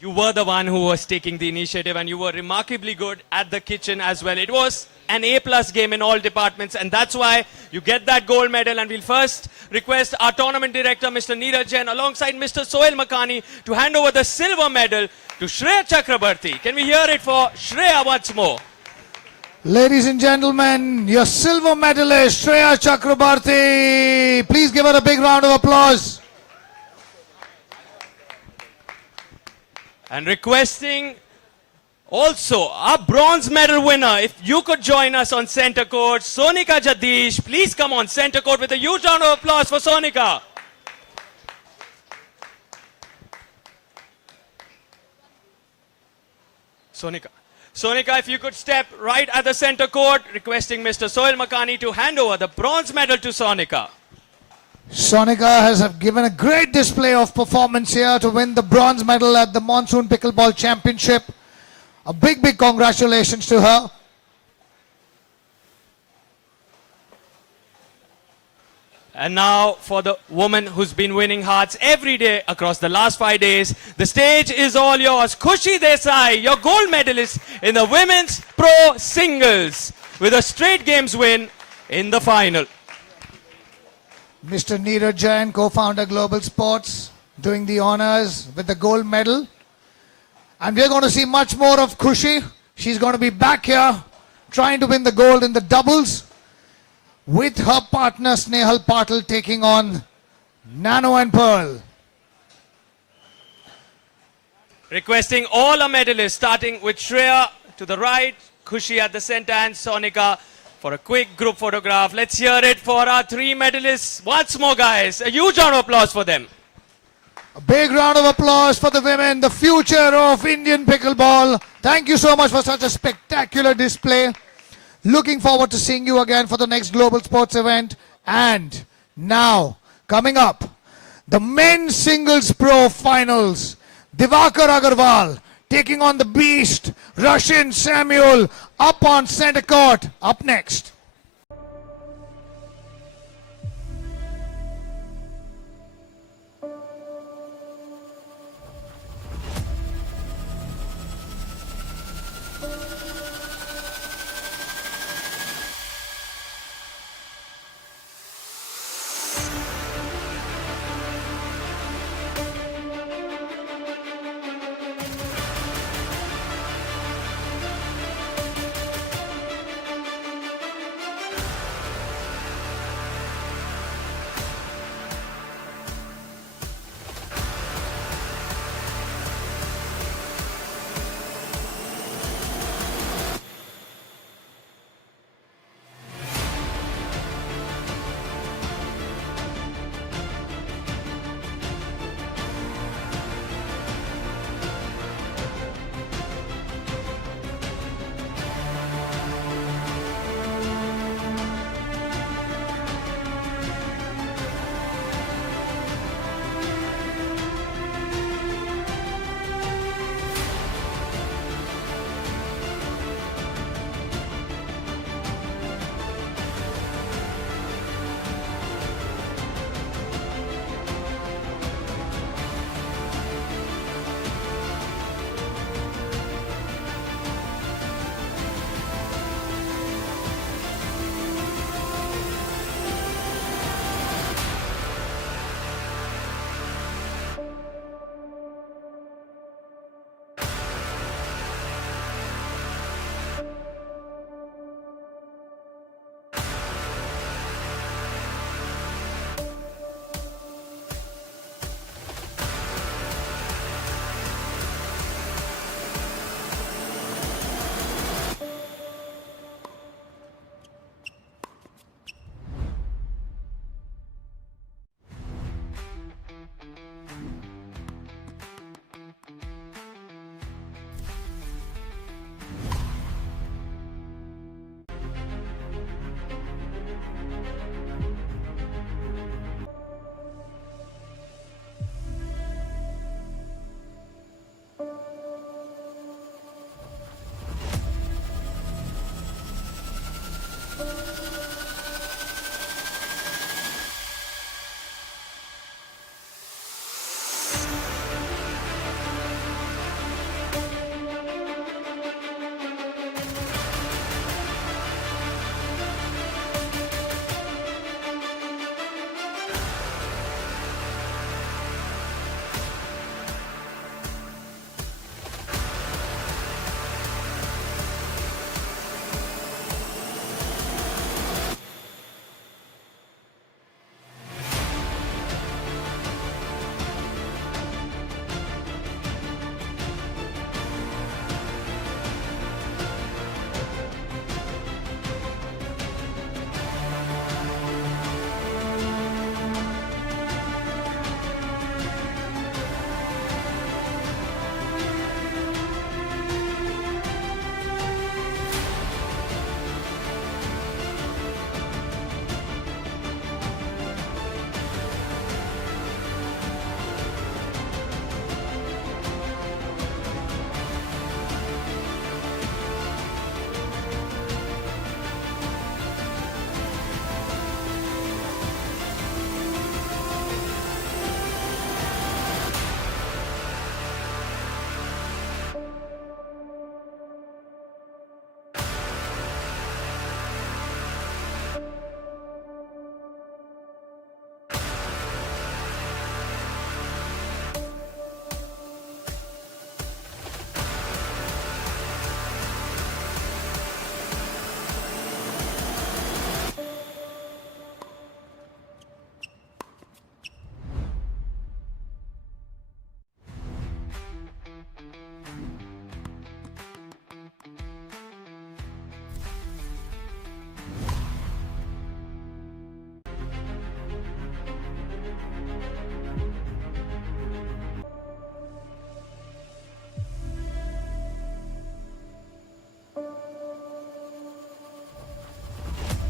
You were the one who was taking the initiative, and you were remarkably good at the kitchen as well. It was an A+ game in all departments, and that's why you get that gold medal. And we'll first request our tournament director, Mr. Neeraj Jain, alongside Mr. Sohail Makhani, to hand over the silver medal to Shreya Chakrabarti. Can we hear it for Shreya once more? Ladies and gentlemen, your silver medalist, Shreya Chakrabarti. Please give her a big round of applause. And requesting also our bronze medal winner, if you could join us on center court, Sonika Jagdish. Please come on center court with a huge round of applause for Sonika. Sonika, if you could step right at the center court, requesting Mr. Sohail Makhani to hand over the bronze medal to Sonika. Sonika has given a great display of performance here to win the bronze medal at the Monsoon Pickleball Championship. A big congratulations to her. And now for the woman who's been winning hearts every day across the last 5 days, the stage is all yours. Khushi Desai, your gold medalist in the women's pro singles with a straight games win in the final. Mr. Neeraj Jain, co-founder Global Sports, doing the honors with the gold medal. And we're going to see much more of Khushi. She's going to be back here trying to win the gold in the doubles with her partner Snehal Patil taking on Nano and Pearl. Requesting all our medalists, starting with Shreya to the right, Khushi at the center, and Sonika for a quick group photograph. Let's hear it for our 3 medalists once more, guys. A huge round of applause for them. A big round of applause for the women, the future of Indian pickleball. Thank you so much for such a spectacular display. Looking forward to seeing you again for the next Global Sports event. And now, coming up, the men's singles pro finals. Divakar Agarwal taking on the beast, Russian Samuel, up on center court. Up next.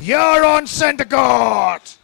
here on centre court.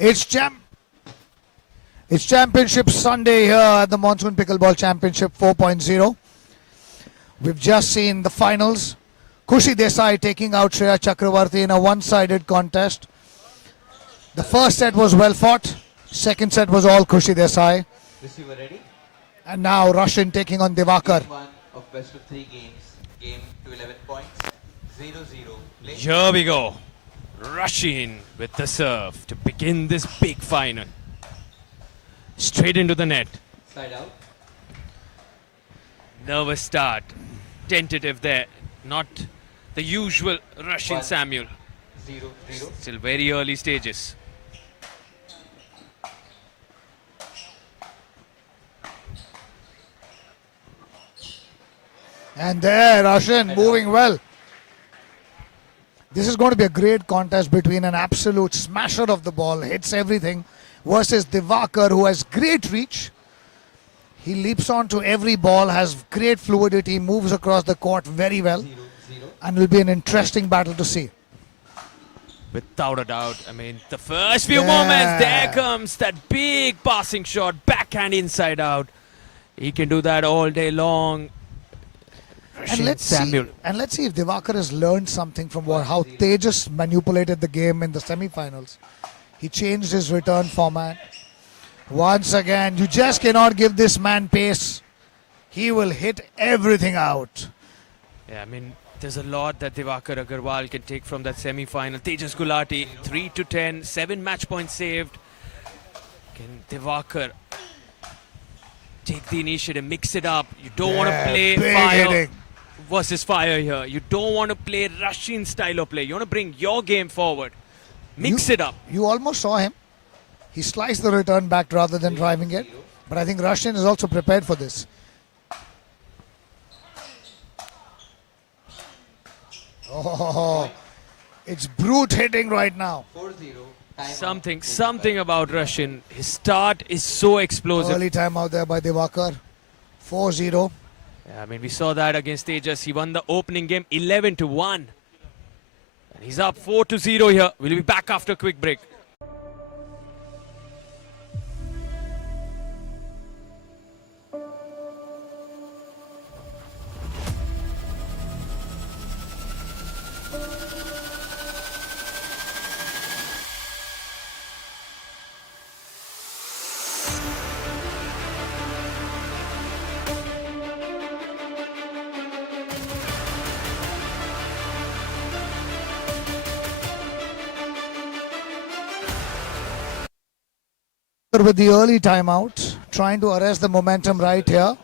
It's Championship Sunday here at the Monsoon Pickleball Championship 4.0. We've just seen the finals. Khushi Desai taking out Shreya Chakravarti in a one-sided contest. The first set was well fought. Second set was all Khushi Desai. Receiver ready? And now Russian taking on Divakar. Game 1 of best of 3 games. Game to 11 points. 0-0. Play. Here we go. Rushing with the serve to begin this big final. Straight into the net. Side out. Nervous start. Tentative there. Not the usual Russian 1, Samuel. 0-0. Still very early stages. And there, Russian moving well. This is going to be a great contest between an absolute smasher of the ball, hits everything, versus Divakar, who has great reach. He leaps onto every ball, has great fluidity, moves across the court very well. And will be an interesting battle to see. Without a doubt. I mean, the first few moments, there comes that big passing shot, backhand inside out. He can do that all day long. And let's see if Divakar has learned something from how Tejas manipulated the game in the semi-finals. He changed his return format. Once again, you just cannot give this man pace. He will hit everything out. Yeah, I mean, there's a lot that Divakar Agarwal can take from that semi-final. Tejas Gulati, 3-10, 7 match points saved. Can Divakar take the initiative, mix it up? You don't want to play fire versus fire here. You don't want to play Russian style of play. You want to bring your game forward. Mix it up. You almost saw him. He sliced the return back rather than driving it. But I think Russian is also prepared for this. Oh, it's brute hitting right now. 4-0. Something about Russian. His start is so explosive. Early time out there by Divakar. 4-0. Yeah, I mean, we saw that against Tejas. He won the opening game 11-1. And he's up 4-0 here. We'll be back after a quick break. With the early timeout, trying to arrest the momentum right here.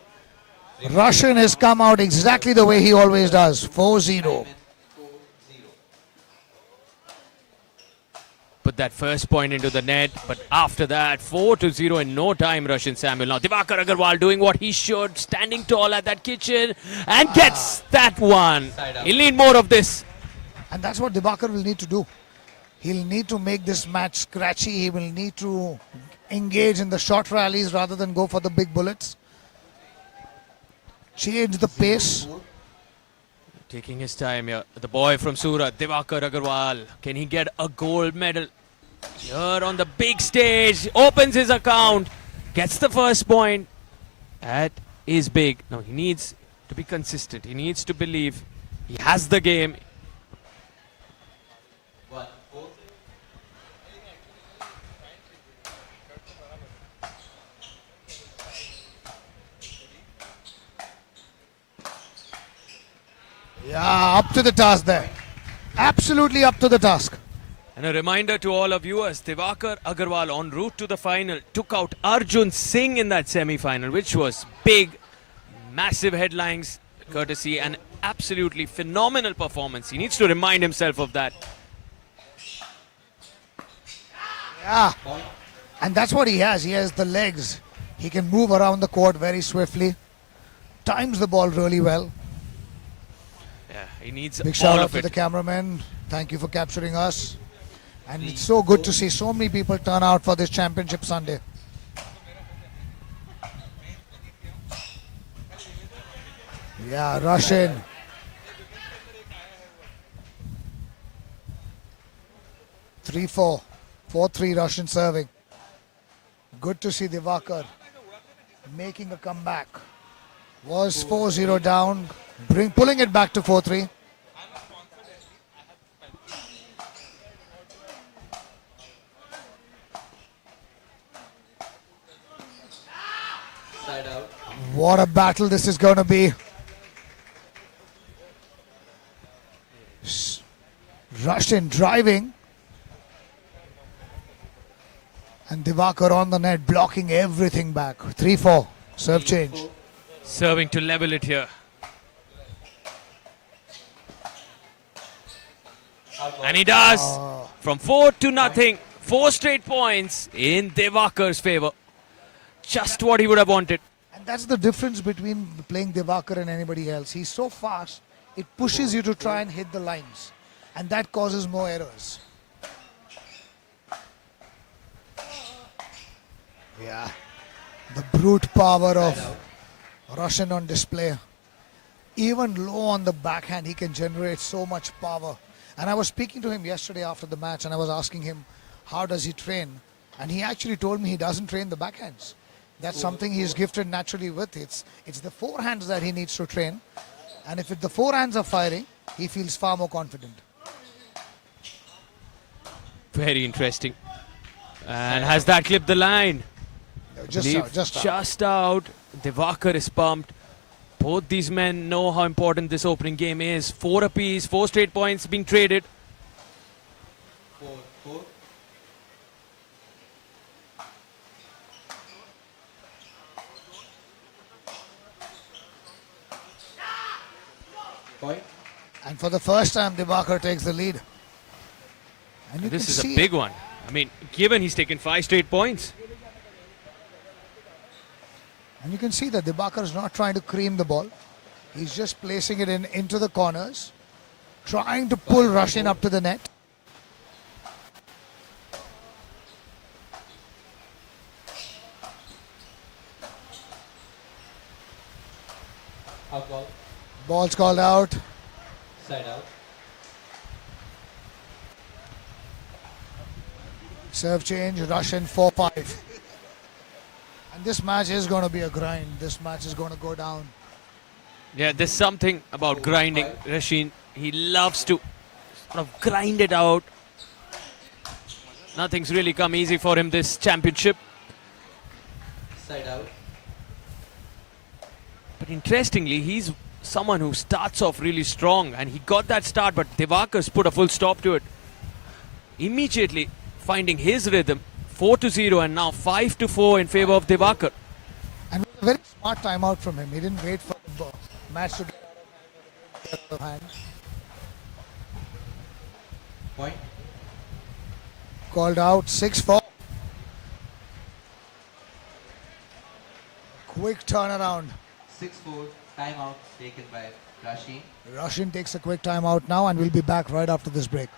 Russian has come out exactly the way he always does. 4-0. Put that first point into the net, but after that, 4-0 in no time, Russian Samuel. Now, Divakar Agarwal doing what he should, standing tall at that kitchen, and gets that one. He'll need more of this. And that's what Divakar will need to do. He'll need to make this match scratchy. He will need to engage in the short rallies rather than go for the big bullets. Change the pace. Taking his time here. The boy from Surat, Divakar Agarwal. Can he get a gold medal here on the big stage? Opens his account. Gets the first point. That is big. Now he needs to be consistent. He needs to believe he has the game. Yeah, up to the task there. Absolutely up to the task. And a reminder to all our viewers, Divakar Agarwal en route to the final took out Arjun Singh in that semi-final, which was big, massive headlines, courtesy, and absolutely phenomenal performance. He needs to remind himself of that. Yeah, and that's what he has. He has the legs. He can move around the court very swiftly. Times the ball really well. Yeah, he needs Big all shout out of to it. the cameraman. Thank you for capturing us. And it's so good to see so many people turn out for this championship Sunday. Yeah, Russian. Three, 4 4-3 Russian serving. Good to see Divakar making a comeback. Was 4-0 down, pulling it back to 4-3. Side out. What a battle this is going to be. Russian driving. And Divakar on the net, blocking everything back. 3-4, serve change. Serving to level it here. And he does. From 4-0. 4 straight points in Divakar's favor. Just what he would have wanted. And that's the difference between playing Divakar and anybody else. He's so fast, it pushes you to try and hit the lines. And that causes more errors. Yeah. The brute power of Russian on display. Even low on the backhand, he can generate so much power. And I was speaking to him yesterday after the match, and I was asking him, how does he train? And he actually told me he doesn't train the backhands. That's something he's gifted naturally with. It's the forehands that he needs to train. And if the forehands are firing, he feels far more confident. Very interesting. And has that clipped the line? Just out. Divakar is pumped. Both these men know how important this opening game is. 4 apiece, 4 straight points being traded. 4-4. Point. And for the first time, Divakar takes the lead. And you This can is a see big one. I mean, given he's taken 5 straight points. And you can see that Divakar is not trying to cream the ball. He's just placing it into the corners, trying to pull Russian up to the net. Out ball. Ball's called out. Side out. Serve change, Russian 4-5. And this match is going to be a grind. This match is going to go down. Yeah, there's something about grinding. Rasheen, he loves to sort of grind it out. Nothing's really come easy for him this championship. Side out. But interestingly, he's someone who starts off really strong, and he got that start, but Divakar's put a full stop to it. Immediately finding his rhythm, 4-0, and now 5-4 in favor of Divakar. And a very smart timeout from him. He didn't wait for the match to get out of hand. Point. Called out 6-4. Quick turnaround. 6-4. Timeout taken by Rasheen. Russian takes a quick timeout now, and we'll be back right after this break.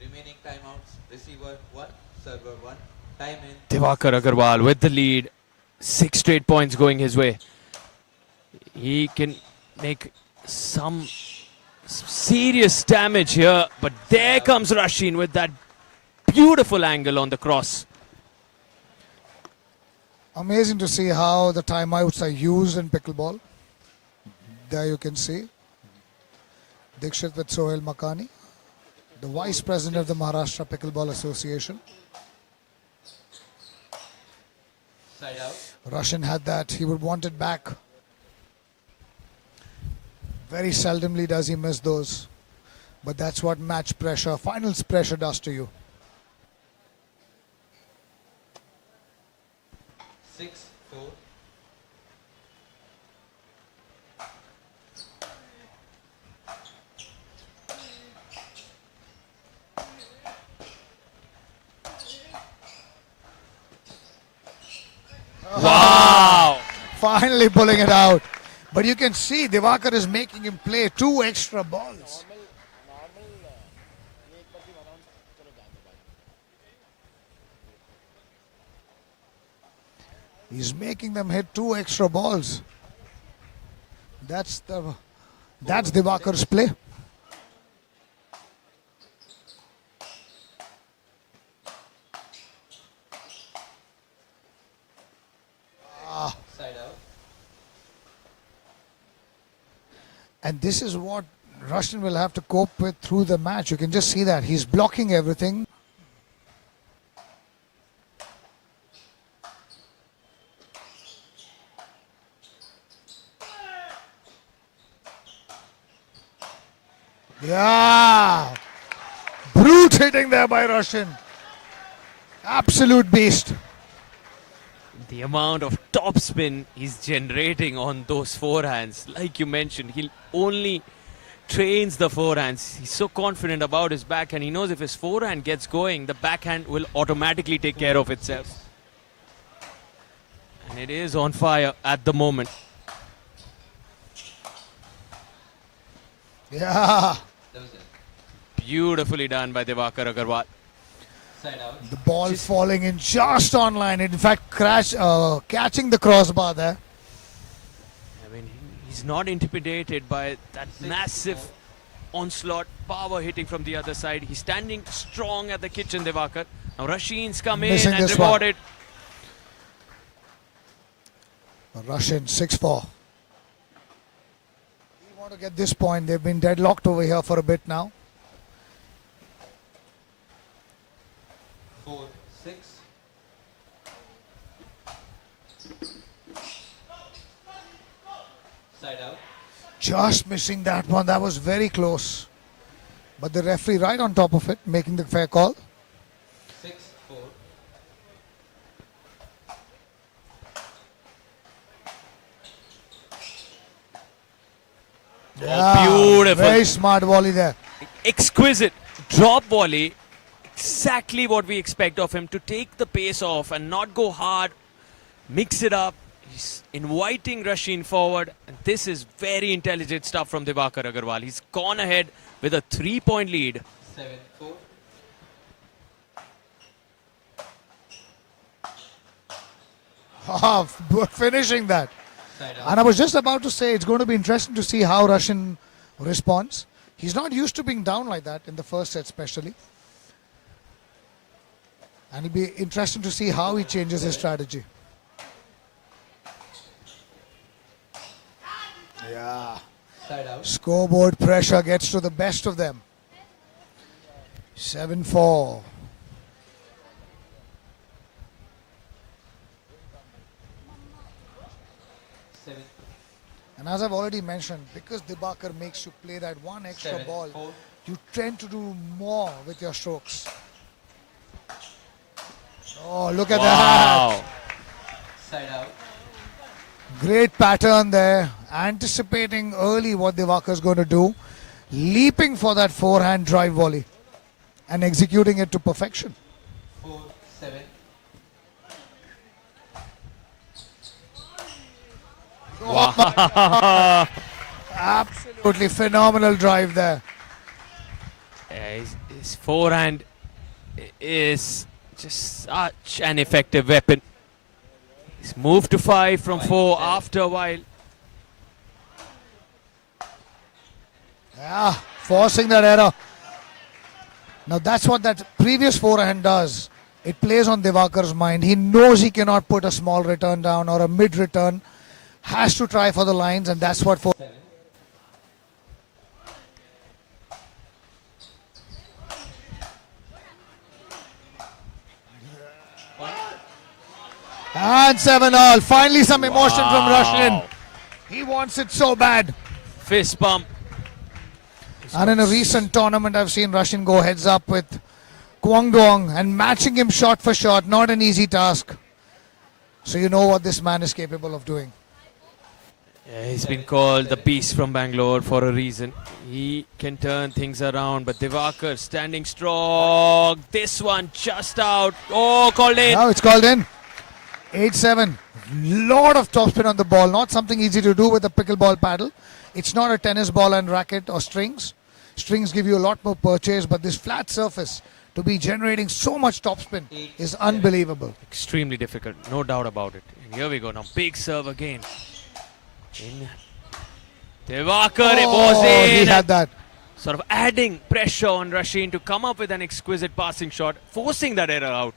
Remaining timeouts. Receiver 1, server 1. Time in. Divakar Agarwal with the lead. 6 straight points going his way. He can make some serious damage here, but there comes Rasheen with that beautiful angle on the cross. Amazing to see how the timeouts are used in pickleball. There you can see Dikshit with Sohail Makani, the Vice President of the Maharashtra Pickleball Association. Side out. Russian had that. He would want it back. Very seldomly does he miss those. But that's what match pressure, finals pressure does to you. 6-4. Wow! Finally pulling it out. But you can see Divakar is making him play 2 extra balls. He's making them hit 2 extra balls. That's Divakar's play. Side out. And this is what Russian will have to cope with through the match. You can just see that. He's blocking everything. Yeah! Brute hitting there by Russian. Absolute beast. The amount of topspin he's generating on those forehands, like you mentioned, he only trains the forehands. He's so confident about his backhand. He knows if his forehand gets going, the backhand will automatically take care of itself. And it is on fire at the moment. Yeah. Beautifully done by Divakar Agarwal. Side out. The ball falling in just on line. In fact, catching the crossbar there. I mean, he's not intimidated by that massive onslaught, power hitting from the other side. He's standing strong at the kitchen, Divakar. Now Russians come Missing in and this reward one. it. Russian 6-4. We want to get this point. They've been deadlocked over here for a bit now. 4-6. Side out. Just missing that one. That was very close. But the referee right on top of it, making the fair call. 6-4. Yeah, beautiful. Very smart volley there. Exquisite drop volley. Exactly what we expect of him, to take the pace off and not go hard, mix it up. He's inviting Russian forward, and this is very intelligent stuff from Divakar Agarwal. He's gone ahead with a 3-point lead. 7-4. Finishing that. Side out. And I was just about to say it's going to be interesting to see how Russian responds. He's not used to being down like that in the first set especially. And it'll be interesting to see how he changes his strategy. Yeah. Side out. Scoreboard pressure gets to the best of them. 7-4. And as I've already mentioned, because Divakar makes you play that one extra 7-4. ball, you tend to do more with your strokes. Oh, look at that. Side out. Great pattern there. Anticipating early what Divakar's going to do. Leaping for that forehand drive volley. And executing it to perfection. 4-7. Wow. Absolutely phenomenal drive there. His forehand is just such an effective weapon. He's moved to 5 from 4 after a while. Yeah, forcing that error. Now that's what that previous forehand does. It plays on Divakar's mind. He knows he cannot put a small return down or a mid return. Has to try for the lines, and that's what for. And 7-all. Finally some emotion from Russian. He wants it so bad. Fist bump. And in a recent tournament, I've seen Russian go heads up with Guangdong and matching him shot for shot. Not an easy task. So you know what this man is capable of doing. Yeah, he's been called the beast from Bangalore for a reason. He can turn things around, but Divakar standing strong. This one just out. Oh, called in. Now it's called in. 8-7. Lot of topspin on the ball. Not something easy to do with a pickleball paddle. It's not a tennis ball and racket or strings. Strings give you a lot more purchase, but this flat surface to be generating so much topspin is unbelievable. Extremely difficult, no doubt about it. And here we go now. Big serve again. In Divakar, it was in. He had that. Sort of adding pressure on Rasheen to come up with an exquisite passing shot, forcing that error out.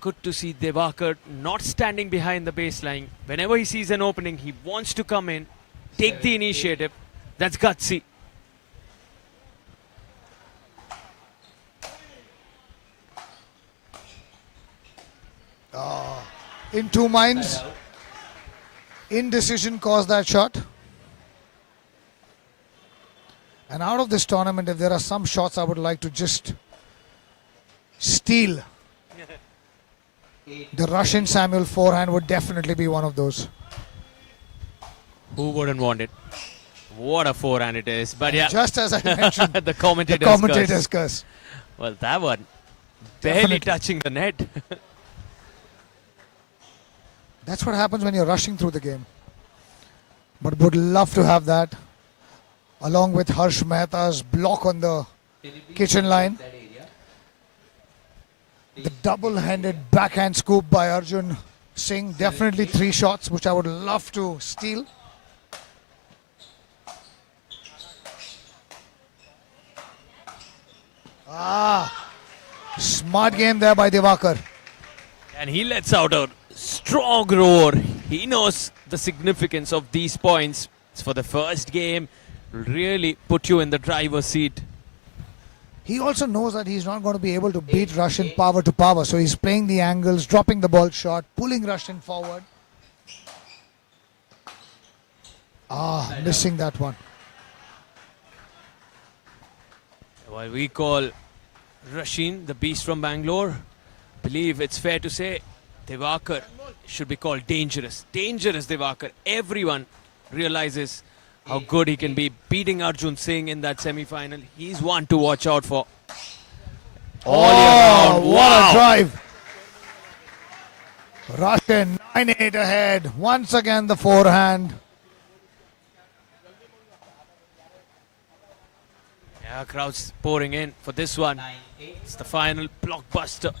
Good to see Divakar not standing behind the baseline. Whenever he sees an opening, he wants to come in, take the initiative. That's gutsy. In two minds, indecision caused that shot. And out of this tournament, if there are some shots I would like to just steal, the Russian Samuel forehand would definitely be one of those. Who wouldn't want it? What a forehand it is. But yeah, just as I mentioned, the commentators curse. Well, that one barely Definitely. touching the net. That's what happens when you're rushing through the game. But would love to have that, along with Harsh Mehta's block on the kitchen line. The double-handed backhand scoop by Arjun Singh. Definitely three shots, which I would love to steal. Smart game there by Divakar. And he lets out a strong roar. He knows the significance of these points. It's for the first game. Really put you in the driver's seat. He also knows that he's not going to be able to beat Russian power to power. So he's playing the angles, dropping the ball short, pulling Russian forward. Missing that one. While we call Rasheen the beast from Bangalore, believe it's fair to say Divakar should be called dangerous. Dangerous Divakar. Everyone realizes how good he can be. Beating Arjun Singh in that semi-final. He's one to watch out for. All year round. What a drive. Russian 9-8 ahead. Once again the forehand. Yeah, crowds pouring in for this one. It's the final blockbuster.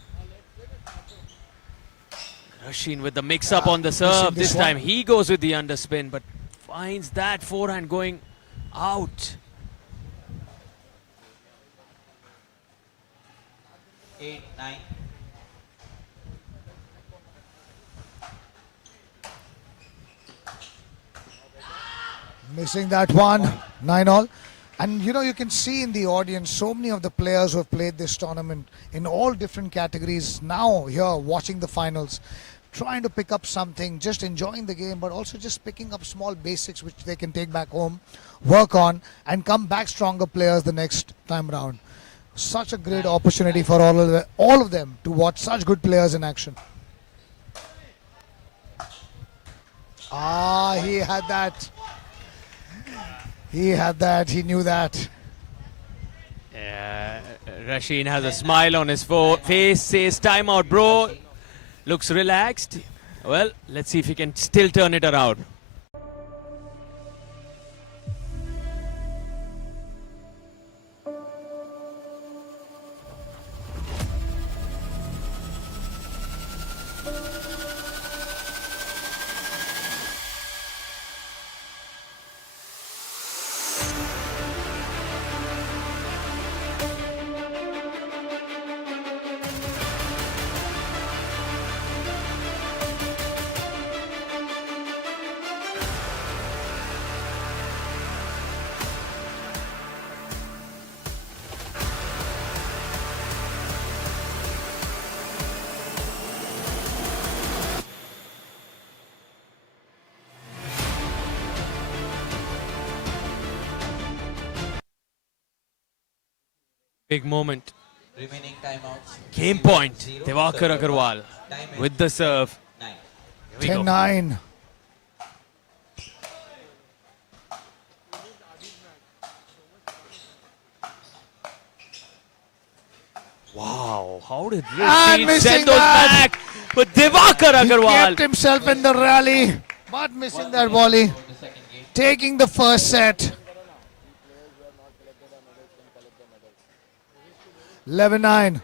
Rasheen with the mix-up on the serve. This time he goes with the underspin, but finds that forehand going out. 8-9. Missing that one. 9-all. And you know, you can see in the audience so many of the players who have played this tournament in all different categories now here watching the finals, trying to pick up something, just enjoying the game, but also just picking up small basics which they can take back home, work on, and come back stronger players the next time round. Such a great opportunity for all of them to watch such good players in action. He had that. He had that. He knew that. Yeah, Rasheen has a smile on his face, says timeout, bro. Looks relaxed. Well, let's see if he can still turn it around. Big moment. Remaining timeouts. Game point. 0, Devakar server Agarwal Time is with the serve. 9. Here we go. 10-9. Wow, how did And Rashid missing send those that. back? But Devakar He Agarwal. kept himself in the rally, but missing that volley. Taking the first set. 11-9.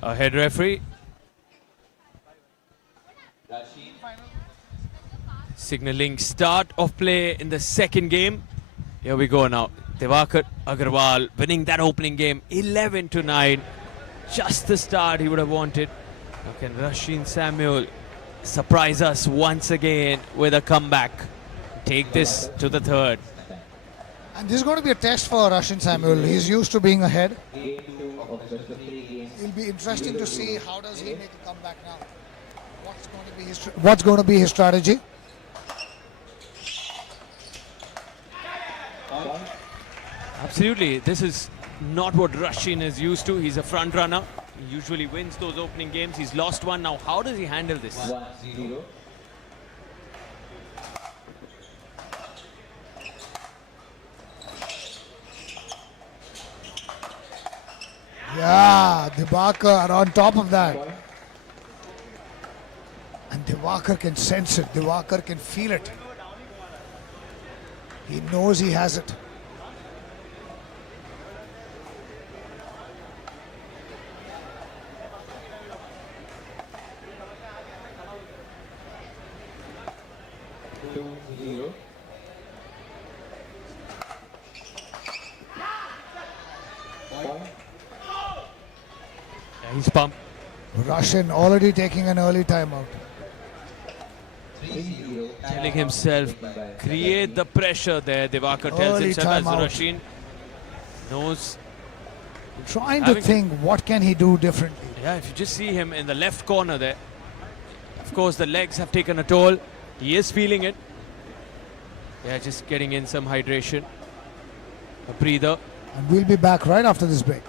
A head referee. Signaling start of play in the second game. Here we go now. Devakar Agarwal winning that opening game 11-9. Just the start he would have wanted. Now can Rashid Samuel surprise us once again with a comeback? Take this to the third. And this is going to be a test for Rashid Samuel. He's used to being ahead. It'll be interesting to see how does he make a comeback now. What's going to be his strategy? Absolutely. This is not what Rashid is used to. He's a front runner. He usually wins those opening games. He's lost one. Now, how does he handle this? 1-0. Yeah, Devakar on top of that. And Devakar can sense it. Devakar can feel it. He knows he has it. Yeah, he's pumped. Russian already taking an early timeout. Telling himself, create the pressure there. Devakar tells Early himself as timeout. Rashid knows. Trying to think what can he do differently. Yeah, if you just see him in the left corner there. Of course, the legs have taken a toll. He is feeling it. Yeah, just getting in some hydration. A breather. And we'll be back right after this break.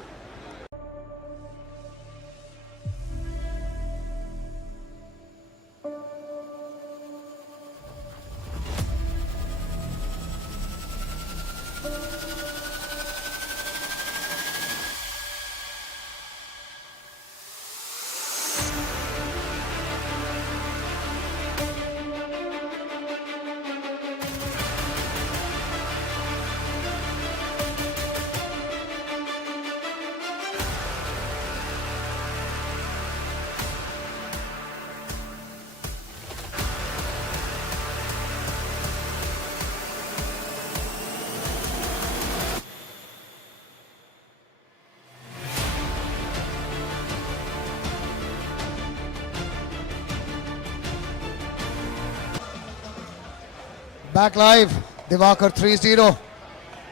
Back live. Divakar 3-0.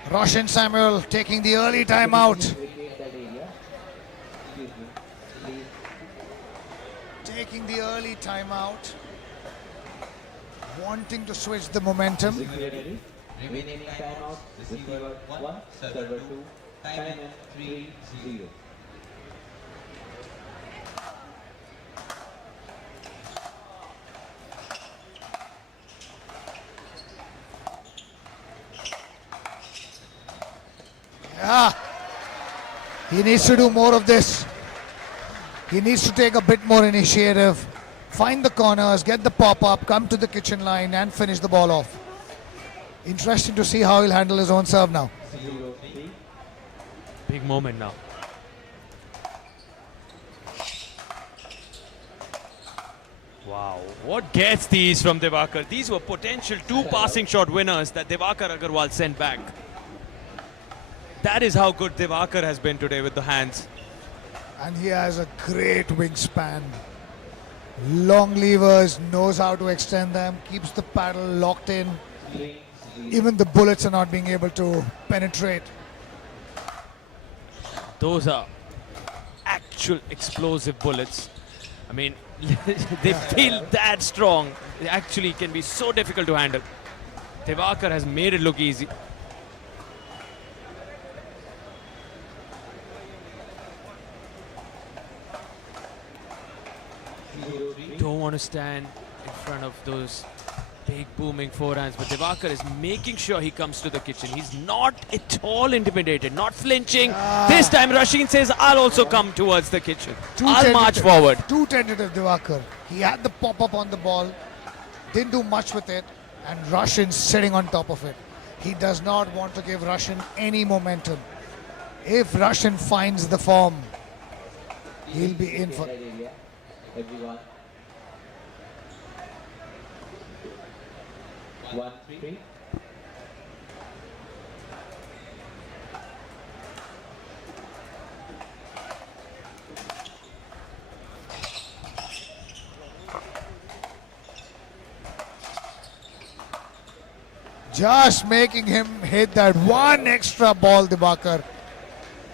Roshan Samuel taking the early timeout. Vacate that area. Excuse me. Please. Taking the early timeout. Wanting to switch the momentum. Security. Remaining timeout. Receiver 1, server 2. Time in 3-0. Yeah. He needs to do more of this. He needs to take a bit more initiative. Find the corners, get the pop-up, come to the kitchen line and finish the ball off. Interesting to see how he'll handle his own serve now. 0-3. Big moment now. Wow, what gets these from Divakar? These were potential 2 passing shot winners that Divakar Agarwal sent back. That is how good Divakar has been today with the hands. And he has a great wingspan. Long levers, knows how to extend them, keeps the paddle locked in. Even the bullets are not being able to penetrate. Those are actual explosive bullets. I mean, they feel that strong. They actually can be so difficult to handle. Divakar has made it look easy. Don't want to stand in front of those big booming forehands, but Divakar is making sure he comes to the kitchen. He's not at all intimidated, not flinching. This time Rasheen says, I'll also come towards the kitchen. I'll march forward. Too tentative, Divakar. He had the pop-up on the ball, didn't do much with it, and Roshan sitting on top of it. He does not want to give Roshan any momentum. If Roshan finds the form, he'll be in for... That area. Everyone. 1-3. Just making him hit that one extra ball, Divakar.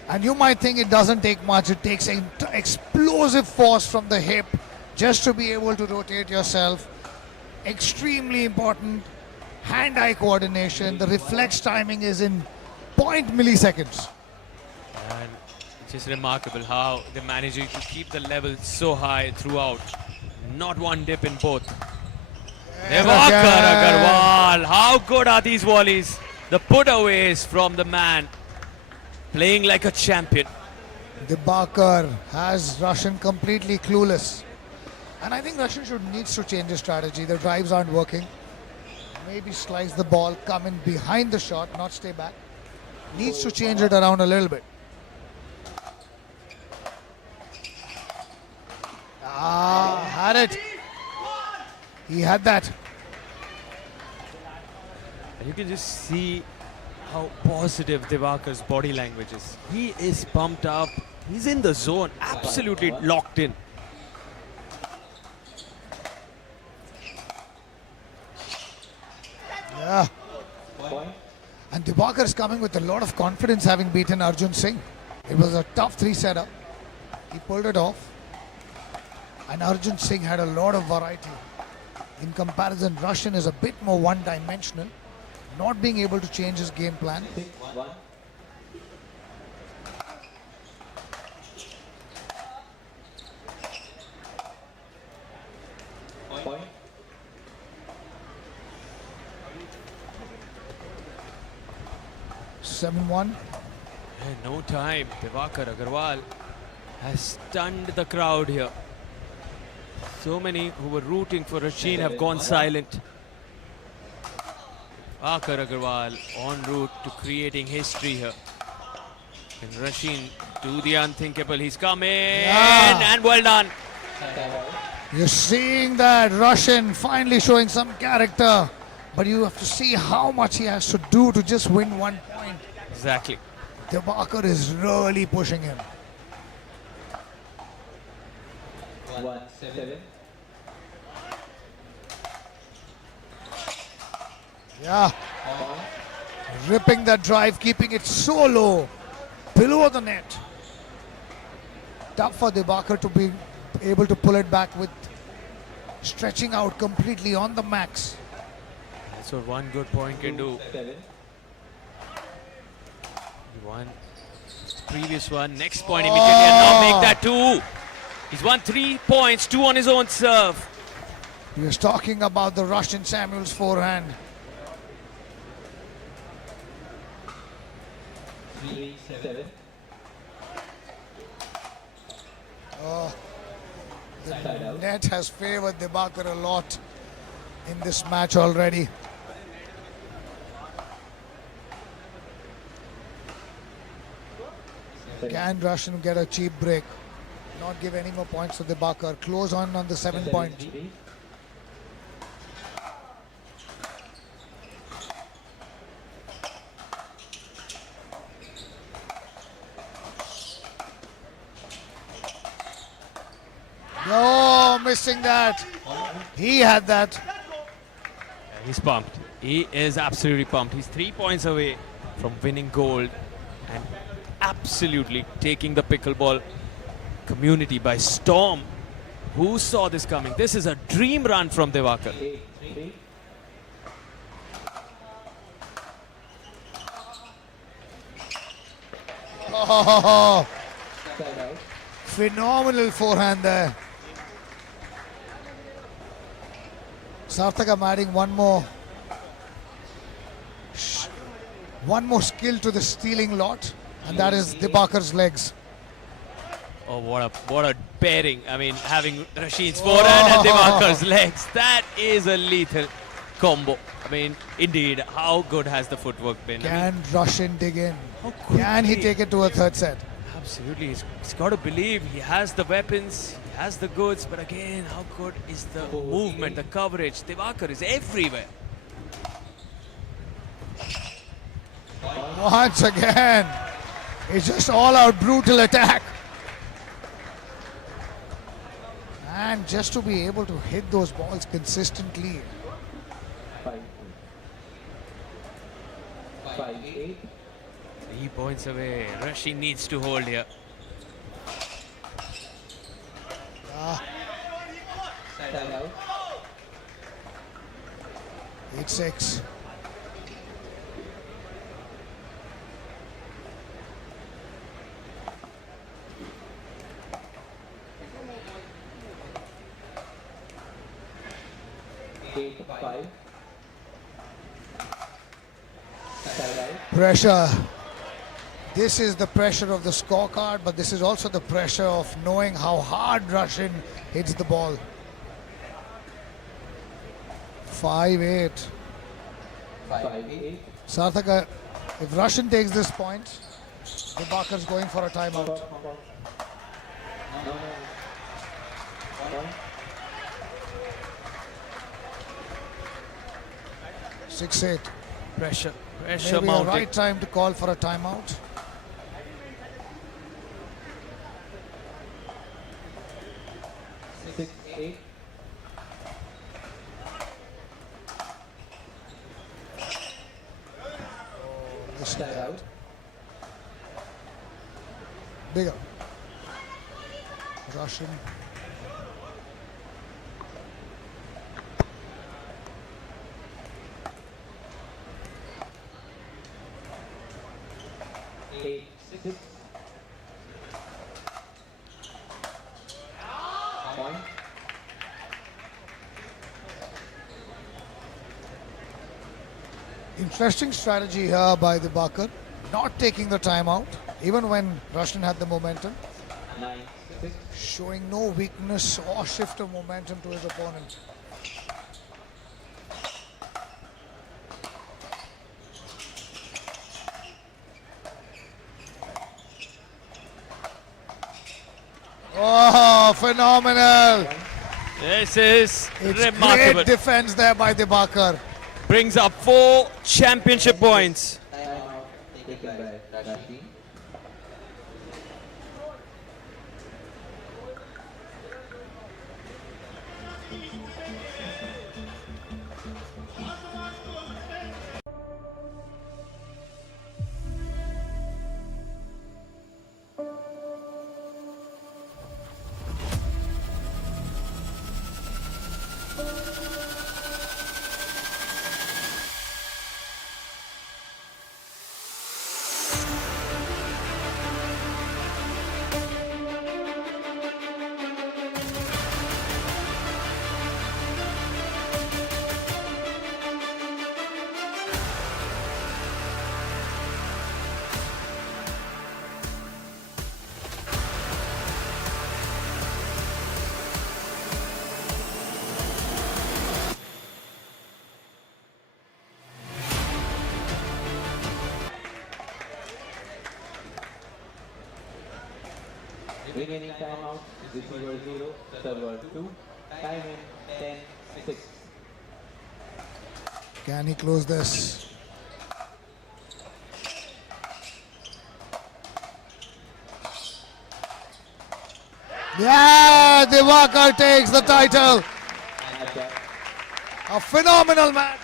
And you might think it doesn't take much. It takes an explosive force from the hip just to be able to rotate yourself. Extremely important. Hand-eye coordination. The reflex timing is in 0.milliseconds. And it's just remarkable how they're managing to keep the level so high throughout. Not one dip in both. Divakar Agarwal, how good are these volleys? The putaways from the man, playing like a champion. Divakar has Roshan completely clueless. And I think Roshan needs to change his strategy. The drives aren't working. Maybe slice the ball, come in behind the shot, not stay back. Needs to change it around a little bit. Had it. He had that. And you can just see how positive Divakar's body language is. He is pumped up. He's in the zone, absolutely locked in. Yeah. And Divakar is coming with a lot of confidence, having beaten Arjun Singh. It was a tough 3-setter. He pulled it off. And Arjun Singh had a lot of variety. In comparison, Roshan is a bit more one-dimensional, not being able to change his game plan. 6-1. Point. 7-1. No time. Divakar Agarwal has stunned the crowd here. So many who were rooting for Rasheen have gone silent. Divakar Agarwal en route to creating history here. Can Rasheen do the unthinkable? He's come in and well done. You're seeing that Roshan finally showing some character, but you have to see how much he has to do to just win 1 point. Exactly. Divakar is really pushing him. 1-7. Yeah. Ripping that drive, keeping it so low, below the net. Tough for Debakar to be able to pull it back with stretching out completely on the max. That's what one good point can do. One previous one, next point immediately, and now make that 2. He's won 3 points, 2 on his own serve. He was talking about the Russian Samuel's forehand. 3-7. Oh, the net has favored Debakar a lot in this match already. Can Russian get a cheap break? Not give any more points to Debakar. Close on the 7 point. No, missing that. He had that. Yeah, he's pumped. He is absolutely pumped. He's 3 points away from winning gold and absolutely taking the pickleball community by storm. Who saw this coming? This is a dream run from Debakar. Oh, phenomenal forehand there. Sarthak adding one more skill to the stealing lot, and that is Debakar's legs. Oh, what a pairing. I mean, having Rashid's forehand and Debakar's legs. That is a lethal combo. I mean, indeed, how good has the footwork been? Can Russian dig in? Can he take it to a third set? Absolutely. He's got to believe he has the weapons, he has the goods, but again, how good is the movement, the coverage? Debakar is everywhere. Once again, it's just all-out brutal attack. And just to be able to hit those balls consistently. 5-8. 3 points away. Rashid needs to hold here. Side out. 8-6. Pressure. This is the pressure of the scorecard, but this is also the pressure of knowing how hard Russian hits the ball. 5-8. 5-8. Sarthak, if Russian takes this point, Debakar's going for a timeout. 6-8. Pressure Maybe mounting. the right time to call for a timeout. Six, 8. Side out. Bigger. Russian. Eight, 6. Point. Interesting strategy here by Debakar, not taking the timeout, even when Russian had the momentum. 9, 6. Showing no weakness or shift of momentum to his opponent. Oh, phenomenal! This is It's remarkable. great defense there by Debakar. Brings up 4 championship points. Timeout taken by Rashid. Remaining timeout, receiver 0, server 2. Time in 10-6. Can he close this? Yeah, Divakar takes the title. A phenomenal match.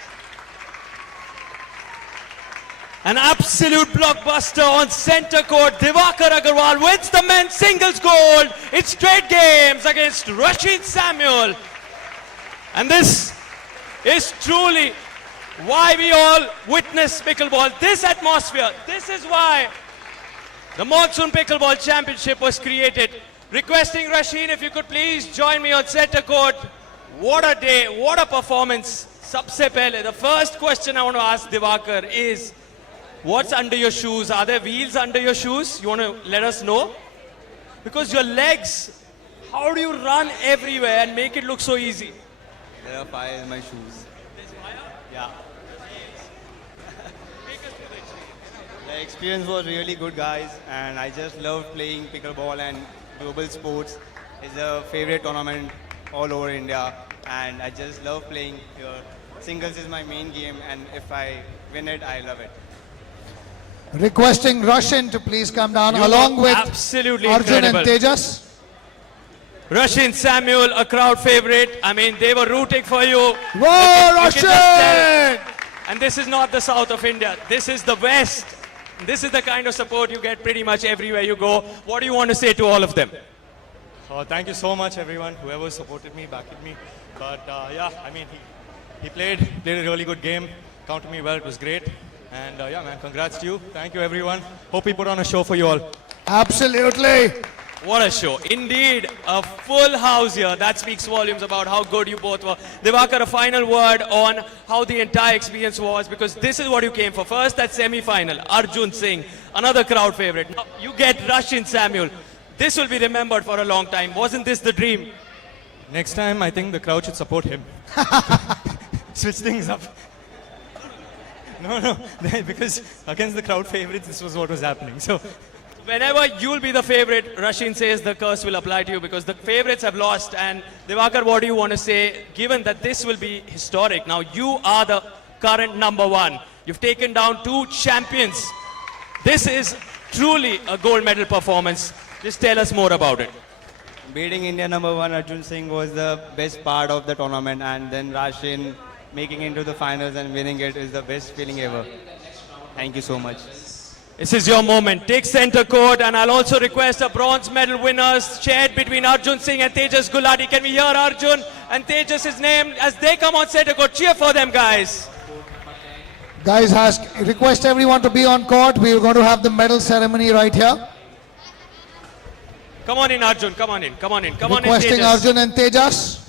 An absolute blockbuster on center court. Divakar Agarwal wins the men's singles gold in straight games against Rashid Samuel. And this is truly why we all witness pickleball. This atmosphere, this is why the Monsoon Pickleball Championship was created. Requesting Rashid, if you could please join me on center court. What a day, what a performance. Sabse pehle, the first question I want to ask Divakar is, what's under your shoes? Are there wheels under your shoes? You want to let us know? Because your legs, how do you run everywhere and make it look so easy? There are fire in my shoes. Yeah. The experience was really good, guys, and I just love playing pickleball, and global sports is a favorite tournament all over India, and I just love playing here. Singles is my main game, and if I win it, I love it. Requesting Russian to please come down You along were with absolutely Arjun incredible. and Tejas. Rashid Samuel, a crowd favorite. I mean, they were rooting for you. Whoa, You can just tell. Rashid! And this is not the south of India. This is the west. This is the kind of support you get pretty much everywhere you go. What do you want to say to all of them? Thank you so much, everyone, whoever supported me, backed me. But yeah, I mean, he played a really good game. Counted me well, it was great. And yeah, man, congrats to you. Thank you, everyone. Hope we put on a show for you all. Absolutely. What a show. Indeed, a full house here. That speaks volumes about how good you both were. Divakar, a final word on how the entire experience was, because this is what you came for. First, that semi-final, Arjun Singh, another crowd favorite. Now, you get Rashid Samuel. This will be remembered for a long time. Wasn't this the dream? Next time, I think the crowd should support him. Switch things up. No, because against the crowd favorites, this was what was happening. So, whenever you'll be the favorite, Rashid says the curse will apply to you because the favorites have lost. And Divakar, what do you want to say, given that this will be historic? Now, you are the current number one. You've taken down 2 champions. This is truly a gold medal performance. Just tell us more about it. Beating India number 1 Arjun Singh was the best part of the tournament, and then Rashid making into the finals and winning it is the best feeling ever. Thank you so much. This is your moment. Take center court, and I'll also request a bronze medal winners shared between Arjun Singh and Tejas Gulati. Can we hear Arjun and Tejas' name as they come on center court? Cheer for them, guys. Guys, request everyone to be on court. We're going to have the medal ceremony right here. Come on in, Arjun. Come on in. Come on in. Come on in, Requesting Tejas. Arjun and Tejas.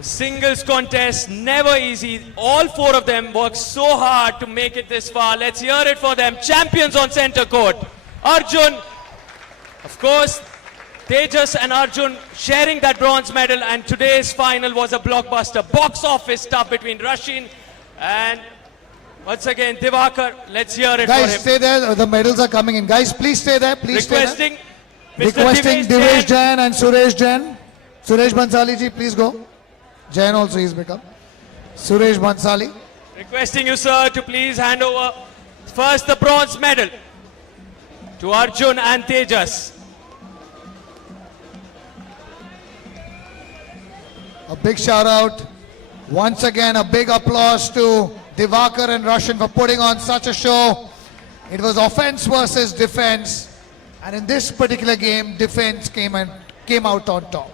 Singles contest, never easy. All 4 of them worked so hard to make it this far. Let's hear it for them. Champions on center court. Arjun, of course, Tejas and Arjun sharing that bronze medal, and today's final was a blockbuster. Box office stuff between Rashid and, once again, Divakar. Let's hear it Guys, for him. stay there. The medals are coming in. Guys, please stay there. Please Requesting stay there. Mr. Requesting Divesh Divesh Jain. Jain and Suresh Jain. Suresh Bansali ji, please go. Jain also he's become. Suresh Bansali. Requesting you, sir, to please hand over first the bronze medal to Arjun and Tejas. A big shout out. Once again, a big applause to Divakar and Roshan for putting on such a show. It was offense versus defense. And in this particular game, defense came out on top.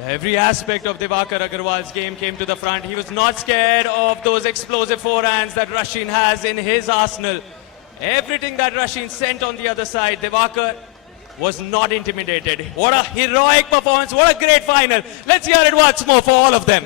Every aspect of Divakar Agarwal's game came to the front. He was not scared of those explosive forehands that Rashid has in his arsenal. Everything that Rashid sent on the other side, Divakar was not intimidated. What a heroic performance. What a great final. Let's hear it once more for all of them.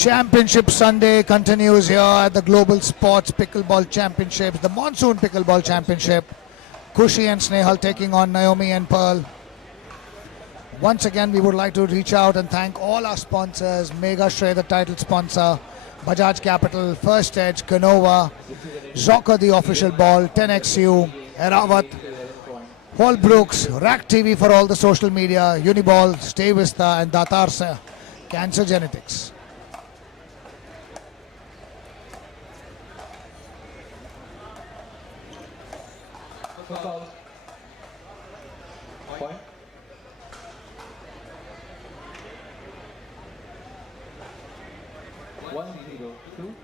Championship Sunday continues here at the Global Sports Pickleball Championships, the Monsoon Pickleball Championship. Kushi and Snehal taking on Naomi and Pearl. Once again, we would like to reach out and thank all our sponsors. Mega Shray, the title sponsor, Bajaj Capital, First Edge, Canova, Zocker, the official ball, 10XU, Eravat, Holbrooks, Rack TV for all the social media, Uniball, Stay Vista, and Datar Cancer Genetics. Point. One zero two.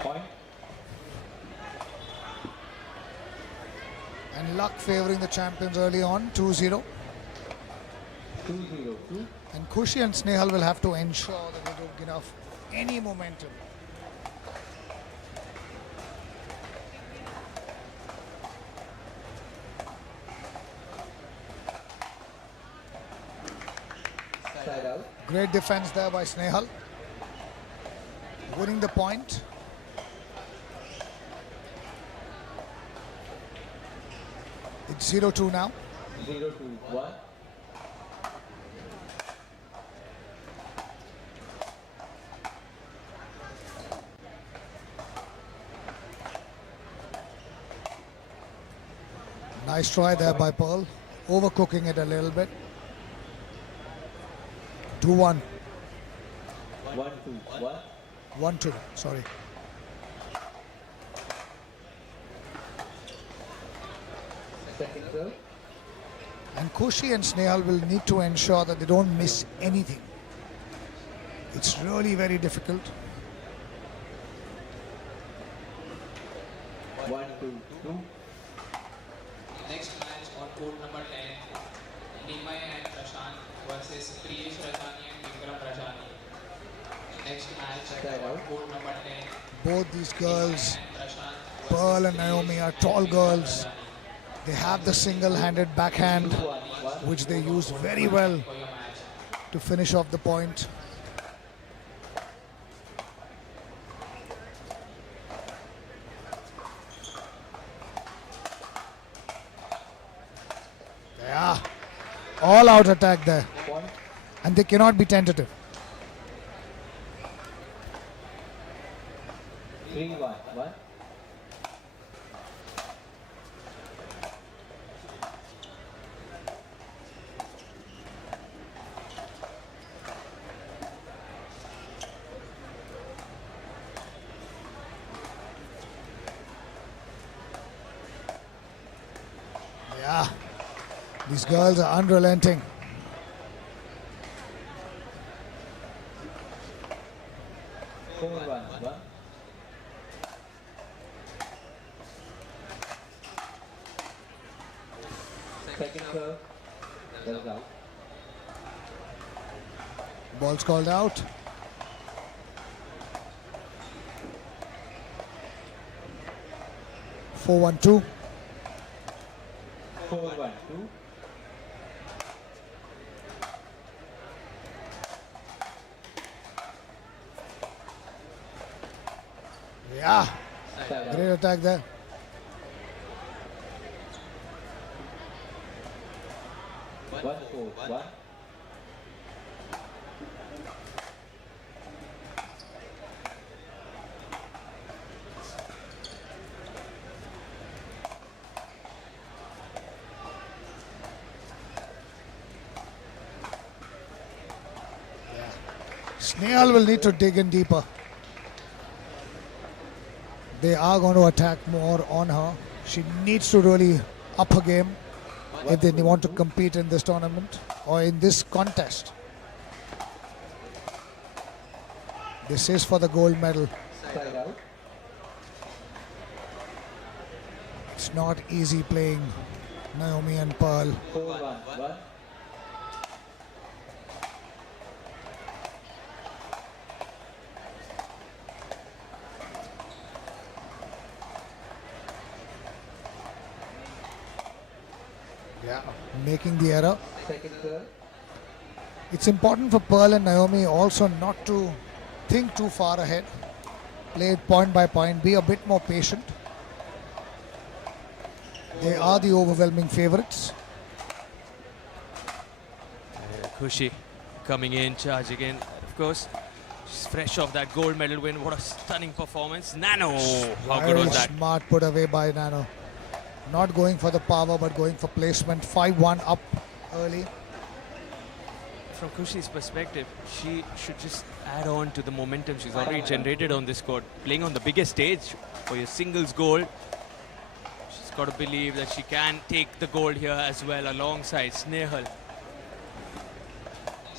Point. And luck favoring the champions early on, 2-0. 2-0-2. And Kushi and Snehal will have to ensure that they don't give off any momentum. Side out. Great defense there by Snehal. Winning the point. It's 0-2 now. 0-2-1. Nice try there by Pearl. Overcooking it a little bit. 2-1. 1-2-1. 1-2, sorry. Second serve. And Kushi and Snehal will need to ensure that they don't miss anything. It's really very difficult. 1-2-2. Next match on court number 10, Nimai and Prashant versus Priyesh Rajani and Vikram Rajani. Next match on court number 10, Both these girls, Pearl and Naomi, are tall girls. They have the single-handed backhand, which they use very well to finish off the point. Yeah, all-out attack there, and they cannot be tentative. 3-1-1. Yeah, these girls are unrelenting. Second serve. That's out. Ball's called out. Four, 1-2. 4-1-2. Yeah, great attack there. One, 4-1. Snehal will need to dig in deeper. They are going to attack more on her. She needs to really up her game if they want to compete in this tournament or in this contest. This is for the gold medal. Side out. It's not easy playing Naomi and Pearl. 4-1-1. Making the error. Second serve. It's important for Pearl and Naomi also not to think too far ahead. Play it point by point. Be a bit more patient. They are the overwhelming favorites. Khushi coming in, charging in. Of course, she's fresh off that gold medal win. What a stunning performance. Nano, how good was that? Smart put away by Nano. Not going for the power, but going for placement. 5-1 up early. From Khushi's perspective, she should just add on to the momentum she's already generated on this court. Playing on the biggest stage for your singles gold. She's got to believe that she can take the gold here as well alongside Snehal.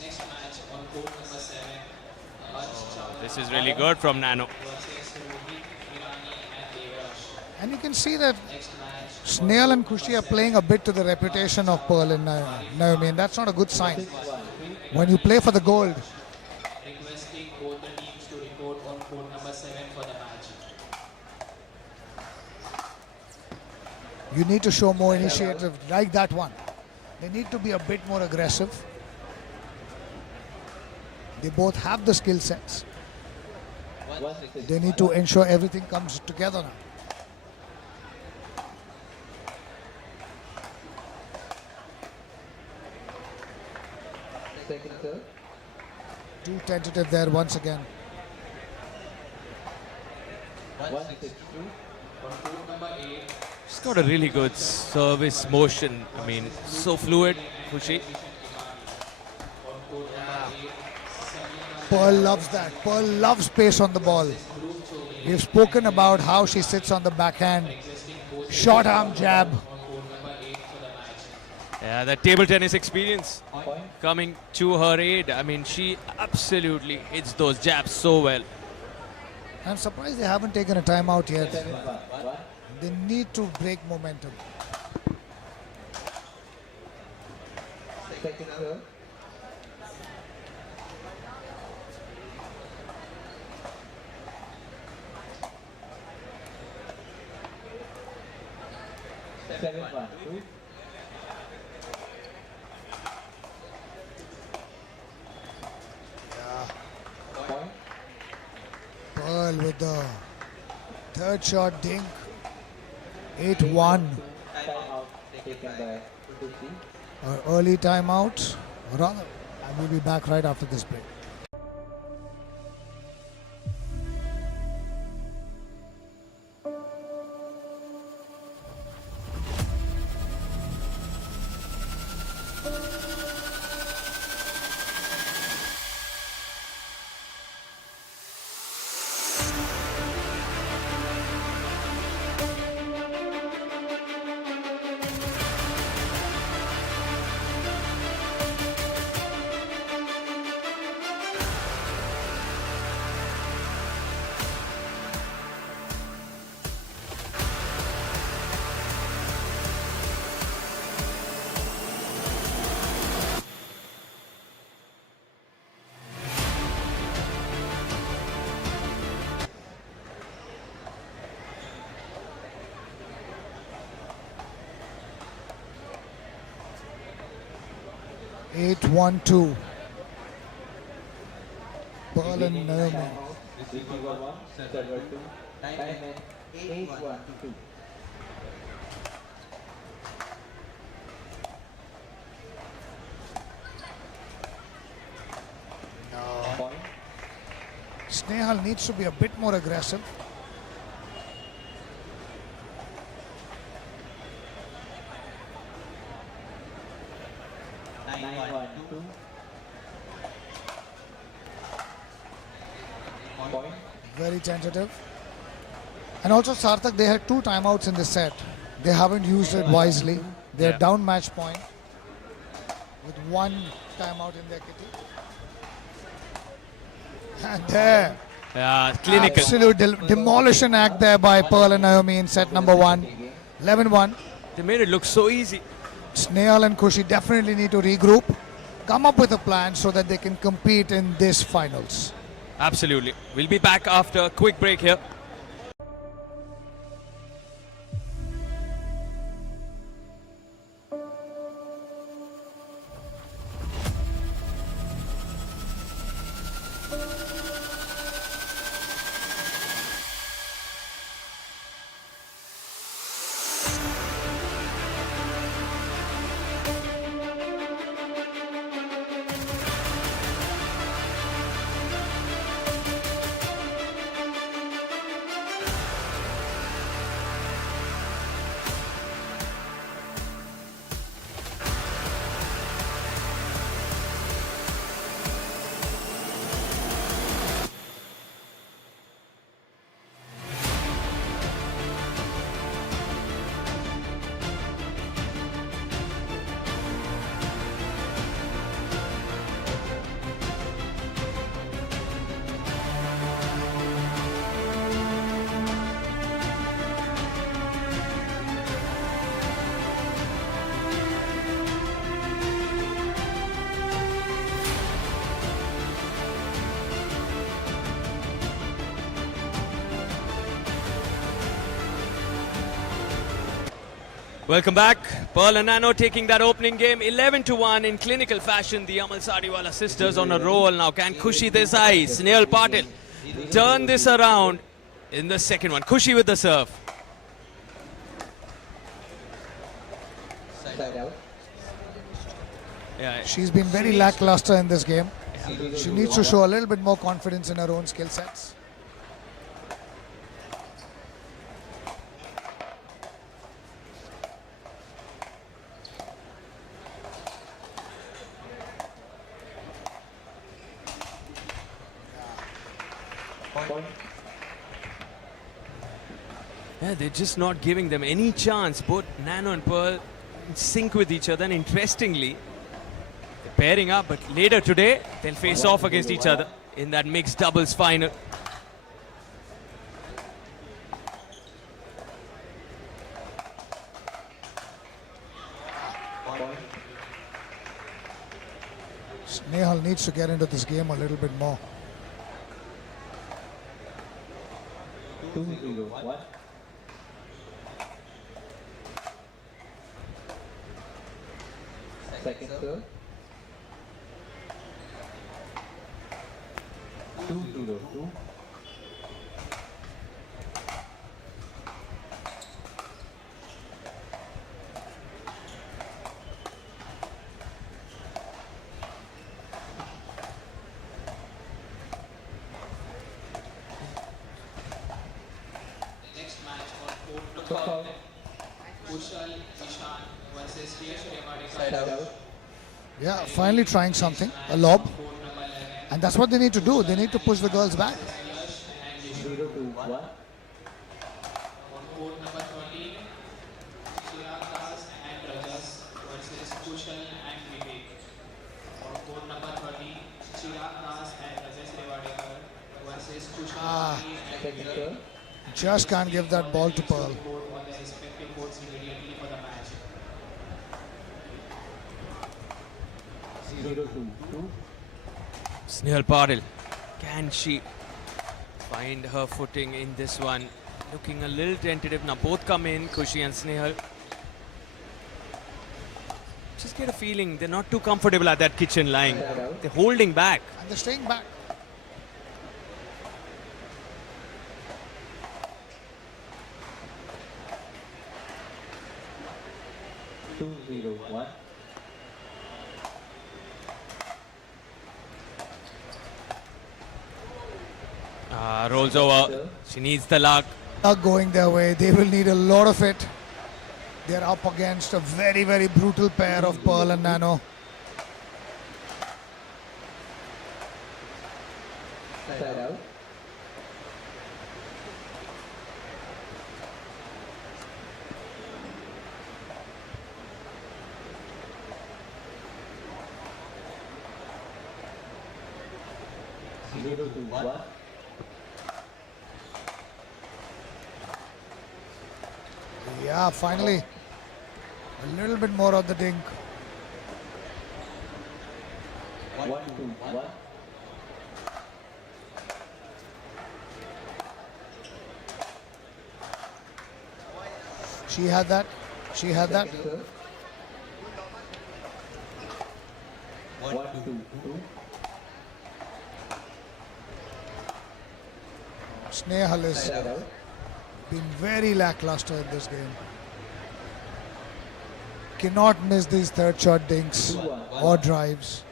Next match on court number 7. This is really good from Nano. And you can see that Snehal and Khushi are playing a bit to the reputation of Pearl and Naomi, and that's not a good sign. When you play for the gold, Requesting both the teams to report on court number 7 for the match. you need to show more initiative like that one. They need to be a bit more aggressive. They both have the skill sets. They need to ensure everything comes together now. Second serve. Too tentative there once again. 1-6-2. On court number 8. She's got a really good service motion. I mean, so fluid, Khushi. Pearl loves that. Pearl loves pace on the ball. We've spoken about how she sits on the backhand. Short arm jab. Yeah, that table tennis experience coming to her aid. I mean, she absolutely hits those jabs so well. I'm surprised they haven't taken a timeout yet. They need to break momentum. Second serve. Seven, 1-2. Point. Pearl with the third shot dink. 8-1. Timeout taken by Khushi. Early timeout. Rather, I will be back right after this break. Eight, 1-2. Pearl and Naomi. Receiver 1, server 2. Time end 8-1-2. Point. Snehal needs to be a bit more aggressive. Point. Very tentative. And also Sarthak, they had 2 timeouts in the set. They haven't used it wisely. They're Yeah. down match point with 1 timeout in their kitty. And there, Yeah, clinical. absolute demolition act there by Pearl and Naomi in set number 1. 11-1. They made it look so easy. Snehal and Khushi definitely need to regroup, come up with a plan so that they can compete in this finals. Absolutely. We'll be back after a quick break here. Welcome back. Pearl and Nano taking that opening game 11-1 in clinical fashion. The Amal Sadiwala sisters on a roll now. Can Khushi Desai, Snehal Patil turn this around in the second one? Khushi with the serve. Side out. Yeah, She's been very lackluster in this game. She needs to show a little bit more confidence in her own skill sets. Yeah, they're just not giving them any chance. Both Nano and Pearl in sync with each other, and interestingly, they're pairing up, but later today, they'll face off against each other in that mixed doubles final. Snehal needs to get into this game a little bit more. 2-0-1. Second serve. 2-0-2. Next match on court number 10. Kushal Ishan versus Side out. Yeah, finally trying something, a lob. And that's what they need to do. They need to push the girls back. 0-1. On court number 13, Shirakas and Rajas versus Kushal and Vivek. On court number 13, Shirakas and Rajas Rewardekar versus Kushal and Vivek. Just can't give that ball to Pearl. On their respective courts immediately for the match. 0-2. Snehal Patil, can she find her footing in this one? Looking a little tentative now. Both come in, Khushi and Snehal. Just get a feeling they're not too comfortable at that kitchen line. They're holding back. And they're staying back. Two, 0-1. Rolls over. She needs the luck. Not going their way. They will need a lot of it. They're up against a very, very brutal pair of Pearl and Nano. Side out. Zero to one. Yeah, finally. A little bit more of the dink. 1-1. She had that. She had that. 1-2. Snehal has been very lackluster in this game. Cannot miss these third shot dinks or drives.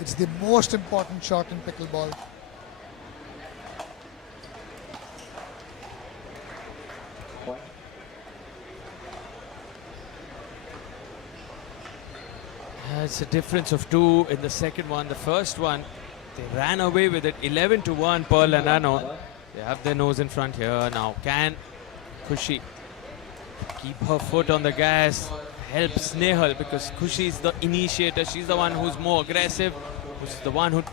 It's the most important shot in pickleball. It's a difference of 2 in the second one. The first one, they ran away with it. 11-1, Pearl and Nano. They have their nose in front here now. Can Khushi keep her foot on the gas? Help Snehal, because Khushi is the initiator. She's the one who's more aggressive, who's the one who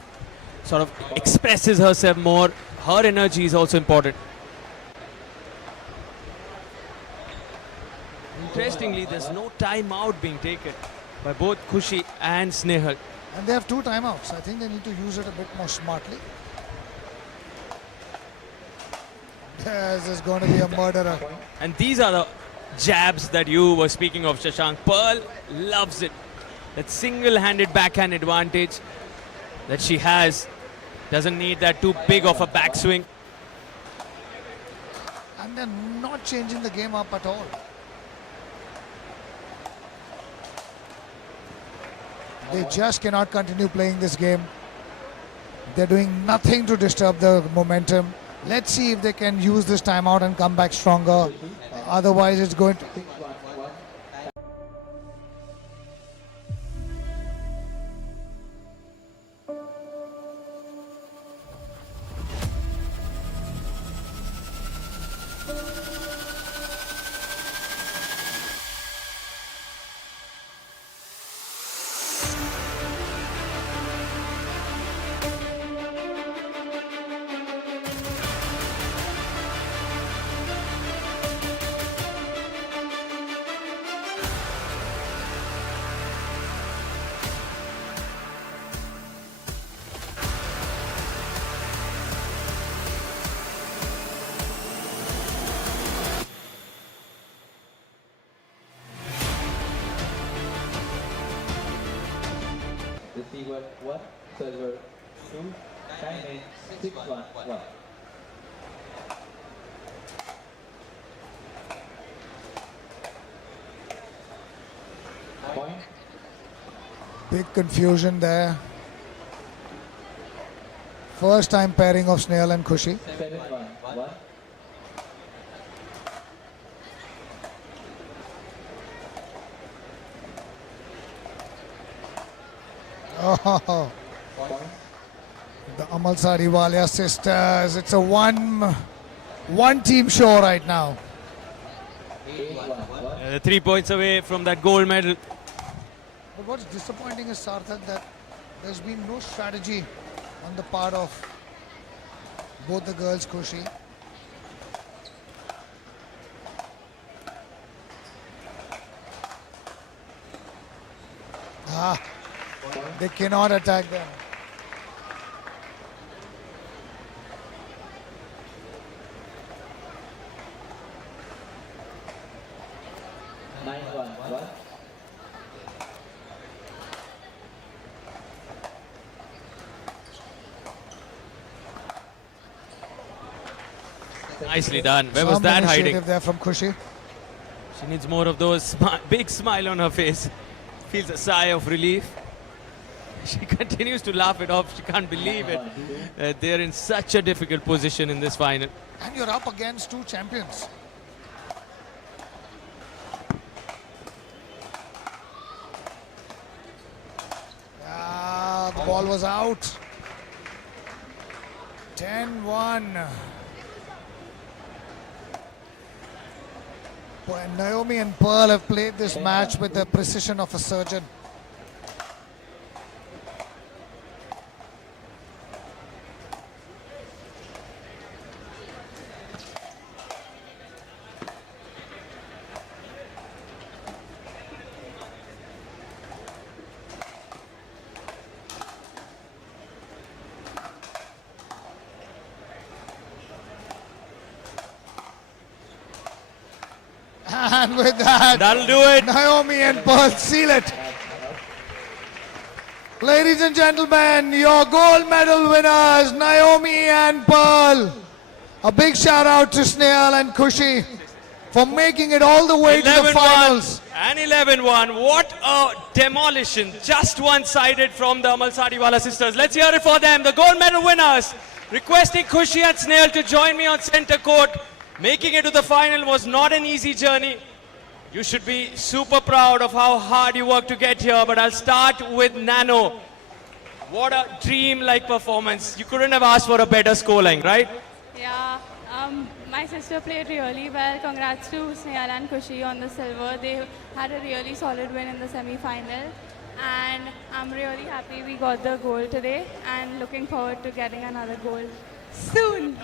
sort of expresses herself more. Her energy is also important. Interestingly, there's no timeout being taken by both Khushi and Snehal. And they have 2 timeouts. I think they need to use it a bit more smartly. This is going to be a murderer. And these are the jabs that you were speaking of, Shashank. Pearl loves it. That single-handed backhand advantage that she has. Doesn't need that too big of a backswing. And they're not changing the game up at all. They just cannot continue playing this game. They're doing nothing to disturb the momentum. Let's see if they can use this timeout and come back stronger. Otherwise, it's going to... Receiver 1, server 2, time in 6-1-1. Point. Big confusion there. First time pairing of Snail and Khushi. 7-1-1. Oh, the Amal Sariwalia sisters. It's a one team show right now. 3 points away from that gold medal. But what's disappointing is, Sarthak, that there's been no strategy on the part of both the girls, Khushi. They cannot attack them. Nicely done. Where was that hiding? There from Khushi. She needs more of those big smile on her face. Feels a sigh of relief. She continues to laugh it off. She can't believe it. They're in such a difficult position in this final. And you're up against two champions. The ball was out. 10-1. Naomi and Pearl have played this match with the precision of a surgeon. And with that, that'll do it. Naomi and Pearl seal it. Ladies and gentlemen, your gold medal winners, Naomi and Pearl. A big shout out to Snail and Khushi for making it all the way to the finals. And 11-1. What a demolition. Just one-sided from the Amal Sariwala sisters. Let's hear it for them. The gold medal winners. Requesting Khushi and Snail to join me on center court. Making it to the final was not an easy journey. You should be super proud of how hard you worked to get here, but I'll start with Nano. What a dream-like performance. You couldn't have asked for a better scoreline, right? Yeah, my sister played really well. Congrats to Snail and Khushi on the silver. They had a really solid win in the semi-final. And I'm really happy we got the gold today and looking forward to getting another gold soon.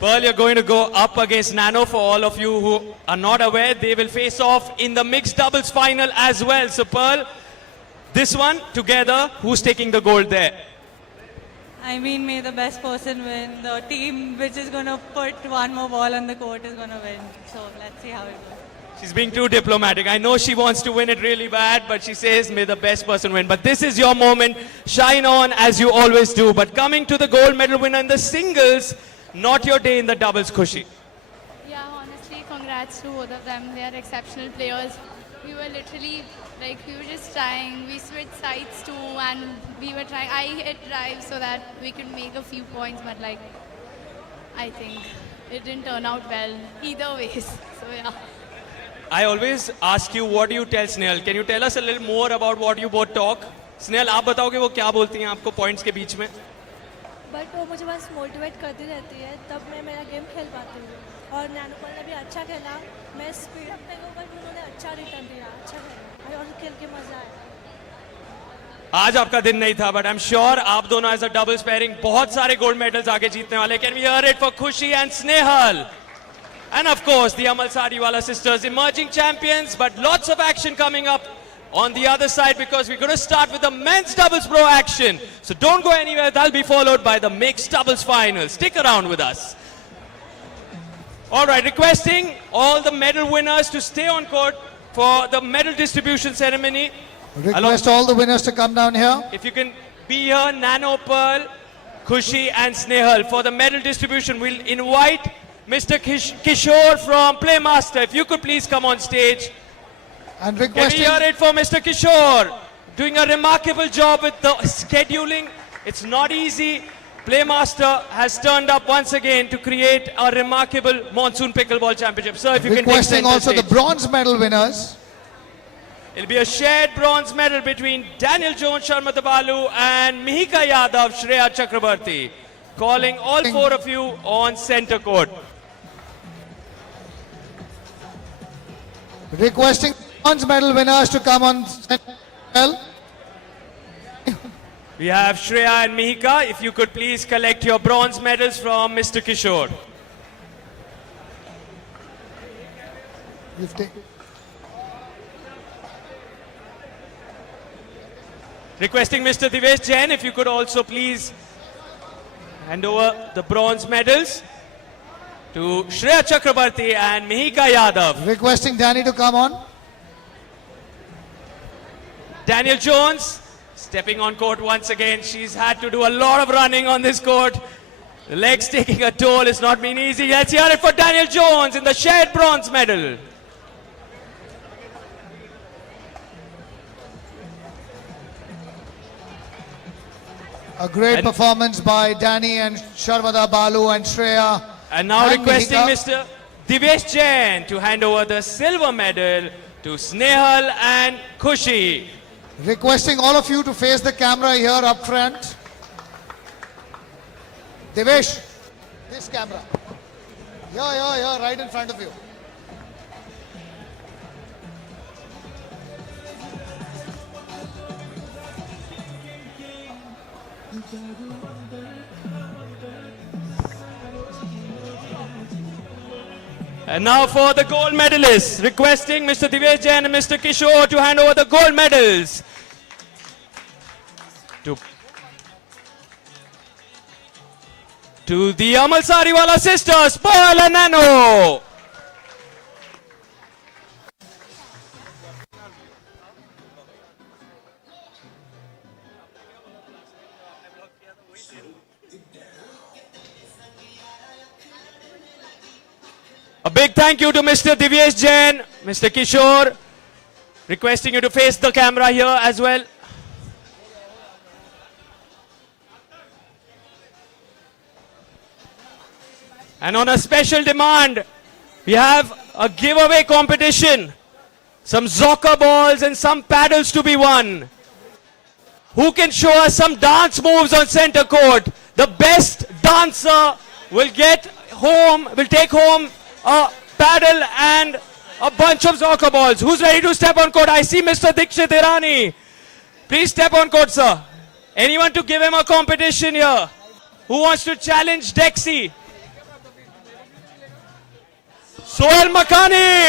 Pearl, you're going to go up against Nano. For all of you who are not aware, they will face off in the mixed doubles final as well. So Pearl, this one together, who's taking the gold there? I mean, may the best person win. The team which is going to put one more ball on the court is going to win. So let's see how it goes. She's being too diplomatic. I know she wants to win it really bad, but she says, may the best person win. But this is your moment. Shine on as you always do. But coming to the gold medal winner in the singles, not your day in the doubles, Khushi. Yeah, honestly, congrats to both of them. They are exceptional players. We were literally, like, we were just trying. We switched sides too, and we were trying. I hit drive so that we could make a few points, but, like, I think it didn't turn out well either ways. So, yeah. I always ask you, what do you tell Snehal? Can you tell us a little more about what you both talk? Snehal, आप बताओगे वो क्या बोलती हैं आपको points के बीच में? But वो मुझे बस मोटिवेट करती रहती है, तब मैं मेरा गेम खेल पाती हूँ. और नैनोपल ने भी अच्छा खेला. मैं स्पीड अप पे गई, बट उन्होंने अच्छा रिटर्न दिया, अच्छा खेला और खेल के मजा आया. आज आपका दिन नहीं था, but I'm sure आप दोनों as a doubles pairing बहुत सारे gold medals आगे जीतने वाले. Can we hear it for Khushi and Snehal? And of course, the Amal Sariwala sisters, emerging champions, but lots of action coming up on the other side because we're going to start with the men's doubles pro action. So don't go anywhere. That'll be followed by the mixed doubles final. Stick around with us. All right, requesting all the medal winners to stay on court for the medal distribution ceremony. Request all the winners to come down here. If you can be here, Nano Pearl, Khushi and Snehal. For the medal distribution, we'll invite Mr. Kishore from Playmaster. If you could please come on stage. And Can we requesting... hear it for Mr. Kishore? Doing a remarkable job with the scheduling. It's not easy. Playmaster has turned up once again to create a remarkable Monsoon Pickleball Championship. Sir, if you can take Requesting center also the stage. bronze medal winners. It'll be a shared bronze medal between Daniel Jones, Sharmata Balu and Mihika Yadav, Shreya Chakrabarti. Calling all four of you on center court. Requesting bronze medal winners to come on center. We have Shreya and Mihika. If you could please collect your bronze medals from Mr. Kishore. Requesting Mr. Divesh Jain, if you could also please hand over the bronze medals to Shreya Chakrabarti and Mihika Yadav. Requesting Danny to come on. Daniel Jones stepping on court once again. She's had to do a lot of running on this court. The legs taking a toll. It's not been easy. Let's hear it for Daniel Jones in the shared bronze medal. A great performance by Danny and Sharmada Balu and Shreya. And now requesting Mihika. Mr. Divesh Jain to hand over the silver medal to Snehal and Khushi. Requesting all of you to face the camera here up front. Devesh, this camera. Here, right in front of you. And now for the gold medalists, requesting Mr. Divesh Jain and Mr. Kishore to hand over the gold medals to the Amal Sariwala sisters, Pearl and Nano. A big thank you to Mr. Divesh Jain, Mr. Kishore, requesting you to face the camera here as well. And on a special demand, we have a giveaway competition. Some Zocker balls and some paddles to be won. Who can show us some dance moves on center court? The best dancer will take home a paddle and a bunch of Zocker balls. Who's ready to step on court? I see Mr. Dikshit Irani. Please step on court, sir. Anyone to give him a competition here? Who wants to challenge Dexy? Sohail Makhani.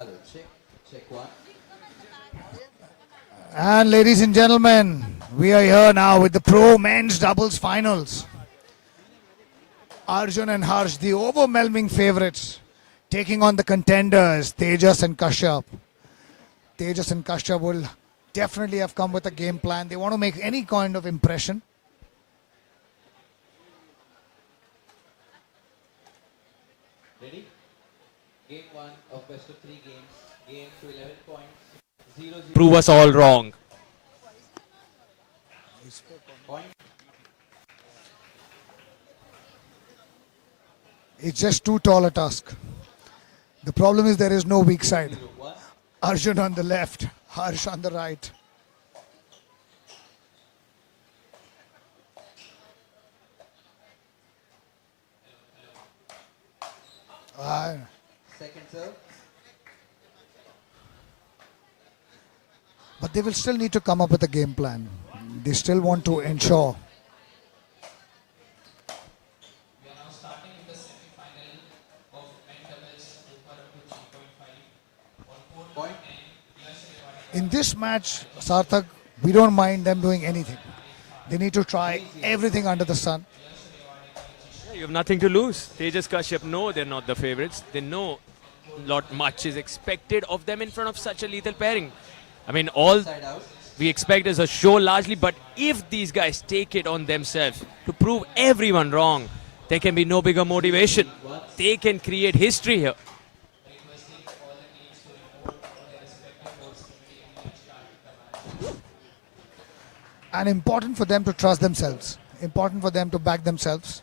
Hello, check one. And ladies and gentlemen, we are here now with the pro men's doubles finals. Arjun and Harsh, the overwhelming favorites, taking on the contenders, Tejas and Kashyap. Tejas and Kashyap will definitely have come with a game plan. They want to make any kind of impression. Ready? Game 1 of best of 3 games. Game to 11 points. 0-0. Prove us all wrong. Point. It's just too tall a task. The problem is there is no weak side. 0-1. Arjun on the left, Harsh on the right. Second serve. But they will still need to come up with a game plan. They still want to ensure. We are now starting with the semi-final of men doubles over to 3.5 on court Point. In this match, Sarthak, we don't mind them doing anything. They need to try everything under the sun. Yeah, you have nothing to lose. Tejas Kashyap know they're not the favorites. They know much is expected of them in front of such a lethal pairing. I mean, all we expect is a show largely, but if these guys take it on themselves to prove everyone wrong, there can be no bigger motivation. They can create history here. And important for them to trust themselves. Important for them to back themselves.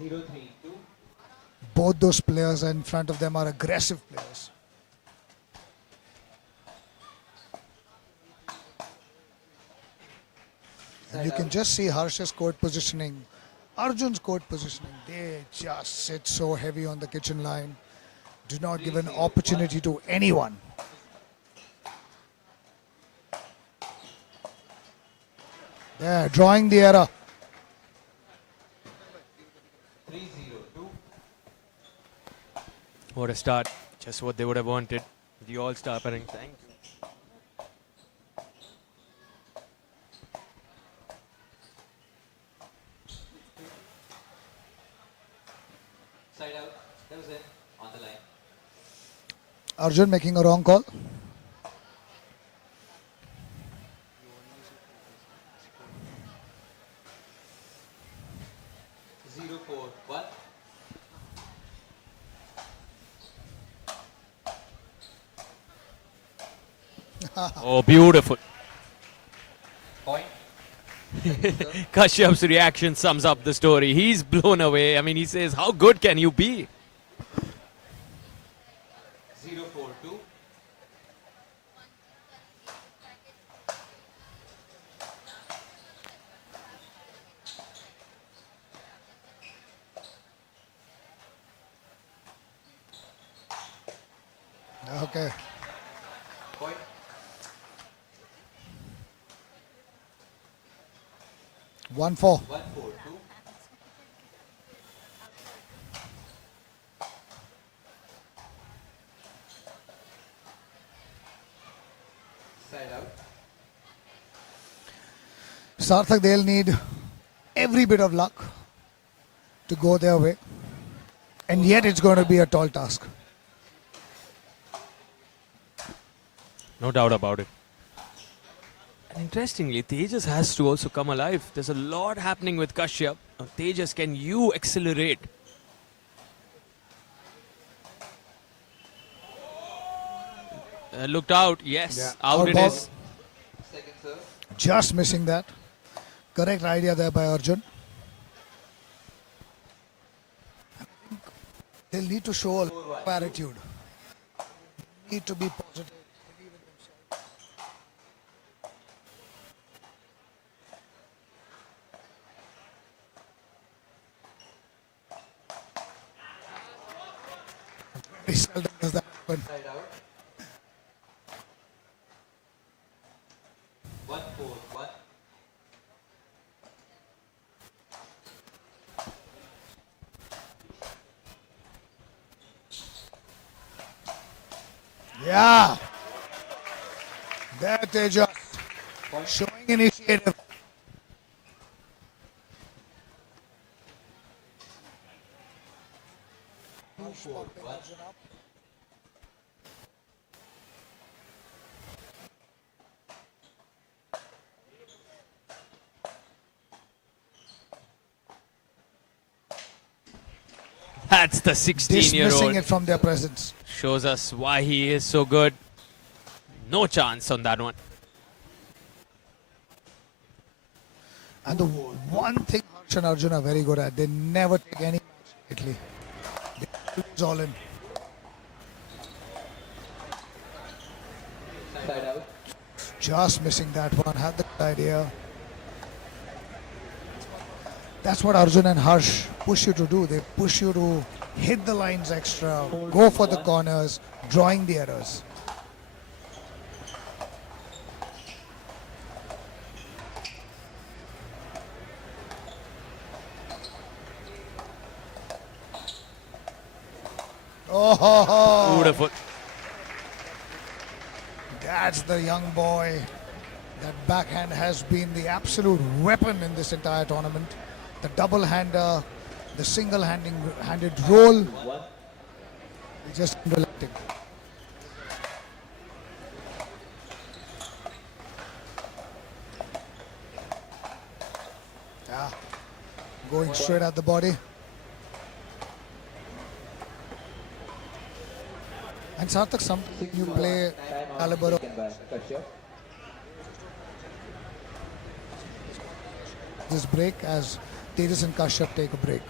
0-3. 2. Both those players in front of them are aggressive players. And you can just see Harsh's court positioning, Arjun's court positioning. They just sit so heavy on the kitchen line. Do not give an opportunity to anyone. Yeah, drawing the error. 3-0. 2. What a start. Just what they would have wanted. The all-star pairing. Thank you. Side out. That was it. On the line. Arjun making a wrong call. Zero, 4, 1. Oh, beautiful. Point. Kashyap's reaction sums up the story. He's blown away. I mean, he says, how good can you be? 0-4, 2. Okay. Point. 1-4. 1-4, 2. Side out. Sarthak, they'll need every bit of luck to go their way. And yet it's going to be a tall task. No doubt about it. And interestingly, Tejas has to also come alive. There's a lot happening with Kashyap. Now, Tejas, can you accelerate? Looked out. Yes, out it ball. is. Second serve. Just missing that. Correct idea there by Arjun. They'll need to show a lot of attitude. Need to be positive. Very seldom does that happen. Side out. 1-4, 1. Yeah. There Tejas. Showing initiative. That's the Dismissing 16-year-old. it from their presence. Shows us why he is so good. No chance on that one. And the one thing Harsh and Arjun are very good at, they never take any match lightly. It's all in. Side out. Just missing that one. Had the idea. That's what Arjun and Harsh push you to do. They push you to hit the lines extra, go for the corners, drawing the errors. Oh, Beautiful. That's the young boy. That backhand has been the absolute weapon in this entire tournament. The double-hander, the single-handed roll. It's just unrelenting. Yeah, going straight at the body. And Sarthak, something you play caliber of this break as Tejas and Kashyap take a break.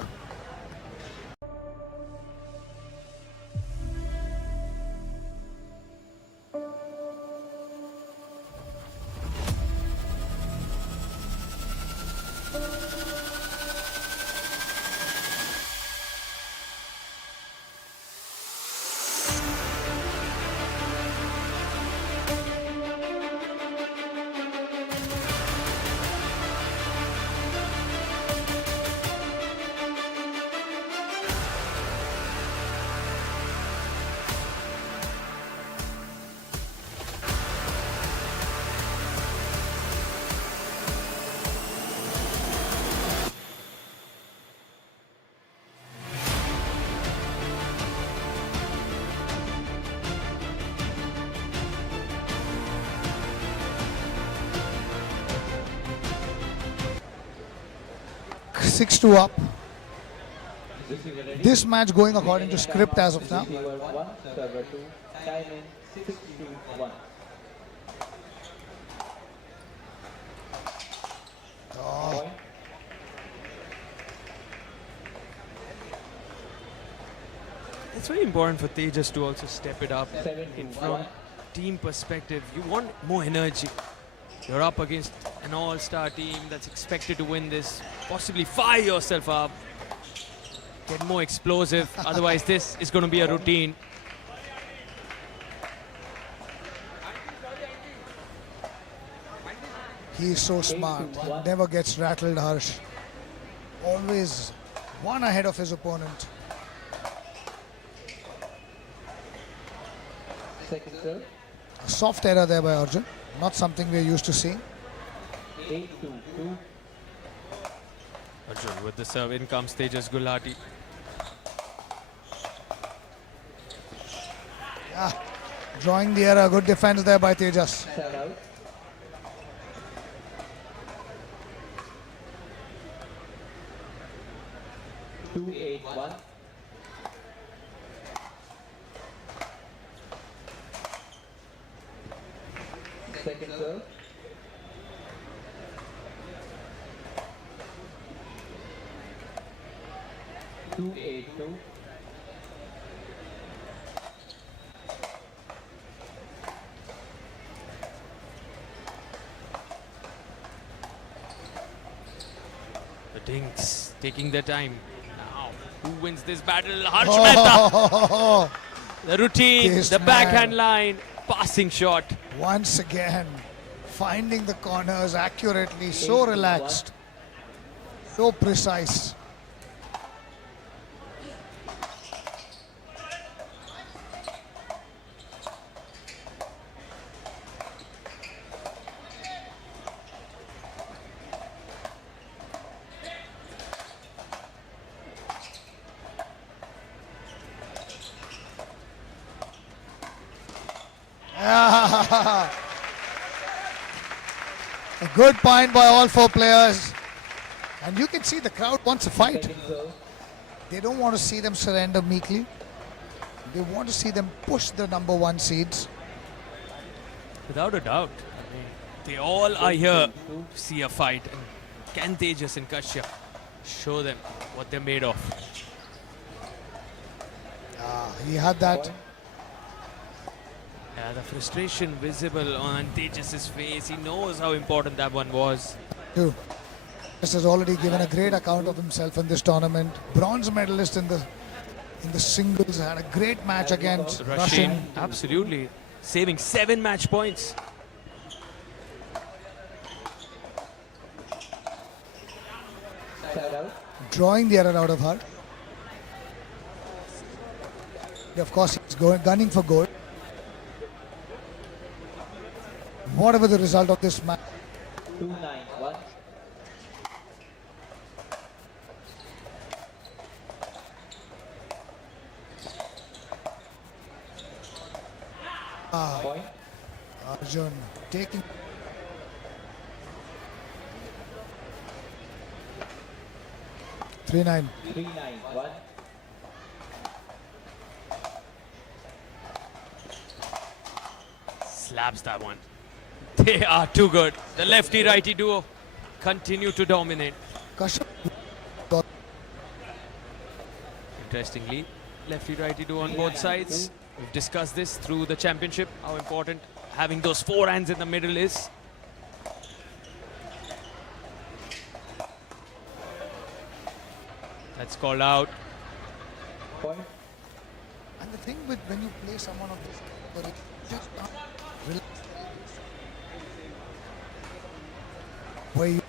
Six-2 up. This match going according to script as of now. Receiver 1, server 2, time in 6-2-1. Oh. It's very important for Tejas to also step it up. In from 7-2-1. team perspective, you want more energy. You're up against an all-star team that's expected to win this. Possibly fire yourself up. Get more explosive. Otherwise, this is going to be a routine. He is so smart. He never gets rattled, Harsh. Always one ahead of his opponent. Second serve. A soft error there by Arjun. Not something we're used to seeing. 8-2-2. Arjun with the serve. In comes Tejas Gulhati. Yeah, drawing the error. Good defense there by Tejas. Side out. Two, 8-1. Second serve. Two, 8-2. The Dinks taking their time. Now, who wins this battle? Harsh Mehta. The routine, This the backhand man. line, passing shot. Once again, finding the corners accurately. So relaxed. So precise. A good point by all four players. And you can see the crowd wants a fight. They don't want to see them surrender meekly. They want to see them push the number one seeds. Without a doubt. I mean, they all are here to see a fight. And can Tejas and Kashyap show them what they're made of? He had that. Yeah, the frustration visible on Tejas' face. He knows how important that one was. Too. This has already given a great account of himself in this tournament. Bronze medalist in the singles, had a great match against Russian. Absolutely. Saving 7 match points. Drawing the error out of her. Of course, he's gunning for gold. Whatever the result of this match. 2-9-1. Point. Arjun taking. Three nine. 3-9-1. Slaps that one. They are too good. The lefty-righty duo continue to dominate. Interestingly, lefty-righty duo on both sides. We've discussed this through the championship, how important having those forehands in the middle is. That's called out. Point. And the thing with when you play someone of this, but it just where you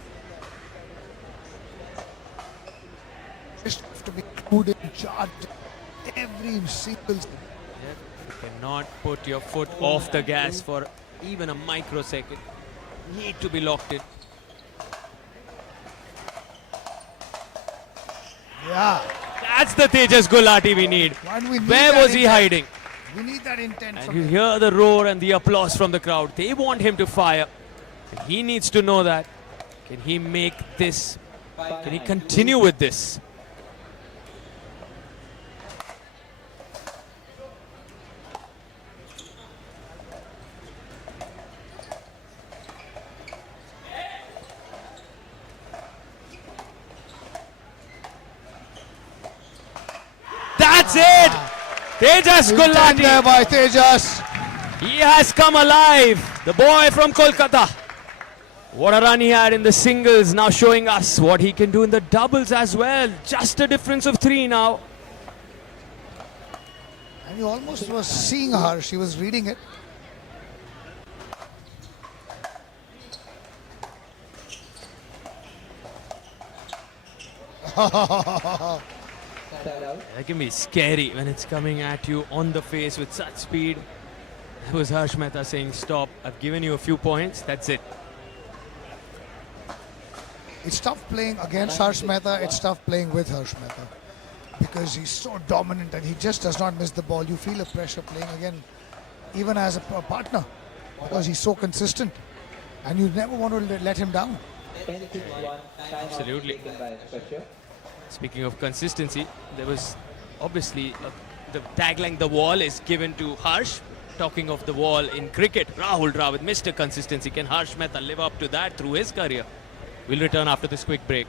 just have to be good and charged every single. You cannot put your foot off the gas for even a microsecond. Need to be locked in. Yeah. That's the Tejas Gulati we need. Where was he hiding? We need that intent. And you hear the roar and the applause from the crowd. They want him to fire. He needs to know that. Can he make this? Can he continue with this? That's it! Tejas Gulati. There by Tejas. He has come alive. The boy from Kolkata. What a run he had in the singles, now showing us what he can do in the doubles as well. Just a difference of 3 now. And you almost was seeing her. She was reading it. That can be scary when it's coming at you on the face with such speed. That was Harsh Mehta saying, stop, I've given you a few points, that's it. It's tough playing against Harsh Mehta. It's tough playing with Harsh Mehta because he's so dominant and he just does not miss the ball. You feel a pressure playing again, even as a partner, because he's so consistent and you never want to let him down. Absolutely. Speaking of consistency, there was obviously the tagline, the wall is given to Harsh. Talking of the wall in cricket, Rahul Dravid, Mr. Consistency. Can Harsh Mehta live up to that through his career? We'll return after this quick break.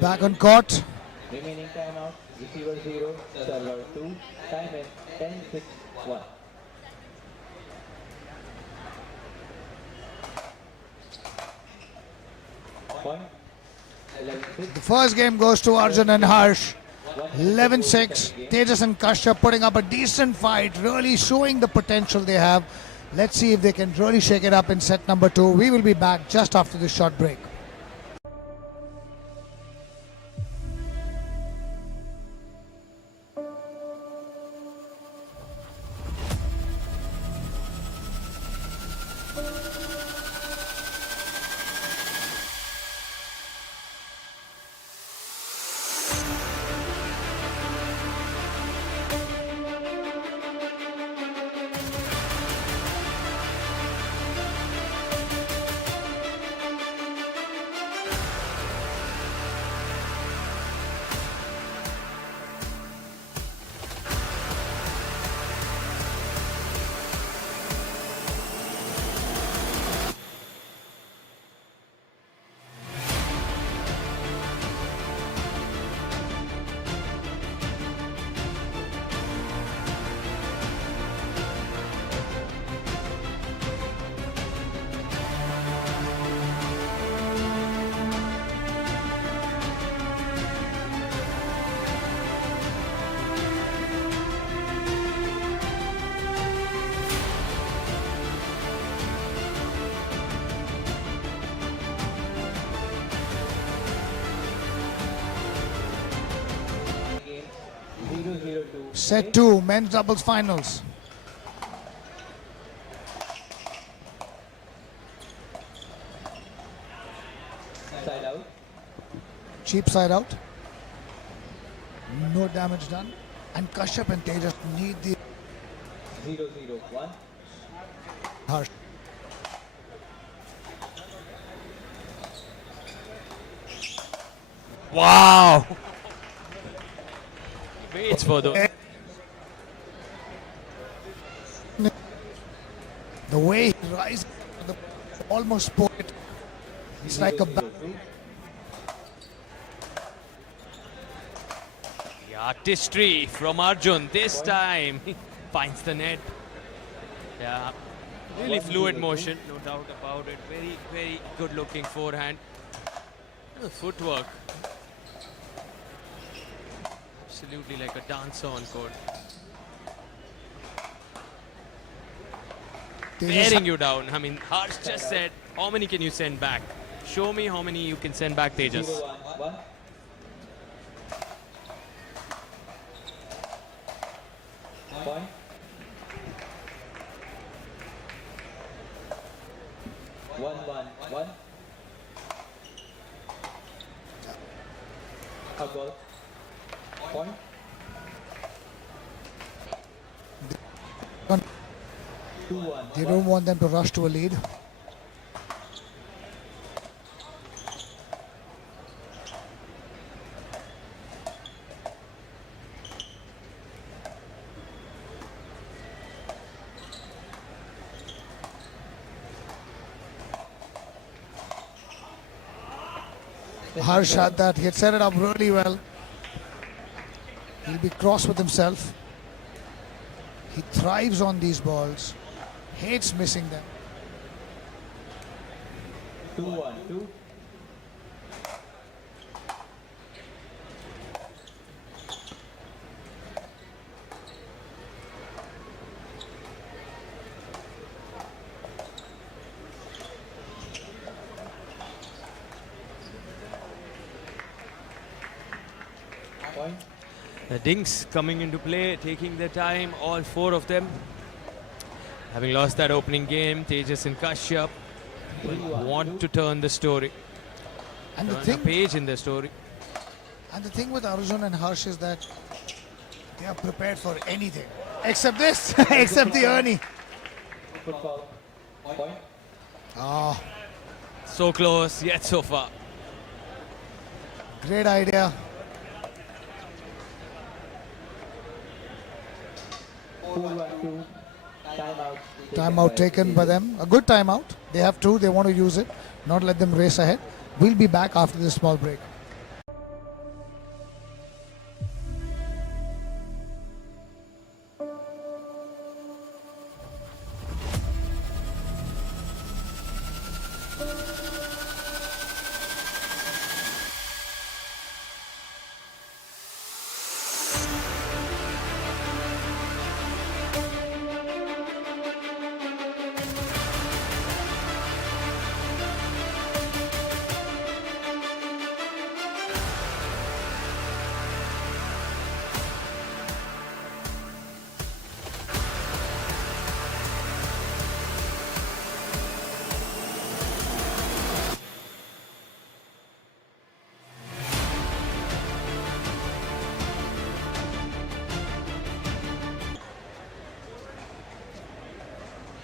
Back on court. Remaining timeout. Receiver 0, server 2. Time in 10-6-1. Point. 11-6. The first game goes to Arjun and Harsh. 11-6. Tejas and Kashyap putting up a decent fight, really showing the potential they have. Let's see if they can really shake it up in set number 2. We will be back just after this short break. Set 2, men's doubles finals. Side out. Cheap side out. No damage done. And Kashyap and Tejas need the 0-0-1. Harsh. Wow! Waits for the... The way he rises, almost poet. It's like a The artistry from Arjun. This time he finds the net. Yeah, really fluid motion, no doubt about it. Very, very good looking forehand. The footwork. Absolutely like a dancer on court. Bearing you down. I mean, Harsh just said, how many can you send back? Show me how many you can send back, Tejas. 0-1-1. Point. One. A goal. Point. They don't want them to rush to a lead. Harsh had that. He had set it up really well. He'll be cross with himself. He thrives on these balls. Hates missing them. 2-1-2. Point. The dinks coming into play, taking their time, all four of them. Having lost that opening game, Tejas and Kashyap want to turn the story. And the Turn a thing, page in the story. and the thing with Arjun and Harsh is that they are prepared for anything. Except this, except the Ernie. Football. Point. Ah, So close, yet so far. great idea. 4-1-2. Timeout. Timeout taken by them. A good timeout. They have to. They want to use it. Not let them race ahead. We'll be back after this small break.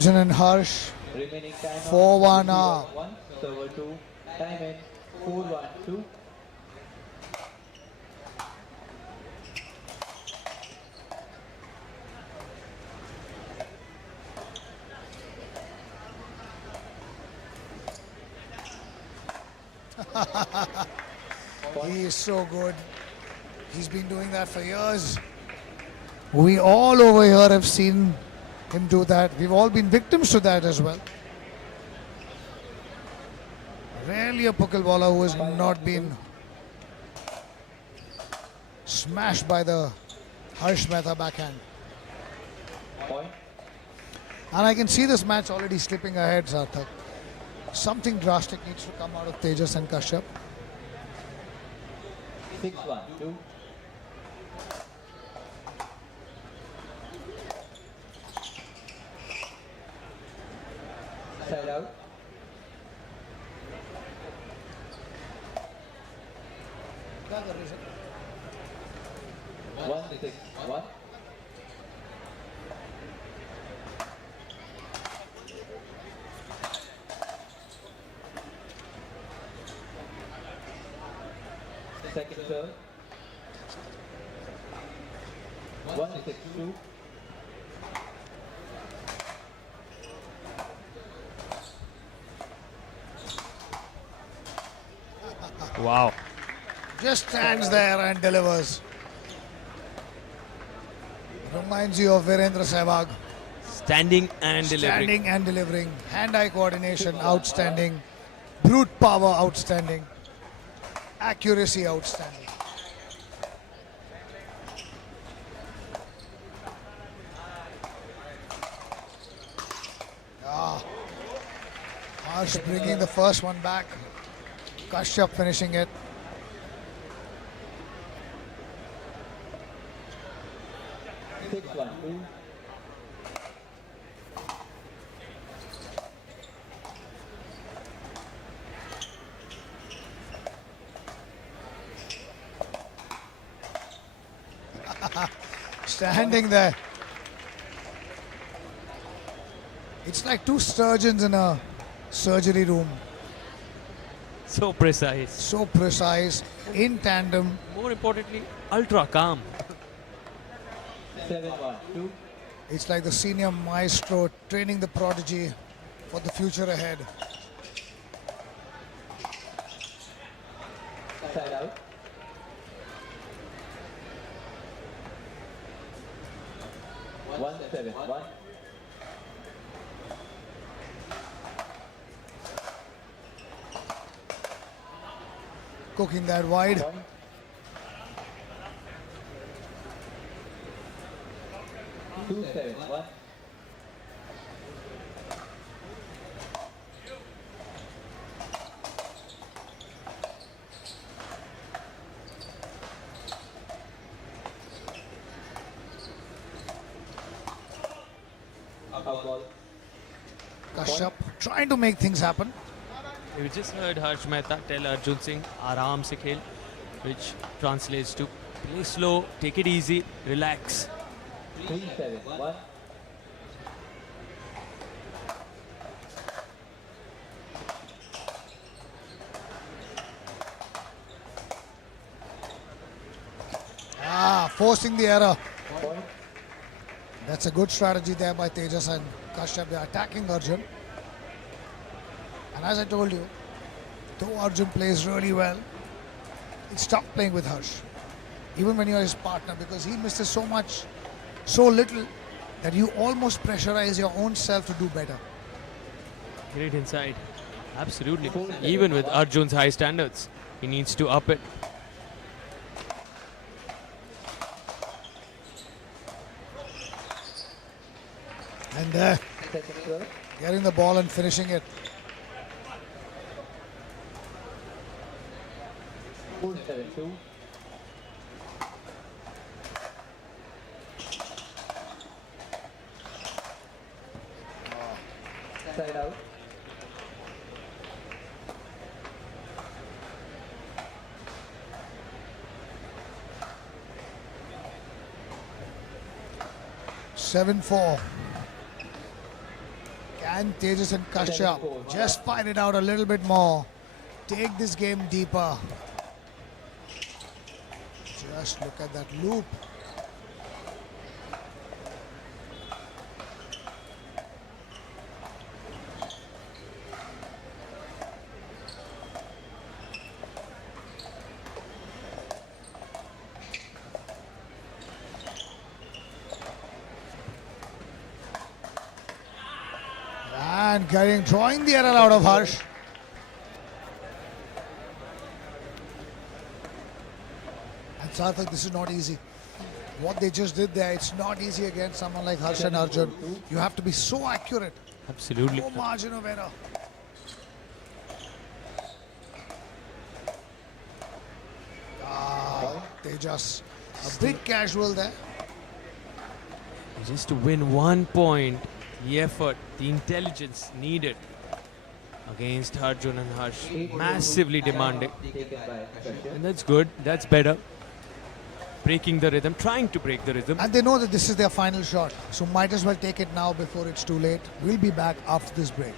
Arjun and Harsh. Remaining time 4-1 of 1, server 2, time in 4-1-2. He is so good. He's been doing that for years. We all over here have seen him do that. We've all been victims to that as well. Rarely a pickleballer who has not been smashed by the Harsh Mehta backhand. And I can see this match already slipping ahead, Sarthak. Something drastic needs to come out of Tejas and Kashyap. 6-1-2. Side out. One, 6-1. Second serve. 1-6-2. Wow. Just stands there and delivers. Reminds you of Virendra Sehwag. Standing and delivering. Standing and delivering. Hand-eye coordination, outstanding. Brute power, outstanding. Accuracy, outstanding. Harsh bringing the first one back. Kashyap finishing it. Standing there. It's like two surgeons in a surgery room. So precise. So precise, in tandem. More importantly, ultra calm. 7-1-2. It's like the senior maestro training the prodigy for the future ahead. Side out. One, 7-1. Cooking that wide. Two, 7-1. Kashyap trying to make things happen. We just heard Harsh Mehta tell Arjun Singh, "Aaram se khel," which translates to play slow, take it easy, relax. 3-7-1. Forcing the error. That's a good strategy there by Tejas and Kashyap. They're attacking Arjun. And as I told you, though Arjun plays really well, it's tough playing with Harsh. Even when you're his partner, because he misses so much, so little, that you almost pressurize your own self to do better. Great inside. Absolutely. Even with Arjun's high standards, he needs to up it. And there, getting the ball and finishing it. 4-7-2. Side out. And Tejas and Kashyap just fight it out a little bit more. Take this game deeper. Just look at that loop. And drawing the error out of Harsh. And Sarthak, this is not easy. What they just did there, it's not easy against someone like Harsh and Arjun. You have to be so accurate. Absolutely. No margin of error. Tejas, a big casual there. Just to win 1 point, the effort, the intelligence needed against Arjun and Harsh, massively demanding. And that's good, that's better. Breaking the rhythm, trying to break the rhythm. And they know that this is their final shot, so might as well take it now before it's too late. We'll be back after this break.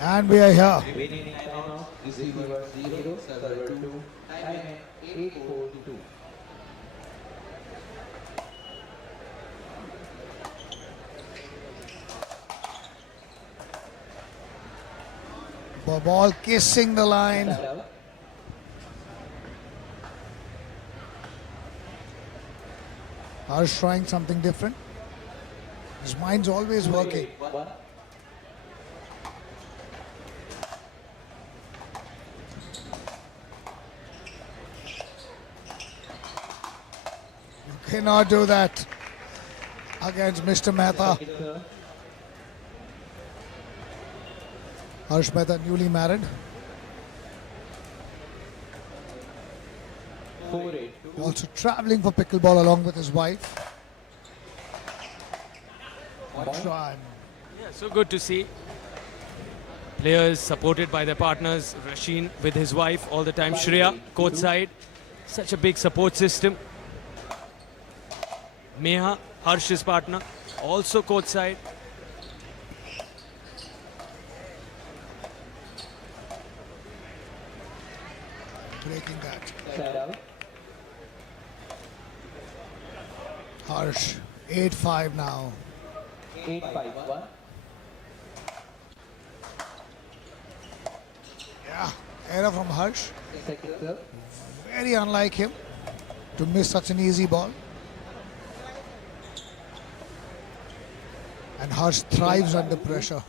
And we are here. Winning timeout, receiver 0, server 2, time 8:42. The ball kissing the line. Harsh trying something different. His mind's always working. You cannot do that against Mr. Mehta. Harsh Mehta, newly married. Also traveling for pickleball along with his wife. Yeah, so good to see players supported by their partners. Rasheen with his wife all the time. Shreya, courtside. Such a big support system. Meha, Harsh's partner, also courtside. Breaking that. Harsh, 8-5 now. 8-5-1. Yeah, error from Harsh. Very unlike him to miss such an easy ball. And Harsh thrives under pressure.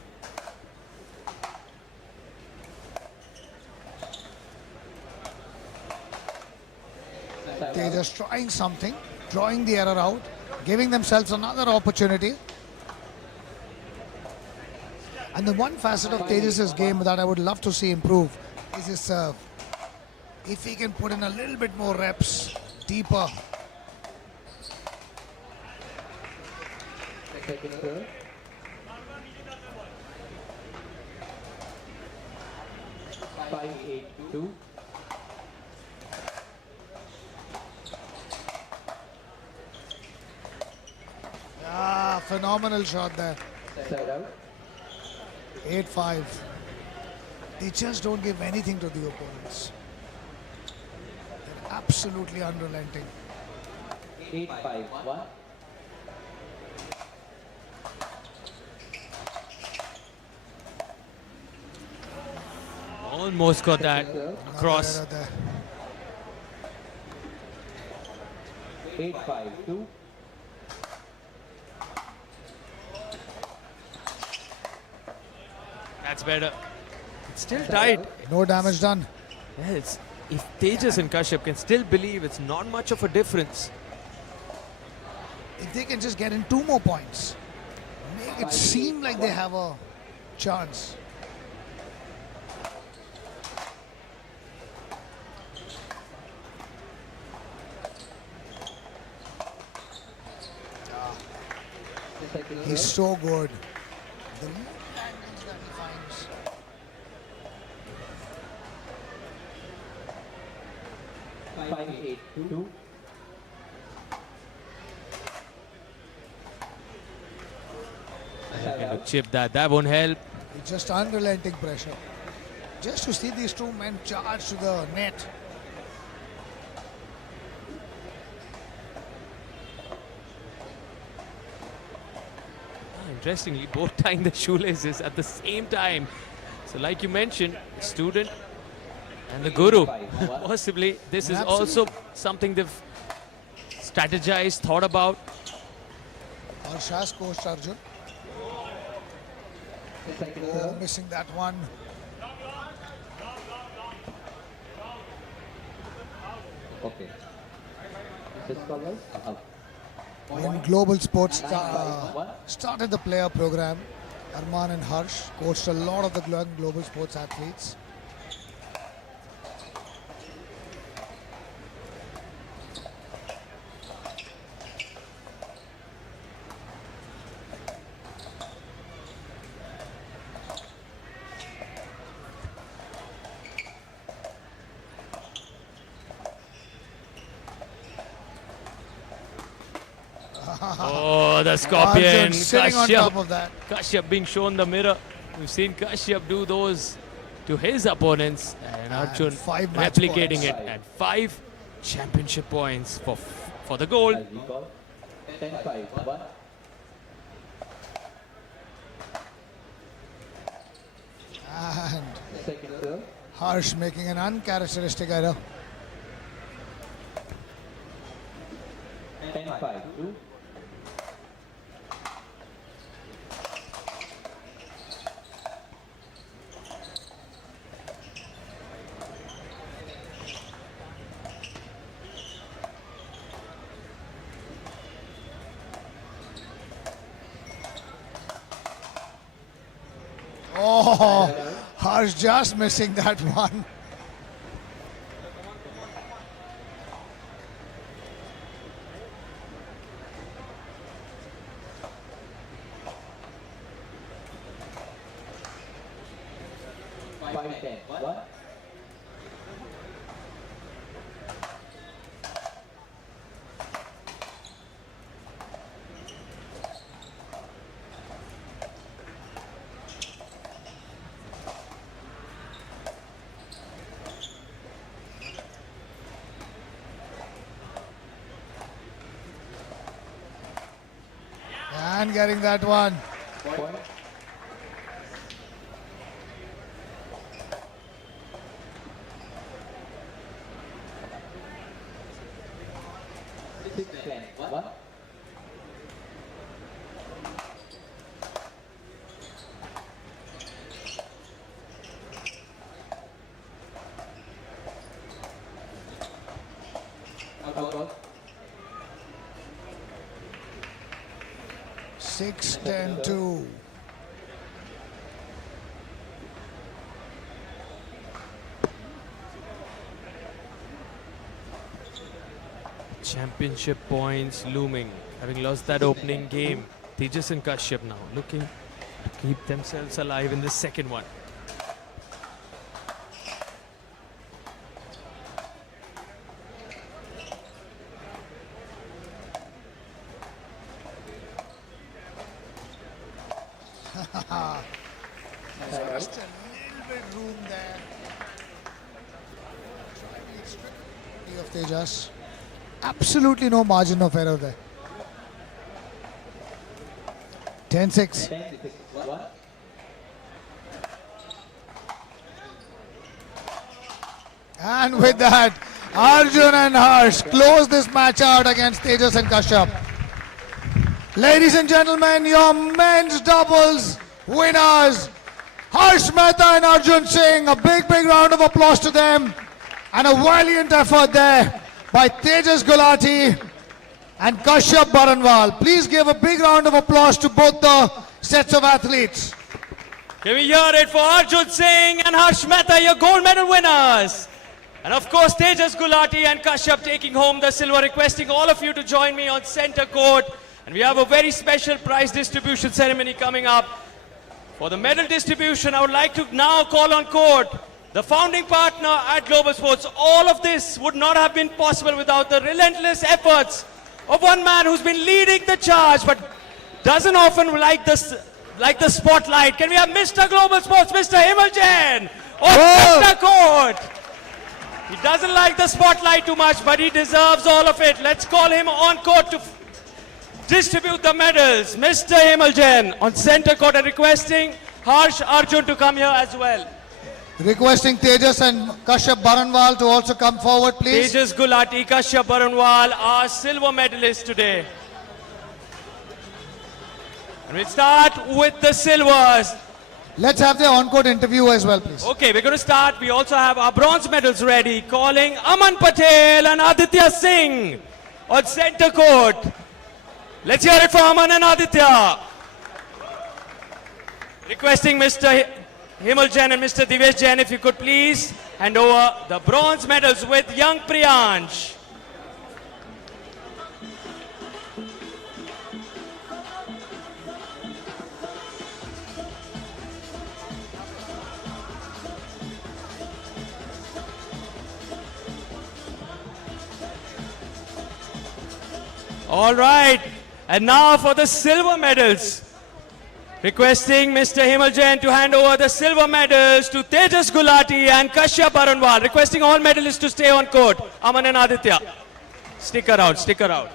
They're just trying something, drawing the error out, giving themselves another opportunity. And the one facet of Tejas' game that I would love to see improve is his serve. If he can put in a little bit more reps, deeper. Second serve. Five, 8-2. Yeah, phenomenal shot there. Side out. 8-5. They just don't give anything to the opponents. They're absolutely unrelenting. 8-5-1. Almost got that cross. 8-5-2. That's better. It's still tight. No damage done. Yes. If Tejas and Kashyap can still believe it's not much of a difference. If they can just get in 2 more points, make it seem like they have a chance. He's so good. The angles that he finds. Five, 8-2. Kind of chip that. That won't help. It's just unrelenting pressure. Just to see these 2 men charge to the net. Interestingly, both tying the shoelaces at the same time. So like you mentioned, student and the guru. Possibly this is also something they've strategized, thought about. Harsh's coach Arjun. Oh, missing that one. Okay. This call was out. When Global Sports started the player program, Arman and Harsh coached a lot of the Global Sports athletes. Oh, the scorpion. Arjun sitting on top of that. Kashyap being shown the mirror. We've seen Kashyap do those to his opponents, and Arjun 5 match replicating points. it at 5 championship points for the gold. 10-5-1. And Second serve. Harsh making an uncharacteristic error. 10-5-2. Oh, Harsh just missing that one. Five, 10, 1. And getting that one. Point. Six, 10, 1. Out. 6-10-2. Championship points looming. Having lost that opening game, Tejas and Kashyap now looking to keep themselves alive in the second one. Just a little bit room there. Trying to restrict of Tejas. Absolutely no margin of error there. 10-6. 10, 1. And with that, Arjun and Harsh close this match out against Tejas and Kashyap. Ladies and gentlemen, your men's doubles winners, Harsh Mehta and Arjun Singh. A big round of applause to them. And a valiant effort there by Tejas Gulati and Kashyap Baranwal. Please give a big round of applause to both the sets of athletes. Can we hear it for Arjun Singh and Harsh Mehta, your gold medal winners? And of course, Tejas Gulati and Kashyap taking home the silver, requesting all of you to join me on center court. And we have a very special prize distribution ceremony coming up. For the medal distribution, I would like to now call on court the founding partner at Global Sports. All of this would not have been possible without the relentless efforts of one man who's been leading the charge, but doesn't often like the spotlight. Can we have Mr. Global Sports, Mr. Himal Jain, on center court? He doesn't like the spotlight too much, but he deserves all of it. Let's call him on court to distribute the medals. Mr. Himal Jain on center court, and requesting Harsh Arjun to come here as well. Requesting Tejas and Kashyap Baranwal to also come forward, please. Tejas Gulati, Kashyap Baranwal are silver medalists today. And we'll start with the silvers. Let's have the on-court interview as well, please. Okay, we're going to start. We also have our bronze medals ready. Calling Aman Patel and Aditya Singh on center court. Let's hear it for Aman and Aditya. Requesting Mr. Himal Jain and Mr. Divesh Jain, if you could please hand over the bronze medals with young Priyansh. All right, and now for the silver medals. Requesting Mr. Himal Jain to hand over the silver medals to Tejas Gulati and Kashyap Baranwal. Requesting all medalists to stay on court. Aman and Aditya, stick around, stick around.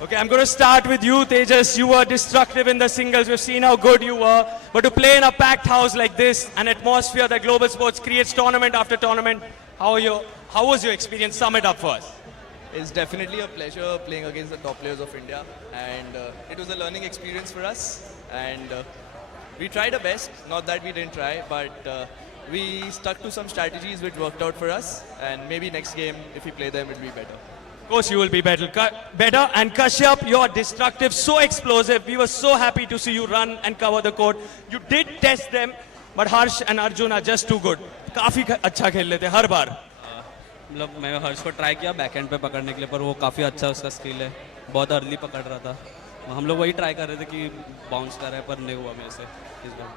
Okay, I'm going to start with you, Tejas. You were destructive in the singles. We've seen how good you were. But to play in a packed house like this, an atmosphere that Global Sports creates tournament after tournament, how was your experience? Sum it up for us. It's definitely a pleasure playing against the top players of India, and it was a learning experience for us, and we tried our best. Not that we didn't try, but we stuck to some strategies which worked out for us, and maybe next game, if we play them, it'll be better. Of course you will be better. And Kashyap, you're destructive, so explosive. We were so happy to see you run and cover the court. You did test them, but Harsh and Arjun are just too good. काफी अच्छा खेल लेते हर बार. मतलब मैं हर्ष को try किया backhand पे पकड़ने के लिए, पर वो काफ़ी अच्छा उसका स्किल है, बहुत अर्ली पकड़ रहा था. हम लोग वही ट्राई कर रहे थे कि बाउंस कर रहा है, पर नहीं हुआ मेरे से इस बार.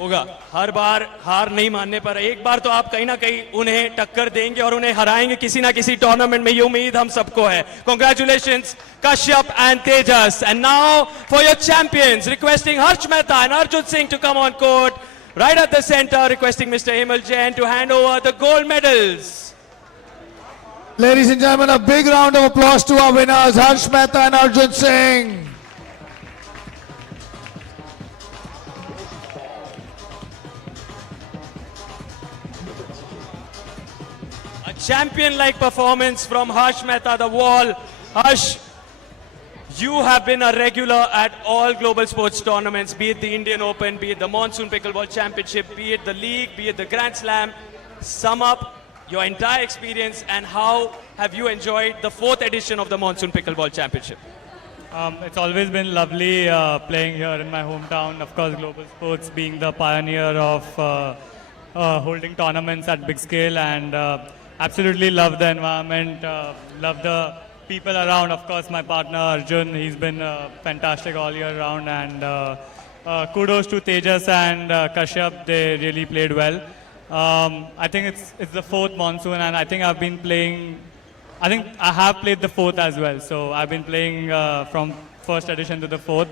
होगा, हर बार हार नहीं मानने पर एक बार तो आप कहीं ना कहीं उन्हें टक्कर देंगे और उन्हें हराएंगे किसी ना किसी टूर्नामेंट में. ये उम्मीद हम सबको है. Congratulations, Kashyap and Tejas. And now for your champions, requesting Harsh Mehta and Arjun Singh to come on court. Right at the center, requesting Mr. Himal Jain to hand over the gold medals. Ladies and gentlemen, a big round of applause to our winners, Harsh Mehta and Arjun Singh. A champion-like performance from Harsh Mehta, the wall. Harsh, you have been a regular at all global sports tournaments, be it the Indian Open, be it the Monsoon Pickleball Championship, be it the League, be it the Grand Slam. Sum up your entire experience and how have you enjoyed the 4th edition of the Monsoon Pickleball Championship? It's always been lovely playing here in my hometown. Of course, Global Sports being the pioneer of holding tournaments at big scale, and absolutely love the environment, love the people around. Of course, my partner Arjun, he's been fantastic all year round, and kudos to Tejas and Kashyap, they really played well. I think it's the 4th Monsoon, and I think I have played the 4th as well. So I've been playing from 1st edition to the 4th,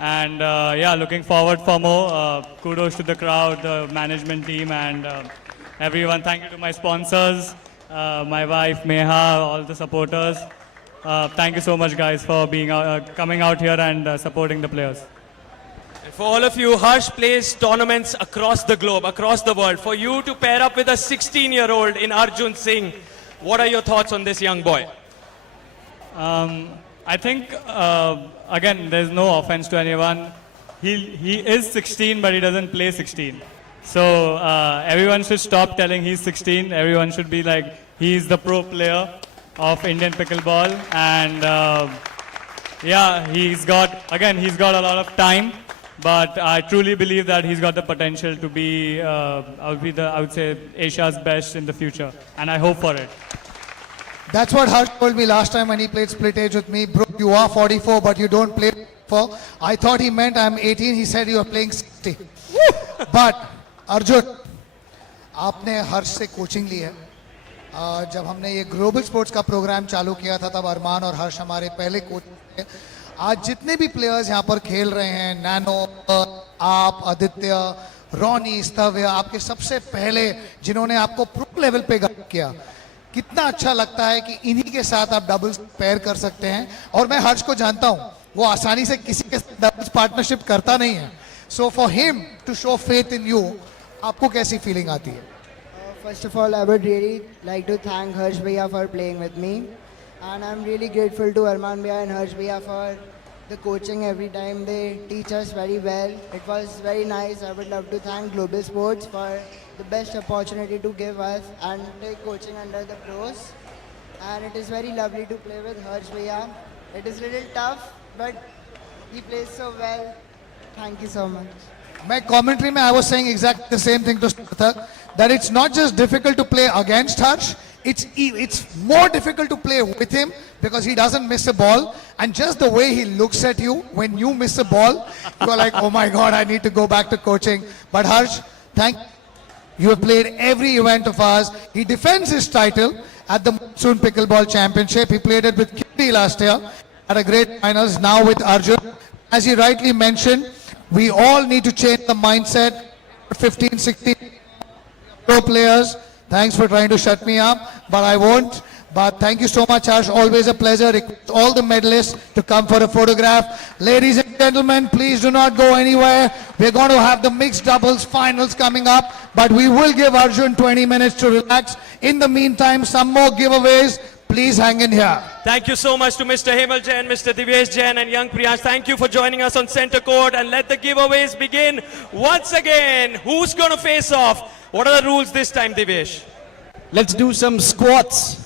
and yeah, looking forward for more. Kudos to the crowd, the management team, and everyone. Thank you to my sponsors, my wife Meha, all the supporters. Thank you so much, guys, for being coming out here and supporting the players. And for all of you, Harsh plays tournaments across the globe, across the world. For you to pair up with a 16-year-old in Arjun Singh, what are your thoughts on this young boy? I think, again, there's no offense to anyone. He is 16, but he doesn't play 16. So everyone should stop telling he's 16. Everyone should be like, he's the pro player of Indian pickleball. And yeah, he's got a lot of time. But I truly believe that he's got the potential to be, I would say, Asia's best in the future. And I hope for it. That's what Harsh told me last time when he played split age with me. Bro, you are 44, but you don't play 44. I thought he meant I'm 18. He said you are playing 60. But Arjun, आपने हर्ष से coaching ली है. जब हमने ये global sports का programme चालू किया था तब अरमान और हर्ष हमारे पहले कोच थे. आज जितने भी प्लेयर्स यहाँ पर खेल रहे हैं, नैनो, आप, आदित्य, रोनी, स्तव्य, आपके सबसे पहले जिन्होंने आपको प्रो लेवल पे गाइड किया, कितना अच्छा लगता है कि इन्हीं के साथ आप डबल्स पेयर कर सकते हैं. और मैं हर्ष को जानता हूँ, वो आसानी से किसी के साथ डबल्स पार्टनरशिप करता नहीं है. So for him to show faith in you, आपको कैसी फीलिंग आती है? First of all, I would really like to thank Harsh Bhaiya for playing with me. And I'm really grateful to Arman Bhaiya and Harsh Bhaiya for the coaching every time. They teach us very well. It was very nice. I would love to thank Global Sports for the best opportunity to give us and take coaching under the pros. And it is very lovely to play with Harsh Bhaiya. It is a little tough, but he plays so well. Thank you so much. My commentary में I was saying exactly the same thing to Sarthak, that it's not just difficult to play against Harsh, it's more difficult to play with him because he doesn't miss a ball, and just the way he looks at you when you miss a ball, you are like, oh my God, I need to go back to coaching. But Harsh, you have played every event of ours. He defends his title at the Monsoon Pickleball Championship. He played it with Kitty last year at a great finals, now with Arjun. As he rightly mentioned, we all need to change the mindset. 15, 16 pro players. Thanks for trying to shut me up, but I won't. But thank you so much, Harsh. Always a pleasure. Request all the medalists to come for a photograph. Ladies and gentlemen, please do not go anywhere. We're going to have the mixed doubles finals coming up, but we will give Arjun 20 minutes to relax. In the meantime, some more giveaways. Please hang in here. Thank you so much to Mr. Hemal Jain, Mr. Divyesh Jain and young Priyansh. Thank you for joining us on Center Court, and let the giveaways begin once again. Who's going to face off? What are the rules this time, Divyesh? Let's do some squats.